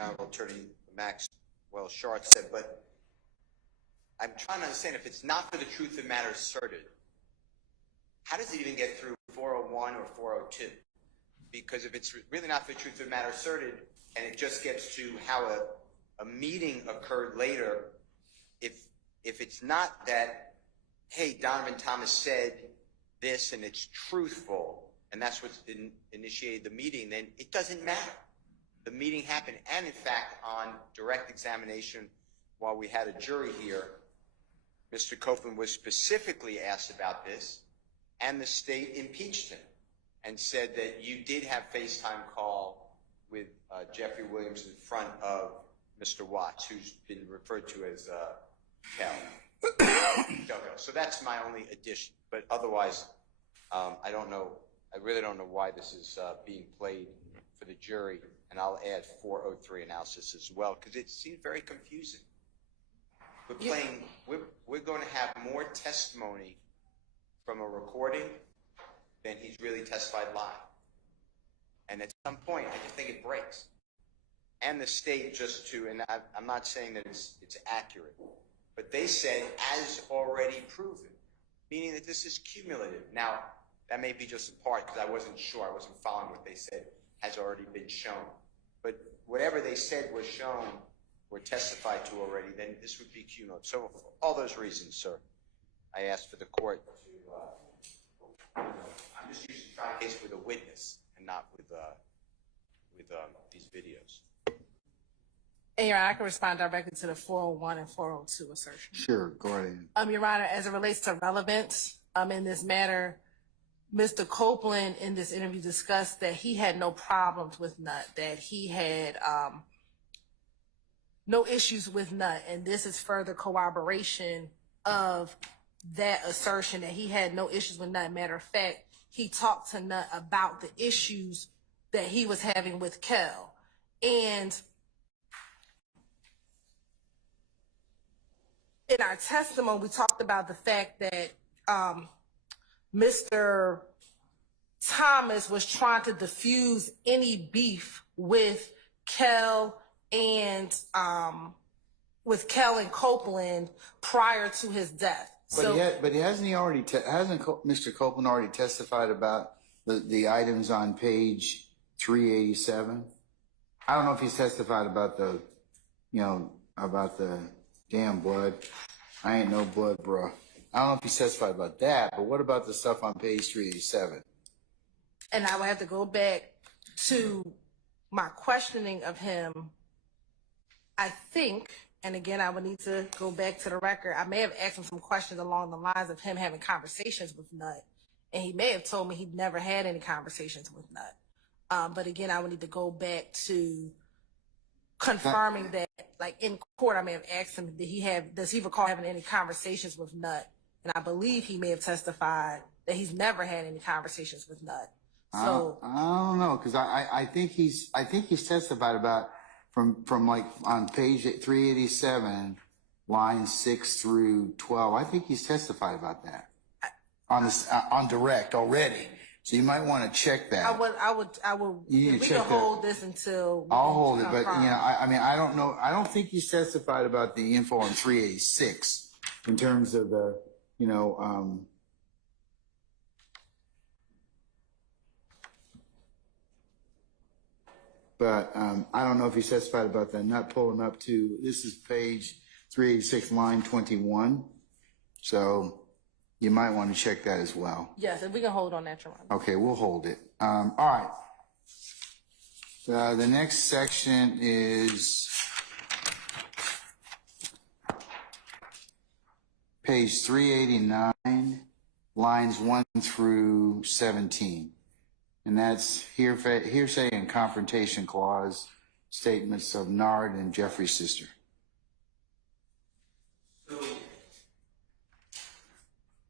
Honorable Attorney Maxwell Short said, but I'm trying to understand, if it's not for the truth of the matter asserted, how does it even get through 401 or 402? Because if it's really not for the truth of the matter asserted, and it just gets to how a meeting occurred later, if it's not that, hey, Donovan Thomas said this and it's truthful, and that's what initiated the meeting, then it doesn't matter. The meeting happened, and in fact, on direct examination, while we had a jury here, Mr. Copeland was specifically asked about this, and the state impeached him and said that you did have FaceTime call with Jeffrey Williams in front of Mr. Watts, who's been referred to as Kel. So that's my only addition. But otherwise, I don't know. I really don't know why this is being played for the jury. And I'll add 403 analysis as well, because it seems very confusing. We're going to have more testimony from a recording than he's really testified live. And at some point, I just think it breaks. And the state and I'm not saying that it's accurate, but they said as already proven, meaning that this is cumulative. Now, That may be just a part, because I wasn't sure, I wasn't following what they said has already been shown. But whatever they said was shown or testified to already, then this would be cumulative. So for all those reasons, sir, I asked for the court to, I'm just usually trying a case with a witness and not with these videos. And Your Honor, I can respond directly to the 401 and 402 assertion. Sure, go ahead. Your Honor, as it relates to relevance, in this matter, Mr. Copeland in this interview discussed that he had no problems with Nutt, that he had no issues with Nutt, and this is further corroboration of that assertion that he had no issues with Nutt. Matter of fact, he talked to Nutt about the issues that he was having with Kel. And in our testimony, we talked about the fact that Mr. Thomas was trying to diffuse any beef with Kel and Copeland prior to his death. But hasn't Mr. Copeland already testified about the items on page 387? I don't know if he's testified about about the damn blood. I ain't no blood, bro. I don't know if he's testified about that, but what about the stuff on page 387? And I would have to go back to my questioning of him. I think, and again, I would need to go back to the record. I may have asked him some questions along the lines of him having conversations with Nutt, and he may have told me he'd never had any conversations with Nutt. But again, I would need to go back to confirming that, like in court, I may have asked him, does he recall having any conversations with Nutt? And I believe he may have testified that he's never had any conversations with Nutt. So I don't know, because I think he's testified about from like on page 387, lines 6 through 12. I think he's testified about that on direct already. So you might want to check that. I would. You need to we check can that. hold this until I'll hold it, but confirm. I mean, I don't know. I don't think he's testified about the info on 386 in terms of the, but I don't know if he's testified about that. Not pulling up to, this is page 386, line 21. So you might want to check that as well. Yes, and we can hold on that, Your Honor. Okay, we'll hold it. All right. The next section is page 389, lines 1 through 17. And that's hearsay and confrontation clause statements of Nard and Jeffrey's sister.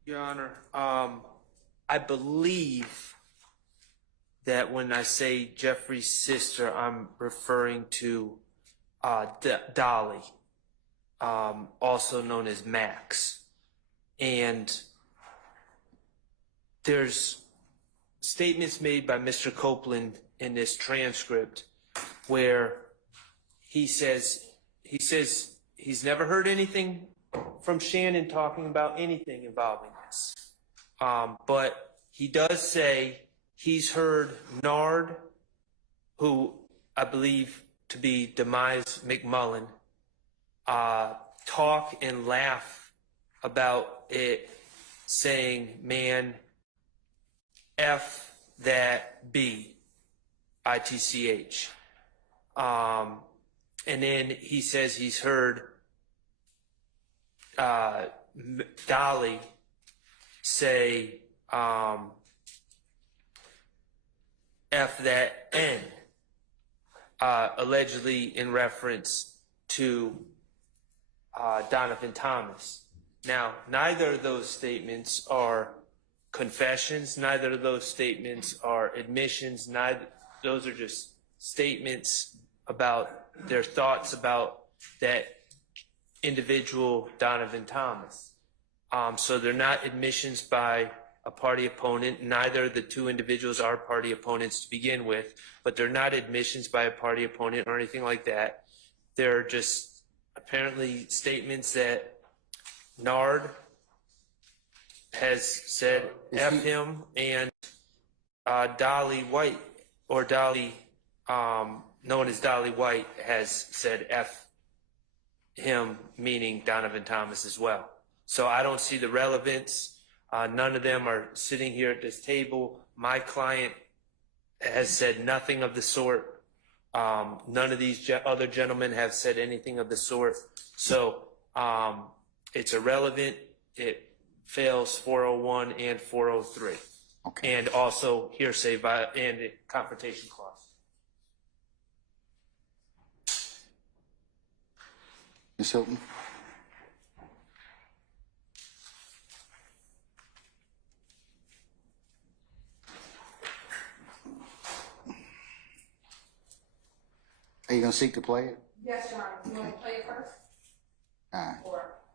Your Honor, I believe that when I say Jeffrey's sister, I'm referring to Dolly, also known as Max. And there's statements made by Mr. Copeland in this transcript where he says he's never heard anything from Shannon talking about anything involving this. But he does say he's heard Nard, who I believe to be Demise McMullen, talk and laugh about it, saying, man, F that B, ITCH. And then he says he's heard Dolly say F that N, allegedly in reference to Donovan Thomas. Now, neither of those statements are confessions, neither of those statements are admissions, those are just statements about their thoughts about that individual Donovan Thomas. So they're not admissions by a party opponent. Neither of the two individuals are party opponents to begin with, but they're not admissions by a party opponent or anything like that. They're just apparently statements that Nard has said F him and Dolly White, or Dolly, known as Dolly White, has said F him, meaning Donovan Thomas as well. So I don't see the relevance. None of them are sitting here at this table. My client has said nothing of the sort. None of these other gentlemen have said anything of the sort. So it's irrelevant. It fails 401 and 403. Okay. And also hearsay and confrontation clause. Ms. Hilton? Are you going to seek to play it? Yes, Your Honor. You want to play it first?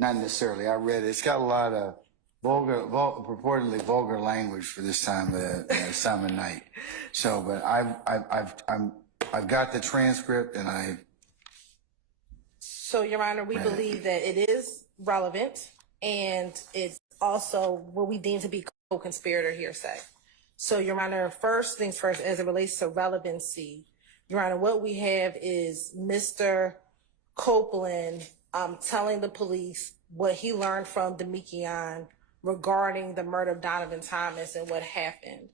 Not necessarily. I read it. It's got a lot of purportedly vulgar language for this time of night. So, but I've got the transcript, and So, Your Honor, we believe that it is relevant, and it's also what we deem to be co-conspirator hearsay. So, Your Honor, first things first, as it relates to relevancy, Your Honor, what we have is Mr. Copeland telling the police what he learned from Demekion regarding the murder of Donovan Thomas and what happened.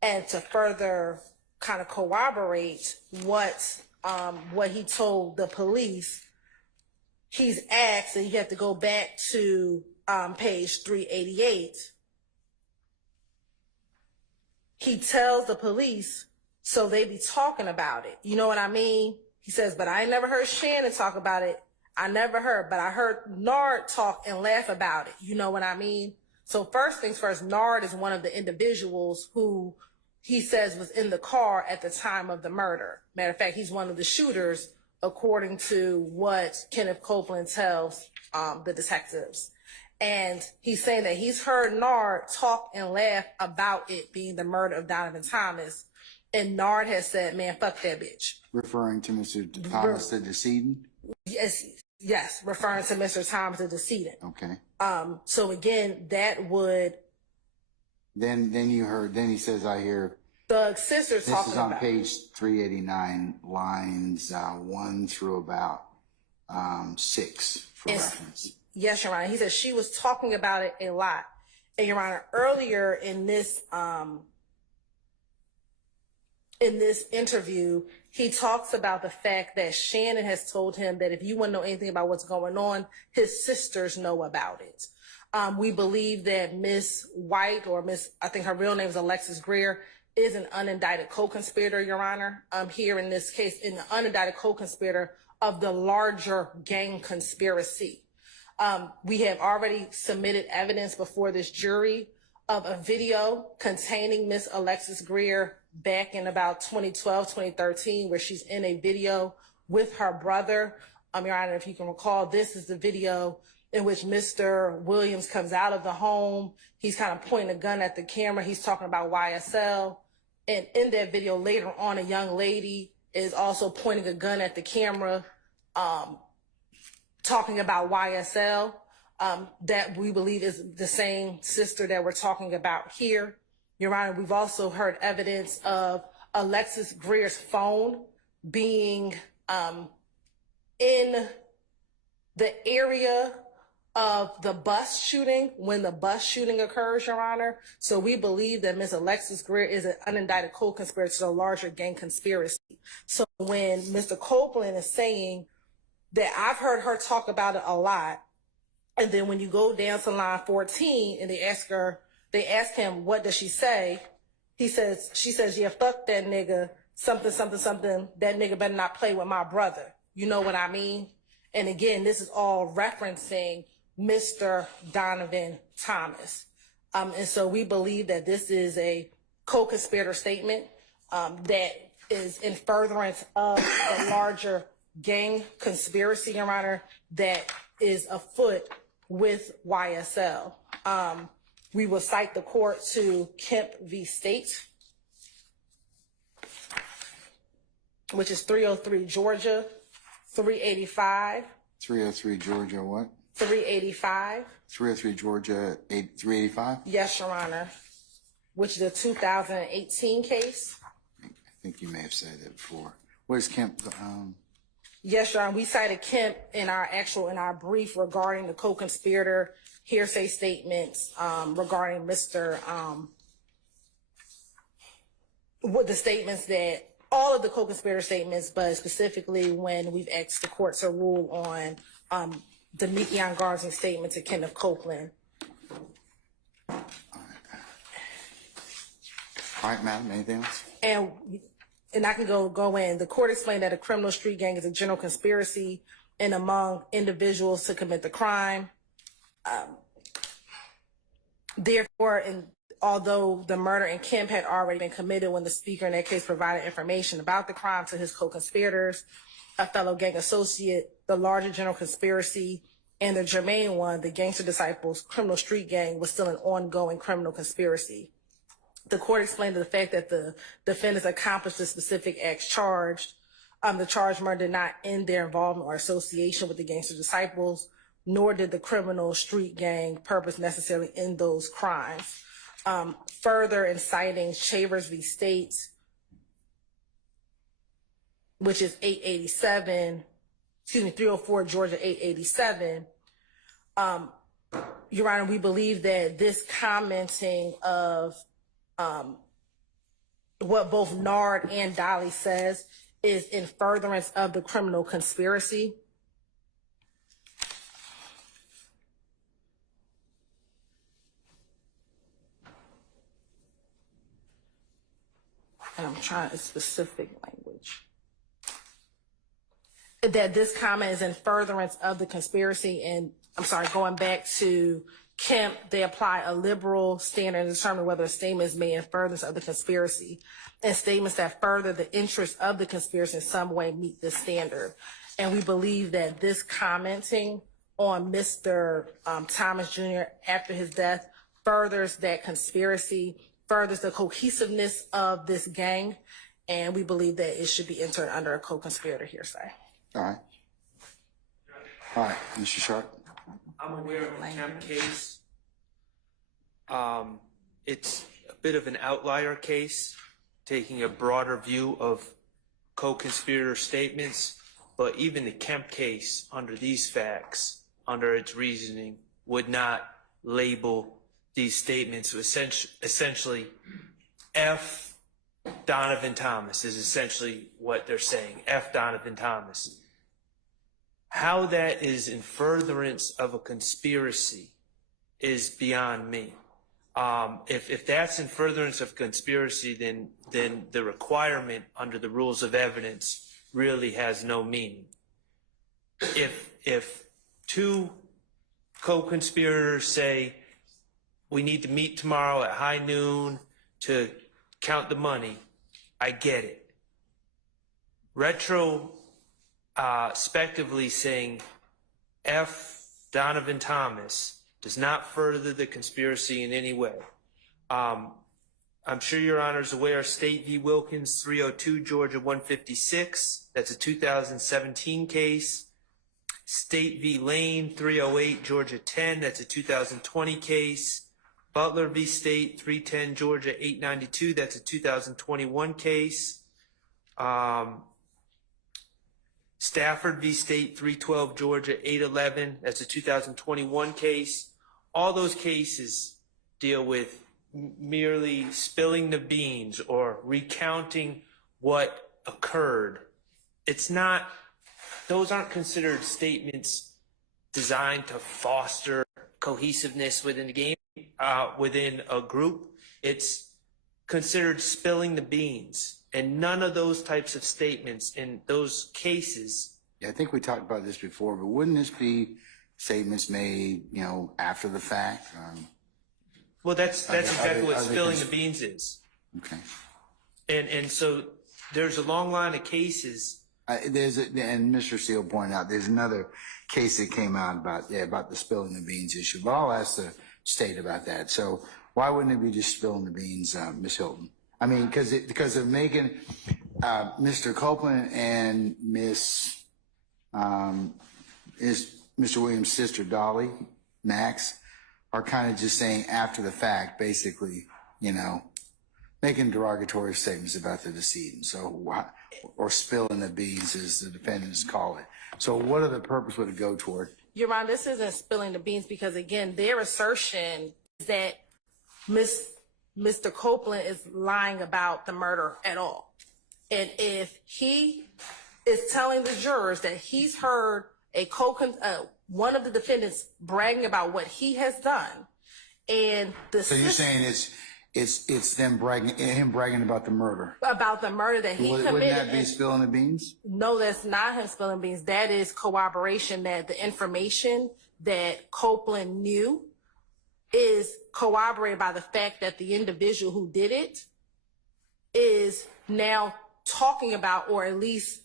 And to further kind of corroborate what he told the police, he's asked, and you have to go back to page 388. He tells the police, so they be talking about it. You know what I mean? He says, but I ain't never heard Shannon talk about it. I never heard, but I heard Nard talk and laugh about it. You know what I mean? So first things first, Nard is one of the individuals who he says was in the car at the time of the murder. Matter of fact, he's one of the shooters, according to what Kenneth Copeland tells the detectives. And he's saying that he's heard Nard talk and laugh about it being the murder of Donovan Thomas. And Nard has said, man, fuck that bitch. referring to Mr. Thomas, the decedent. Yes, referring to Mr. Thomas, the decedent. Okay. So again, that would. Then he says, I hear. The sister talking about. This is on page 389, lines 1 through about 6 for reference. Yes, Your Honor. He said she was talking about it a lot. And Your Honor, earlier in this interview, he talks about the fact that Shannon has told him that if you want to know anything about what's going on, his sisters know about it. We believe that Miss White, or I think her real name is Alexis Greer, is an unindicted co-conspirator, Your Honor, here in this case, in the unindicted co-conspirator of the larger gang conspiracy. We have already submitted evidence before this jury of a video containing Miss Alexis Greer back in about 2012, 2013, where she's in a video with her brother. Your Honor, if you can recall, this is the video in which Mr. Williams comes out of the home. He's kind of pointing a gun at the camera. He's talking about YSL. And in that video later on, a young lady is also pointing a gun at the camera, talking about YSL, that we believe is the same sister that we're talking about here. Your Honor, we've also heard evidence of Alexis Greer's phone being in the area of the bus shooting when the bus shooting occurs, Your Honor. So we believe that Ms. Alexis Greer is an unindicted co-conspirator to the larger gang conspiracy. So when Mr. Copeland is saying that I've heard her talk about it a lot, and then when you go down to line 14 and they ask him, what does she say? She says, yeah, fuck that nigga, something, something, something. That nigga better not play with my brother. You know what I mean? And again, this is all referencing Mr. Donovan Thomas. And so we believe that this is a co-conspirator statement that is in furtherance of the larger gang conspiracy, Your Honor, that is afoot with YSL. We will cite the court to Kemp v. State, which is 303 Georgia, 385. 303 Georgia what? 385. 303 Georgia 385? Yes, Your Honor. which is a 2018 case. I think you may have said that before. Where's Kemp? Yes, Your Honor, we cited Kemp in our brief regarding the co-conspirator hearsay statements regarding Mr. With the statements that all of the co-conspirator statements, but specifically when we've asked the court to rule on Demekion Garza's statement to Kenneth Copeland. All right, madam, anything else? And I can go in. The court explained that a criminal street gang is a general conspiracy and among individuals to commit the crime. Therefore, although the murder in Kemp had already been committed when the speaker in that case provided information about the crime to his co-conspirators, a fellow gang associate, the larger general conspiracy, and the germane one, the Gangster Disciples criminal street gang, was still an ongoing criminal conspiracy. The court explained the fact that the defendants accomplished the specific acts charged. The charged murder did not end their involvement or association with the Gangster Disciples, nor did the criminal street gang purpose necessarily in those crimes. Further, in citing Chavers v. States, which is 304 Georgia 887, Your Honor, we believe that this commenting of what both Nard and Dolly says is in furtherance of the criminal conspiracy. And I'm trying a specific language. That this comment is in furtherance of the conspiracy, and I'm sorry, going back to Kemp, they apply a liberal standard to determine whether a statement is made in furtherance of the conspiracy, and statements that further the interest of the conspiracy in some way meet this standard. And we believe that this commenting on Mr. Thomas Jr. after his death furthers that conspiracy, furthers the cohesiveness of this gang, and we believe that it should be entered under a co-conspirator hearsay. All right. All right, Mr. Sharp. I'm aware of the Kemp case. It's a bit of an outlier case, taking a broader view of co-conspirator statements, but even the Kemp case, under these facts, under its reasoning, would not label these statements. Essentially, F. Donovan Thomas is essentially what they're saying. F. Donovan Thomas. How that is in furtherance of a conspiracy is beyond me. If that's in furtherance of conspiracy, then the requirement under the rules of evidence really has no meaning. If two co-conspirators say, we need to meet tomorrow at high noon to count the money, I get it. Retrospectively saying F. Donovan Thomas does not further the conspiracy in any way. I'm sure Your Honor is aware of State v. Wilkins, 302 Georgia 156. That's a 2017 case. State v. Lane, 308 Georgia 10. That's a 2020 case. Butler v. State, 310 Georgia 892. That's a 2021 case. Stafford v. State, 312 Georgia 811. That's a 2021 case. All those cases deal with merely spilling the beans or recounting what occurred. It's not, those aren't considered statements designed to foster cohesiveness within the game, within a group. It's considered spilling the beans. And none of those types of statements in those cases. Yeah, I think we talked about this before, but wouldn't this be statements made, after the fact? Well, that's exactly what spilling the beans is. Okay. And so there's a long line of cases. And Mr. Steele pointed out there's another case that came out about the spilling the beans issue. But I'll ask the state about that. So why wouldn't it be just spilling the beans, Ms. Hilton? I mean, because they're making Mr. Copeland and Mr. Williams' sister Dolly Max are kind of just saying after the fact, basically, you know, making derogatory statements about the decedent. So, or spilling the beans, as the defendants call it. So what other purpose would it go toward? Your Honor, this isn't spilling the beans because, again, their assertion is that Mr. Copeland is lying about the murder at all. And if he is telling the jurors that he's heard one of the defendants bragging about what he has done, and so you're saying it's them him bragging about the murder that he committed. Wouldn't that be spilling the beans? No, that's not him spilling beans. That is corroboration that the information that Copeland knew is corroborated by the fact that the individual who did it is now talking about, or at least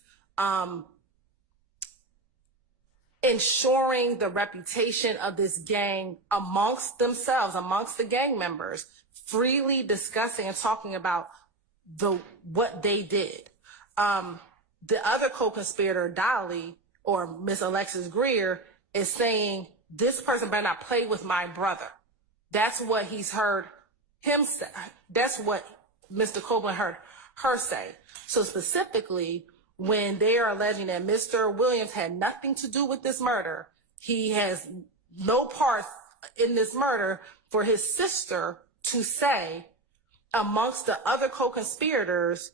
ensuring the reputation of this gang amongst themselves, amongst the gang members, freely discussing and talking about what they did. The other co-conspirator, Dolly, or Miss Alexis Greer, is saying, this person better not play with my brother. That's what he's heard him say. That's what Mr. Copeland heard her say. So specifically, when they are alleging that Mr. Williams had nothing to do with this murder, he has no part in this murder, for his sister to say amongst the other co-conspirators,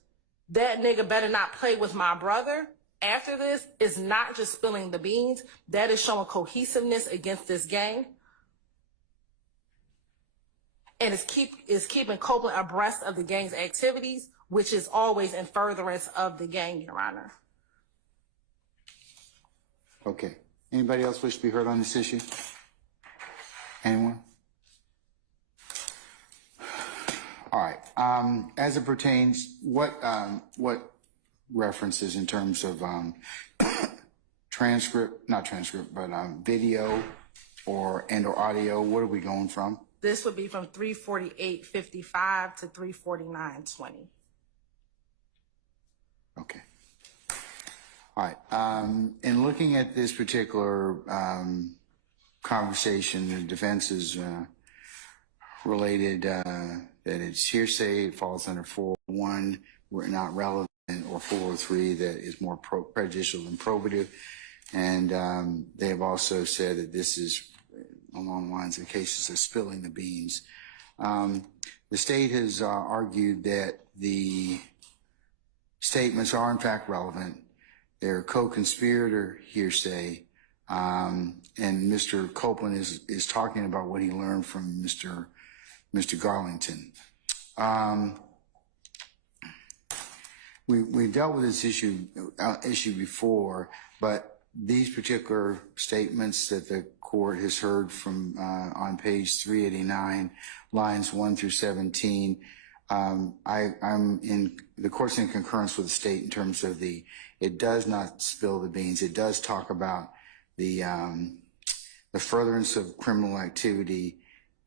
that nigga better not play with my brother, after this, is not just spilling the beans. That is showing cohesiveness against this gang. And it's keeping Copeland abreast of the gang's activities, which is always in furtherance of the gang, Your Honor. Okay. Anybody else wish to be heard on this issue? Anyone? All right. As it pertains, what references in terms of video or audio, what are we going from? This would be from 348.55 to 349.20. Okay. All right. In looking at this particular conversation, the defense is related that it's hearsay, it falls under 401, we're not relevant, or 403, that is more prejudicial than probative. And they have also said that this is along the lines of cases of spilling the beans. The state has argued that the statements are in fact relevant. They're co-conspirator hearsay. And Mr. Copeland is talking about what he learned from Mr. Garlington. We've dealt with this issue before, but these particular statements that the court has heard from on page 389, lines 1 through 17, the court's in concurrence with the state in terms of it does not spill the beans. It does talk about the furtherance of criminal activity,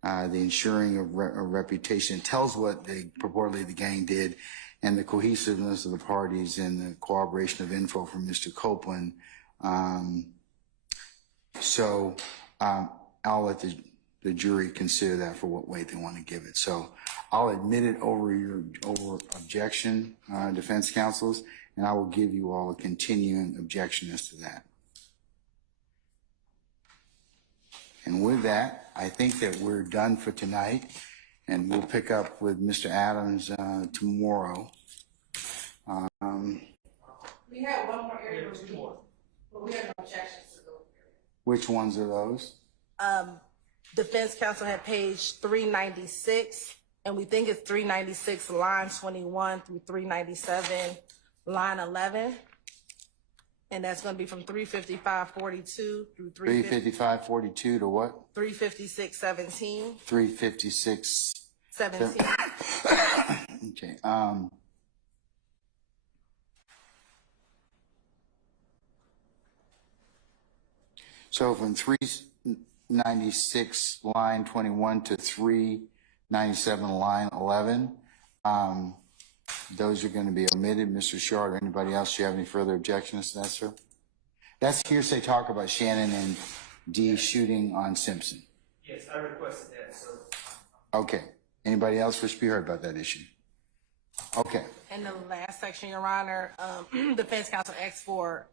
the ensuring of reputation. It tells what purportedly the gang did, and the cohesiveness of the parties and the corroboration of info from Mr. Copeland. So I'll let the jury consider that for what weight they want to give it. So I'll admit it over objection, defense counsels, and I will give you all a continuing objection as to that. And with that, I think that we're done for tonight, and we'll pick up with Mr. Adams tomorrow. We have one more area, but we have no objections to those areas. Which ones are those? Defense counsel had page 396, and we think it's 396 line 21 through 397 line 11. And that's going to be from 355.42 through 355.42 to what? 356.17. 356.17. Okay. So from 396 line 21 to 397 line 11, those are going to be omitted. Mr. Short or anybody else, do you have any further objections to that, sir? That's hearsay talk about Shannon and Dee shooting on Simpson. Yes, I requested that, sir. Okay. Anybody else wish to be heard about that issue? Okay. In the last section, Your Honor, defense counsel asked for,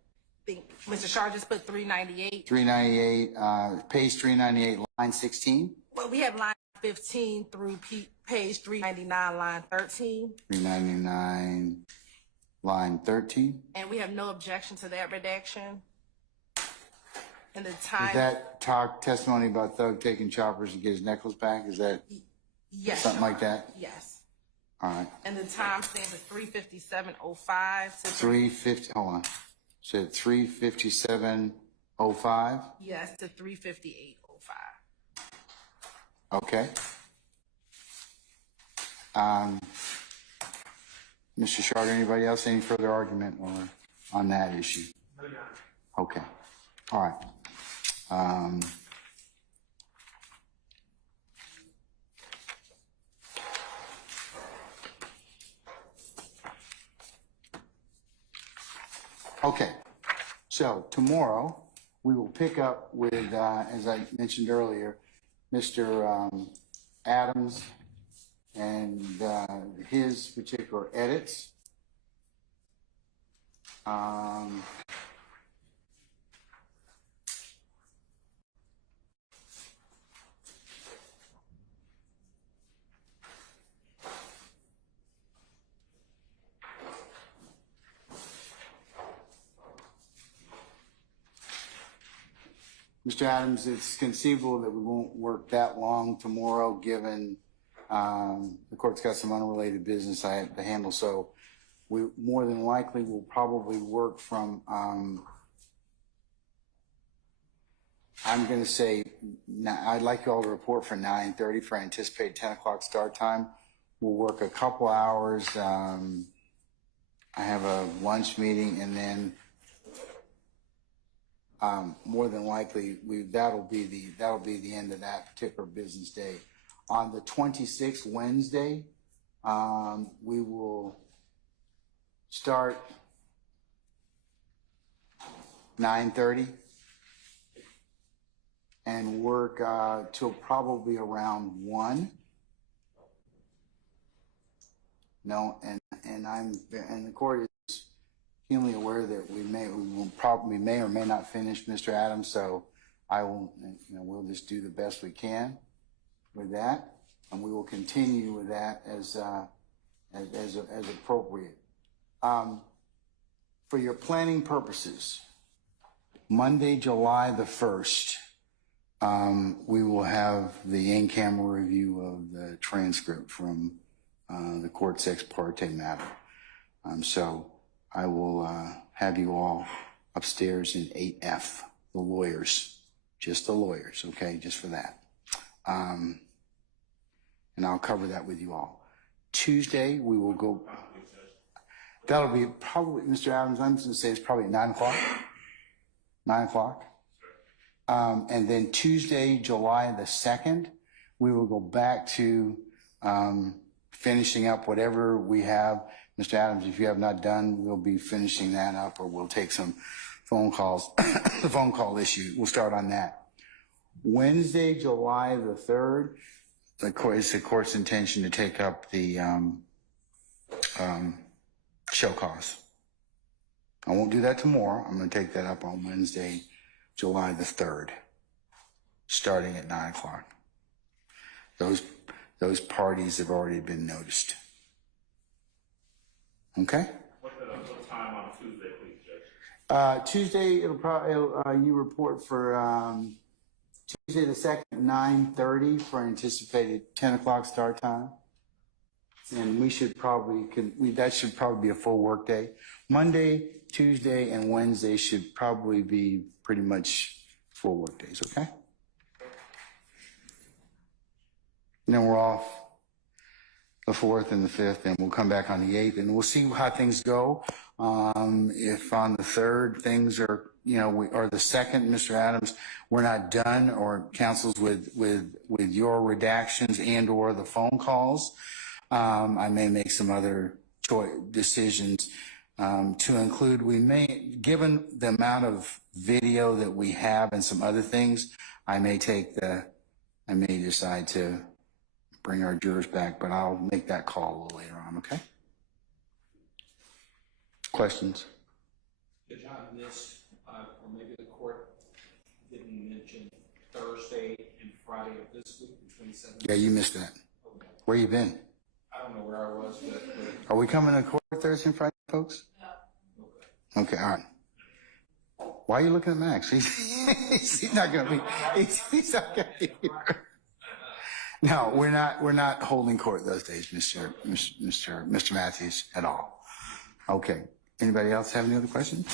I think Mr. Shar just put 398. 398, page 398, line 16. Well, we have line 15 through page 399, line 13. 399, line 13. And we have no objection to that redaction. And the time. Is that testimony about Thug taking choppers to get his necklace back? Is that Yes. something Your like that? Honor. Yes. All right. And the time stands at 3:57:05 to 350, hold on. Said 3:57:05. Yes, to 3:58:05. Okay. Mr. Charter, anybody else, any further argument on that issue? No, Your Honor. Okay. All right. Okay. So tomorrow we will pick up with, as I mentioned earlier, Mr. Adams and his particular edits. Mr. Adams, it's conceivable that we won't work that long tomorrow, given the court's got some unrelated business I have to handle. So we more than likely will probably work from, I'm going to say, I'd like you all to report for 9:30 for anticipated 10 o'clock start time. We'll work a couple hours. I have a lunch meeting, and then more than likely that'll be the end of that particular business day. On the 26th, Wednesday, we will start 9:30 and work till probably around 1. No, and the court is keenly aware that we may or may not finish, Mr. Adams. So I will, we'll just do the best we can with that, and we will continue with that as appropriate. For your planning purposes, Monday, July the 1st, we will have the in-camera review of the transcript from the court's ex parte matter. So I will have you all upstairs in 8F, the lawyers, just the lawyers, okay, just for that. And I'll cover that with you all. Tuesday, we will go, that'll be probably, Mr. Adams, I'm going to say it's probably 9 o'clock. 9 o'clock. And then Tuesday, July the 2nd, we will go back to finishing up whatever we have. Mr. Adams, if you have not done, we'll be finishing that up, or we'll take some phone calls. The phone call issue, we'll start on that. Wednesday, July the 3rd, it's the court's intention to take up the show cause. I won't do that tomorrow. I'm going to take that up on Wednesday, July the 3rd, starting at 9 o'clock. Those parties have already been noticed. Okay? What time on Tuesday, please, Judge? Tuesday, you report for Tuesday the 2nd, 9:30 for anticipated 10 o'clock start time. And we should probably, that should probably be a full work day. Monday, Tuesday, and Wednesday should probably be pretty much full work days, okay? And then we're off the 4th and the 5th, and we'll come back on the 8th, and we'll see how things go. If on the 3rd things are, or the 2nd, Mr. Adams, we're not done, or counsels with your redactions and or the phone calls, I may make some other decisions to include. We may, given the amount of video that we have and some other things, I may decide to bring our jurors back, but I'll make that call a little later on, okay? Questions? Judge, I missed, or maybe the court didn't mention Thursday and Friday of this week, the 27th. Yeah, you missed that. Okay. Where you been? I don't know where I was, but Are we coming to court Thursday and Friday, folks? okay. Okay, all right. Why are you looking at Max? He's not going to be. He's not going to be here. No, we're not holding court those days, Mr. Matthews, at all. Okay. Anybody else have any other questions?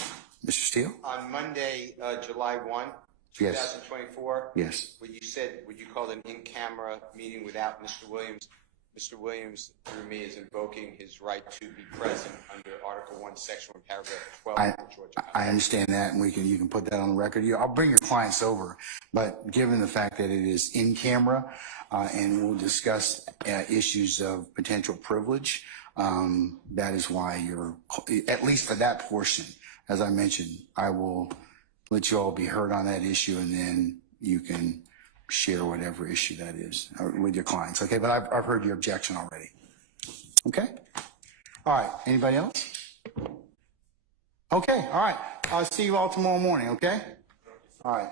Mr. Steele? On Monday, July 1, Yes. 2024, Yes. when you called an in-camera meeting without Mr. Williams, Mr. Williams, through me, is invoking his right to be present under Article 1, Section 1, Paragraph 12 of the Georgia Constitution. I understand that, and you can put that on the record. I'll bring your clients over, but given the fact that it is in camera, and we'll discuss issues of potential privilege, that is why you're, at least for that portion, as I mentioned, I will let you all be heard on that issue, and then you can share whatever issue that is with your clients. Okay, but I've heard your objection already. Okay? All right, anybody else? Okay, all right. I'll see you all tomorrow morning, okay? All right.